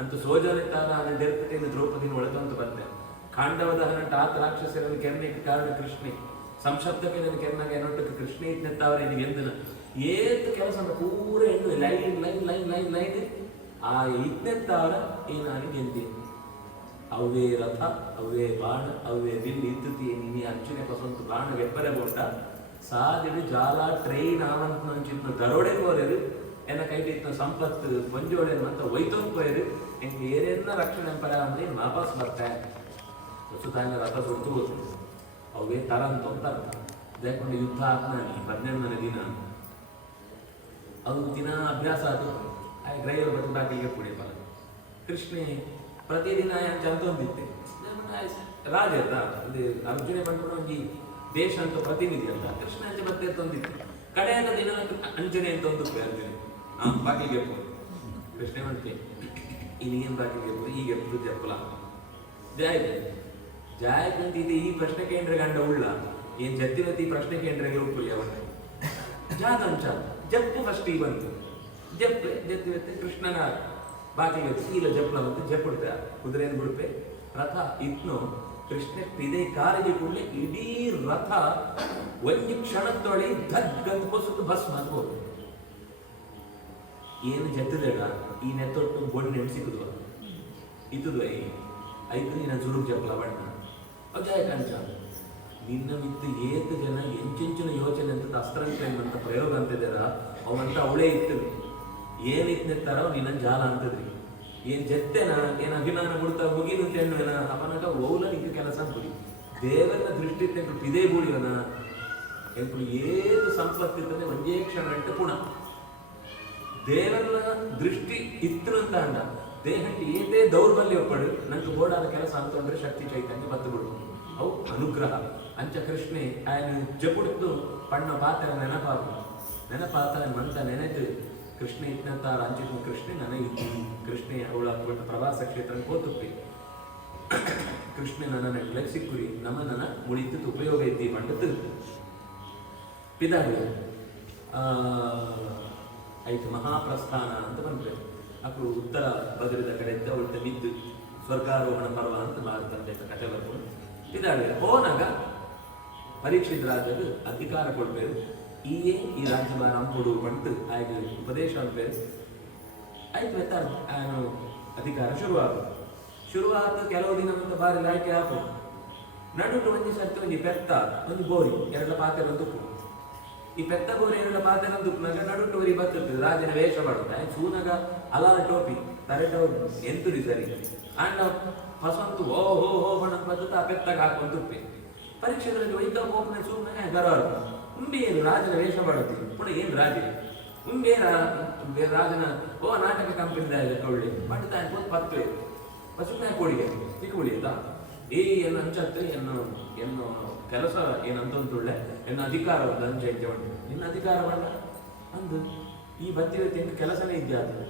ಅಂತ ಸೋಜನಿತ್ತಾನ ಅದ ದೆರ್ಪತೆಯನ್ನು ದ್ರೌಪದಿನ ಒಳಗಂತ ಬಂದೆ ಖಾಂಡವ ದಹನ ಆತ ರಾಕ್ಷಸರನ್ನು ಕೆರ್ನೆಗೆ ಕಾರಣ ಕೃಷ್ಣೆ ಸಂಶಬ್ದಕ್ಕೆ ನನ್ನ ಕೆರ್ನಾಗ ಏನೊಟ್ಟಕ್ಕೆ ಕೃಷ್ಣ ಇತ್ನೆತ್ತಾವ್ರೆ ನಿಮಗೆ ಎಂದನ ಏತ್ ಕೆಲಸ ಅಂತ ಪೂರ ಹೆಣ್ಣು ಲೈನ್ ಆ ಇತ್ನೆತ್ತಾವ್ರ ಈ ನಾನು ಗೆಂತೀನಿ ಅವೇ ರಥ ಅವೇ ಬಾಣ ಅವೇ ಬಿಲ್ ಇದ್ದುತ್ತಿ ನೀ ಅರ್ಚನೆ ಪಸಂತ ಬಾಣ ವೆಪ್ಪರೆ ಬೋಟ ಸಾದಿಡು ಜಾಲ ಟ್ರೈನ್ ಆವಂತ ನಂಚಿನ ದರೋಡೆ ಕೋರೇರು ಎನ್ನ ಕೈಟಿನ ಸಂಪತ್ತು ಕೊಂಜೋಳೆನು ಅಂತ ಒಯ್ತೊಂದು ಕೋಯರು ಎಂಗೆ ಏನೇನ ರಕ್ಷಣೆ ಪರ ಅಂದ್ರೆ ವಾಪಸ್ ಬರ್ತಾರೆ ಸುತಾಂಗ ರಥ ಸುಡ್ತು ಹೋದ್ರು ಅವೇ ತರ ಅಂತ ಅರ್ಥ ದೇಕೊಂಡು ಯುದ್ಧ ಆತ್ನಾನಿ 12ನೇ ದಿನ ಅದು ದಿನ ಅಭ್ಯಾಸ ಆಯ್ತು ಡ್ರೈವರ್ ಬಟ್ಟು ಬಾಕಿಗೆ ಕುಡಿಯಪ್ಪ ಕೃಷ್ಣೆ ಪ್ರತಿದಿನ ಚಂದೊಂದಿತ್ತೆ ರಾಜ ಅಲ್ಲ ಅದು ಅರ್ಜುನೆ ಬಂದ್ಬಿಟ್ಟು ಒಂದು ದೇಶ ಅಂತ ಪ್ರತಿನಿಧಿ ಅಲ್ಲ ಕೃಷ್ಣ ಅಂಚೆ ಮತ್ತೆ ತಂದಿತ್ತು ಕಡೆಯಾದ ದಿನ ಅಂಚನೆ ಅಂತ ಒಂದು ಅರ್ಜುನೆ ಬಾಕಿಗೆ ಕೃಷ್ಣ ಬಂತೆ ಇನ್ನೇನು ಬಾಕಿಗೆ ಈಗ ಜಪ್ಪಲ ಜಾಯಕಂತ ಇದೆ ಈ ಪ್ರಶ್ನೆ ಕೇಂದ್ರ ಗಂಡ ಉಳ್ಳ ಏನ್ ಜತ್ತಿನತಿ ಪ್ರಶ್ನೆ ಕೇಂದ್ರಗೆ ಉಳ್ಕೊಳ್ಳಿ ಅವನ್ನ ಜಾದಂಚ ಜಪ್ಪು ಫಸ್ಟ್ ಈ ಬಂತು ಜಪ್ಪೆ ಜತ್ತಿನತಿ ಕೃಷ್ಣನ ಬಾಕಿಗೆ ಸೀಲ ಜಪ್ಲ ಮತ್ತು ಜಪ್ಪುಡ್ತ ಕುದುರೆಯನ್ನು ಬಿಡುತ್ತೆ ರಥ ಇತ್ನು ಕೃಷ್ಣ ಪಿದೆ ಕಾರಿಗೆ ಕೂಡಲೇ ಇಡೀ ರಥ ಒಂದು ಕ್ಷಣದೊಳೆ ಧಗ್ಗಂತ ಕೊಸುತ್ತು ಭಸ್ಮ ಅಂತ ಹೋಗ್ತು ಏನು ಜತ್ತದೇಡ ಈ ನೆತ್ತೊಟ್ಟು ಗೊಂಡು ನೆಡ್ಸಿಕುದು ಇತ್ತದು ಐದು ನೀನ ಜುರುಗ್ ಜಪ್ಲ ಬಣ್ಣ ಅಜಾಯ ಕಂಚ ನಿನ್ನ ಮಿತ್ತು ಏತು ಜನ ಎಂಚೆಂಚಿನ ಯೋಚನೆ ಅಂತ ಅಸ್ತ್ರಂತ ಪ್ರಯೋಗ ಅಂತಿದ್ದಾರ ಅವಂತ ಅವಳೇ ಇತ್ತು ಏನಿತ್ನೆತ್ತಾರೋ ನಿನ್ನ ಜಾಲ ಅಂತದ್ರಿ ಏನ್ ಜತ್ತೆನ ಏನ್ ಅಭಿಮಾನ ಬಿಡ್ತಾ ಮುಗಿನು ತೆಣ್ಣುವನ ಅವನಾಗ ಓಲ ನಿಂಕ ಕೆಲಸ ಅಂಬುದಿ ದೇವರ ದೃಷ್ಟಿ ತೆಂಕು ಪಿದೇ ಬೂಡಿವನ ಎಂಕು ಏದು ಸಂಪತ್ತಿರ್ತದೆ ಒಂದೇ ಕ್ಷಣ ಅಂಟು ಪುಣ ದೇವರ ದೃಷ್ಟಿ ಇತ್ತು ಅಂತ ಅಂಡ ದೇಹಕ್ಕೆ ಏದೇ ದೌರ್ಬಲ್ಯ ಒಪ್ಪಡು ನಂಗೆ ಬೋಡಾದ ಕೆಲಸ ಅಂತಂದ್ರೆ ಶಕ್ತಿ ಚೈತನ್ಯ ಬತ್ತು ಬಿಡು ಅವು ಅನುಗ್ರಹ ಅಂಚ ಕೃಷ್ಣೆ ಆಯ್ನ ಜಪುಡ್ತು ಪಣ್ಣ ಪಾತ್ರ ನೆನಪಾತ ಮಂತ ನೆನೆದು ಕೃಷ್ಣ ಇತ್ತಂತ ಅಂಚಿನ ಕೃಷ್ಣೆ ನನಗೆ ಕೃಷ್ಣೆ ಅವಳ ಕೊಟ್ಟ ಪ್ರವಾಸ ಕ್ಷೇತ್ರ ಕೋತುಪ್ಪಿ ಕೃಷ್ಣೆ ನನ್ನ ನೆಟ್ಲೆ ಸಿಕ್ಕುರಿ ನಮ್ಮ ನನ್ನ ಮುಳಿತು ಉಪಯೋಗ ಐತಿ ಮಂಡತ್ತು ಪಿದಾಡು ಆಯ್ತು ಮಹಾಪ್ರಸ್ಥಾನ ಅಂತ ಬಂದ್ರೆ ಅಕ್ಕಳು ಉತ್ತರ ಬದರಿದ ಕಡೆ ಇದ್ದ ಅವಳ ಬಿದ್ದು ಸ್ವರ್ಗಾರೋಹಣ ಪರ್ವ ಅಂತ ಮಾಡ್ತಂತೆ ಕಥೆ ಬರ್ಕೊಂಡು ಪಿದಾಡು ಹೋನಾಗ ಪರೀಕ್ಷಿತ ರಾಜರು ಅಧಿಕಾರ ಕೊಡ್ಬೇಕು ಈ ರಾಜ್ಯಭಾರ ಕೊಡು ಬಂತು ಆಯ್ತು ಉಪದೇಶ ಅನ್ಬೇಕು ಆಯ್ತು ಅಧಿಕಾರ ಶುರುವಾದ ಕೆಲವು ದಿನ ಅಂತ ಬಾರಿ ಆಯ್ಕೆ ಹಾಕು ನಡು ಒಂದು ಸರ್ತಿ ಒಂದು ಬೆತ್ತ ಒಂದು ಗೋರಿ 2 ಪಾತ್ರೆ ಒಂದು ಈ ಪೆತ್ತ ಗೋರಿಯೆಲ್ಲ ಪಾತ್ರಂದುಪ್ನಾಗ ನಡುಟೂರಿ ಬರ್ತದೆ ರಾಜನ ವೇಷ ಮಾಡುತ್ತೆ ಸೂನಗ ಅಲಾಲ ಟೋಪಿ ತರೆಟೋ ಎಂತುರಿ ಸರಿ ಅಂಡ್ ಹೊಸಂತು ಓ ಹೋ ಹೋ ಬಣ್ಣ ಬರ್ತದೆ ಆ ಪೆತ್ತಾಗ ಹಾಕೊಂತುಪ್ಪೆ ಪರೀಕ್ಷೆಗಳಲ್ಲಿ ವೈದ್ಯ ಹೋಗ್ನೆ ಸುಮ್ಮನೆ ಗರವಾರ ಉಂಬೆ ಏನು ರಾಜನ ವೇಷ ಮಾಡುತ್ತೆ ಪುನಃ ಏನು ರಾಜ ಉಂಬೆ ರಾಜನ ಓ ನಾಟಕ ಕಂಪನಿದಾಗ ಕೊಳ್ಳಿ ಮಾಡ್ತಾ ಅನ್ಬೋದು ಪತ್ತು ಸುಮ್ಮನೆ ಕೊಡಿಗೆ ಚಿಕ್ಕ ಹೊಡಿಯಲ್ಲ ಏನು ಅಂಚತ್ತೆ ಎನ್ನು ಕೆಲಸ ಏನಂತೊಳ್ಳೆ ಎನ್ನ ಅಧಿಕಾರವನ್ನು ಅಂಚೆ ಉಂಟು ನಿನ್ನ ಅಧಿಕಾರವನ್ನ ಅಂದು ಈ ಬತ್ತಿರ ತಿಂದು ಕೆಲಸನೇ ಇದ್ದೆ ಅದು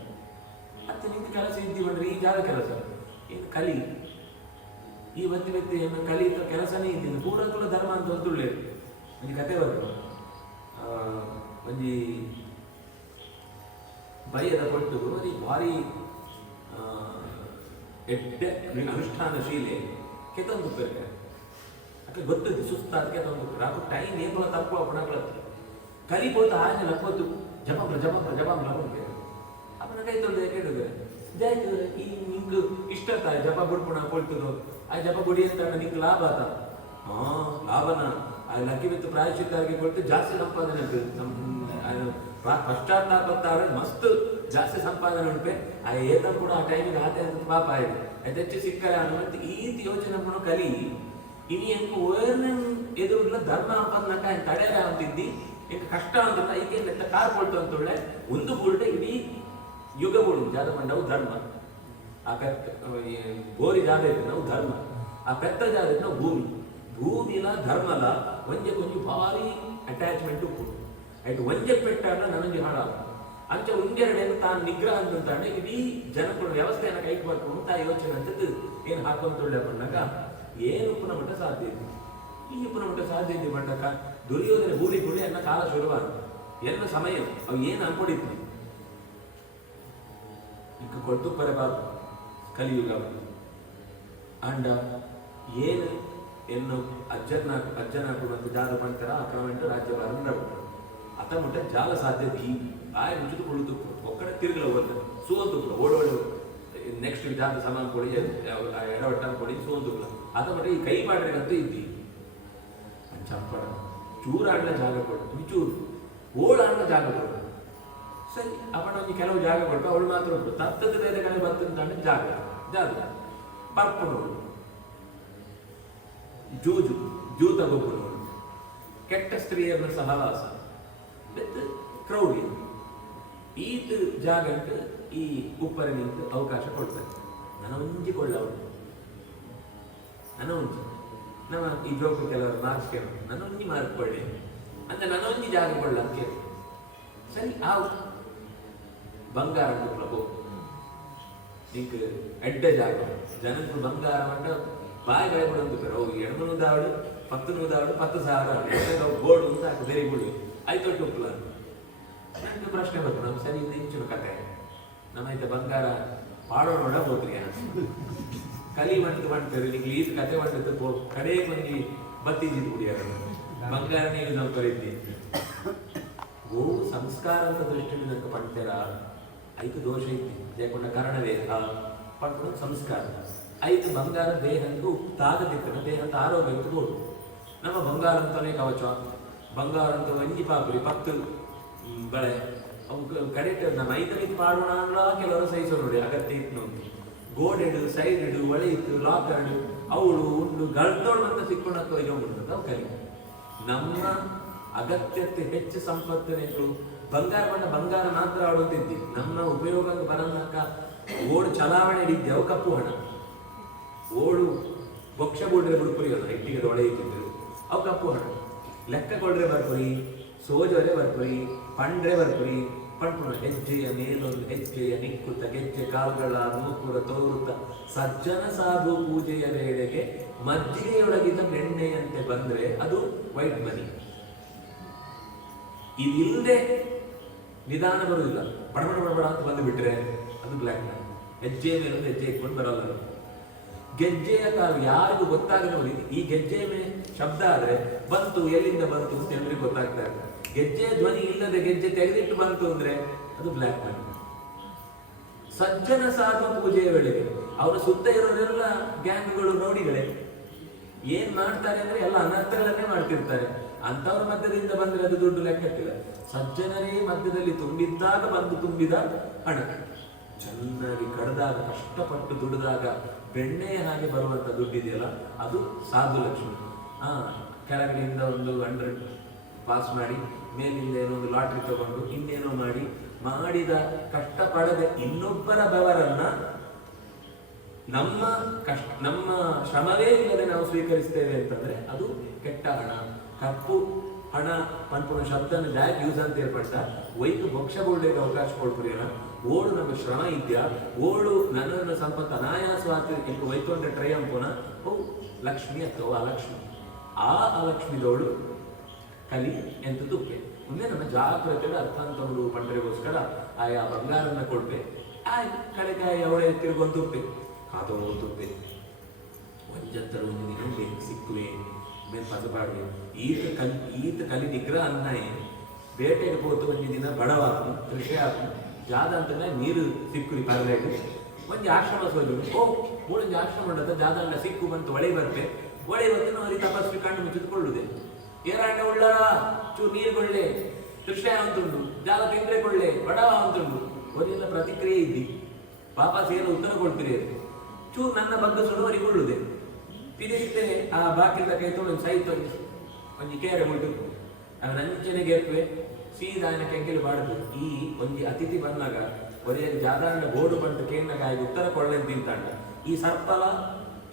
ಮತ್ತೆ ನಿಂತ ಕೆಲಸ ಇದ್ದೀವಂದ್ರೆ ಈ ಜಾಗ ಕೆಲಸ ಏನು ಕಲಿ ಈ ಬತ್ತಿ ವ್ಯಕ್ತಿ ಕಲಿತ ಕೆಲಸನೇ ಇದ್ದೀನಿ ಪೂರಕುಲ ಧರ್ಮ ಅಂತ ಒಂದು ಒಳ್ಳೆ ಒಂದು ಕತೆ ಬರ್ತದೆ ಒಂಜಿ ಬೈಯದ ಕೊಟ್ಟು ಅದು ಭಾರಿ ಎಡ್ಡೆ ಅನುಷ್ಠಾನಶೀಲೆ ಕೆತ್ತೊಂದು ಪೇರ್ಗೆ ಅಕ್ಕೆ ಗೊತ್ತಿದ್ದು ಸುಸ್ತಾದ ಕೆತ್ತೊಂದು ರಾಕು ಟೈಮ್ ಏಕಲ ತಪ್ಪು ಅಪ್ಪಣಗಳತ್ತು ಕಲಿಬೋತ ಆನೆ ಲಕ್ಕೋತು ಜಪಂಗ್ಲ ಲಕ್ಕೋಕೆ ಅಪ್ಪನ ಕೈ ತೊಳ್ದೆ ಕೇಳಿದ್ರೆ ಜಾಯ್ತು ಈ ನಿಂಗೆ ಇಷ್ಟ ಜಪ ಬಿಡ್ಪುಣ ಕೊಳ್ತರು ಆ ಜಪ ಗುಡಿ ಅಂತ ನಿಂಗೆ ಲಾಭ ಆತ ಲಾಭನ ಆ ಲಕ್ಕಿ ಬಿತ್ತು ಪ್ರಾಯಶ್ಚಿತ್ತಾಗಿ ಕೊಟ್ಟು ಜಾಸ್ತಿ ಸಂಪಾದನೆ ಪಶ್ಚಾತ್ತಾಪತ್ತಾದ್ರೆ ಮಸ್ತ್ ಜಾಸ್ತಿ ಸಂಪಾದನೆ ಉಂಟೆ ಆ ಏತ ಕೂಡ ಆ ಟೈಮಿಗೆ ಆತ ಪಾಪ ಆಯ್ತು ಅದೆಚ್ಚು ಸಿಕ್ಕಲ್ಲ ಅನ್ನುವಂತ ಈ ಯೋಚನೆ ಕಲಿ ಇನಿ ಎಂಕು ಎದುರುಲ್ಲ ಧರ್ಮ ಅಂಪದ್ನಕ ತಡೆಯಲ ಅಂತಿದ್ದಿ ಎಂಕ ಕಷ್ಟ ಅಂತ ಈಗ ಕಾರ್ ಕೊಳ್ತು ಅಂತೊಳ್ಳೆ ಒಂದು ಬುಲ್ಟೆ ಇಡೀ ಯುಗಗಳು ಜಾಗ ನಾವು ಧರ್ಮ ಆ ಪೆತ್ತ ಗೋರಿ ಜಾಗ ಇತ್ತು ನಾವು ಧರ್ಮ ಆ ಪೆತ್ತ ಜಾಗ ಇತ್ತು ನಾವು ಭೂಮಿಲ ಧರ್ಮಲ ಒಂಜೆ ಕೊಂಚ ಭಾರಿ ಅಟ್ಯಾಚ್ಮೆಂಟ್ ಉಪ್ಪು ಆಯ್ತು ಒಂಜೆ ಪೆಟ್ಟಾಗ ನನಗೆ ಹಾಳ ಅಂಚ ಒಂದೆರಡೇನು ತಾನು ನಿಗ್ರಹ ಅಂತಂತಾನೆ ಇಡೀ ಜನಗಳ ವ್ಯವಸ್ಥೆಯನ್ನು ಕೈಗೆ ಬರ್ಕೊಂಡು ತಾ ಯೋಚನೆ ಅಂತದ್ದು ಏನು ಹಾಕೊಂತೊಳ್ಳೆ ಬಂದಾಗ ಏನು ಉಪ್ಪುನ ಮಟ್ಟ ಸಾಧ್ಯ ಇದೆ ಈ ಉಪ್ಪುನ ಮಟ್ಟ ಸಾಧ್ಯ ಇದೆ ಬಂಡಕ ದುರ್ಯೋಧನ ಭೂರಿ ಗುಡಿ ಅನ್ನ ಕಾಲ ಶುರುವಾದ ಎಲ್ಲ ಸಮಯ ಅವು ಏನು ಅನ್ಕೊಂಡಿದ್ವಿ ಈಗ ಕೊಟ್ಟು ಬರಬಾರ್ದು ಕಲಿಯುಗ ಅಂಡ ಏನು ಎನ್ನು ಅಜ್ಜನಾಕು ಮತ್ತು ಜಾಗ ಪಂತರ ಅಕ್ರಮಂಟ ರಾಜ್ಯ ಬರಂದ್ರ ಅತ ಮುಟ್ಟ ಜಾಲ ಸಾಧ್ಯತೆ ಈ ಆಯ ಮುಚ್ಚಿದು ಕೊಡುದು ಒಕ್ಕಡೆ ತಿರುಗಲ ಹೋದ ಸೋಂದುಕ್ಲ ಓಡೋಡು ನೆಕ್ಸ್ಟ್ ಜಾಗ ಸಮಾನ ಕೊಡಿ ಎಡವಟ್ಟ ಕೊಡಿ ಸೋಂದುಕ್ಲ ಅತ ಮಟ್ಟ ಈ ಕೈ ಮಾಡ್ರಿಗಂತೂ ಇದ್ದಿ ಚಪ್ಪಡ ಚೂರ ಅಣ್ಣ ಜಾಗ ಕೊಡು ಚೂರು ಓಳ ಅಣ್ಣ ಜಾಗ ಕೊಡು ಸರಿ ಅಪ್ಪಣ ಒಂದು ಕೆಲವು ಜಾಗ ಕೊಟ್ಟು ಅವಳು ಮಾತ್ರ ಉಂಟು ತತ್ತದ ಬೇರೆ ಕಡೆ ಬರ್ತಂತ ಜಾಗ ಪರ್ಪುಣು ಜೂ ತಗೋಪುಣು ಕೆಟ್ಟ ಸ್ತ್ರೀಯರನ್ನ ಸಹವಾಸ ವಿತ್ ಕ್ರೌಡಿ ಈತ ಜಾಗಕ್ಕೆ ಈ ಉಪ್ಪರ ನಿಂತು ಅವಕಾಶ ಕೊಡ್ತಾರೆ ನನ್ನ ಒಂಜಿ ಕೊಳ್ಳವಳು ನನ್ನ ಒಂಜಿ ನಮ್ಮ ಈ ಜೋಕು ಕೆಲವರು ಮಾರ್ಕ್ಸ್ ಕೇಳ ನನ್ನ ಒಂಜಿ ಮಾರ್ಕ್ ಕೊಳ್ಳಿ ಅಂದ್ರೆ ನನ್ನ ಒಂಜಿ ಜಾಗ ಕೊಳ್ಳ ಕೇಳಿ ಸರಿ ಆ ಬಂಗಾರ ಹೋಗು నీకు ఎడ్డ జాగం జనకు బంగారం అంటే బాయ్ కూడా ఉంది ఓ ఎడమను దావుడు పత్తును దావుడు పత్తు సాగాడు ಗೋಡು ಅಂತ ಬೇರೆ ಗುಡಿ ಆಯ್ತು ಟುಪ್ಲ ನನಗೆ ಪ್ರಶ್ನೆ ಬಂತು ನಮ್ಮ ಸರಿ ಇಂಚಿನ ಕತೆ ನಮ್ಮೈತೆ ಬಂಗಾರ ಪಾಡೋಣ ಹೋದ್ರಿ ಕಲಿ ಮಾಡ್ತಾರೆ ನಿಂಗೆ ಈತ ಕತೆ ಮಾಡಿದ್ದು ಕಡೆ ಮಂದಿ ಬತ್ತಿದ್ದು ಕುಡಿಯಾರ ಬಂಗಾರ ನೀವು ನಾವು ಕರೀತಿ ಓ ಸಂಸ್ಕಾರ ಅಂತ ದೃಷ್ಟಿಯಿಂದ ನನಗೆ ಪಡ್ತೀರಾ ಐದು ದೋಷ ಐತಿ ಜಯಕೊಂಡ ಕಾರಣವೇ ಪಡ್ಕೊಂಡು ಸಂಸ್ಕಾರ ಐದು ಬಂಗಾರ ದೇಹಂದು ತಾಗದಿತ್ತು ದೇಹದ ಆರೋಗ್ಯ ಗೋಡು ನಮ್ಮ ಬಂಗಾರ ಅಂತಲೇ ಕವಚ ಬಂಗಾರ ಅಂತ ಒಂಜಿ ಪಾಪುರಿ ಪತ್ತು ಬಳೆ ಅವು ಕರೆಕ್ಟ್ ನಮ್ಮ ಐದನಿಗೆ ಪಾಡೋಣ ಅನ್ನೋ ಕೆಲವರು ಸಹಿಸೋ ನೋಡಿ ಅಗತ್ಯ ಇತ್ತು ನೋಡಿ ಗೋಡೆಡು ಸೈಡ್ ಇಡು ಒಳೆ ಇತ್ತು ಲಾಕರ್ಡು ಅವಳು ಉಂಡು ಗಳ್ದೋಳು ಅಂತ ಸಿಕ್ಕೊಂಡಂತ ಒಯ್ಕೊಂಡು ಅವು ಕರಿ ನಮ್ಮ ಅಗತ್ಯತೆ ಹೆಚ್ಚು ಸಂಪತ್ತಿನ ಬಂಗಾರ ಬಣ್ಣ ಬಂಗಾರ ಮಾತ್ರ ಆಡೋದಿದ್ದಿ ನಮ್ಮ ಉಪಯೋಗಕ್ಕೆ ಬರಲ್ಲಕ್ಕ ಓಡು ಚಲಾವಣೆ ಹಿಡಿದ್ದೆ ಅವು ಕಪ್ಪು ಹಣ ಓಡು ಬೊಕ್ಷ ಕೊಡ್ರೆ ಬಿಡ್ಪುರಿ ಅಲ್ಲ ಇಟ್ಟಿಗೆ ಒಳೆ ಇಟ್ಟಿದ್ರು ಅವು ಕಪ್ಪು ಹಣ ಲೆಕ್ಕ ಕೊಡ್ರೆ ಬರ್ಪುರಿ ಸೋಜರೆ ಬರ್ಪುರಿ ಪಂಡ್ರೆ ಬರ್ಪುರಿ ಪಂಡ್ಪುರ ಹೆಜ್ಜೆಯ ಮೇಲೊಂದು ಹೆಜ್ಜೆಯ ನಿಕ್ಕುತ್ತ ಗೆಜ್ಜೆ ಕಾಲುಗಳ ನೂಪುರ ತೋರುತ್ತ ಸಜ್ಜನ ಸಾಧು ಪೂಜೆಯ ವೇಳೆಗೆ ಮಜ್ಜಿಗೆಯೊಳಗಿದ ಬೆಣ್ಣೆಯಂತೆ ಬಂದ್ರೆ ಅದು ವೈಟ್ ಮನಿ. ಇದಿಲ್ಲದೆ ನಿಧಾನ ಬರುವುದಿಲ್ಲ, ಬಡಬಡ ಬಡಬಡ ಅಂತ ಬಂದು ಬಿಟ್ರೆ ಅದು ಬ್ಲ್ಯಾಕ್ ಮನಿ. ಹೆಜ್ಜೆಯ ಮೇಲೊಂದು ಹೆಜ್ಜೆ ಇಟ್ಕೊಂಡು ಬರಲ್ಲ. ಗೆಜ್ಜೆಯ ಕಾಲು ಯಾರಿಗೂ ಗೊತ್ತಾಗ ನೋಡಿ, ಈ ಗೆಜ್ಜೆಯ ಮೇಲೆ ಶಬ್ದ ಆದ್ರೆ ಬಂತು ಎಲ್ಲಿಂದ ಬಂತು ಅಂತ ಎಲ್ಲರಿಗೂ ಗೊತ್ತಾಗ್ತಾ ಇದೆ. ಗೆಜ್ಜೆಯ ಧ್ವನಿ ಇಲ್ಲದೆ ಗೆಜ್ಜೆ ತೆಗೆದಿಟ್ಟು ಬಂತು ಅಂದ್ರೆ ಅದು ಬ್ಲ್ಯಾಕ್ ಮನಿ. ಸಜ್ಜನ ಸಾಧು ಪೂಜೆಯ ವೇಳೆಗೆ ಅವರ ಸುತ್ತ ಇರೋರೆಲ್ಲ ಗ್ಯಾಂಗ್ಗಳು ನೋಡಿಗಳೇ ಏನ್ ಮಾಡ್ತಾರೆ ಅಂದ್ರೆ ಎಲ್ಲ ಅನರ್ಥಗಳನ್ನೇ ಮಾಡ್ತಿರ್ತಾರೆ. ಅಂತವ್ರ ಮಧ್ಯದಿಂದ ಬಂದ್ರೆ ಅದು ದುಡ್ಡು ಲೆಕ್ಕಕ್ಕಿಲ್ಲ. ಸಜ್ಜನರೇ ಮಧ್ಯದಲ್ಲಿ ತುಂಬಿದ್ದಾಗ ಬಂದು ತುಂಬಿದ ಹಣ, ಚೆನ್ನಾಗಿ ಕಡ್ದಾಗ ಕಷ್ಟಪಟ್ಟು ದುಡಿದಾಗ ಬೆಣ್ಣೆಯ ಹಾಗೆ ಬರುವಂತ ದುಡ್ಡಿದೆಯಲ್ಲ ಅದು ಸಾಧು ಲಕ್ಷ್ಮಿ. ಕೆಳಗಡೆಯಿಂದ ಒಂದು 100 ಪಾಸ್ ಮಾಡಿ ಮೇಲಿಂದ ಏನೋ ಒಂದು ಲಾಟ್ರಿ ತಗೊಂಡು ಇನ್ನೇನೋ ಮಾಡಿದ ಕಷ್ಟಪಡದೆ ಇನ್ನೊಬ್ಬರ ಬೆವರನ್ನ ನಮ್ಮ ಶ್ರಮವೇ ಇಲ್ಲದೆ ನಾವು ಸ್ವೀಕರಿಸ್ತೇವೆ ಅಂತಂದ್ರೆ ಅದು ಕೆಟ್ಟ ಹಣ. ಕಪ್ಪು ಹಣ ಪಂಪುನ ಶಬ್ದನ ಬ್ಯಾಗ್ ಯೂಸ್ ಅಂತ ಏರ್ಪಟ್ಟ ವೈಕು ಭಕ್ಷ ಬೋಳ್ಳಿಗೆ ಅವಕಾಶ ಕೊಡ್ಪುರಿಯೋಣ. ಓಡು ನಮ್ಮ ಶ್ರಮ ಇದ್ಯಾ, ಓಡು ನನ್ನನ್ನು ಸಂಪತ್ತು ಅನಾಯಾಸವಾಗ್ತದೆ ಎಂದು ವೈಕೊಂಡ್ರೆ ಟ್ರೈ ಅಂಪೋನ ಓ ಲಕ್ಷ್ಮಿ ಅಥವಾ ಅಲಕ್ಷ್ಮಿ. ಆ ಅಲಕ್ಷ್ಮಿದೋಳು ಕಲಿ ಎಂತ ತುಪ್ಪೆ ಮುಂದೆ ನಮ್ಮ ಜಾಗ್ರತೆಗೆ ಅರ್ಥಾಂತಗಳು ಪಂಡರಿಗೋಸ್ಕರ ಆಯಾ ಬಂಗಾರನ್ನ ಕೊಡ್ಬೆ. ಕಡೆಕಾಯಿ ಅವಳೆ ತಿರುಗೊಂದು ತುಪ್ಪೆ ಕಾತೋಳು ತುಪ್ಪೆ ಒಂಜತ್ತರ ಒಂದು ದಿನ ಸಿಕ್ಕುವೆ ಮೇಲೆ ಪಸಪಾಡ್ವೆ ಈತ ಕಲಿ ನಿಗ್ರಹ ಅನ್ನಾಯಿ ಬೇಟೆಗೆ ಹೋತು ಒಂದು ದಿನ ಬಡವಾಕು ಕೃಷಿ ಹಾಕು ಜಾದ ಅಂತಂದ್ರೆ ನೀರು ಸಿಕ್ಕುರಿ ಪರಲೇಟು ಒಂದು ಆಶ್ರಮ ಸೋದು ಓ ಮೂಳೊಂದು ಆಶ್ರಮ ಉಂಡದ ಜಾದ ಸಿಕ್ಕು ಬಂತು ಒಳೆ ಬರ್ತೆ ಒಳೆ ಬಂದು ನಾವು ತಪಸ್ವಿ ಕಣ್ಣು ಮುಚ್ಚಿದುಕೊಳ್ಳುದೆ ಏರಾಂಡ ಉಳ್ಳರ ಚೂ ನೀರುಗೊಳ್ಳೆ ಕೃಷ್ಣ ಅಂತುಂಡು ಜಾಲ ತಿಂದ್ರೆ ಕೊಳ್ಳೆ ಬಡವ ಅಂತುಂಡು ಒಂದಿನ ಪ್ರತಿಕ್ರಿಯೆ ಇದ್ದಿ ವಾಪಸ್ ಏನು ಉತ್ತರ ಕೊಡ್ತೀರಿ ಚೂ ನನ್ನ ಬಗ್ಗೆ ಸುಡುವರಿಗೊಳ್ಳುದೆ ಪಿದಿಸ್ತೇ ಆ ಬಾಕಿದ ಕೈ ತೊಗೊಂಡು ಸೈತು ಒಂದು ಕೇರೆ ಮುಟ್ಟು ಅವ ನಂಚನೆಗೆ ಎತ್ತುವೆ ಸೀದಾ ಕೆಂಕೆಲು ಬಾಡುದು. ಈ ಒಂದು ಅತಿಥಿ ಬಂದಾಗ ಒರೇ ಜಾದಾಂಡ ಬೋರ್ಡು ಬಂತು ಕೇಂದ್ರ ಉತ್ತರ ಕೊಳ್ಳೆ ತಿಂತಾಂಡ ಈ ಸರ್ಪಲ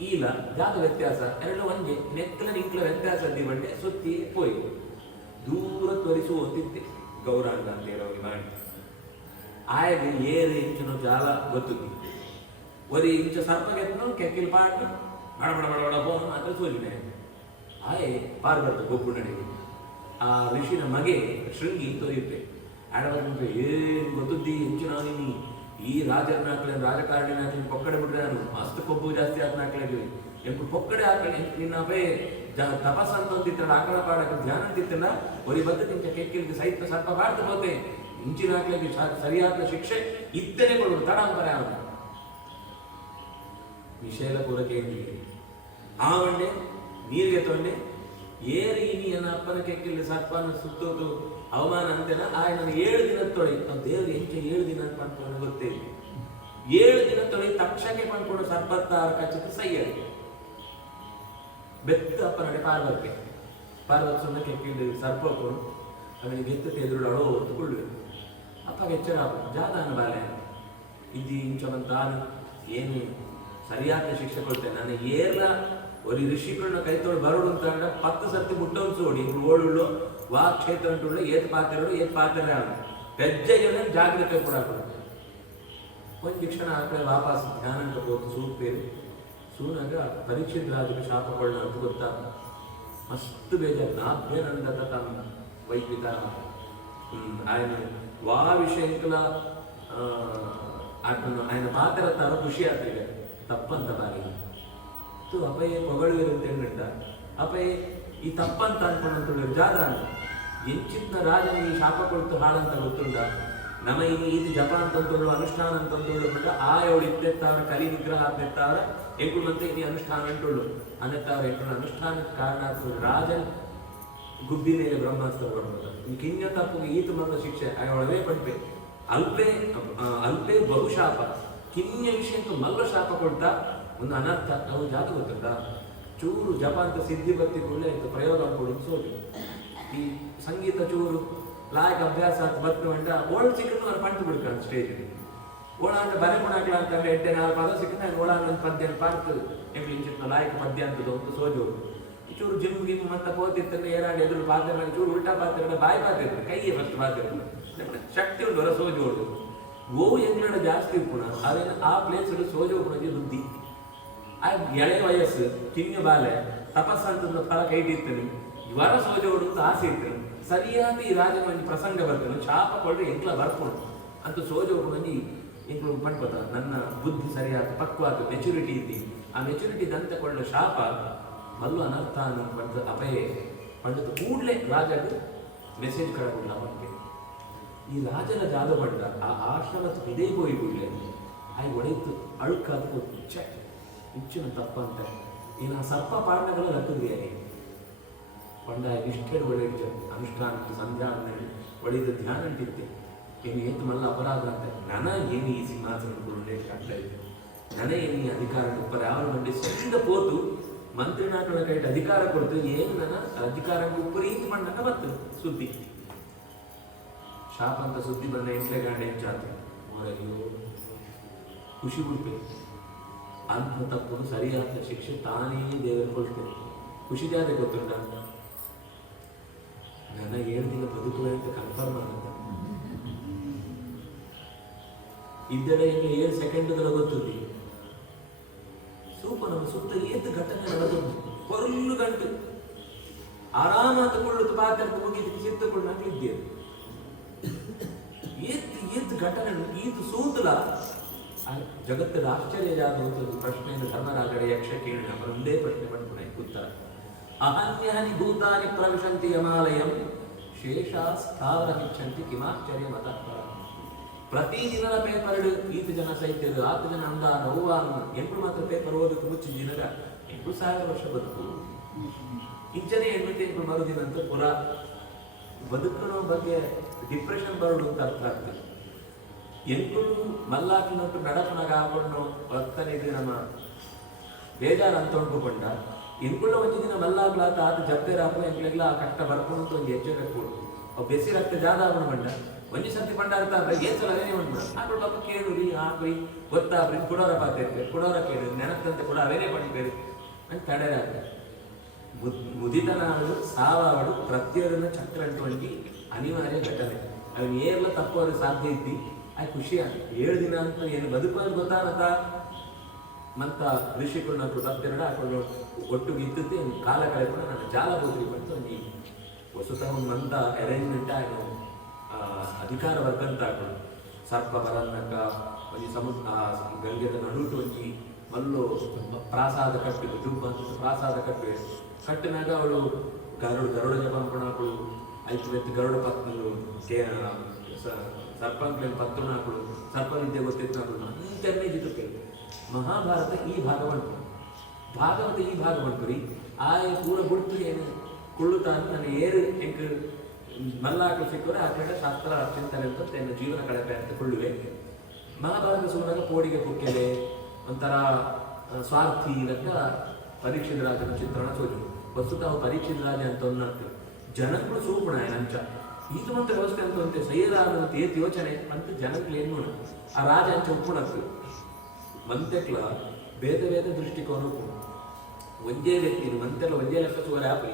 ಈಲ ಜಾಗ ವ್ಯತ್ಯಾಸ ಎರಡು ಒಂದೇ ನೆಕ್ಕಲ ನಿಂಕ್ಲ ವ್ಯತ್ಯಾಸ ಬಂಡೆ ಸುತ್ತಿ ಪೋಯ್ ದೂರ ತೋರಿಸುವಂತಿದ್ದೆ ಗೌರಾಂಗ ಅಂತ ಹೇಳೋರಿಗೆ ಮಾಡಿ ಆಯ್ಗೆ ಏರು ಇಂಚನು ಜಾಲ ಗೊತ್ತುದ್ದಿ ಒರಿ ಇಂಚ ಸರ್ಪಗೆತ್ನು ಕೆಕ್ಕಿಲ್ ಪಾಡ್ನು ಬಡ ಬಡ ಬಡ ಬಡ ಬೋನು ಅಂತ ಸೋಲಿನೆ ಆಯೆ ಪಾರ್ಬರ್ತ ಗೊಬ್ಬು ನಡೆಗೆ ಆ ಋಷಿನ ಮಗೆ ಶೃಂಗಿ ತೋರಿಪೆ ಆಡಬಂತ ಏನ್ ಗೊತ್ತುದ್ದಿ ಇಂಚು ನಾವಿನಿ ಈ ರಾಜನ ಹಾಕ್ಲೆ ರಾಜಕಾರಣಿನ ಹಾಕಿ ಪೊಕ್ಕಡೆ ಬಿಟ್ರೆ ನಾನು ಮಸ್ತ್ ಕೊಬ್ಬು ಜಾಸ್ತಿ ಆತನ ಹಾಕ್ಲಿ ಎಂಪು ಪೊಕ್ಕಡೆ ಹಾಕಲಿ ನಿನ್ನ ಅಪೇ ತಪಸ್ ಅಂತಂತಿತ್ತ ಆಕಳ ಪಾಡಕ್ಕೆ ಧ್ಯಾನ ಅಂತಿತ್ತಲ್ಲ ಒರಿ ಬದ್ದ ತಿಂಚ ಕೆಕ್ಕಿಲ್ಗೆ ಸಹಿತ ಸರ್ಪ ಬಾಡ್ತು ಹೋತೆ ಇಂಚಿನ ಹಾಕ್ಲಿಕ್ಕೆ ಸರಿಯಾದ ಶಿಕ್ಷೆ ಇತ್ತನೇ ಕೊಡು ತಡ ಅಂತಾರೆ ಅವನು ವಿಶೇಲಪುರಕ್ಕೆ ಆ ಮಂಡೆ ನೀರಿಗೆ ತೊಂಡೆ ಏರಿ ನೀನ ಅಪ್ಪನ ಕೆಕ್ಕಿಲ್ಲಿ ಸರ್ಪನ ಸುತ್ತೋದು ಅವಮಾನ ಅಂತೇನ ಆಯ್ನ 7 ದಿನ ತೊಳಿ ದೇವ್ರಿಗೆ ಹೆಂಚೆ 7 ದಿನ ಅಂತ ಪಂಡ್ಕೊಂಡು ಗೊತ್ತೇ 7 ದಿನ ತೊಳಿ ತಕ್ಷಕ್ಕೆ ಪಂಡ್ಕೊಂಡು ಸರ್ಪತ್ತಾರ ಕಚ್ಚಿತ್ತು ಸೈಯಡಿ ಬೆತ್ತ ಅಪ್ಪನಡೆ ಪಾರ್ವತಿ ಸುಮ್ಮನೆ ಕೆಕ್ಕಿಲ್ಲಿ ಸರ್ಪ ಕೊಡು ಅವನಿಗೆ ಬೆತ್ತ ಎದುರು ಅಳೋ ಹೊತ್ತುಕೊಳ್ಳುವೆ ಅಪ್ಪಗೆ ಎಚ್ಚರ ಜಾದಾನ ಬಾಲೆ ಇದ್ದಿ ಇಂಚವಂತ ಏನು ಸರಿಯಾದ ಶಿಕ್ಷೆ ಕೊಡ್ತೇನೆ ನಾನು ಏರ್ಲ ഒരു ഋഷികളുടെ കൈത്തോട് ബറോട് 10 സർത്തി മുട്ടോൻസ് ഓടി ഓടുള്ളൂ ವಾ ಕ್ಷೇತ್ರ ಅಂಟುಳ್ಳು ಏತ್ ಪಾತ್ರೆಗಳು ಏತ್ ಪಾತ್ರೆ ಆಗ ಬೆಜ್ಜೆಗೆ ಜಾಗ್ರತೆ ಕೂಡ ಒಂದು ಕ್ಷಣ ಆ ಕಡೆ ವಾಪಸ್ ಧ್ಯಾನ ಅಂತ ಹೋಗಿ ಸೂಪೇರಿ ಸೂನಾಗ ಪರೀಕ್ಷಿತ್ ರಾಜಕ್ಕೆ ಶಾಪಗಳನ್ನ ಅಂತ ಗೊತ್ತಾ ಮಸ್ತ್ ಬೇಜಾರು ನಾಭ್ಯನಂದದ ತಮ್ಮ ವೈದ್ಯಿಕ ఆయన ವಾ ವಿಷಯಕ್ಕಲ ఆయన ಮಾತಾಡ್ತಾರ ಖುಷಿ ಆಗ್ತಿದೆ ತಪ್ಪಂತ ಬಾರಿ ಅಪಯೇ ಪೊಗಳು ಇರುತ್ತೆ ಅಂಡ ಅಪಯೇ ಈ ತಪ್ಪಂತ ಅನ್ಕೊಂಡಂತ ಜಾದ ಎಂಚಿತ್ನ ರಾಜನ ಈ ಶಾಪ ಕೊಡ್ತು ಹಾಳಂತ ಗೊತ್ತುಂಡ ನಮ್ಮ ಇದು ಜಪ ಅಂತಂತುಳ್ಳು ಅನುಷ್ಠಾನ ಅಂತಂತುಳ್ಳು ಬಿಟ್ಟ ಆ ಎವಳು ಇತ್ತೆತ್ತಾವ್ರ ಕಲಿ ನಿಗ್ರಹ ಆಗ್ತೆತ್ತಾವ್ರ ಎಂಕುಳಂತೆ ಈ ಅನುಷ್ಠಾನ ಅಂಟುಳ್ಳು ಅನ್ನೆತ್ತಾವ್ರ ಎಂಕುಳ ಅನುಷ್ಠಾನಕ್ಕೆ ಕಾರಣ ರಾಜನ್ ಗುಬ್ಬಿ ಮೇಲೆ ಬ್ರಹ್ಮಾಸ್ತ್ರ ಕೊಡ್ಬೋದು ಈ ಕಿಂಗ ತಪ್ಪಿಗೆ ಈತ ಬಂದ ಶಿಕ್ಷೆ ಅವಳವೇ ಪಡ್ಬೆ ಅಲ್ಪೇ ಬಹುಶಾಪ ಕಿನ್ಯ ವಿಷಯಕ್ಕೆ ಮಲ್ಲ ಶಾಪ ಕೊಡ್ತಾ ಒಂದು ಅನರ್ಥ ನಾವು ಜಾತಿ ಗೊತ್ತುಂಟ ಚೂರು ಜಪ ಅಂತ ಸಿದ್ಧಿ ಭಕ್ತಿ ಒಳ್ಳೆ ಆಯ್ತು ಪ್ರಯೋಗ ಕೊಡೋದು ಸೋಲಿ ಈ ಸಂಗೀತ ಚೂರು ಲಾಯಕ ಅಭ್ಯಾಸ ಅಂತ ಬರ್ತು ಅಂಟ ಓಳ್ ಸಿಕ್ಕನ್ನು ಅವ್ರು ಪಂಟು ಬಿಡ್ತಾರೆ ಸ್ಟೇಜ್ ಓಳ ಅಂತ ಬರೆ ಕೊಡಾಕ್ಲ ಅಂತಂದ್ರೆ 8-4 ಪದ ಸಿಕ್ಕ ಓಳ ಒಂದು ಪದ್ಯ ಪಾಡ್ತು ಎಂಚಿನ ಲಾಯಕ ಪದ್ಯ ಅಂತದ್ದು ಒಂದು ಸೋಜೋರು ಚೂರು ಜಿಮ್ ಗಿಮ್ ಮತ್ತೆ ಪೋತಿರ್ತಂದ್ರೆ ಏರಾಡಿ ಎದುರು ಪಾತ್ರೆ ಚೂರು ಉಲ್ಟಾ ಪಾತ್ರೆ ಬಾಯಿ ಪಾತ್ರೆ ಕೈಯೇ ಫಸ್ಟ್ ಪಾತ್ರೆ ಶಕ್ತಿ ಉಂಟು ಹೊರ ಸೋಜೋಡು ಗೋವು ಎಂಗ್ಲಡ ಜಾಸ್ತಿ ಪುಣ ಅದೇನು ಆ ಪ್ಲೇಸ್ ಸೋಜೋ ಪುಣಜಿ ಬುದ್ಧಿ ಆ ಎಳೆ ವಯಸ್ಸು ಕಿಂಗ ಬಾಲೆ ತಪಸ್ಸಂತದ ಫಲ ಕೈಟಿರ್ತಾನೆ ವರ ಸೋಜೋಡು ಅಂತ ಆಸೆ ಇರ್ತಾನೆ ಸರಿಯಾದ ಈ ರಾಜನ ಒಂದು ಪ್ರಸಂಗ ಬರ್ತಾನೆ ಶಾಪ ಕೊಳ್ಳಿ ಎಂಕ್ಲ ಬರ್ಕೊಂಡು ಅಂತ ಸೋಜೋಡು ಮಂದಿ ಎಂಕ್ಲು ಪಂಡ್ಕೋತ ನನ್ನ ಬುದ್ಧಿ ಸರಿಯಾದ ಪಕ್ವಾದ ಮೆಚುರಿಟಿ ಇದ್ದಿ ಆ ಮೆಚುರಿಟಿ ದಂತ ಕೊಳ್ಳೋ ಶಾಪ ಮಲ್ಲು ಅನರ್ಥ ಅನ್ನೋ ಪಂಡ ಅಪಯೇ ಪಂಡದ ಕೂಡಲೇ ರಾಜಗೆ ಮೆಸೇಜ್ ಕಳ್ಕೊಂಡ ಅವನಿಗೆ ಈ ರಾಜನ ಜಾಗ ಪಡ್ಡ ಆ ಆಶ್ರಮದ ಇದೇ ಹೋಗಿ ಕೂಡಲೇ ಆಯ್ ಒಡೆಯಿತು ಅಳುಕಾದ ಹೆಚ್ಚಿನ ತಪ್ಪ ಅಂತ ಏನು ಆ ಸರ್ಪ ಪಾಂಡಗಳು ಲಕ್ಕದ್ರಿ ಪಂಡ ಇಷ್ಟೇ ಒಳ್ಳೆ ಅನುಷ್ಠಾನ ಸಂಧ್ಯಾ ಒಳ್ಳೆದು ಧ್ಯಾನ ಅಂತಿದ್ದೆ ಏನು ಏತು ಮಲ್ಲ ಅಪರಾಧ ಅಂತ ನನ ಏನು ಈ ಸಿಂಹಾಸನ ಕೊಡಲೇ ಆಗ್ತಾ ಇದೆ ನನ ಏನು ಈ ಅಧಿಕಾರ ಉಪ್ಪರ ಯಾವ ಮಂಡಿ ಸರಿದ ಪೋತು ಮಂತ್ರಿ ನಾಟಕ ಕೈಟ್ ಅಧಿಕಾರ ಕೊಡ್ತು ಏನು ನನ್ನ ಅಧಿಕಾರ ಉಪ್ಪರೀತ್ ಮಣ್ಣನ ಬರ್ತದೆ ಸುದ್ದಿ ಶಾಪ ಅಂತ ಸುದ್ದಿ ಬಂದ ಎಂಟ್ಲೆ ಗಂಟೆ ಹೆಚ್ಚಾತ ಅವರಯ್ಯೋ ಖುಷಿ ಬಿಡ್ಬೇಕು ಅಂತ ತಪ್ಪು ಸರಿಯಾದ ಶಿಕ್ಷೆ ತಾನೇ ದೇವರು ಕೊಡ್ತೇನೆ ಖುಷಿ ಜಾದೆ ಗೊತ್ತುಂಟ ನನ್ನ 7 ದಿನ ಬದುಕುವೆ ಅಂತ ಕನ್ಫರ್ಮ್ ಆಗುತ್ತೆ ಇದ್ದಡೆ ಈಗ 7 ಸೆಕೆಂಡ್ಗಳ ಗೊತ್ತಿದೆ ಸೂಪ ನಮ್ಮ ಸುತ್ತ ಏತು ಘಟನೆ ನಡೆದು ಕೊರಲು ಗಂಟು ಆರಾಮಾತ ಕೊಳ್ಳುತ್ತ ಪಾತ್ರ ಮುಗಿದು ಸಿತ್ತುಕೊಂಡು ನಾವಿದ್ದೇವೆ ಏತು ಘಟನೆ ಈತು ಸೂತಲ ಜಗತ್ತದ ಆಶ್ಚರ್ಯ ಜಾತ ಪ್ರಶ್ನೆಯನ್ನು ಧರ್ಮರಾಗಡೆ ಯಕ್ಷ ಕೇಳಿ ನಮ್ಮ ಒಂದೇ ಪ್ರಶ್ನೆ ಪಡ್ಕೊಂಡೆ ಉತ್ತರ ಅಹನ್ಯಾನಿ ಭೂತಾನಿ ಪ್ರವಿಶಂತಿ ಯಮಾಲಯಂ ಶೇಷ ಸ್ಥಾವರ ಮಿಚ್ಚಂತಿ ಕಿಮಾಶ್ಚರ್ಯ ಮತ ಪ್ರತಿದಿನದ ಪೇಪರ್ ಈತ ಜನ ಸೈತ್ಯದು ಆತ ಜನ ಅಂದಾನ ಹೂವಾನ ಎಂಟು ಮಾತ್ರ ಪೇಪರ್ ಓದಕ್ಕೆ ಮುಚ್ಚಿ ದಿನದ 8,000 ವರ್ಷ ಬದುಕು ಇಂಚನೆ 8 ಮರುದಿನ ಅಂತ ಪುರ ಬದುಕುವ ಬಗ್ಗೆ ಡಿಪ್ರೆಷನ್ ಬರೋದು ಅಂತ ಅರ್ಥ ಆಗ್ತದೆ ಎಂಕುಳು ಮಲ್ಲಾಕಿನೊಟ್ಟು ನಡಪನಾಗ ಹಾಕೊಂಡು ಭಕ್ತನಿಗೆ ನಮ್ಮ ಬೇಜಾರ ಅಂತ ಉಂಟುಕೊಂಡ ಎಂಕುಳ ಒಂದು ದಿನ ಮಲ್ಲಾಗ್ಲಾತ ಆತ ಜಪ್ಪೇರ ಹಾಕೋ ಎಂಕ್ಲೆಗ್ಲ ಆ ಕಷ್ಟ ಬರ್ಕೊಂಡು ಒಂದು ಹೆಜ್ಜೆ ಕಟ್ಕೊಡು ಬೆಸಿ ರಕ್ತ ಜಾದ ಅವನು ಬಂಡ ಒಂಜಿ ಸರ್ತಿ ಪಂಡಾರ್ಥ ಏನ್ ಸಲ ಅವೇನೇ ಉಂಟು ಆಕಳು ಪಾಪ ಕೇಳುರಿ ಹಾಕ್ರಿ ಗೊತ್ತಾಗ್ರಿ ಕುಡೋರ ಪಾತಿರ್ಬೇಕು ಕುಡೋರ ಕೇಳಿ ನೆನಕಂತೆ ಕೂಡ ಅವೇನೇ ಪಡಿಬೇರು ಅಂತ ತಡೆರಾಗ ಮುದಿತನಾಡು ಸಾವಾಡು ಪ್ರತಿಯೊಂದನ್ನು ಚಕ್ರ ಅಂಟುವಂಟಿ ಅನಿವಾರ್ಯ ಘಟನೆ ಅವನು ಏರ್ಲ ತಪ್ಪೋರು ಸಾಧ್ಯ ಇದ್ದಿ ಅದು ಖುಷಿ ಆಗಿ 7 ದಿನ ಅಂತ ಏನು ಬದುಕೋದು ಗೊತ್ತಾಗತ್ತ ಮಂತ ಋಷಿಗಳು ನಾವು ಭಕ್ತರಡ ಹಾಕೊಂಡು ಒಟ್ಟಿಗೆ ಇದ್ದದ್ದು ಕಾಲ ಕಳೆಕೊಂಡು ನಾನು ಜಾಲ ಬೋದ್ರಿ ಬಂತು ಒಂದು ಹೊಸತಃ ಮಂತ ಅರೇಂಜ್ಮೆಂಟ್ ಆಗಿ ಅಧಿಕಾರ ವರ್ಗಂತ ಹಾಕೊಂಡು ಸರ್ಪ ಬರನ್ನಕ ಒಂದು ಸಮುದ್ರ ಗಂಗೆದ ನಡುಟು ಒಂಜಿ ಮಲ್ಲು ಪ್ರಾಸಾದ ಕಟ್ಟಿದ್ದು ದುಬ್ಬ ಪ್ರಾಸಾದ ಕಟ್ಟಿನಾಗ ಅವಳು ಗರುಡ ಜಪಂಪಣಗಳು ಐದು ವ್ಯಕ್ತಿ ಗರುಡ ಪತ್ನಗಳು ಸರ್ಪಂಕ್ಲೇನು ಪತ್ರನಾಗಳು ಸರ್ಪ ವಿದ್ಯೆ ಗೊತ್ತಿದ್ದಾಗಳು ಅಂತೆಲ್ಲೇ ಜಿತಕ್ಕೆ ಮಹಾಭಾರತ ಈ ಭಾಗವತ ಈ ಭಾಗ ಬಂತು ಆಯ ಪೂರ ಬಿಡ್ತು ಏನು ಕುಳ್ಳುತ್ತಾ ಅಂತ ನಾನು ಏರು ಎಂಕ್ ಮಲ್ಲಾಕಲು ಸಿಕ್ಕರೆ ಆ ಕಡೆ ಶಾಸ್ತ್ರ ಚಿಂತನೆ ಅಂತ ತನ್ನ ಜೀವನ ಕಳಪೆ ಅಂತ ಕೊಳ್ಳುವೆ ಮಹಾಭಾರತ ಸುಮ್ಮನಾಗ ಪೋಡಿಗೆ ಕುಕ್ಕೆಲೆ ಒಂಥರ ಸ್ವಾರ್ಥಿ ಅಂತ ಪರೀಕ್ಷಿತ ರಾಜನ ಚಿತ್ರಣ ಸೋಜು ವಸ್ತುತ ಪರೀಕ್ಷಿತ ರಾಜ ಅಂತ ಅನ್ನಟ್ಟು ಜನಗಳು ಸೂಪಣ ನಂಚ ಈತ ಮಂತ ವ್ಯವಸ್ಥೆ ಅಂತ ಅಂತೆ ಸೈಯದಾದಂತ ಏತ್ ಯೋಚನೆ ಅಂತ ಜನಗಳು ಏನು ನೋಡ ಆ ರಾಜ ಅಂಚ ಉಪ್ಪುಣತ್ತು ಮಂತೆಕ್ಲ ಬೇರೆ ಬೇರೆ ದೃಷ್ಟಿಕೋನ ಒಂದೇ ವ್ಯಕ್ತಿ ಮಂತೆಲ್ಲ ಒಂದೇ ಲೆಕ್ಕ ಸುವರ ಆಪಿ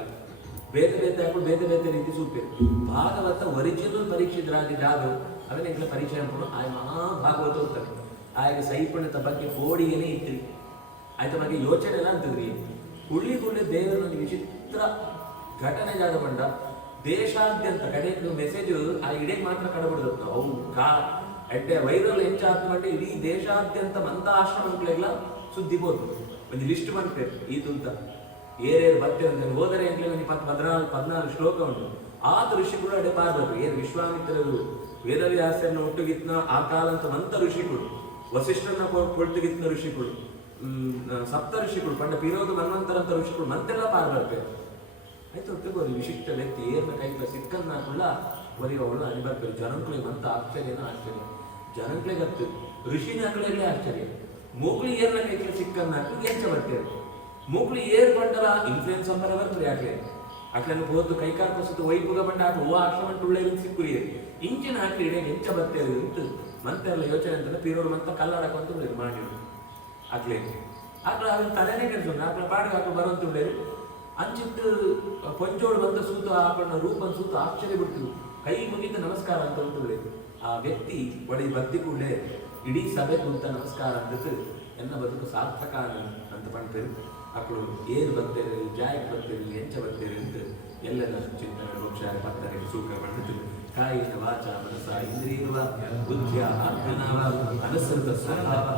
ಬೇರೆ ಹಾಕೊಂಡು ಬೇರೆ ರೀತಿ ಸೂಪೇರು ಭಾಗವತ ಒರಿಜಿನಲ್ ಪರೀಕ್ಷಿತ ರಾಜ ಜಾದು ಅವನಿಗೆ ಪರಿಚಯ ಅನ್ಕೊಂಡು ಆಯ ಮಹಾಭಾಗವತ ಹೋಗ್ತಾರೆ ಆಯ್ಕೆ ಸೈಪುಣ್ಯದ ಬಗ್ಗೆ ಕೋಡಿಗೇನೆ ಇದ್ರಿ ಆಯ್ತ ಬಗ್ಗೆ ಯೋಚನೆ ಎಲ್ಲ ಅಂತದ್ರಿ ಹುಳ್ಳಿ ದೇವರೊಂದು ವಿಚಿತ್ರ ಘಟನೆ ಜಾಗ ಬಂಡ ದೇಶಾದ್ಯಂತ ಕಡೆ ಮೆಸೇಜ್ ಆ ಇಡೇ ಮಾತ್ರ ಕಡಬಿಡ್ದು ಅವು ಎಡ್ಡೆ ವೈರಲ್ ಹೆಂಚಾತ್ಮಂటే ಇಡೀ ದೇಶಾದ್ಯಂತ ಮಂತ ಆಶ್ರಮಗಳೆಲ್ಲ ಸುದ್ದಿ ಬೋದು ಒಂದು ಲಿಸ್ಟ್ ಮಾಡ್ತೇವೆ ಇದು ಅಂತ ಏರೇರು ಬರ್ತೇವೆ ಅಂತ ಹೋದರೆ ಅಂತ ಒಂದು 14 ಶ್ಲೋಕ ಉಂಟು ಆತ ಋಷಿಗಳು ಅಡೆ ಪಾರ್ಬೇಕು ಏನು ವಿಶ್ವಾಮಿತ್ರರು ವೇದವ್ಯಾಸರನ್ನ ಒಟ್ಟುಗಿತ್ನ ಆ ಕಾಲ ಅಂತ ಮಂತ ಋಷಿಗಳು ವಸಿಷ್ಠರನ್ನ ಕೊಟ್ಟುಗಿತ್ನ ಋಷಿಗಳು ಸಪ್ತ ಋಷಿಗಳು ಪಂಡ ಪಿರೋದು ಮನ್ವಂತರ ಅಂತ ಋಷಿಗಳು ಮಂತೆಲ್ಲ ಪಾರ್ಬರ್ಬೇಕು ಆಯ್ತು ಒಟ್ಟಿಗೆ ವಿಶಿಷ್ಟ ವ್ಯಕ್ತಿ ಏರ್ನ ಕೈಗಳ ಸಿಕ್ಕನ್ನಾಕುಳ್ಳ ಒರಿಯವಳು ಅನಿಬರ್ಬೇಕು ಜನಗಳಿಗೆ ಮಂತ ಆಶ್ಚರ್ಯನ ಆಶ್ಚರ್ಯ ಜನಗಳಿಗೆ ಗೊತ್ತು ಋಷಿನಾಗಲೇ ಆಶ್ಚರ್ಯ ಮೂಗ್ಲಿ ಏರ್ನ ಕೈಗಳ ಸಿಕ್ಕನ್ನಾಕು ಎಂಚ ಬರ್ತೇವೆ ಮೂಗ್ಲಿ ಏರ್ ಬಂಡಲ ಇನ್ಫ್ಲೂಯೆನ್ಸ್ ಅಂಬರ ಬರ್ತದೆ ಅಕ್ಲನ್ನು ಹೋದ್ದು ಕೈಕಾಲ ಪಸತ್ತು ವೈಭೋಗ ಬಂಡ ಓ ಆಶ್ರಮ ಟುಳ್ಳೆ ಸಿಕ್ಕುರಿಯೇ ಇಂಚಿನ ಹಾಕಿ ಇಡೇ ಎಂಚ ಬರ್ತೇವೆ ಅಂತ ಮಂತೆಲ್ಲ ಯೋಚನೆ ಅಂತ ಪಿರೋರು ಮಂತ ಕಲ್ಲಾಡಕ್ಕಂತ ಮಾಡಿರು ಅಕ್ಲೇ ಆಕಳ ಅದನ್ನ ತಲೆನೇ ಕೆಲ್ಸ ಆಕಳ ಪಾಡಿಗೆ ಹಾಕಲು ಬರುವಂತ ಅಂಚಿಟ್ಟು ಪೊಂಚೋಳು ಬಂದ ಸೂತ ಆಕಳನ್ನ ರೂಪನ ಸೂತ ಆಶ್ಚರ್ಯ ಬಿಟ್ಟು ಕೈ ಮುಗಿದ ನಮಸ್ಕಾರ ಅಂತ ಉಂಟುಳ್ಳೆ ಆ ವ್ಯಕ್ತಿ ಒಳ್ಳೆ ಭಕ್ತಿ ಕೂಡಲೇ ಇಡೀ ಸಭೆ ಕುಂತ ನಮಸ್ಕಾರ ಅಂತ ಎನ್ನ ಬದುಕು ಸಾರ್ಥಕ ಅಂತ ಪಂಡ್ತೇವೆ ಅಕ್ಕಳು ಏನು ಬರ್ತೇವೆ ಜಾಯಕ್ಕೆ ಬರ್ತೇವೆ ಹೆಂಚ ಬರ್ತೇವೆ ಅಂತ ಎಲ್ಲರ ಚಿಂತನೆ ಮೋಕ್ಷ ಭಕ್ತರಿಗೆ ಸೂಕ ಪಂಡಿತು ಕಾಯಿನ ವಾಚ ಮನಸ ಇಂದ್ರಿಯವ ಬುದ್ಧಿಯ ಆತ್ಮನಾವ ಅನುಸೃತ ಸ್ವಭಾವ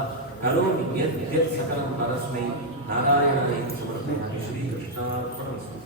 ಕರೋಮಿ ಯತ್ ಸಕಲಂ ಪರಸ್ಮೈ ನಾರಾಯಣ ಸಮರ್ಪಣೆ ಶ್ರೀಕೃಷ್ಣಾರ್ಪಣಮಸ್ತು.